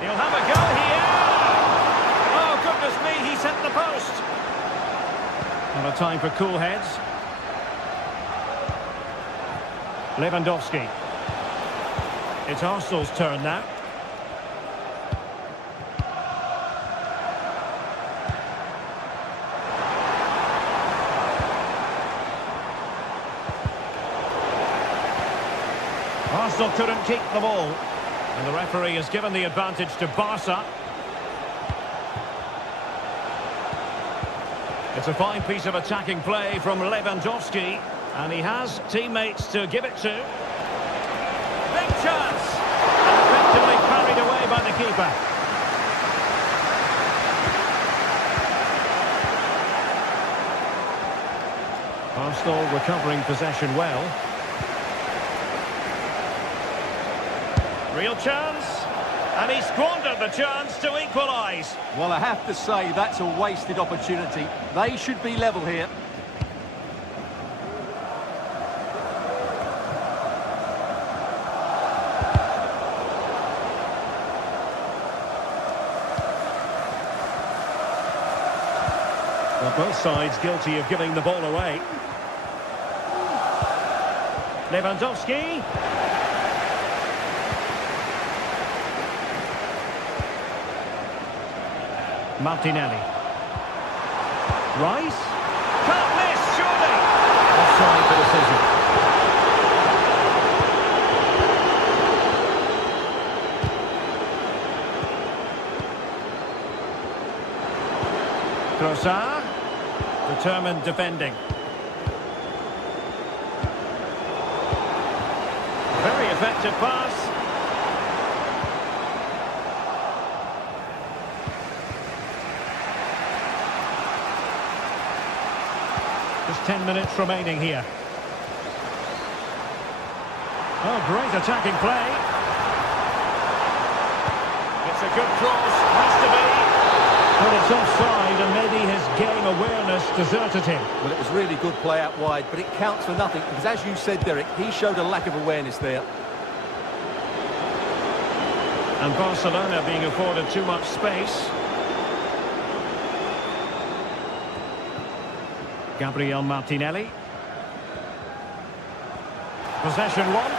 He'll have a go here. Oh, goodness me, he's hit the post. And a time for cool heads. Lewandowski. It's Arsenal's turn now. Arsenal couldn't keep the ball. And the referee has given the advantage to Barca. It's a fine piece of attacking play from Lewandowski. And he has teammates to give it to. Big chance! And effectively carried away by the keeper. Arsenal recovering possession well. Real chance. And he squandered the chance to equalise. Well, I have to say, that's a wasted opportunity. They should be level here. Well, both sides guilty of giving the ball away. Lewandowski. Martinelli. Rice. Can't miss, surely. Offside for decision. Trossard. Determined defending. Very effective pass. Just 10 minutes remaining here. Oh, great attacking play. It's a good cross, has to be. Well, it's offside and maybe his game awareness deserted him. Well, it was really good play out wide, but it counts for nothing because, as you said, Derek, he showed a lack of awareness there. And Barcelona being afforded too much space. Gabriel Martinelli. Possession one.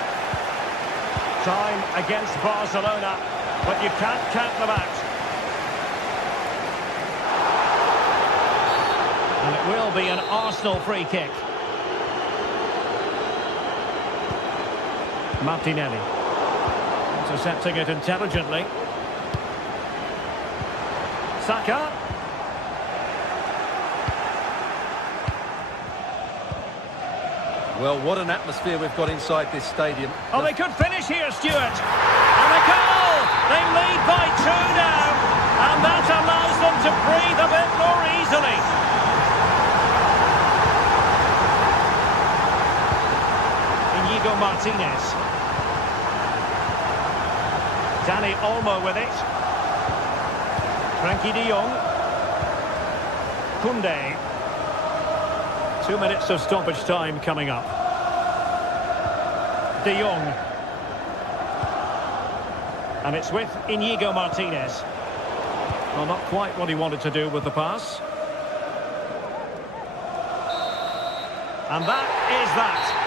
Time against Barcelona, but you can't count them out. And it will be an Arsenal free kick. Martinelli. Intercepting it intelligently. Saka. Well, what an atmosphere we've got inside this stadium. Oh, they could finish here, Stuart. And a goal! They lead by 2 now. And that allows them to breathe a bit more easily. Inigo Martinez. Dani Olmo with it. Frankie de Jong. Koundé. 2 minutes of stoppage time coming up. De Jong. And it's with Inigo Martinez. Well, not quite what he wanted to do with the pass. And that is that.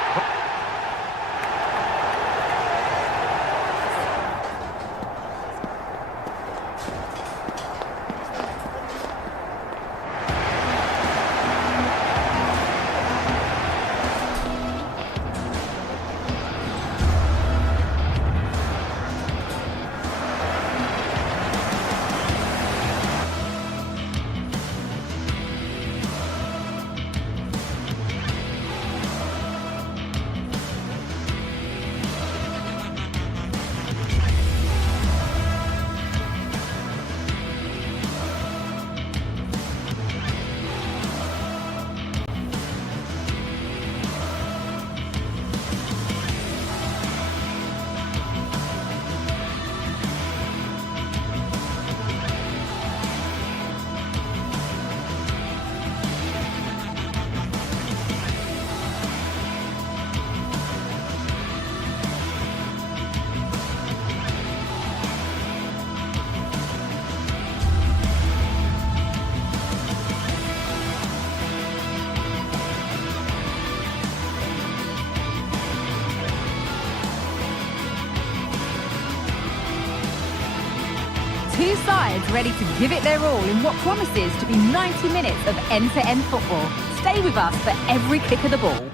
Two sides ready to give it their all in what promises to be 90 minutes of end-to-end football. Stay with us for every kick of the ball.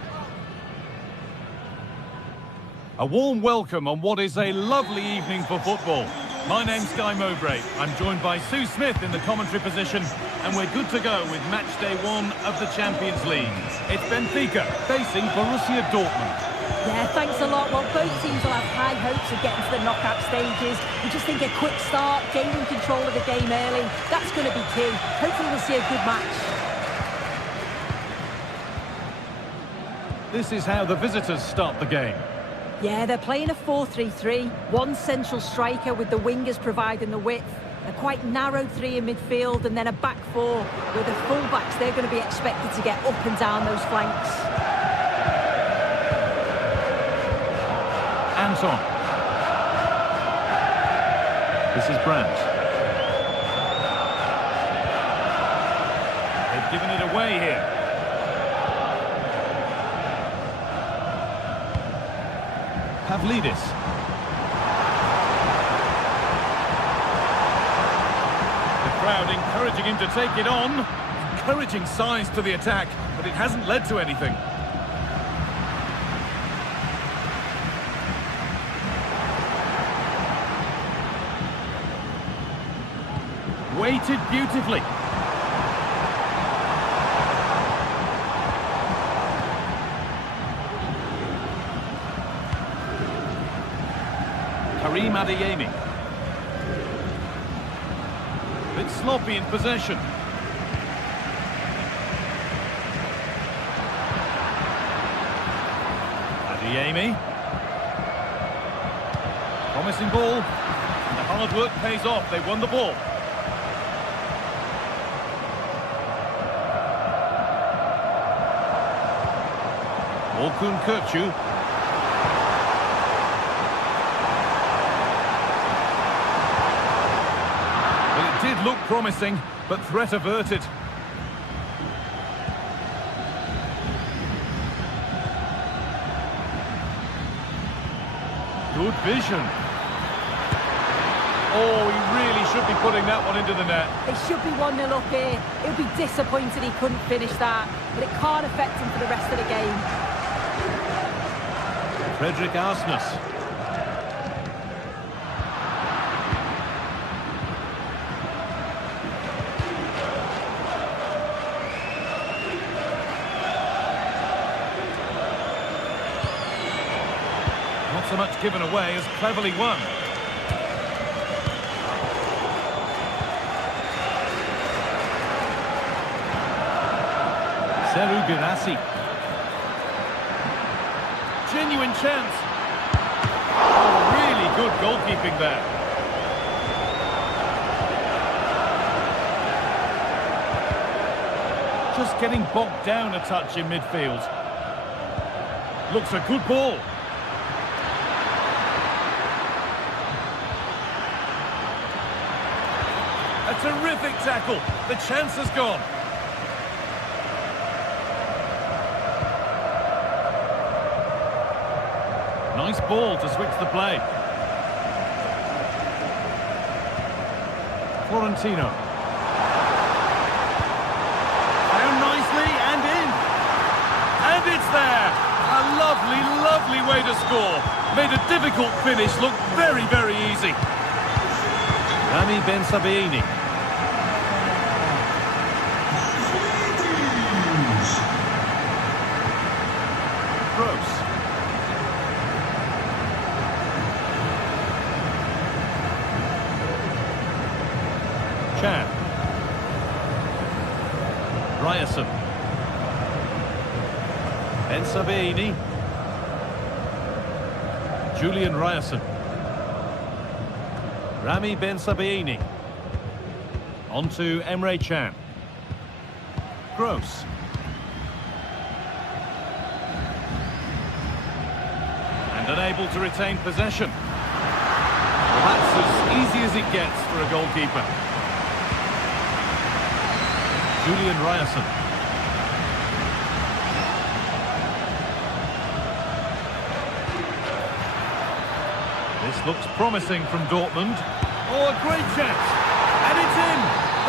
A warm welcome on what is a lovely evening for football. My name's Guy Mowbray. I'm joined by Sue Smith in the commentary position, and we're good to go with match day 1 of the Champions League. It's Benfica facing Borussia Dortmund. Yeah, thanks a lot. Well, both teams will have high hopes of getting to the knockout stages. We just think a quick start, gaining control of the game early, that's going to be key. Hopefully we'll see a good match. This is how the visitors start the game. Yeah, they're playing a 4-3-3. One central striker with the wingers providing the width. A quite narrow 3 in midfield, and then a back 4 with the full-backs. They're going to be expected to get up and down those flanks. Anton. This is Brandt. They've given it away here. Pavlidis. The crowd encouraging him to take it on. Encouraging signs to the attack, but it hasn't led to anything. Weighted beautifully. Karim Adeyemi. Bit sloppy in possession. Adeyemi. Promising ball. And the hard work pays off. They won the ball. Orkun Kökçü. Did look promising, but threat averted. Good vision. Oh, he really should be putting that one into the net. They should be 1-0 up here. He'll be disappointed he couldn't finish that, but it can't affect him for the rest of the game. Fredrik Arsnes. Not so much given away as cleverly won. Seru Girassi. Genuine chance. Oh, really good goalkeeping there. Just getting bogged down a touch in midfield. Looks a good ball. A terrific tackle. The chance has gone. Nice ball to switch the play. Florentino. Down nicely and in. And it's there. A lovely, lovely way to score. Made a difficult finish look very, very easy. Rami Ben-Sabiini. Gross. Chan. Ryerson. Ben-Sabiini. Julian Ryerson. Rami Ben-Sabiini. On to Emre Can. Gross. And unable to retain possession. Well, that's as easy as it gets for a goalkeeper. Julian Ryerson. This looks promising from Dortmund. Oh, a great chance. And it's in.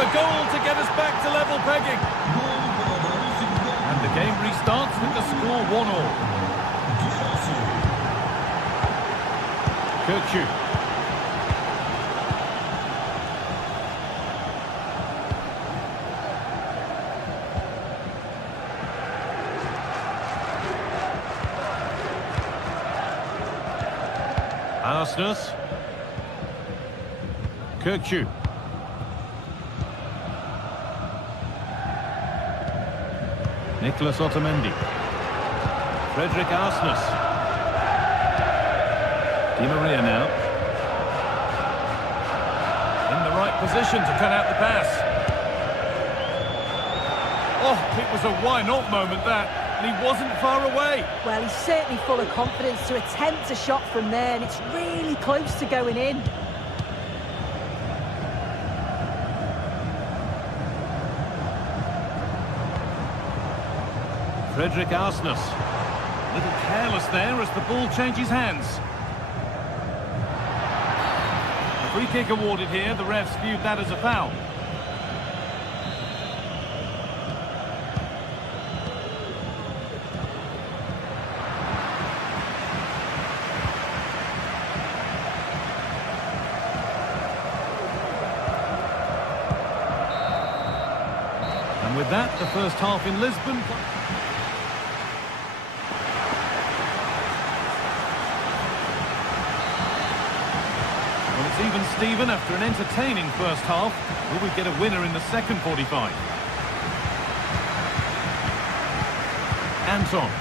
The goal to get us back to level pegging. And the game restarts with the score 1-1. Kirchu. Arsenus. Kirchu. Nicholas Otamendi. Frederick Arsenus. Di Maria now. In the right position to cut out the pass. Oh, it was a why-not moment, that. And he wasn't far away. Well, he's certainly full of confidence to attempt a shot from there, and it's really close to going in. Frederick Arsenus. A little careless there as the ball changes hands. A free kick awarded here. The refs viewed that as a foul. And with that, the first half in Lisbon. Well, it's even Steven after an entertaining first half. Will we get a winner in the second 45? Anton.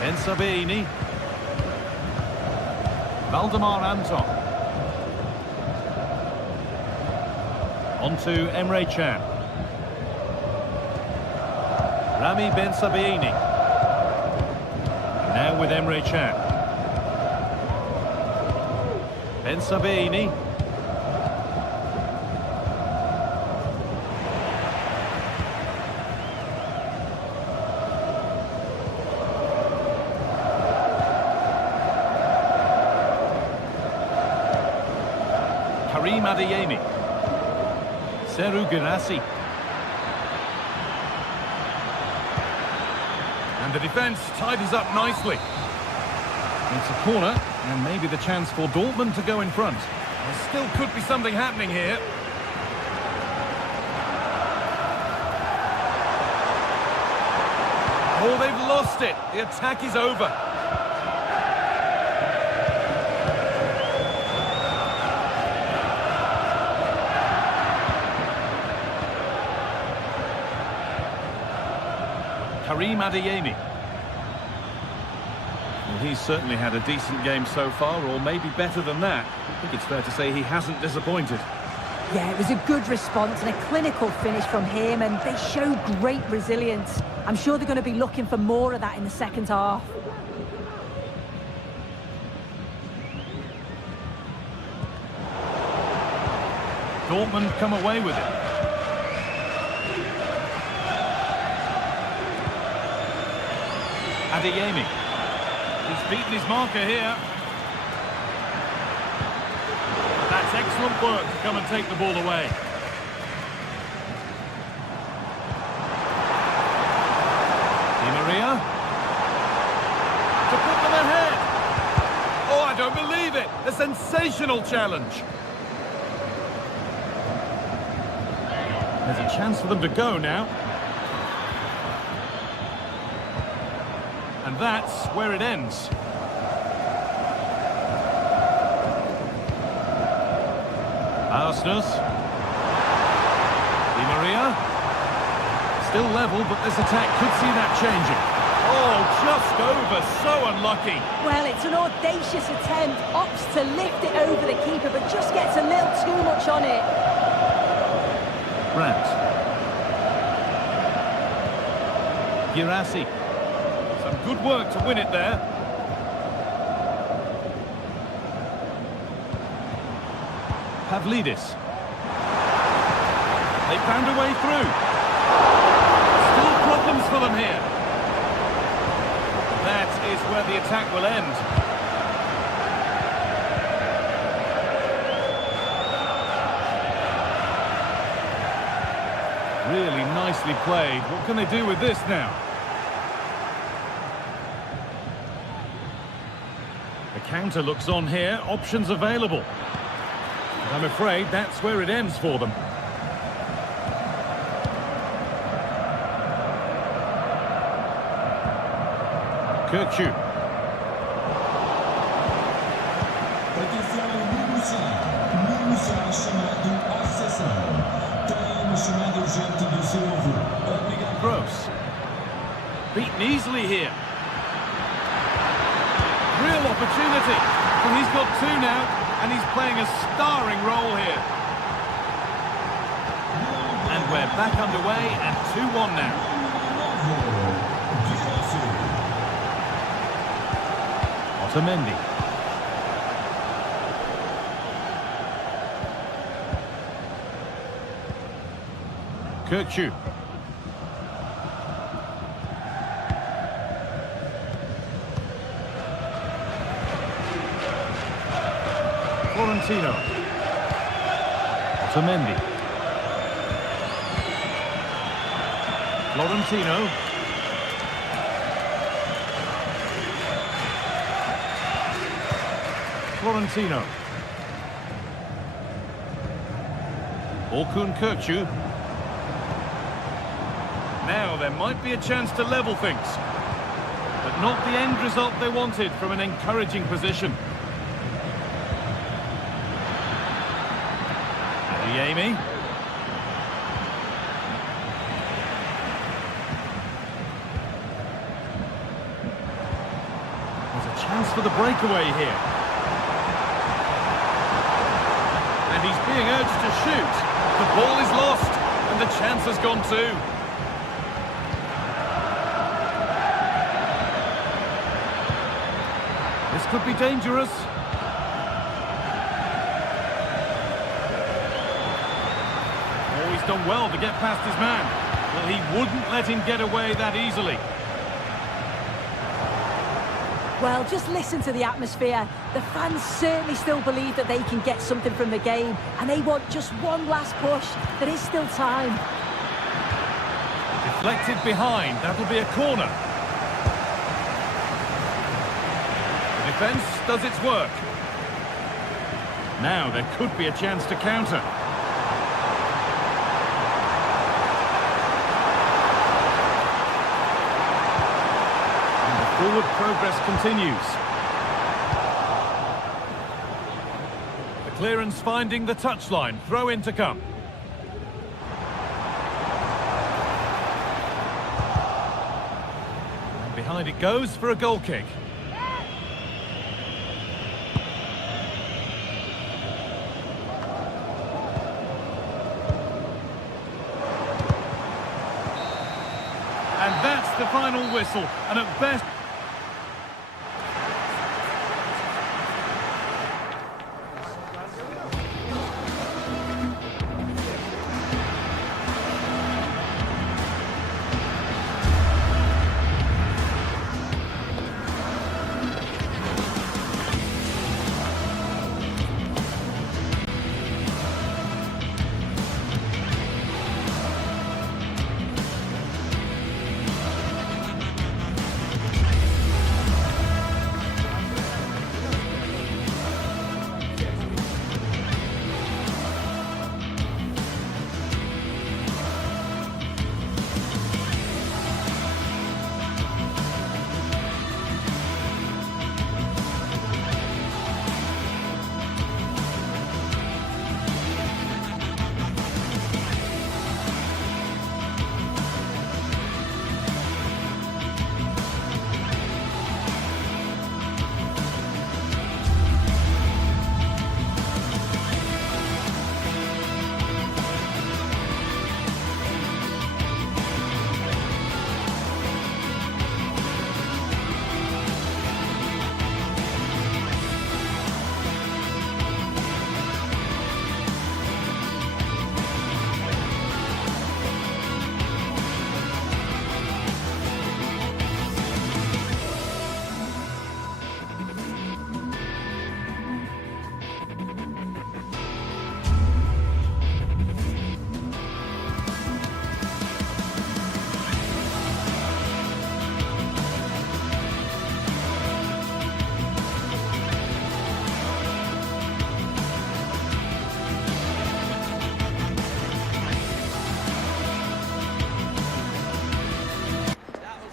Ben Sabini. Valdemar Anton. On to Emre Can. Rami Ben Sabini. Now with Emre Can. Ben Sabini. Karim Adeyemi. Seru Girassi. And the defence tidies up nicely. It's a corner, and maybe the chance for Dortmund to go in front. There still could be something happening here. Oh, they've lost it. The attack is over. Karim Adeyemi. Well, he's certainly had a decent game so far, or maybe better than that. I think it's fair to say he hasn't disappointed. Yeah, it was a good response and a clinical finish from him, and they show great resilience. I'm sure they're going to be looking for more of that in the second half. Dortmund come away with it. Adeyemi. He's beaten his marker here. That's excellent work to come and take the ball away. Di Maria. To put them ahead. Oh, I don't believe it. A sensational challenge. There's a chance for them to go now. And that's where it ends. Arsenus. Di Maria. Still level, but this attack could see that changing. Oh, just over. So unlucky. Well, it's an audacious attempt. Opts to lift it over the keeper, but just gets a little too much on it. Brandt. Girassi. Some good work to win it there. Pavlidis. They found a way through. Still problems for them here. That is where the attack will end. Really nicely played. What can they do with this now? A counter looks on here, options available. And I'm afraid that's where it ends for them. Kirkju. Atenção, Musa chamado à sessão. Tem uma chamada urgente do seu avô. Obrigado. Gross. Beaten easily here. Real opportunity. Well, he's got two now, and he's playing a starring role here. And we're back underway at 2-1 now. Otamendi. Kirkju. Florentino. Otamendi. Florentino. Florentino. Orkun Kirkju. Now there might be a chance to level things, but not the end result they wanted from an encouraging position. Adeyemi. There's a chance for the breakaway here. And he's being urged to shoot. The ball is lost, and the chance has gone too. This could be dangerous. Oh, he's done well to get past his man. Well, he wouldn't let him get away that easily. Well, just listen to the atmosphere. The fans certainly still believe that they can get something from the game, and they want just one last push. There is still time. Deflected behind, that'll be a corner. The defence does its work. Now there could be a chance to counter. Forward progress continues. The clearance finding the touchline. Throw in to come. And behind it goes for a goal kick. And that's the final whistle. And at best...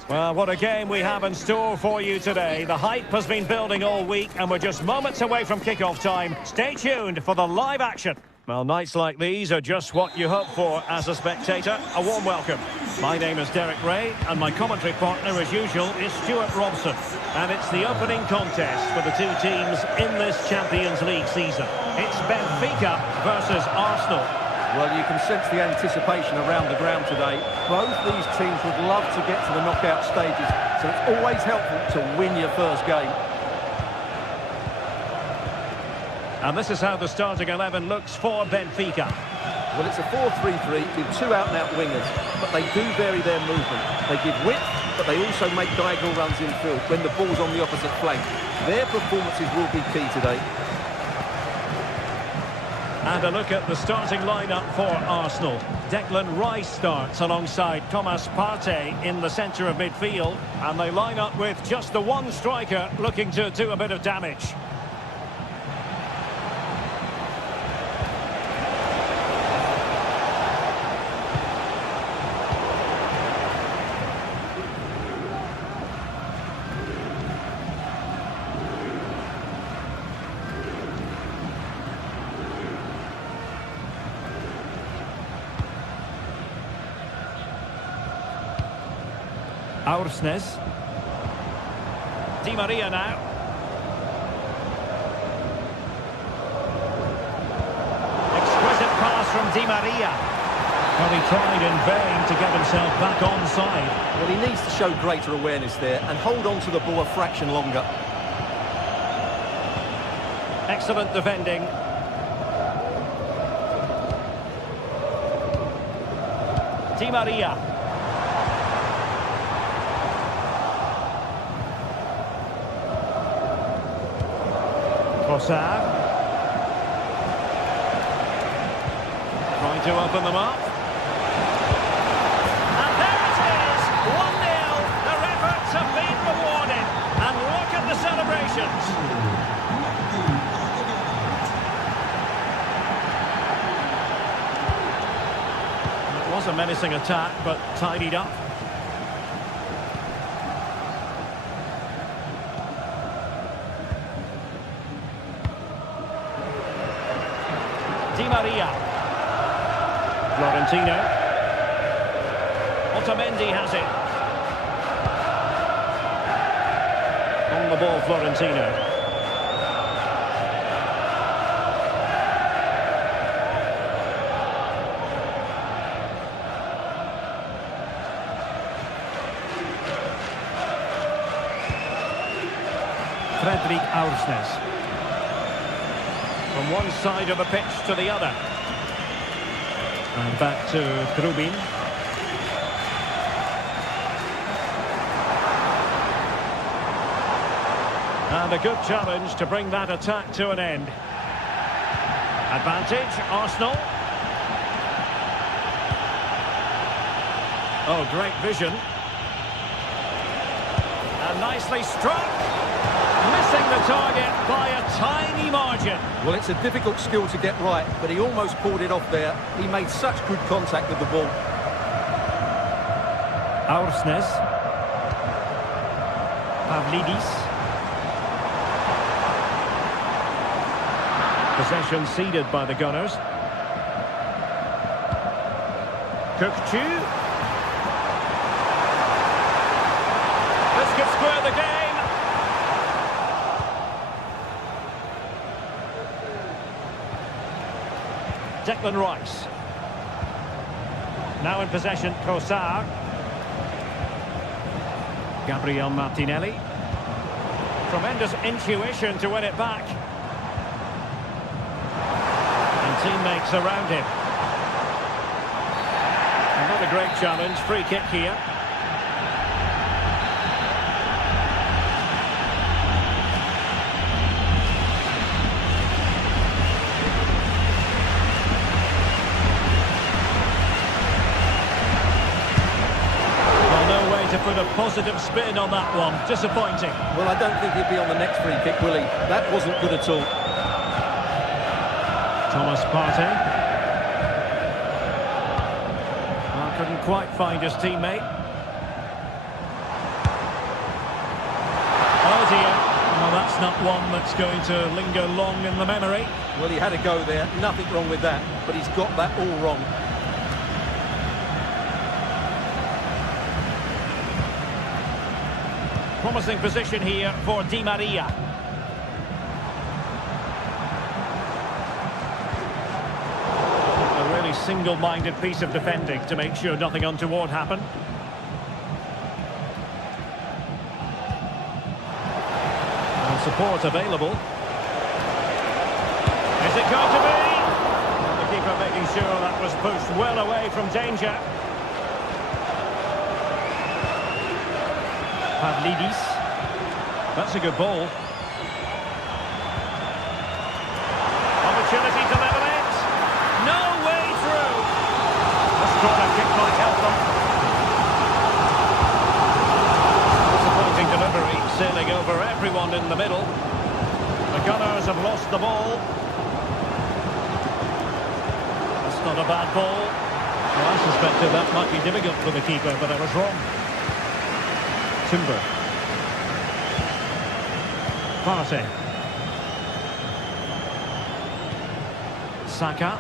Well, what a game we have in store for you today. The hype has been building all week and we're just moments away from kick-off time. Stay tuned for the live action. Well, nights like these are just what you hope for as a spectator. A warm welcome. My name is Derek Ray and my commentary partner, as usual, is Stuart Robson. And it's the opening contest for the two teams in this Champions League season. It's Benfica versus Arsenal. Well, you can sense the anticipation around the ground today. Both these teams would love to get to the knockout stages, so it's always helpful to win your first game. And this is how the starting 11 looks for Benfica. Well, it's a 4-3-3 with two out-and-out wingers, but they do vary their movement. They give width, but they also make diagonal runs infield when the ball's on the opposite flank. Their performances will be key today. And a look at the starting lineup for Arsenal. Declan Rice starts alongside Thomas Partey in the centre of midfield. And they line up with just the one striker looking to do a bit of damage. Aursnes. Di Maria now. Exquisite pass from Di Maria. Well, he tried in vain to get himself back onside. Well, he needs to show greater awareness there and hold on to the ball a fraction longer. Excellent defending. Di Maria. Trossard. Trying to open them up. And there it is! 1-0. Their efforts have been rewarded. And look at the celebrations. It was a menacing attack, but tidied up. Di Maria. Florentino. Otamendi has it. On the ball, Florentino. Fredrik Aursnes. From one side of the pitch to the other. And back to Krubin. And a good challenge to bring that attack to an end. Advantage, Arsenal. Oh, great vision. And nicely struck. Missing the target by a tiny margin. Well, it's a difficult skill to get right, but he almost pulled it off there. He made such good contact with the ball. Aursnes. Pavlidis. Possession ceded by the Gunners. Kökçü. This could square the game. Declan Rice. Now in possession, Trossard. Gabriel Martinelli. Tremendous intuition to win it back. And teammates around him. Another great challenge, free kick here. To put a positive spin on that one. Disappointing. Well, I don't think he'll be on the next free kick, will he? That wasn't good at all. Thomas Partey. Well, couldn't quite find his teammate. It's not one that's going to linger long in the memory. Well, he had a go there, nothing wrong with that, but he's got that all wrong. Promising position here for Di Maria. A really single-minded piece of defending to make sure nothing untoward happened. And support available. Is it going to be? And the keeper making sure that was pushed well away from danger. Pavlidis. That's a good ball. Opportunity to level it. No way through. This corner kick might help them. Disappointing delivery, sailing over everyone in the middle. The Gunners have lost the ball. That's not a bad ball. Well, I suspected that might be difficult for the keeper, but I was wrong. Timber. Marseilles. Saka.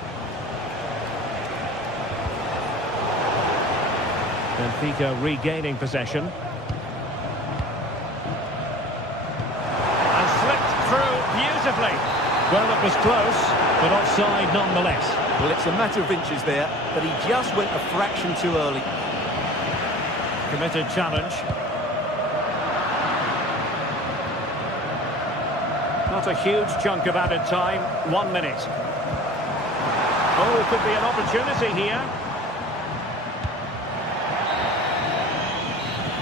Benfica regaining possession. And slipped through beautifully. Well, it was close, but offside nonetheless. Well, it's a matter of inches there, but he just went a fraction too early. Committed challenge. Not a huge chunk of added time, 1 minute. Oh, could be an opportunity here.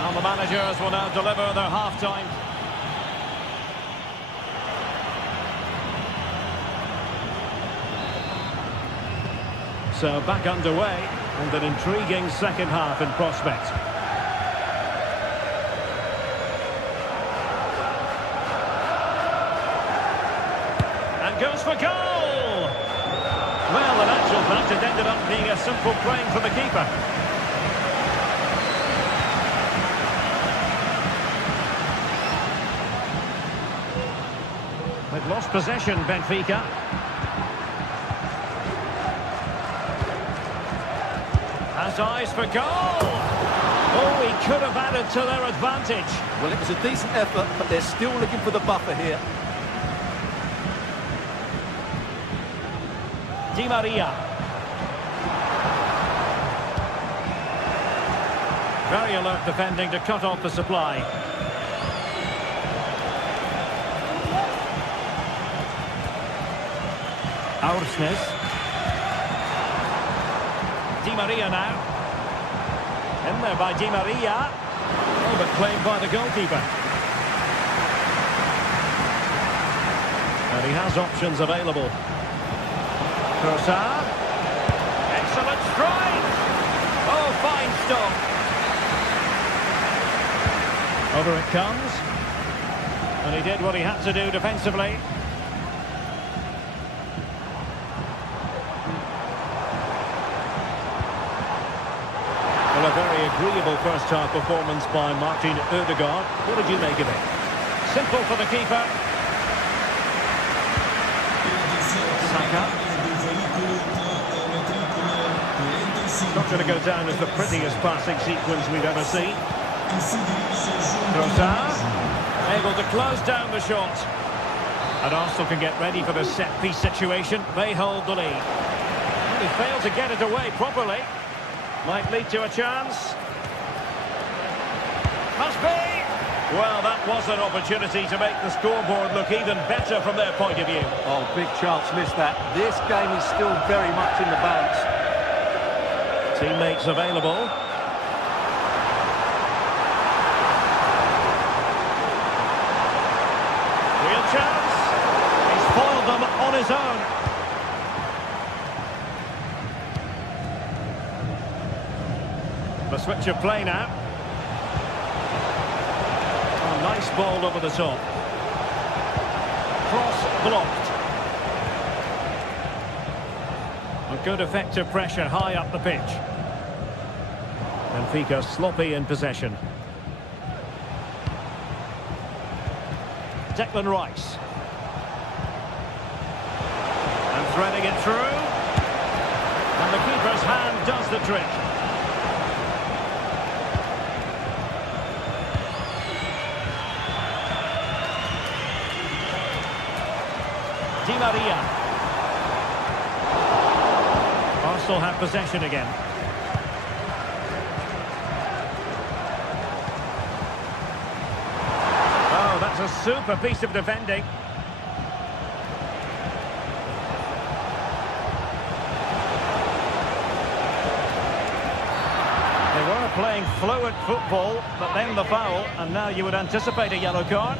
And the managers will now deliver their half-time. So back underway, and an intriguing second half in prospect. Goes for goal! Well, in actual fact, it ended up being a simple playing for the keeper. They've lost possession, Benfica. Has eyes for goal! Oh, he could have added to their advantage. Well, it was a decent effort, but they're still looking for the buffer here. Di Maria. Very alert defending to cut off the supply. Aursnes. Di Maria now. In there by Di Maria. Oh, but claimed by the goalkeeper. And he has options available. Trossard. Excellent strike. Oh, fine stop. Over it comes. And he did what he had to do defensively. Well, a very agreeable first-half performance by Martin Ødegaard. What did you make of it? Simple for the keeper. Saka. Not going to go down as the prettiest passing sequence we've ever seen. Trossard, able to close down the shot. And Arsenal can get ready for the set-piece situation. They hold the lead. They failed to get it away properly. Might lead to a chance. Must be! Well, that was an opportunity to make the scoreboard look even better from their point of view. Oh, big chance missed that. This game is still very much in the balance. Teammates available. Real chance. He's foiled them on his own. The switch of play now. Oh, nice ball over the top. Cross blocked. A good effective pressure high up the pitch. Benfica sloppy in possession. Declan Rice. And threading it through. And the keeper's hand does the trick. Di Maria. Arsenal have possession again. Oh, that's a super piece of defending. They were playing fluent football, but then the foul, and now you would anticipate a yellow card.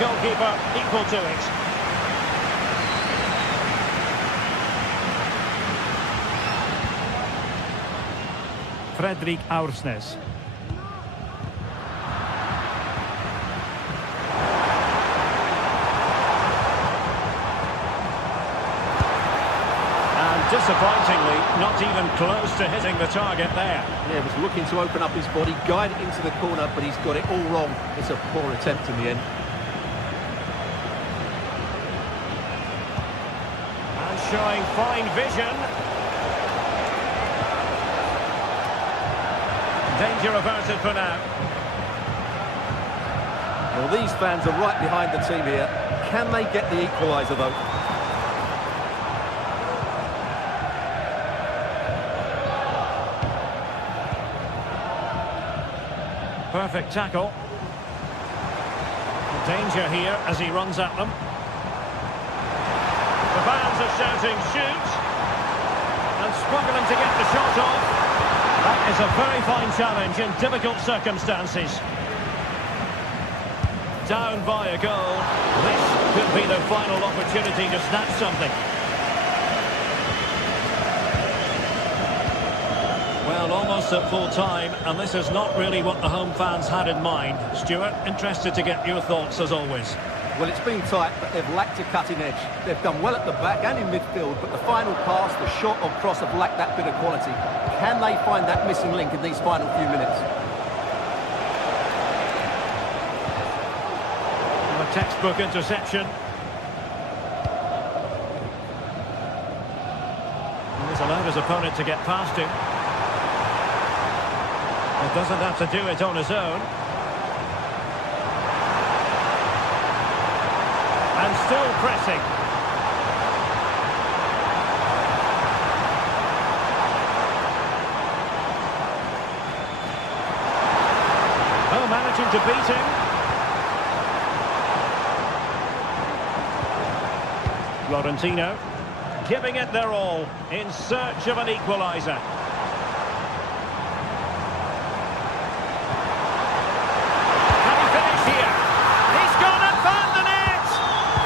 Goalkeeper equal to it. Fredrik Aursnes. And disappointingly, not even close to hitting the target there. Yeah, was looking to open up his body, guide it into the corner, but he's got it all wrong. It's a poor attempt in the end. Showing fine vision. Danger averted for now. Well, these fans are right behind the team here. Can they get the equaliser, though? Perfect tackle. Danger here as he runs at them. The fans are shouting, shoot! And struggling to get the shot off. That is a very fine challenge in difficult circumstances. Down by a goal. This could be the final opportunity to snatch something. Well, almost at full time, and this is not really what the home fans had in mind. Stuart, interested to get your thoughts as always. Well, it's been tight, but they've lacked a cutting edge. They've done well at the back and in midfield, but the final pass, the shot or cross have lacked that bit of quality. Can they find that missing link in these final few minutes? A textbook interception. And he's allowed his opponent to get past him. He doesn't have to do it on his own. And still pressing. Oh, managing to beat him. Florentino giving it their all in search of an equaliser. Can he finish here? He's gone and found the net!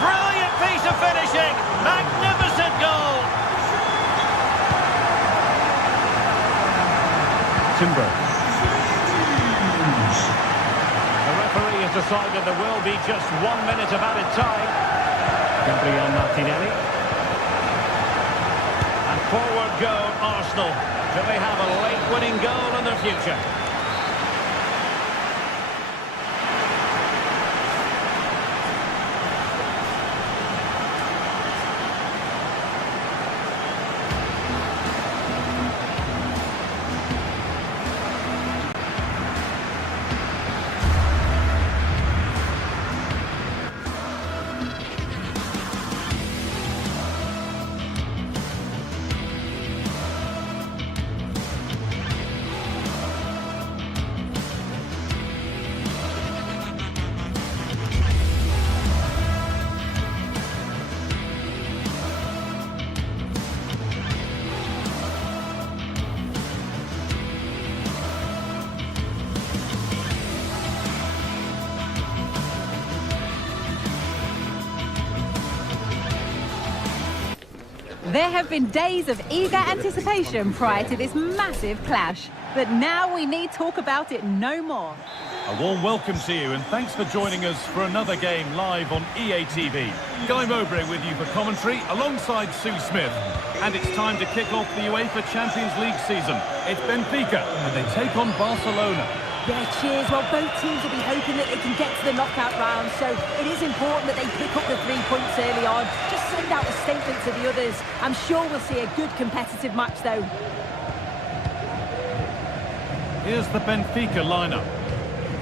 Brilliant piece of finishing! Magnificent goal! Timber. The referee has decided there will be just 1 minute of added time. Gabriel Martinelli. And forward go Arsenal. Do they have a late winning goal in their future? There have been days of eager anticipation prior to this massive clash. But now we need talk about it no more. A warm welcome to you and thanks for joining us for another game live on EA TV. Guy Mowbray with you for commentary alongside Sue Smith. And it's time to kick off the UEFA Champions League season. It's Benfica and they take on Barcelona. Yeah, cheers. Well, both teams will be hoping that they can get to the knockout round, so it is important that they pick up the 3 points early on. Just send out a statement to the others. I'm sure we'll see a good competitive match, though. Here's the Benfica lineup.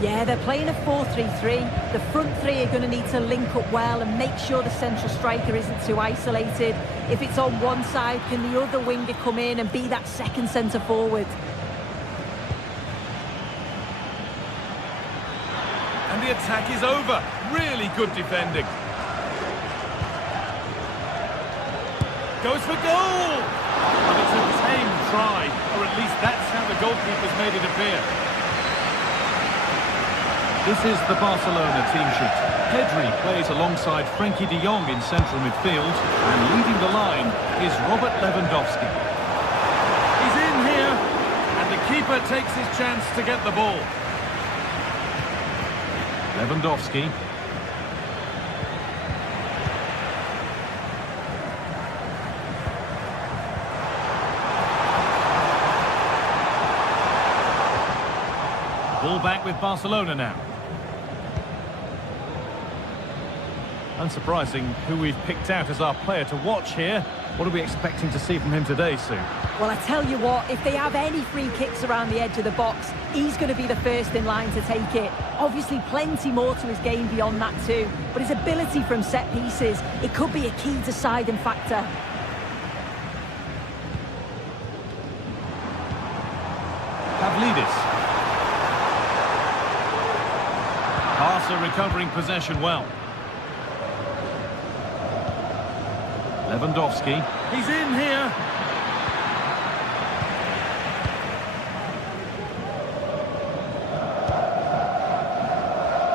Yeah, they're playing a 4-3-3. The front three are going to need to link up well and make sure the central striker isn't too isolated. If it's on one side, can the other winger come in and be that second centre-forward? And the attack is over. Really good defending. Goes for goal! And it's a tame try, or at least that's how the goalkeeper's made it appear. This is the Barcelona team sheet. Pedri plays alongside Frenkie de Jong in central midfield, and leading the line is Robert Lewandowski. He's in here, and the keeper takes his chance to get the ball. Lewandowski. Ball back with Barcelona now. Unsurprising who we've picked out as our player to watch here. What are we expecting to see from him today, Sue? Well, I tell you what, if they have any free kicks around the edge of the box, he's going to be the first in line to take it. Obviously, plenty more to his game beyond that too, but his ability from set pieces, it could be a key deciding factor. Pavlidis. Barca recovering possession well. Lewandowski. He's in here.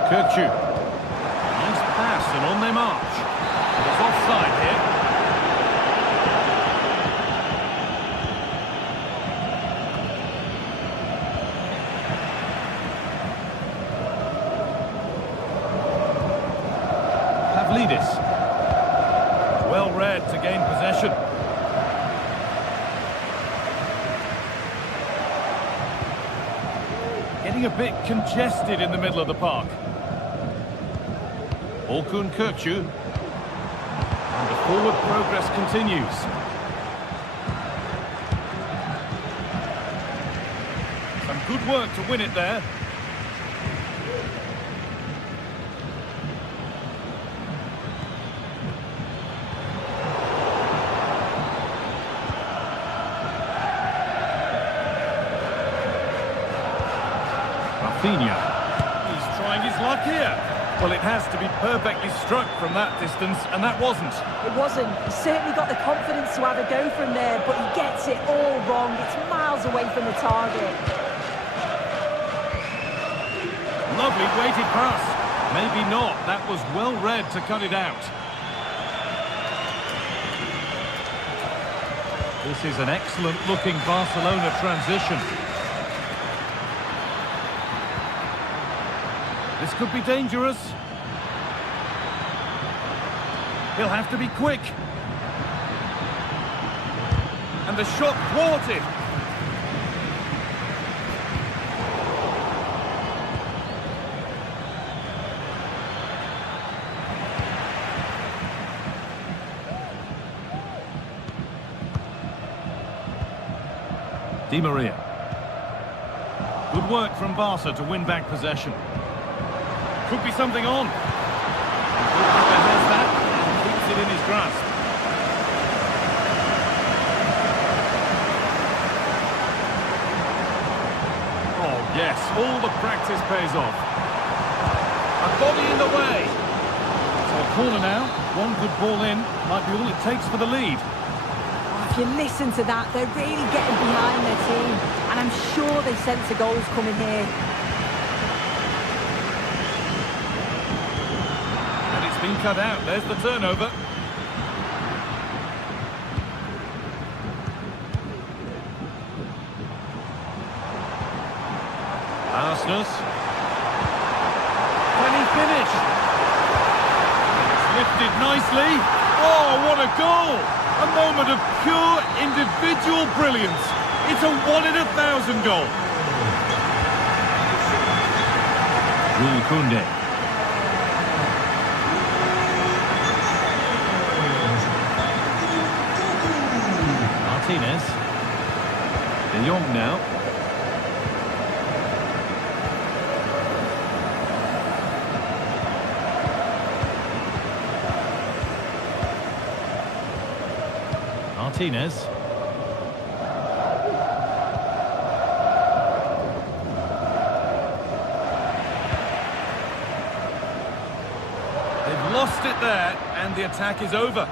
Kirkju. Nice pass and on they march. It's offside here. Pavlidis. Well read to gain possession. Getting a bit congested in the middle of the park. Orkun Kirkju. And the forward progress continues. Some good work to win it there. Fentina. He's trying his luck here. Well, it has to be perfectly struck from that distance, and that wasn't. It wasn't. He certainly got the confidence to have a go from there, but he gets it all wrong. It's miles away from the target. Lovely weighted pass. Maybe not. That was well read to cut it out. This is an excellent-looking Barcelona transition. This could be dangerous. He'll have to be quick. And the shot thwarted. Di Maria. Good work from Barca to win back possession. Could be something on. The goalkeeper has that and keeps it in his grasp. Oh yes, all the practice pays off. A body in the way. So a corner now. One good ball in might be all it takes for the lead. If you listen to that, they're really getting behind their team, and I'm sure they sense the goals coming here. Been cut out. There's the turnover. Arsenal. Can he finish? It's lifted nicely. Oh, what a goal! A moment of pure individual brilliance. It's a 1 in 1,000 goal. Jules Koundé. Martinez. De Jong now. Martinez. They've lost it there, and the attack is over.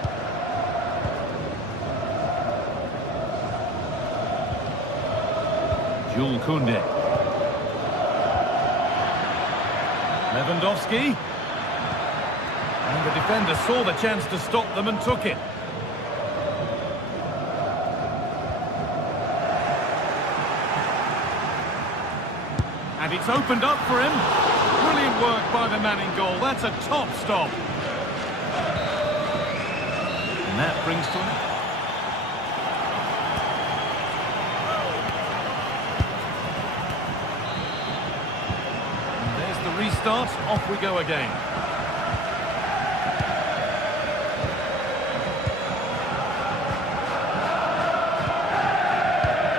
Jules Koundé. Lewandowski. And the defender saw the chance to stop them and took it. And it's opened up for him. Brilliant work by the man in goal. That's a top stop. And that brings to him. And there's the restart. Off we go again.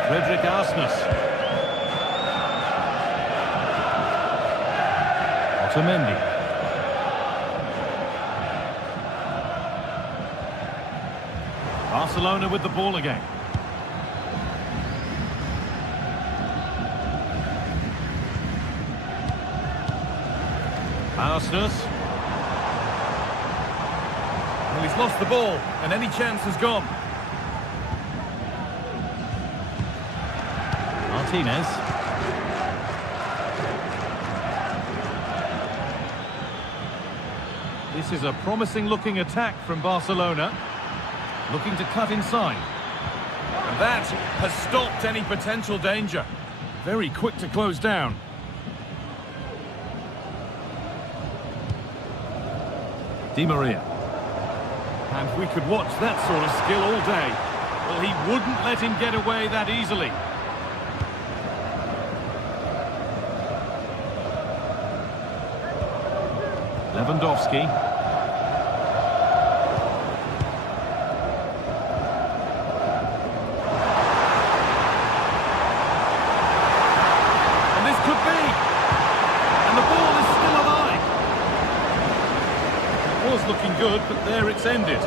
Frederick Arsnes. Otamendi. Barcelona with the ball again. Arsenal. Well, he's lost the ball, and any chance has gone. Martinez. This is a promising-looking attack from Barcelona, looking to cut inside. And that has stopped any potential danger. Very quick to close down. Di Maria. And we could watch that sort of skill all day. Well, he wouldn't let him get away that easily. Lewandowski. Looking good, but there it's ended.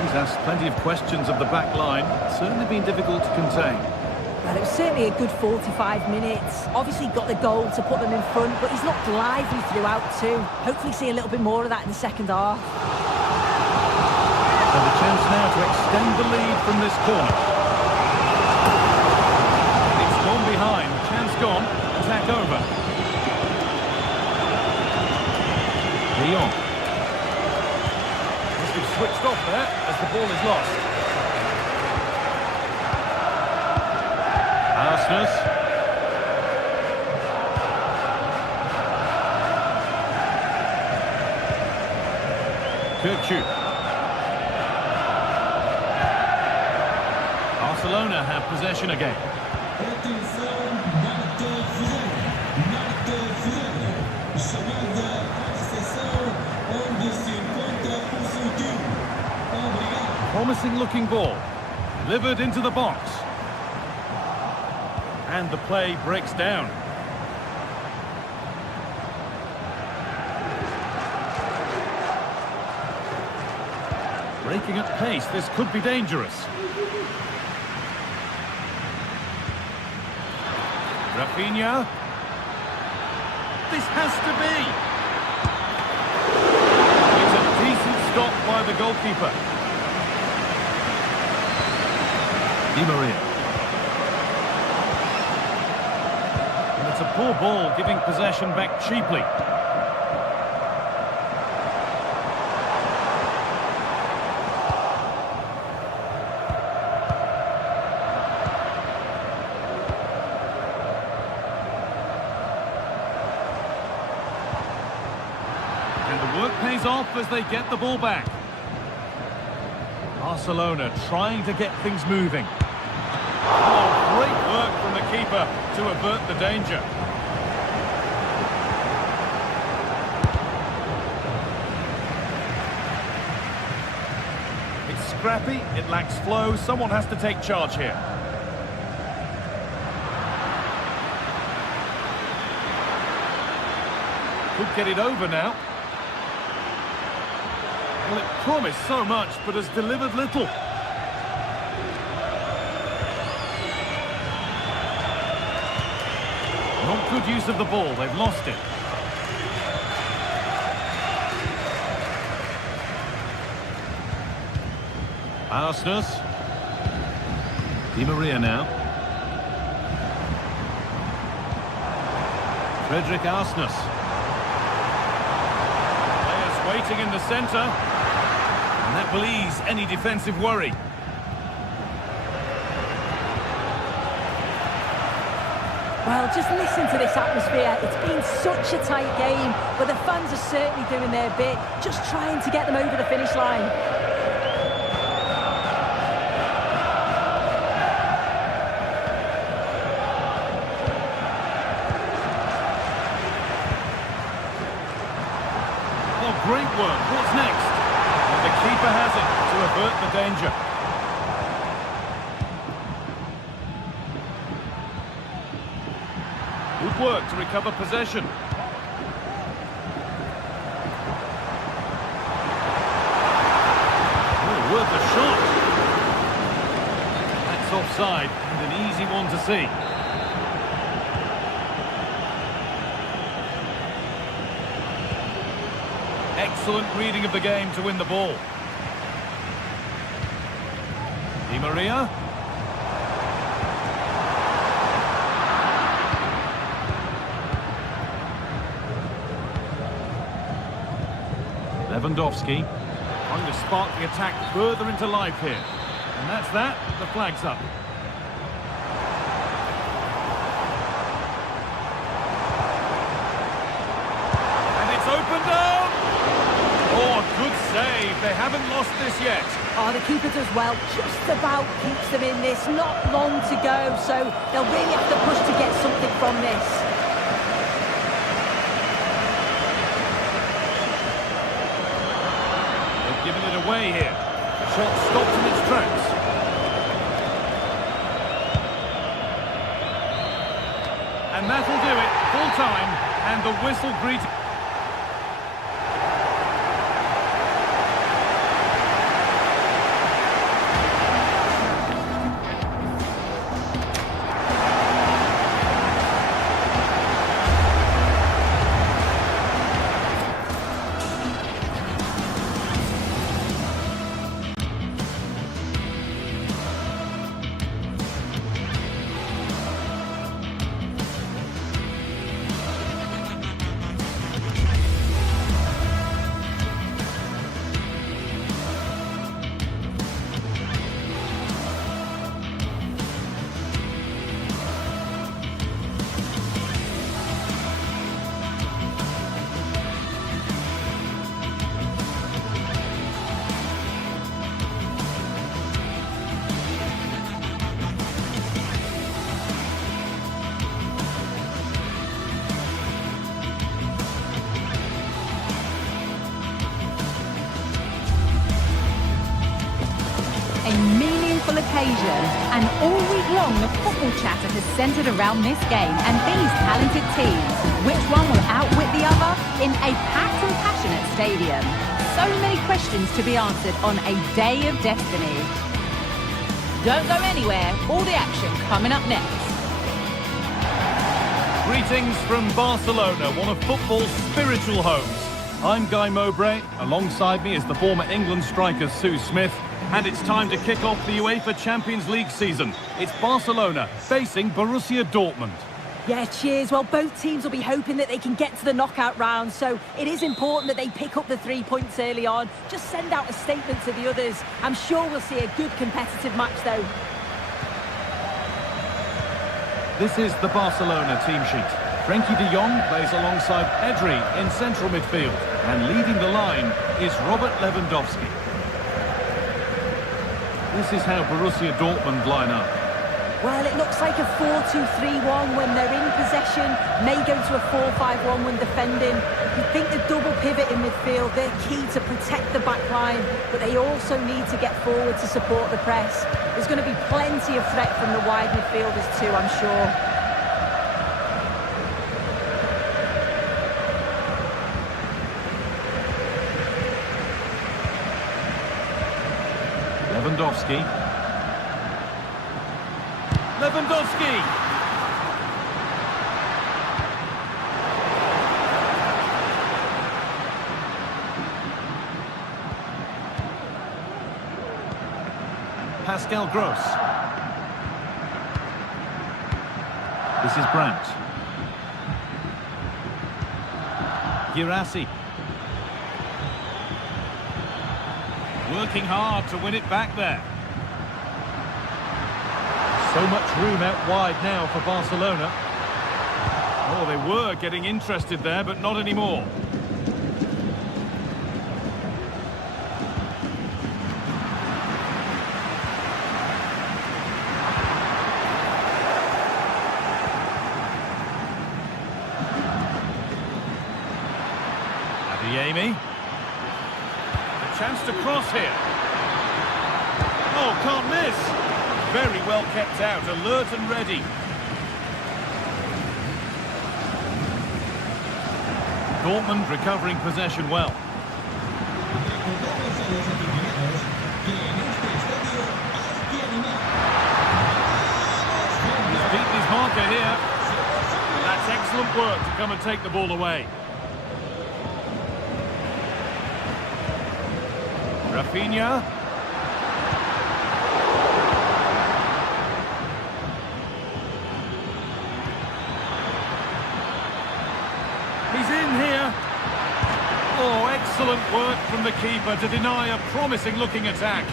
He's asked plenty of questions of the back line. Certainly been difficult to contain. Well, it was certainly a good 45 minutes. Obviously got the goal to put them in front, but he's looked lively throughout too. Hopefully see a little bit more of that in the second half. And a chance now to extend the lead from this corner. It's gone behind. Chance gone. Attack over. De Jong. Must have switched off there as the ball is lost. Arsenal. Kirchu. Barcelona have possession again. Promising looking ball, delivered into the box. And the play breaks down. Breaking at pace, this could be dangerous. Rafinha. This has to be. It's a decent stop by the goalkeeper. Di Maria. And it's a poor ball, giving possession back cheaply. is off as they get the ball back. Barcelona trying to get things moving. Oh, great work from the keeper to avert the danger. It's scrappy, it lacks flow, someone has to take charge here. Could get it over now. Well, it promised so much, but has delivered little. Not good use of the ball, they've lost it. Arsenal. Di Maria now. Frederick Arsenal. Waiting in the centre, and that will ease any defensive worry. Well, just listen to this atmosphere. It's been such a tight game, but the fans are certainly doing their bit, just trying to get them over the finish line. Great work. What's next? And the keeper has it to avert the danger. Good work to recover possession. Oh, worth a shot. That's offside and an easy one to see. Excellent reading of the game to win the ball. Di Maria. Lewandowski trying to spark the attack further into life here. And that's that. The flag's up. And it's opened up. Oh, good save. They haven't lost this yet. Oh, the keeper does well. Just about keeps them in this. Not long to go, so they'll really have to push to get something from this. They've given it away here. The shot stopped in its tracks. And that'll do it. Full time. And the whistle greeting. Meaningful occasion, and all week long the football chatter has centred around this game and these talented teams. Which one will outwit the other in a packed and passionate stadium? So many questions to be answered on a day of destiny. Don't go anywhere, all the action coming up next. Greetings from Barcelona, one of football's spiritual homes. I'm Guy Mowbray. Alongside me is the former England striker Sue Smith. And it's time to kick off the UEFA Champions League season. It's Barcelona facing Borussia Dortmund. Yeah, cheers. Well, both teams will be hoping that they can get to the knockout round, so it is important that they pick up the 3 points early on. Just send out a statement to the others. I'm sure we'll see a good competitive match, though. This is the Barcelona team sheet. Frenkie de Jong plays alongside Pedri in central midfield. And leading the line is Robert Lewandowski. This is how Borussia Dortmund line up. Well, it looks like a 4-2-3-1 when they're in possession, may go to a 4-5-1 when defending. You think the double pivot in midfield, they're key to protect the back line, but they also need to get forward to support the press. There's going to be plenty of threat from the wide midfielders too, I'm sure. Lewandowski. Lewandowski! Pascal Gross. This is Brandt. Girassi. Working hard to win it back there. So much room out wide now for Barcelona. Oh, they were getting interested there, but not anymore. Adeyemi. Chance to cross here. Oh, can't miss. Very well kept out, alert and ready. Dortmund recovering possession well. He's beaten his marker here. That's excellent work to come and take the ball away. Rafinha. He's in here. Oh, excellent work from the keeper to deny a promising looking attack.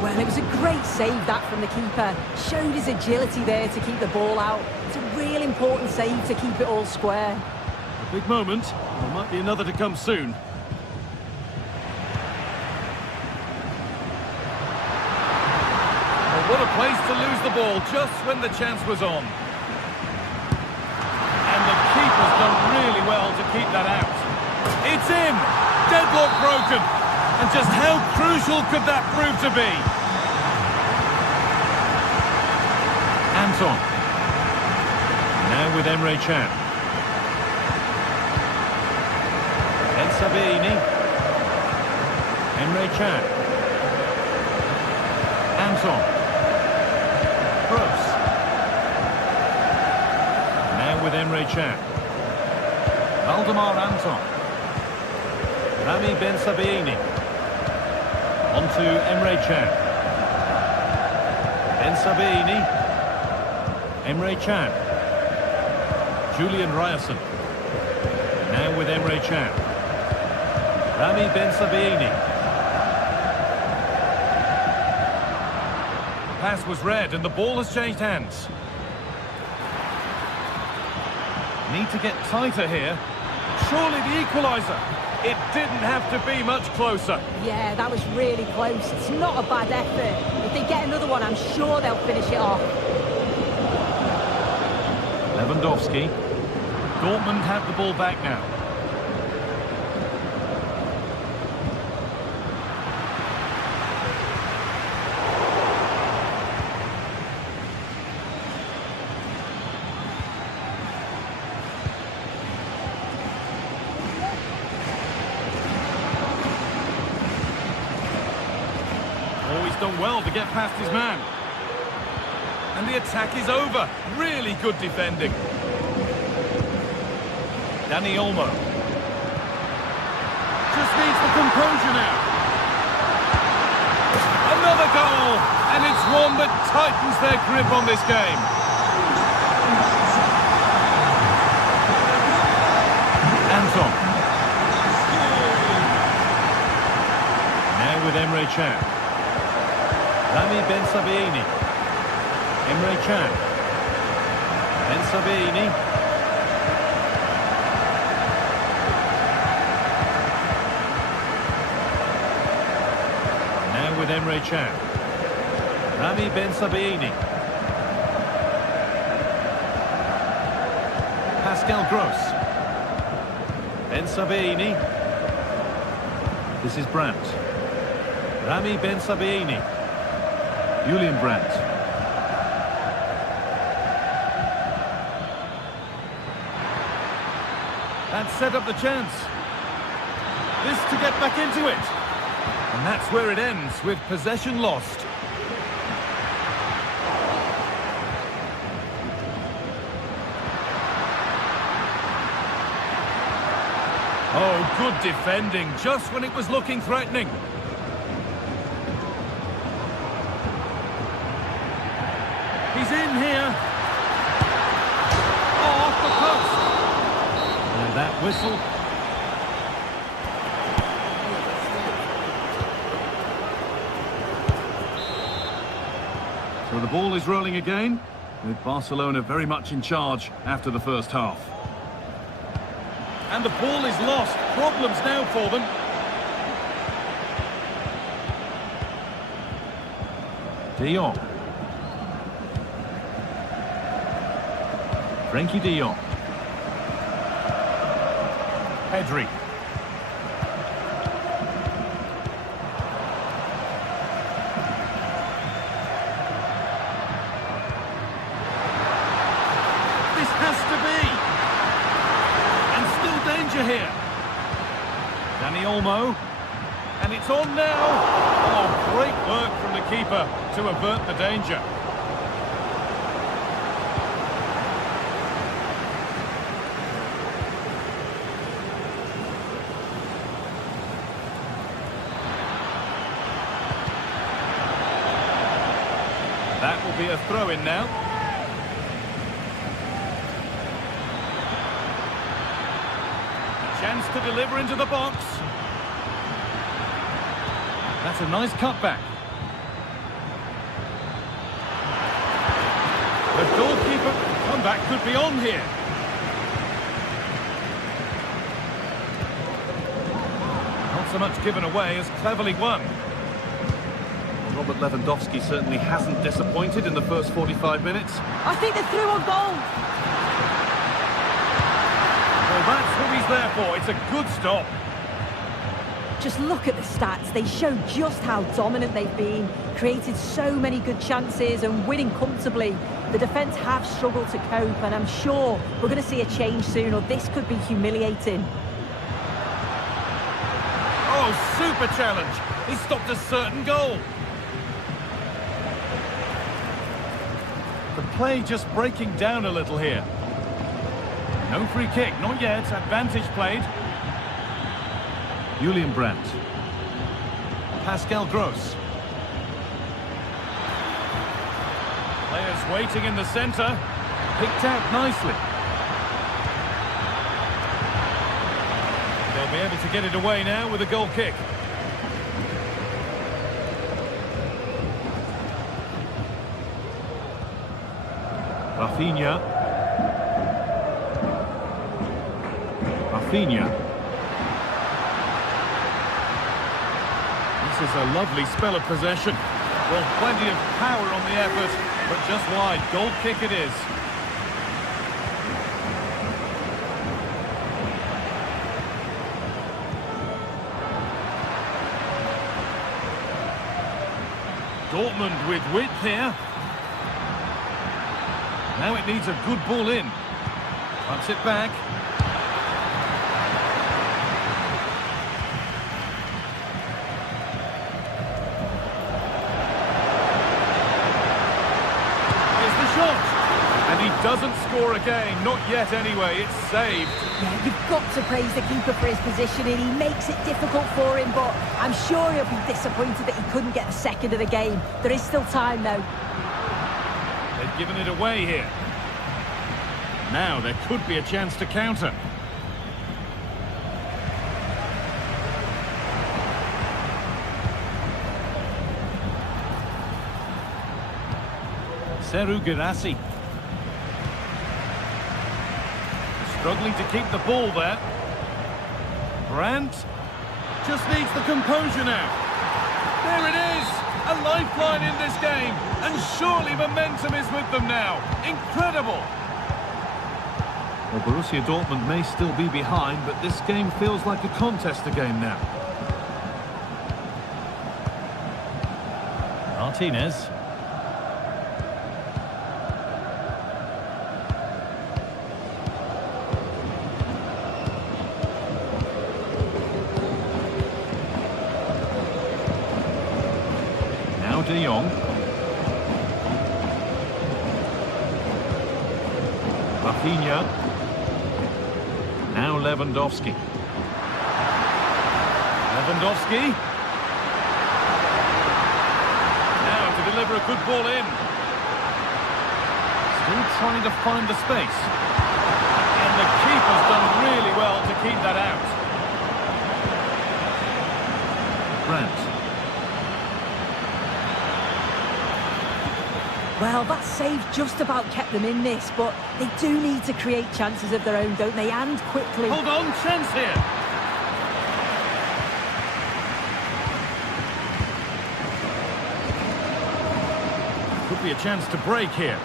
Well, it was a great save that from the keeper. Showed his agility there to keep the ball out. It's a real important save to keep it all square. A big moment. There might be another to come soon. What a place to lose the ball just when the chance was on. And the keeper's done really well to keep that out. It's in! Deadlock broken! And just how crucial could that prove to be? Anton. Now with Emre Can. Sabini. Emre Can. Anton. Gross. Now with Emre Can. Valdemar Anton. Rami Ben Sabini. On to Emre Can. Ben Sabini. Emre Can. Julian Ryerson. Now with Emre Can. Rami Ben Sabini. Pass was read and the ball has changed hands. Need to get tighter here. Surely the equaliser. It didn't have to be much closer. Yeah, that was really close. It's not a bad effort. If they get another one, I'm sure they'll finish it off. Lewandowski. Dortmund have the ball back now. Done well to get past his man. And the attack is over. Really good defending. Dani Olmo. Just needs the composure now. Another goal. And it's one that tightens their grip on this game. Anton. Now with Emre Can. Rami Ben Sabini. Emre Can. Ben Sabini. Emre Can. Rami Ben Sabaini. Pascal Gross. Ben Sabaini. This is Brandt. Rami Ben Sabaini. Julian Brandt. That set up the chance. This to get back into it. And that's where it ends, with possession lost. Oh, good defending, just when it was looking threatening. He's in here. Oh, off the post. And that whistle. So the ball is rolling again, with Barcelona very much in charge after the first half. And the ball is lost. Problems now for them. De Jong. Frenkie de Jong. Pedri. This has to be. And still danger here. Dani Olmo. And it's on now. Oh, great work from the keeper to avert the danger. That will be a throw-in now. A chance to deliver into the box. That's a nice cutback. The goalkeeper comeback could be on here. Not so much given away as cleverly won. Robert Lewandowski certainly hasn't disappointed in the first 45 minutes. I think they're through on goal. Well, that's what he's there for. It's a good stop. Just look at the stats. They show just how dominant they've been, created so many good chances and winning comfortably. The defence have struggled to cope, and I'm sure we're going to see a change soon, or this could be humiliating. Oh, super challenge. He stopped a certain goal. The play just breaking down a little here. No free kick, not yet. Advantage played. Julian Brandt. Pascal Gross. Players waiting in the centre. Picked out nicely. They'll be able to get it away now with a goal kick. Rafinha. This is a lovely spell of possession. Well, plenty of power on the effort, but just wide. Goal kick it is. Dortmund with width here. Now it needs a good ball in. Punts it back. Here's the shot. And he doesn't score again. Not yet anyway. It's saved. Yeah, you've got to praise the keeper for his positioning. He makes it difficult for him, but I'm sure he'll be disappointed that he couldn't get the second of the game. There is still time, though. They've given it away here. Now there could be a chance to counter. Serhou Guirassy. Struggling to keep the ball there. Brandt just needs the composure now. There it is! A lifeline in this game, and surely momentum is with them now. Incredible! Well, Borussia Dortmund may still be behind, but this game feels like a contest again now. Martinez. Now De Jong. Rafinha. Now Lewandowski. Lewandowski. Deliver a good ball in. Still trying to find the space. And the keeper's done really well to keep that out. Brandt. Well, that save just about kept them in this, but they do need to create chances of their own, don't they? And quickly. Hold on, chance here. Could be a chance to break here.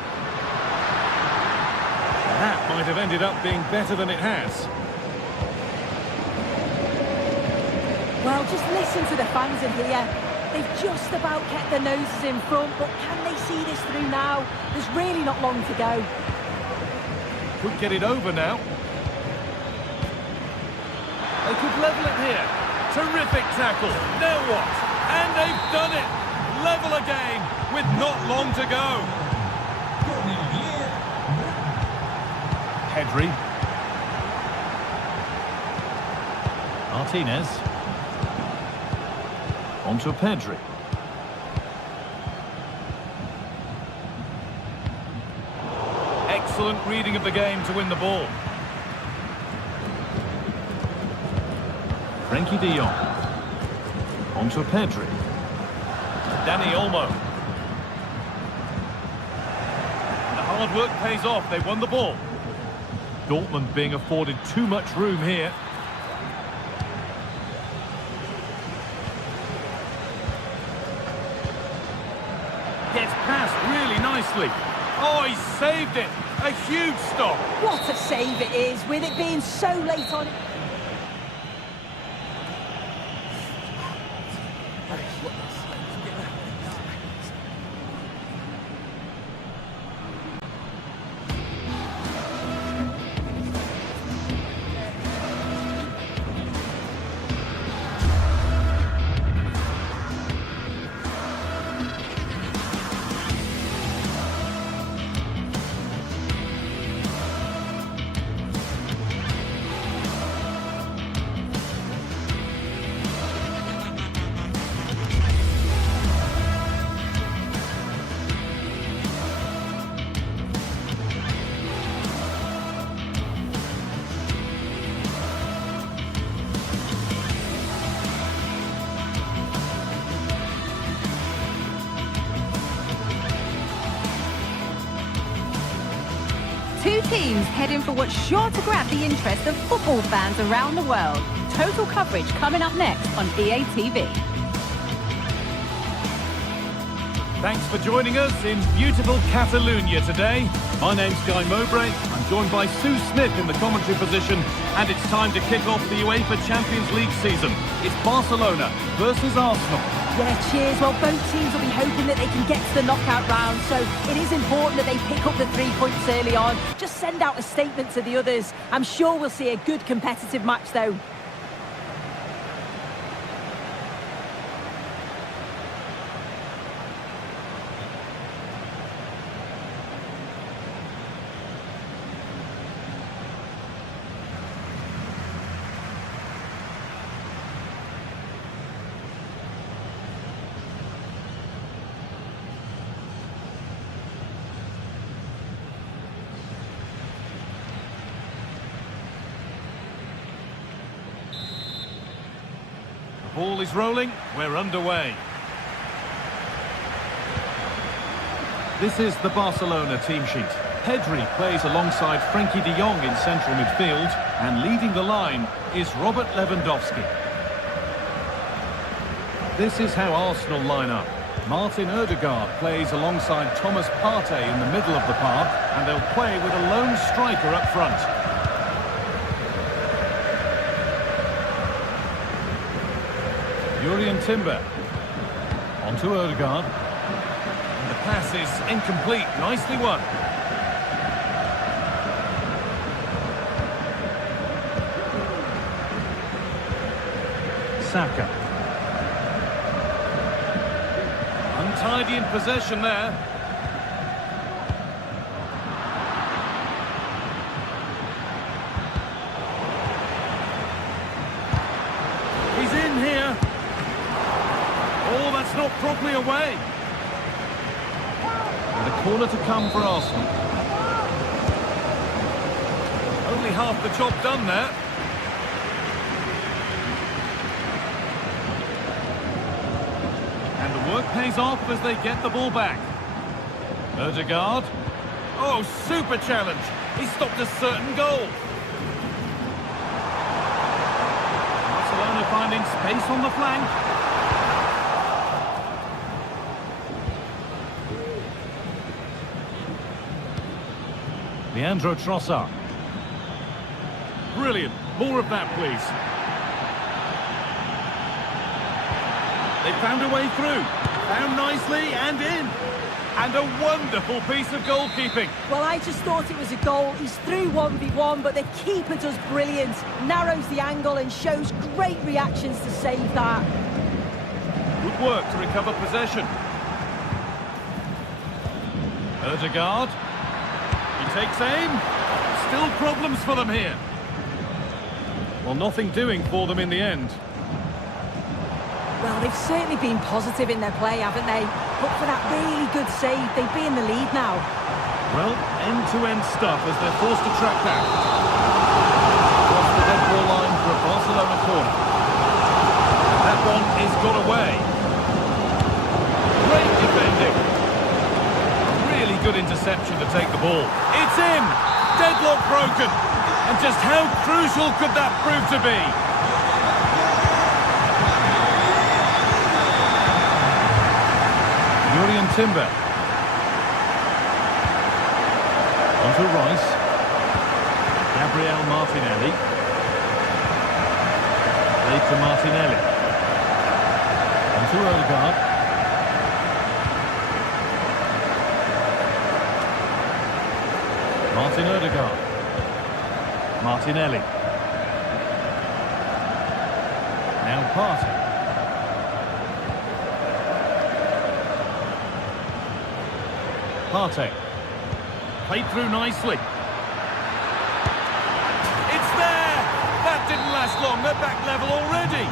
That might have ended up being better than it has. Well, just listen to the fans in here. They've just about kept their noses in front, but can they see this through now? There's really not long to go. Could get it over now. They could level it here. Terrific tackle. Now what? And they've done it. Level again with not long to go. Pedri. Martinez. On to Pedri. Excellent reading of the game to win the ball. Frankie de Jong. On to Pedri. Danny Olmo. The hard work pays off. They won the ball. Dortmund being afforded too much room here. Gets past really nicely. Oh, he saved it. A huge stop. What a save it is, with it being so late on. Two teams heading for what's sure to grab the interest of football fans around the world. Total coverage coming up next on EA TV. Thanks for joining us in beautiful Catalonia today. My name's Guy Mowbray. I'm joined by Sue Smith in the commentary position, and it's time to kick off the UEFA Champions League season. It's Barcelona versus Arsenal. Yeah, cheers. Well, both teams will be hoping that they can get to the knockout round, so it is important that they pick up the 3 points early on. Just send out a statement to the others. I'm sure we'll see a good competitive match, though. Ball is rolling, we're underway. This is the Barcelona team sheet. Pedri plays alongside Frankie de Jong in central midfield, and leading the line is Robert Lewandowski. This is how Arsenal line up. Martin Odegaard plays alongside Thomas Partey in the middle of the park, and they'll play with a lone striker up front. Jurriën Timber. On to Odegaard. And the pass is incomplete. Nicely won. Saka. Untidy in possession there. He's in here. Oh, that's not properly away. And a corner to come for Arsenal. Only half the job done there. And the work pays off as they get the ball back. Odegaard. Oh, super challenge. He stopped a certain goal. Barcelona finding space on the flank. Leandro Trossard. Brilliant. More of that, please. They found a way through. Found nicely and in. And a wonderful piece of goalkeeping. Well, I just thought it was a goal. He's through 1v1, but the keeper does brilliant. Narrows the angle and shows great reactions to save that. Good work to recover possession. Odegaard. He takes aim. Still problems for them here. Well, nothing doing for them in the end. Well, they've certainly been positive in their play, haven't they? But for that really good save, they'd be in the lead now. Well, end-to-end stuff as they're forced to track that. Across the dead ball line for a Barcelona corner. That one is got away. Great defending. Really good interception to take the ball. It's in! Deadlock broken. And just how crucial could that prove to be? Jurriën Timber. Onto Rice. Gabriel Martinelli. Played to Martinelli. Onto Odegaard. Martin Odegaard. Martinelli. Now Partey. Partey. Played through nicely. It's there! That didn't last long. They're back level already.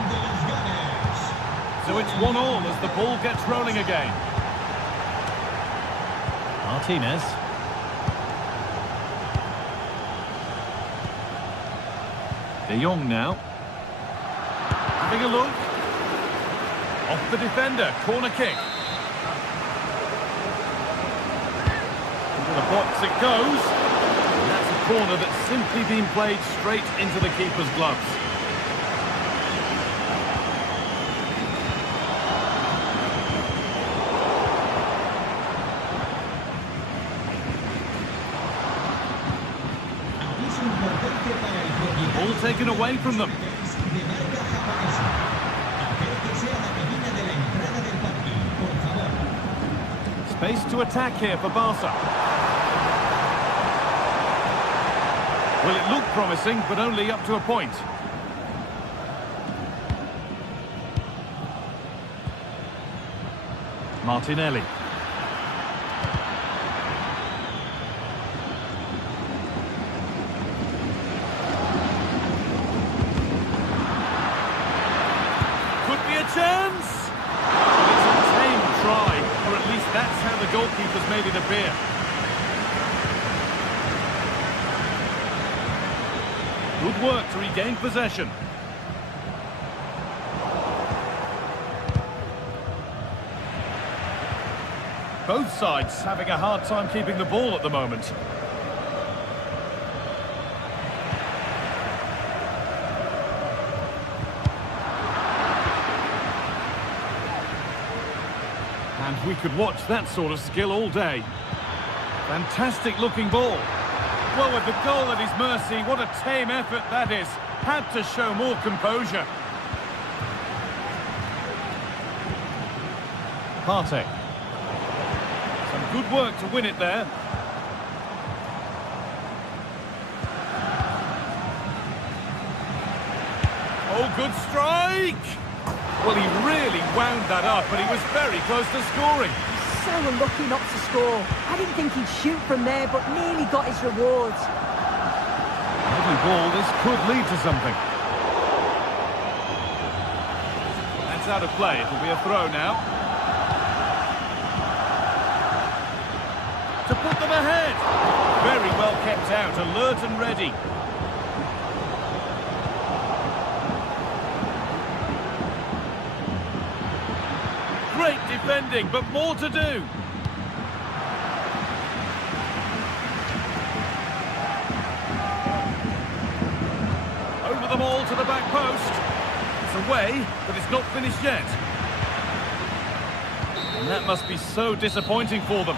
So it's 1-1 as the ball gets rolling again. Martinez. De Jong now. Having a look. Off the defender. Corner kick. The box it goes. And that's a corner that's simply been played straight into the keeper's gloves. Ball taken away from them. Space to attack here for Barca. Well, it looked promising, but only up to a point. Martinelli. Could be a chance! It's a tame try, or at least that's how the goalkeeper's made it appear. Good work to regain possession. Both sides having a hard time keeping the ball at the moment. We could watch that sort of skill all day. Fantastic looking ball. Well, with the goal at his mercy, what a tame effort that is. Had to show more composure. Partey. Some good work to win it there. Oh, good strike! Well, he really wound that up, but he was very close to scoring. So unlucky not to score. I didn't think he'd shoot from there, but nearly got his rewards. Heavy ball, this could lead to something. That's out of play, it'll be a throw now. To put them ahead. Very well kept out, alert and ready. Great defending, but more to do. Over the ball to the back post. It's away, but it's not finished yet. And that must be so disappointing for them.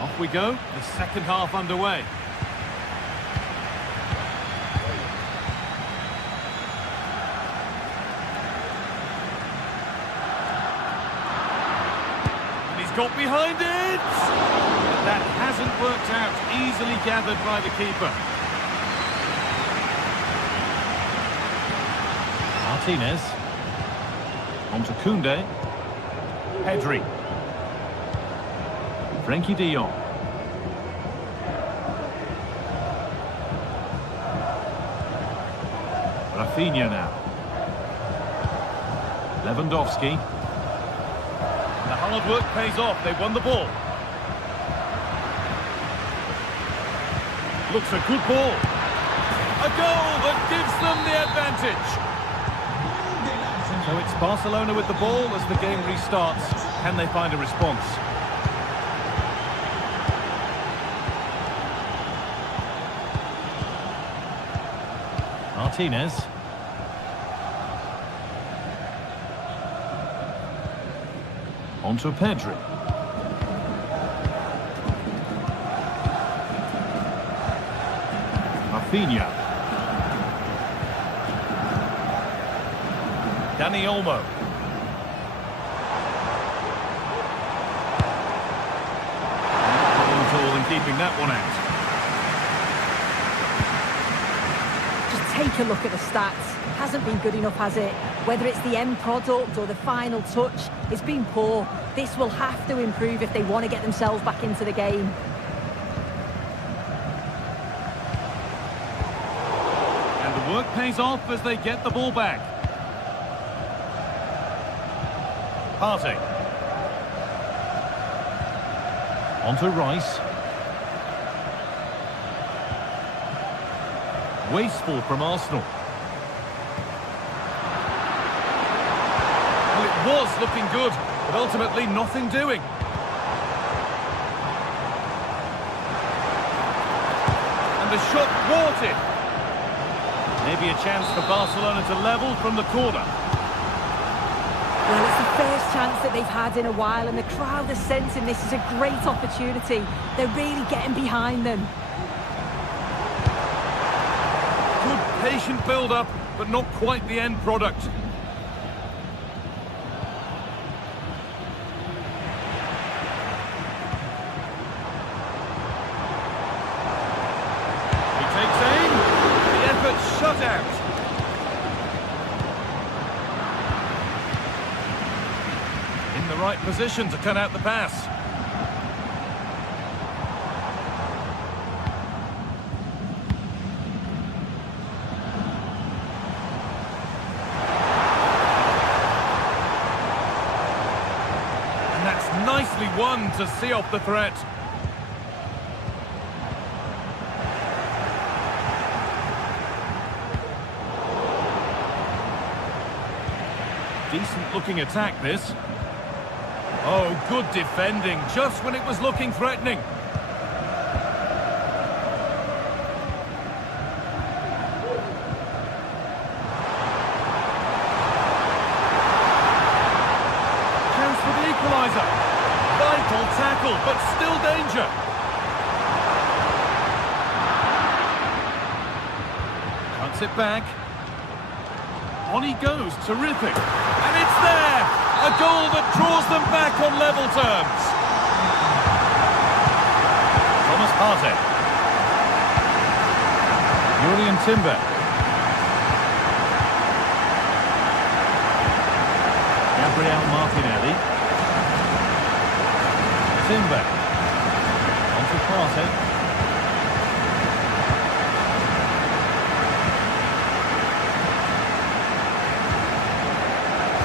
Off we go, the second half underway. Got behind it! That hasn't worked out. Easily gathered by the keeper. Martinez. On to Koundé. Pedri. Frankie de Jong. Rafinha now. Lewandowski. The hard work pays off. They won the ball. Looks a good ball. A goal that gives them the advantage. So it's Barcelona with the ball as the game restarts. Can they find a response? Martinez. On to Pedri. Rafinha. Dani Olmo. Not all in keeping that one out. Just take a look at the stats. Hasn't been good enough, has it? Whether it's the end product or the final touch, it's been poor. This will have to improve if they want to get themselves back into the game. And the work pays off as they get the ball back. Partey. On to Rice. Wasteful from Arsenal. Well, it was looking good, but ultimately nothing doing. And the shot thwarted. Maybe a chance for Barcelona to level from the corner. Well, it's the first chance that they've had in a while, and the crowd are sensing this is a great opportunity. They're really getting behind them. Good patient build-up, but not quite the end product. He takes aim. The effort shut out. In the right position to cut out the pass. And that's nicely won to see off the threat. Decent looking attack, this. Oh, good defending, just when it was looking threatening. tackle, but still danger. Cuts it back. On he goes, terrific. And it's there! A goal that draws them back on level terms. Thomas Partey. Julian Timber. Gabriel Martinelli. Timber. On to Partey.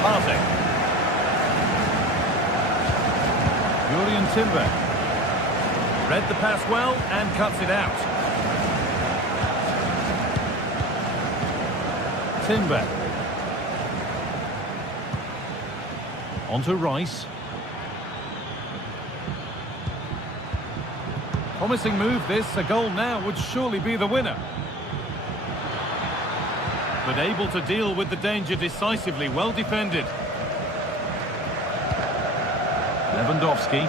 Partey. Julian Timber. Read the pass well and cuts it out. Timber. On to Rice. Promising move this. A goal now would surely be the winner. But able to deal with the danger decisively. Well defended. Lewandowski.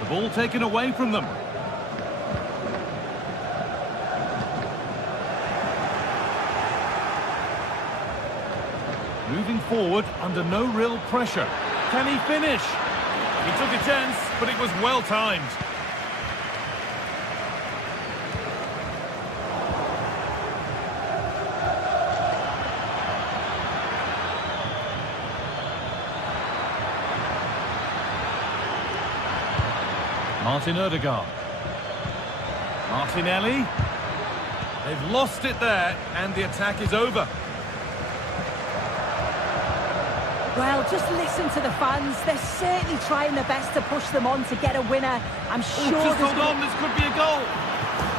The ball taken away from them. Moving forward under no real pressure. Can he finish? He took a chance, but it was well timed. Martin Ødegaard. Martinelli. They've lost it there, and the attack is over. Well, just listen to the fans. They're certainly trying their best to push them on to get a winner. I'm sure... Just hold on, this could be a goal.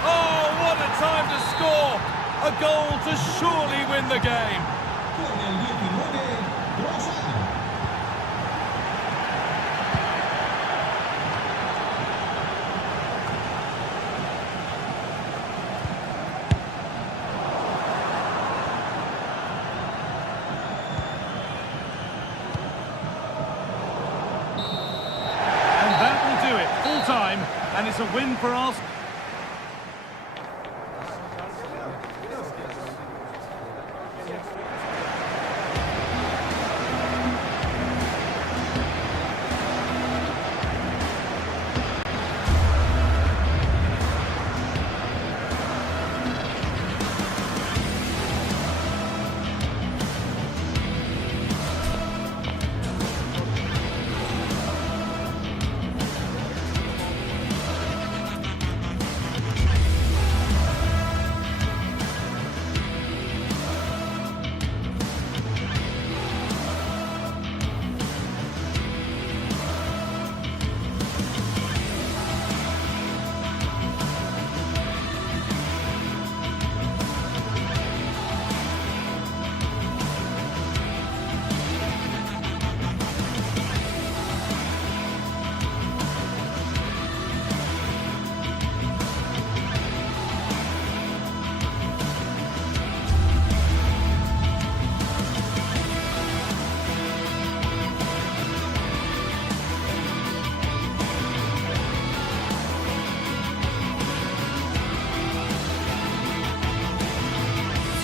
Oh, what a time to score. A goal to surely win the game. And it's a win for Arsenal.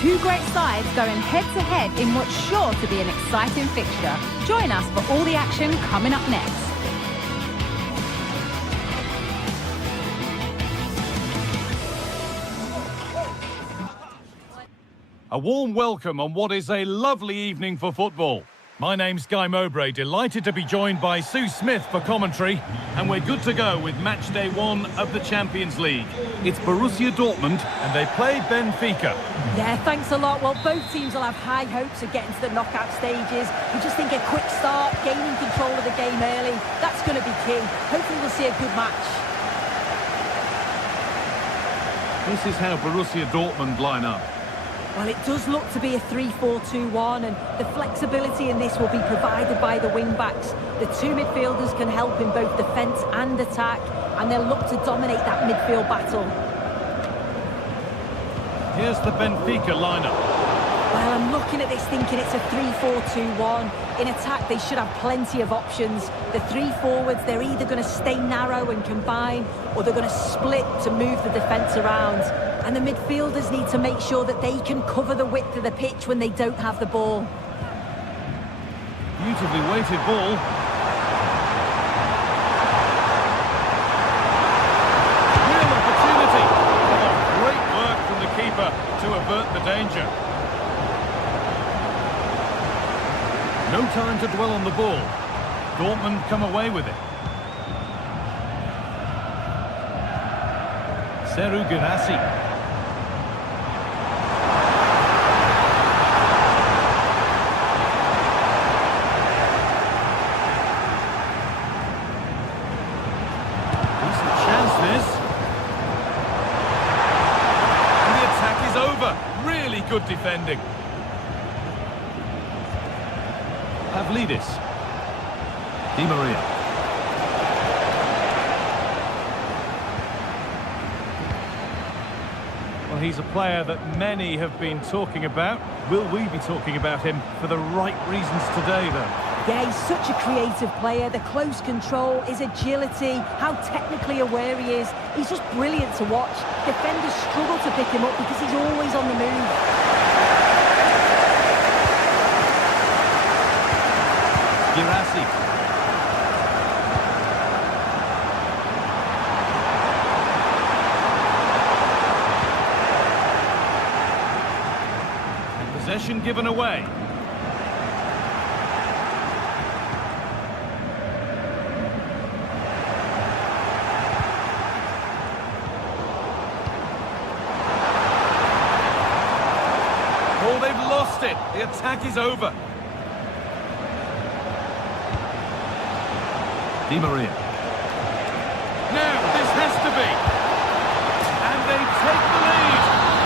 Two great sides going head-to-head in what's sure to be an exciting fixture. Join us for all the action coming up next. A warm welcome on what is a lovely evening for football. My name's Guy Mowbray, delighted to be joined by Sue Smith for commentary, and we're good to go with match day 1 of the Champions League. It's Borussia Dortmund, and they play Benfica. Yeah, thanks a lot. Well, both teams will have high hopes of getting to the knockout stages. We just think a quick start, gaining control of the game early, that's going to be key. Hopefully we'll see a good match. This is how Borussia Dortmund line up. Well, it does look to be a 3-4-2-1, and the flexibility in this will be provided by the wing-backs. The two midfielders can help in both defence and attack, and they'll look to dominate that midfield battle. Here's the Benfica lineup. Well, I'm looking at this thinking it's a 3-4-2-1. In attack, they should have plenty of options. The three forwards, they're either going to stay narrow and combine, or they're going to split to move the defence around. And the midfielders need to make sure that they can cover the width of the pitch when they don't have the ball. Beautifully weighted ball. Real opportunity. Oh, great work from the keeper to avert the danger. No time to dwell on the ball. Dortmund come away with it. Seru Girassi. Decent chance this. And the attack is over. Really good defending. Pavlidis. Di Maria. Well, he's a player that many have been talking about. Will we be talking about him for the right reasons today, though? Yeah, he's such a creative player. The close control, his agility, how technically aware he is. He's just brilliant to watch. Defenders struggle to pick him up because he's always on the move. Girassi. Possession given away. Oh, they've lost it. The attack is over. Di Maria. Now, this has to be. And they take the lead.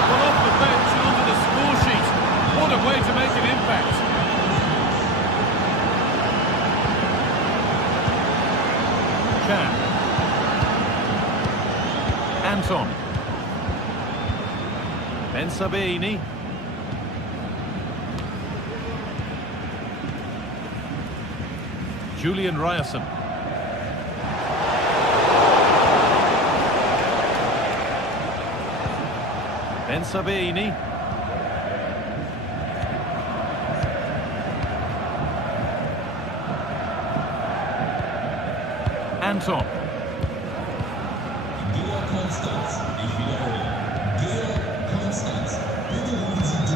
Well, off the bench and onto the score sheet. What a way to make an impact. Chan. Anton. Ben Sabini. Julian Ryerson. Ben Sabini. Anton.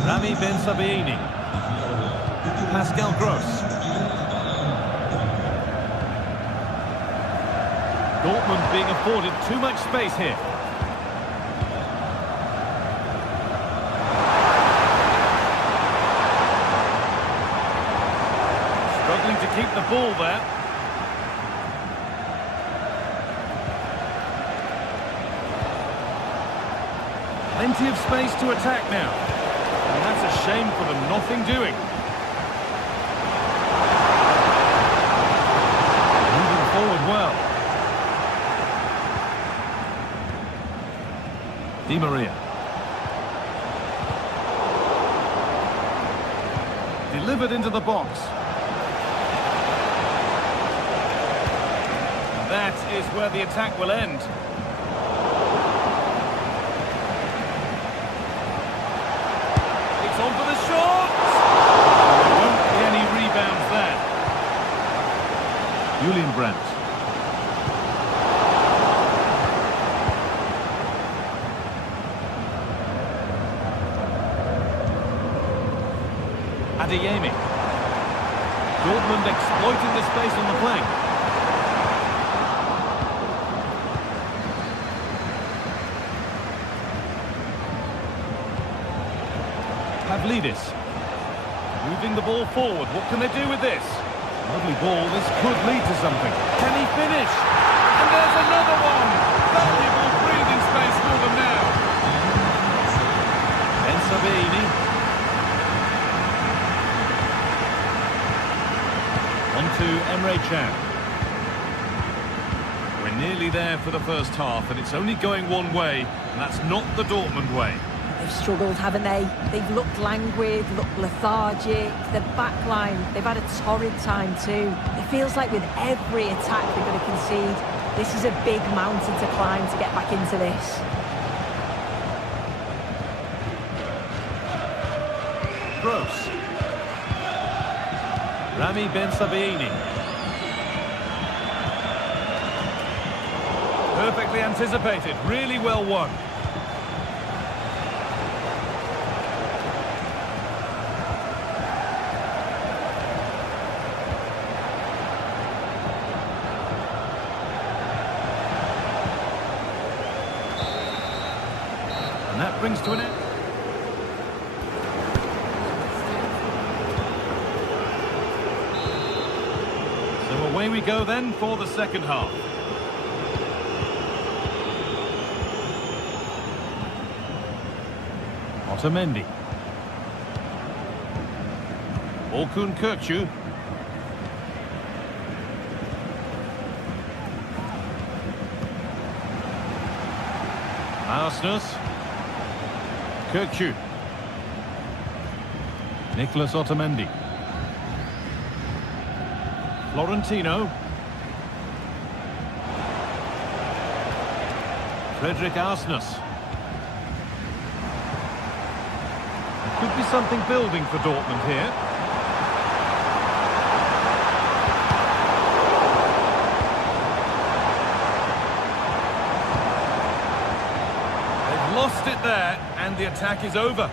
Rami Ben Sabini. Pascal Gross. Dortmund being afforded too much space here. Struggling to keep the ball there. Plenty of space to attack now. And that's a shame for them, nothing doing. Moving forward well. Di Maria. Delivered into the box. That is where the attack will end. It's on for the shot! There won't be any rebounds there. Julian Brandt. Adeyemi. Dortmund exploiting the space on the flank. Pavlidis. Moving the ball forward. What can they do with this? Lovely ball. This could lead to something. Can he finish? And there's another one! Valuable breathing space for them now. Ben Sabini. On to Emre Can. We're nearly there for the first half, and it's only going one way, and that's not the Dortmund way. They've struggled, haven't they? They've looked languid, looked lethargic. The back line, they've had a torrid time too. It feels like with every attack they're going to concede, this is a big mountain to climb to get back into this. Gross. Rami Ben Sabaini. Perfectly anticipated, really well won. And that brings to an end. So away we go then for the second half. Otamendi. Orkun Kökçü. Arsnes. Kökçü. Nicolas Otamendi. Florentino. Fredrik Arsnes. Could be something building for Dortmund here. They've lost it there, and the attack is over.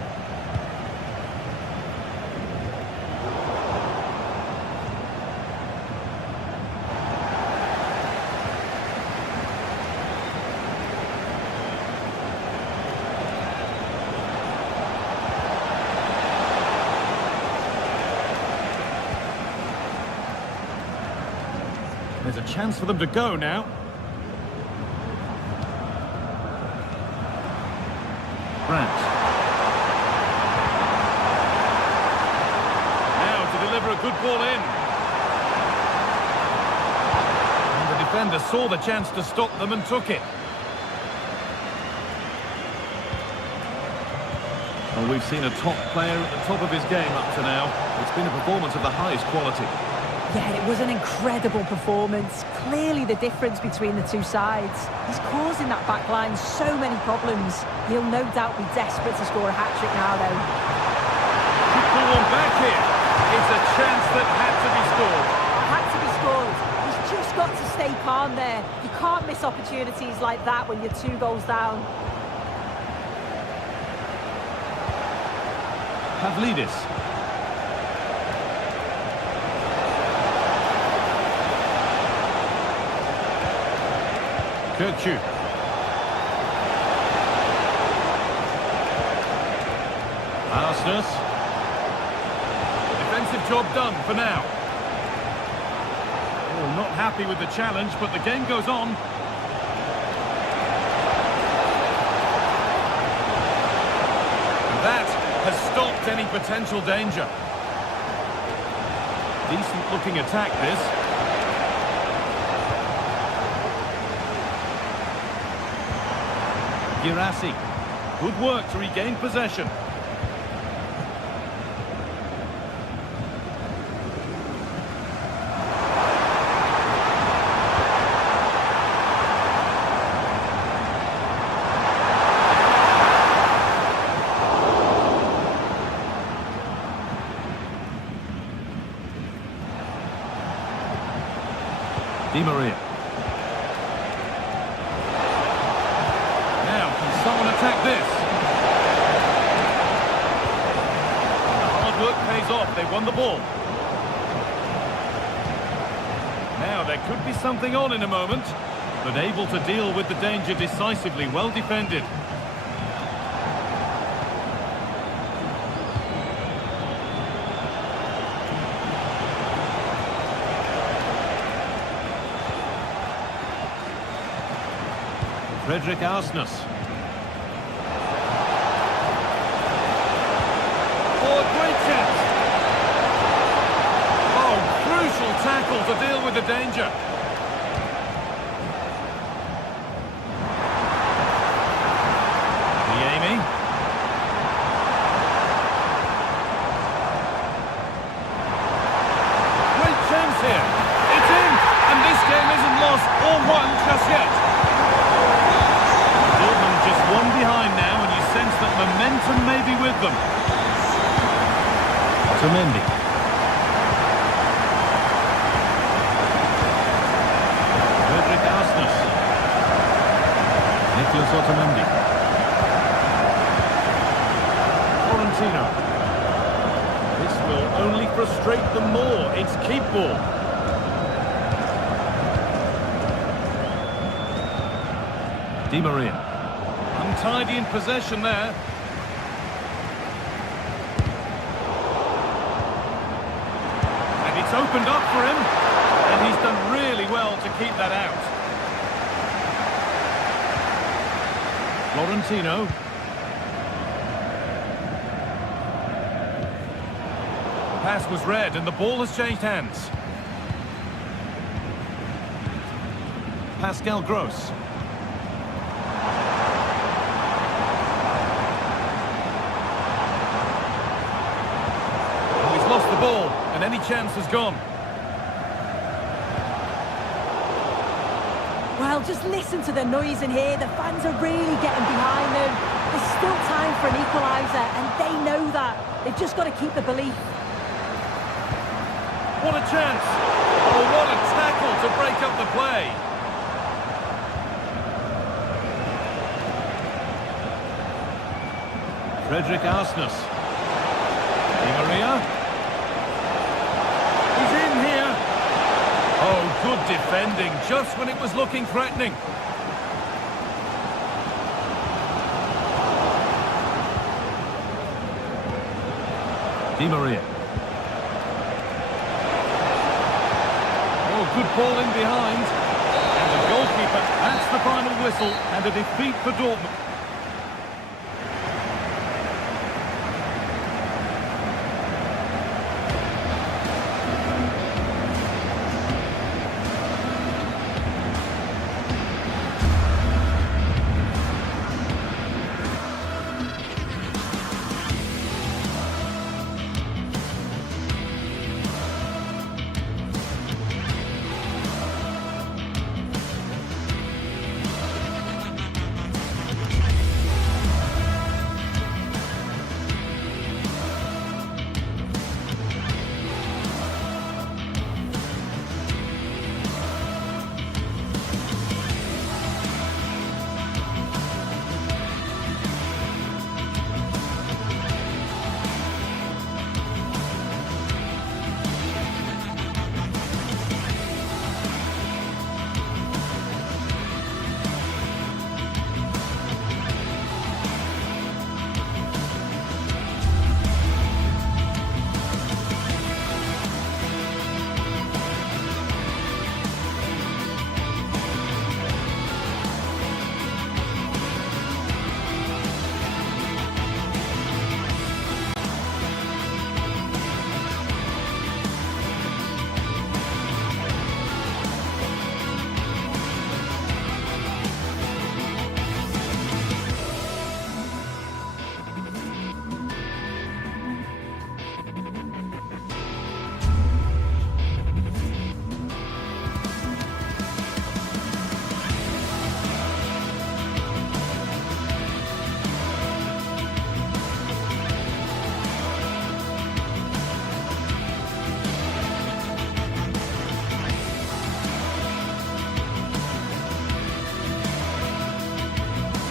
There's a chance for them to go now. Brandt. Now to deliver a good ball in. And the defender saw the chance to stop them and took it. Well, we've seen a top player at the top of his game up to now. It's been a performance of the highest quality. Yeah, it was an incredible performance. Clearly the difference between the two sides. He's causing that back line so many problems. He'll no doubt be desperate to score a hat-trick now, though. Could pull one back here. It's a chance that had to be scored. Had to be scored. He's just got to stay calm there. You can't miss opportunities like that when you're 2 goals down. Pavlidis. Kökçü. Arsnes. Defensive job done for now. Oh, not happy with the challenge, but the game goes on. That has stopped any potential danger. Decent looking attack this. Girassi. Good work to regain possession. Di Maria. Someone attack this. The hard work pays off. They won the ball. Now there could be something on in a moment, but able to deal with the danger decisively. Well defended. Fredrik Arsnes. Tackle to deal with the danger. Niemi. yet. Dortmund just one behind now, and you sense that momentum may be with them. Otamendi. Otamendi. Fentina. This will only frustrate them more. It's keep ball. Di Maria. Untidy in possession there. And it's opened up for him. And he's done really well to keep that out. Florentino. The pass was read and the ball has changed hands. Pascal Gross. Oh, he's lost the ball and any chance has gone. Well, just listen to the noise in here. The fans are really getting behind them. There's still time for an equaliser, and they know that. They've just got to keep the belief. What a chance! Oh, what a tackle to break up the play. Frederick Arsnes. Di Maria. He's in here. Oh, good defending, just when it was looking threatening. Di Maria. Oh, good ball in behind. And the goalkeeper, that's the final whistle, and a defeat for Dortmund.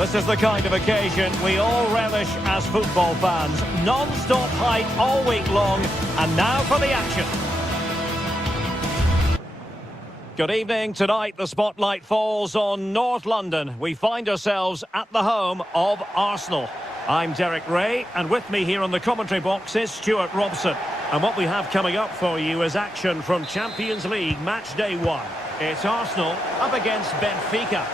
This is the kind of occasion we all relish as football fans. Non-stop hype all week long, and now for the action. Good evening. Tonight the spotlight falls on North London. We find ourselves at the home of Arsenal. I'm Derek Ray, and with me here on the commentary box is Stuart Robson. And what we have coming up for you is action from Champions League match day 1. It's Arsenal up against Benfica.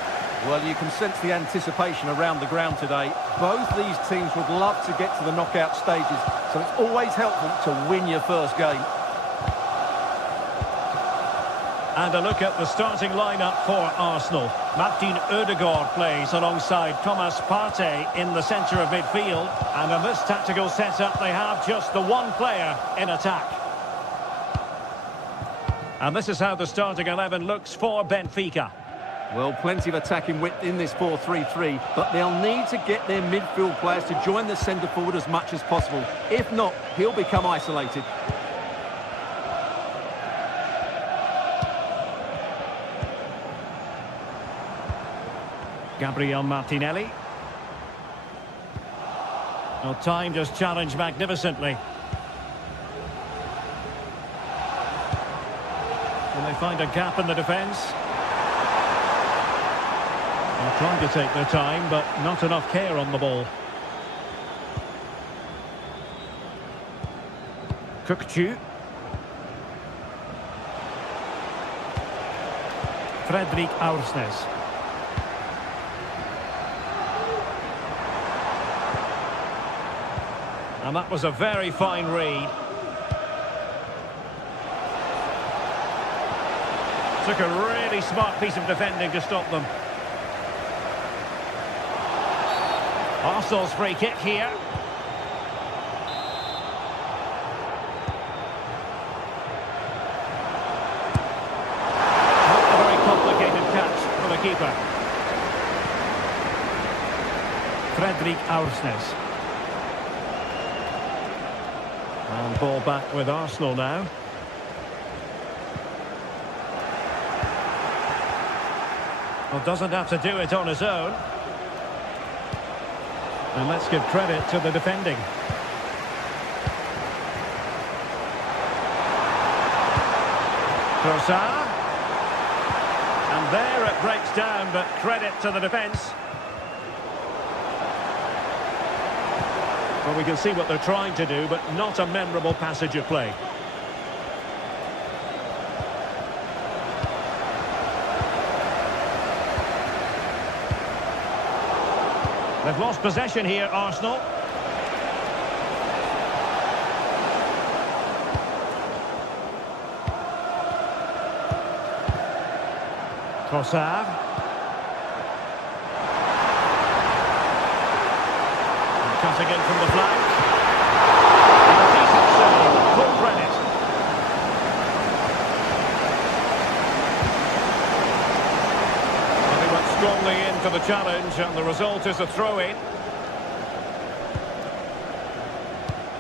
Well, you can sense the anticipation around the ground today. Both these teams would love to get to the knockout stages, so it's always helpful to win your first game. And a look at the starting lineup for Arsenal. Martin Ødegaard plays alongside Thomas Partey in the centre of midfield. And in this tactical setup, they have just the one player in attack. And this is how the starting 11 looks for Benfica. Well, plenty of attacking width in this 4-3-3, but they'll need to get their midfield players to join the centre forward as much as possible. If not, he'll become isolated. Gabriel Martinelli. Well, time just challenged magnificently. Will they find a gap in the defence? They're trying to take their time, but not enough care on the ball. Kukçu. Fredrik Aursnes. And that was a very fine read. Took a really smart piece of defending to stop them. Arsenal's free kick here. Not a very complicated catch for the keeper. Fredrik Aursnes. And ball back with Arsenal now. Well, doesn't have to do it on his own. And let's give credit to the defending. Trossard. And there it breaks down, but credit to the defence. Well, we can see what they're trying to do, but not a memorable passage of play. They've lost possession here, Arsenal. Trossard. Cutting in from the flank. And a decent save. Full credit. And he went strongly into the challenge, and the result is a throw-in.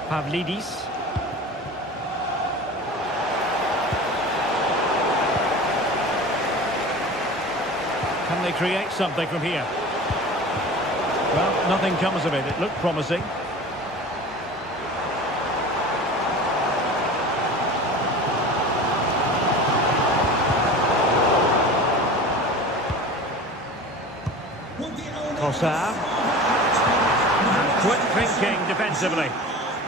Pavlidis. Can they create something from here? Well, nothing comes of it. It looked promising. Trossard. And quick thinking defensively.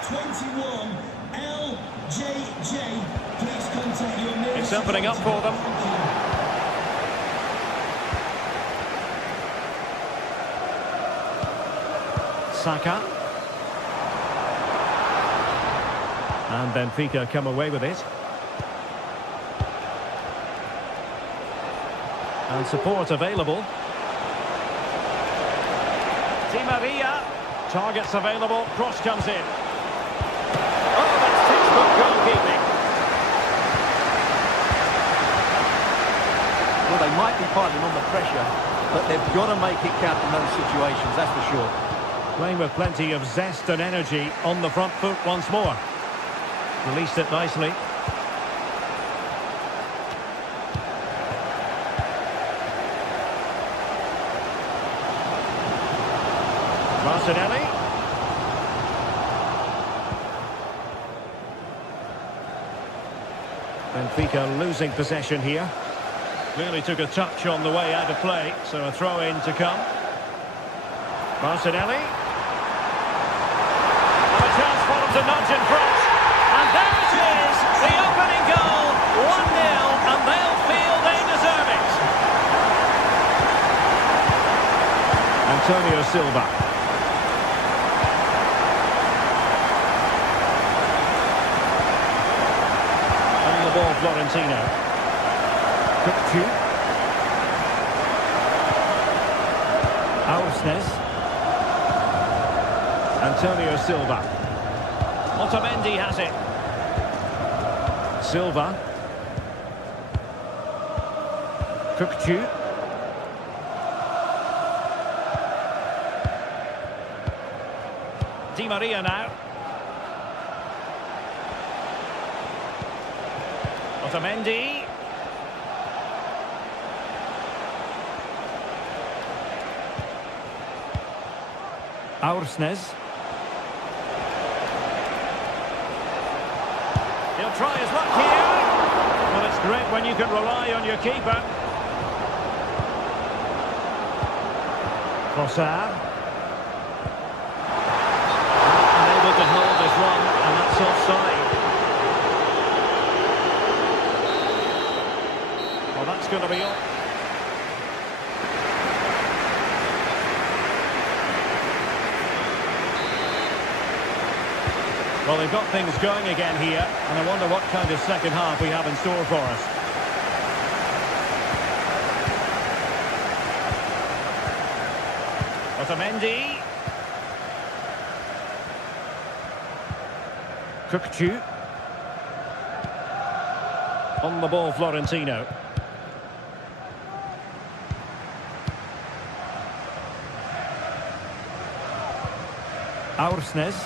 21 LJJ. Please contact your nearest. It's opening up for them. Saka. And Benfica come away with it. And support available. Di Maria. Targets available. Cross comes in. Oh, that's textbook goalkeeping. Well, they might be piling on the pressure, but they've got to make it count in those situations, that's for sure. Playing with plenty of zest and energy on the front foot once more. Released it nicely. Martinelli. Benfica losing possession here. Clearly took a touch on the way out of play, so a throw-in to come. Martinelli. And a chance for them to nudge in front. And there it is, the opening goal, 1-0, and they'll feel they deserve it. Antonio Silva. And the ball, Florentino. Kukçu. Aursnes. Antonio Silva. Otamendi has it. Silva. Kukçu. Di Maria now. Otamendi. Aursnes. He'll try his luck here. Well, it's great when you can rely on your keeper. Trossard. Unable to hold this one, and that's offside. Well, that's going to be all. Well, they've got things going again here, and I wonder what kind of second half we have in store for us. Otamendi. Kukçu. On the ball, Florentino. Aursnes.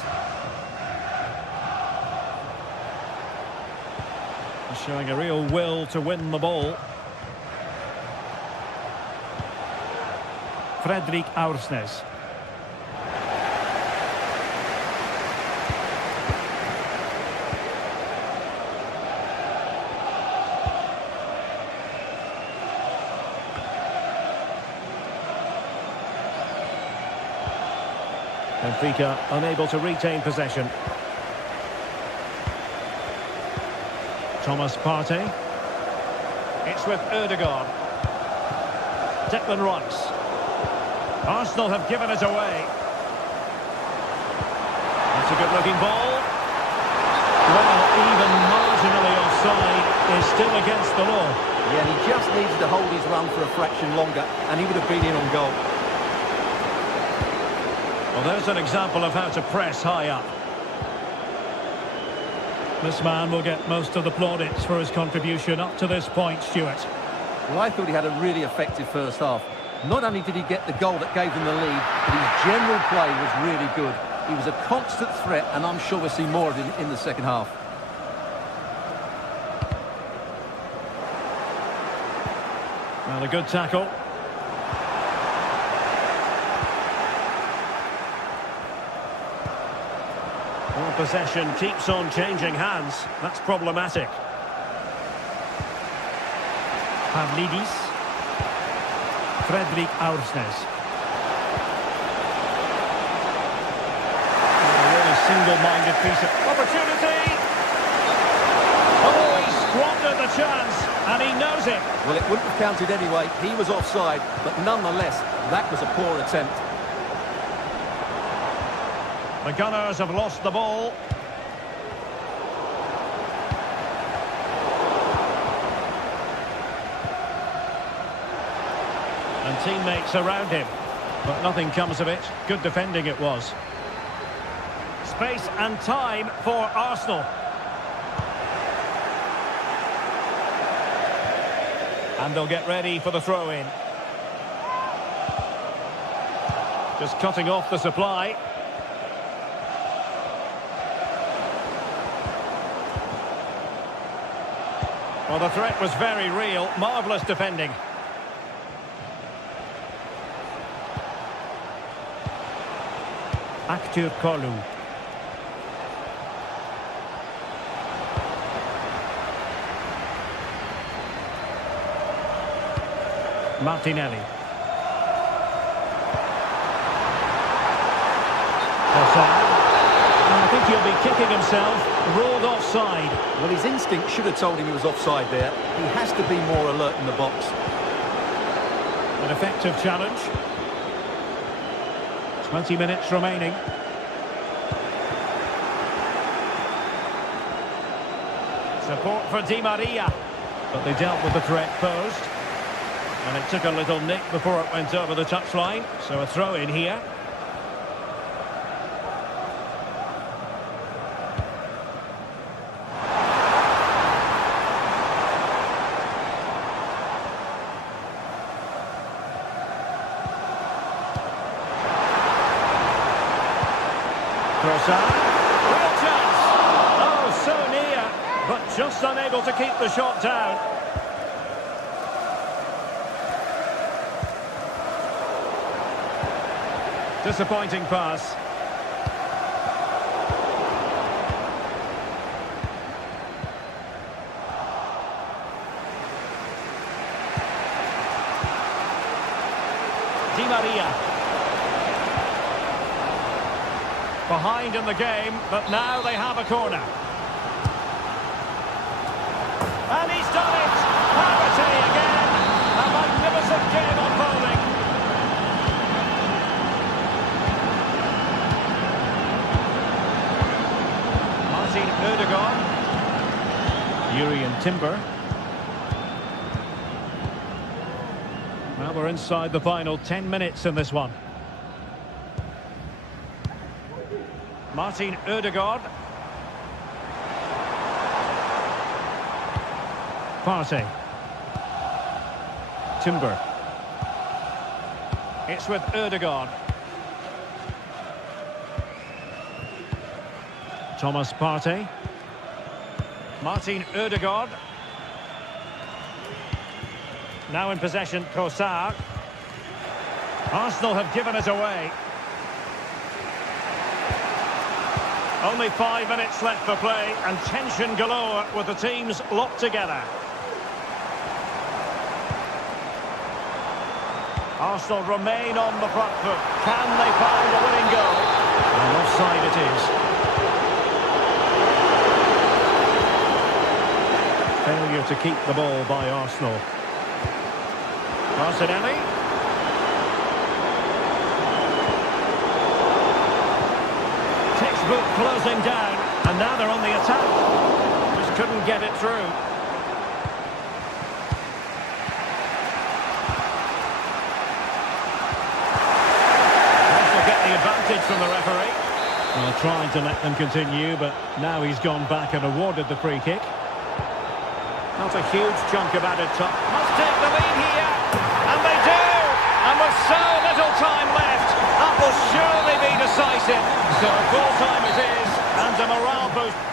Showing a real will to win the ball. Fredrik Aursnes. Benfica unable to retain possession. Thomas Partey. It's with Ødegaard. Declan Rice. Arsenal have given it away. That's a good-looking ball. Well, even marginally offside is still against the law. Yeah, he just needed to hold his run for a fraction longer, and he would have been in on goal. Well, there's an example of how to press high up. This man will get most of the plaudits for his contribution up to this point, Stuart. Well, I thought he had a really effective first half. Not only did he get the goal that gave them the lead, but his general play was really good. He was a constant threat, and I'm sure we'll see more of him in the second half. Well, a good tackle. Well, possession keeps on changing hands. That's problematic. Pavlidis. Fredrik Aursnes. A really single-minded piece of opportunity. Oh, he squandered the chance, and he knows it. Well, it wouldn't have counted anyway. He was offside, but nonetheless, that was a poor attempt. The Gunners have lost the ball. And teammates around him. But nothing comes of it. Good defending it was. Space and time for Arsenal. And they'll get ready for the throw-in. Just cutting off the supply. Well, the threat was very real. Marvellous defending. Aktür Kolu. Martinelli. I think he'll be kicking himself. Ruled offside. Well, his instinct should have told him he was offside there. He has to be more alert in the box. An effective challenge. 20 minutes remaining. Support for Di Maria. But they dealt with the threat posed. And it took a little nick before it went over the touchline. So a throw in here. Trossard. Real chance. Oh, so near, but just unable to keep the shot down. Disappointing pass. Di Maria. Behind in the game, but now they have a corner. And he's done it! Parity again! A magnificent game unfolding. Martin Ødegaard. Urian Timber. Now we're inside the final 10 minutes in this one. Martin Ødegaard. Partey. Timber. It's with Ødegaard. Thomas Partey. Martin Ødegaard. Now in possession, Trossard. Arsenal have given it away. Only 5 minutes left for play, and tension galore with the teams locked together. Arsenal remain on the front foot. Can they find a winning goal? And offside it is. Failure to keep the ball by Arsenal. Martinelli. Textbook closing down, and now they're on the attack. Just couldn't get it through. Arsenal get the advantage from the referee. Well, trying to let them continue, but now he's gone back and awarded the free kick. Not a huge chunk of added time. Must take the lead here. And they do! And with so little time left, that will surely be decisive. So full time it is, and a morale boost.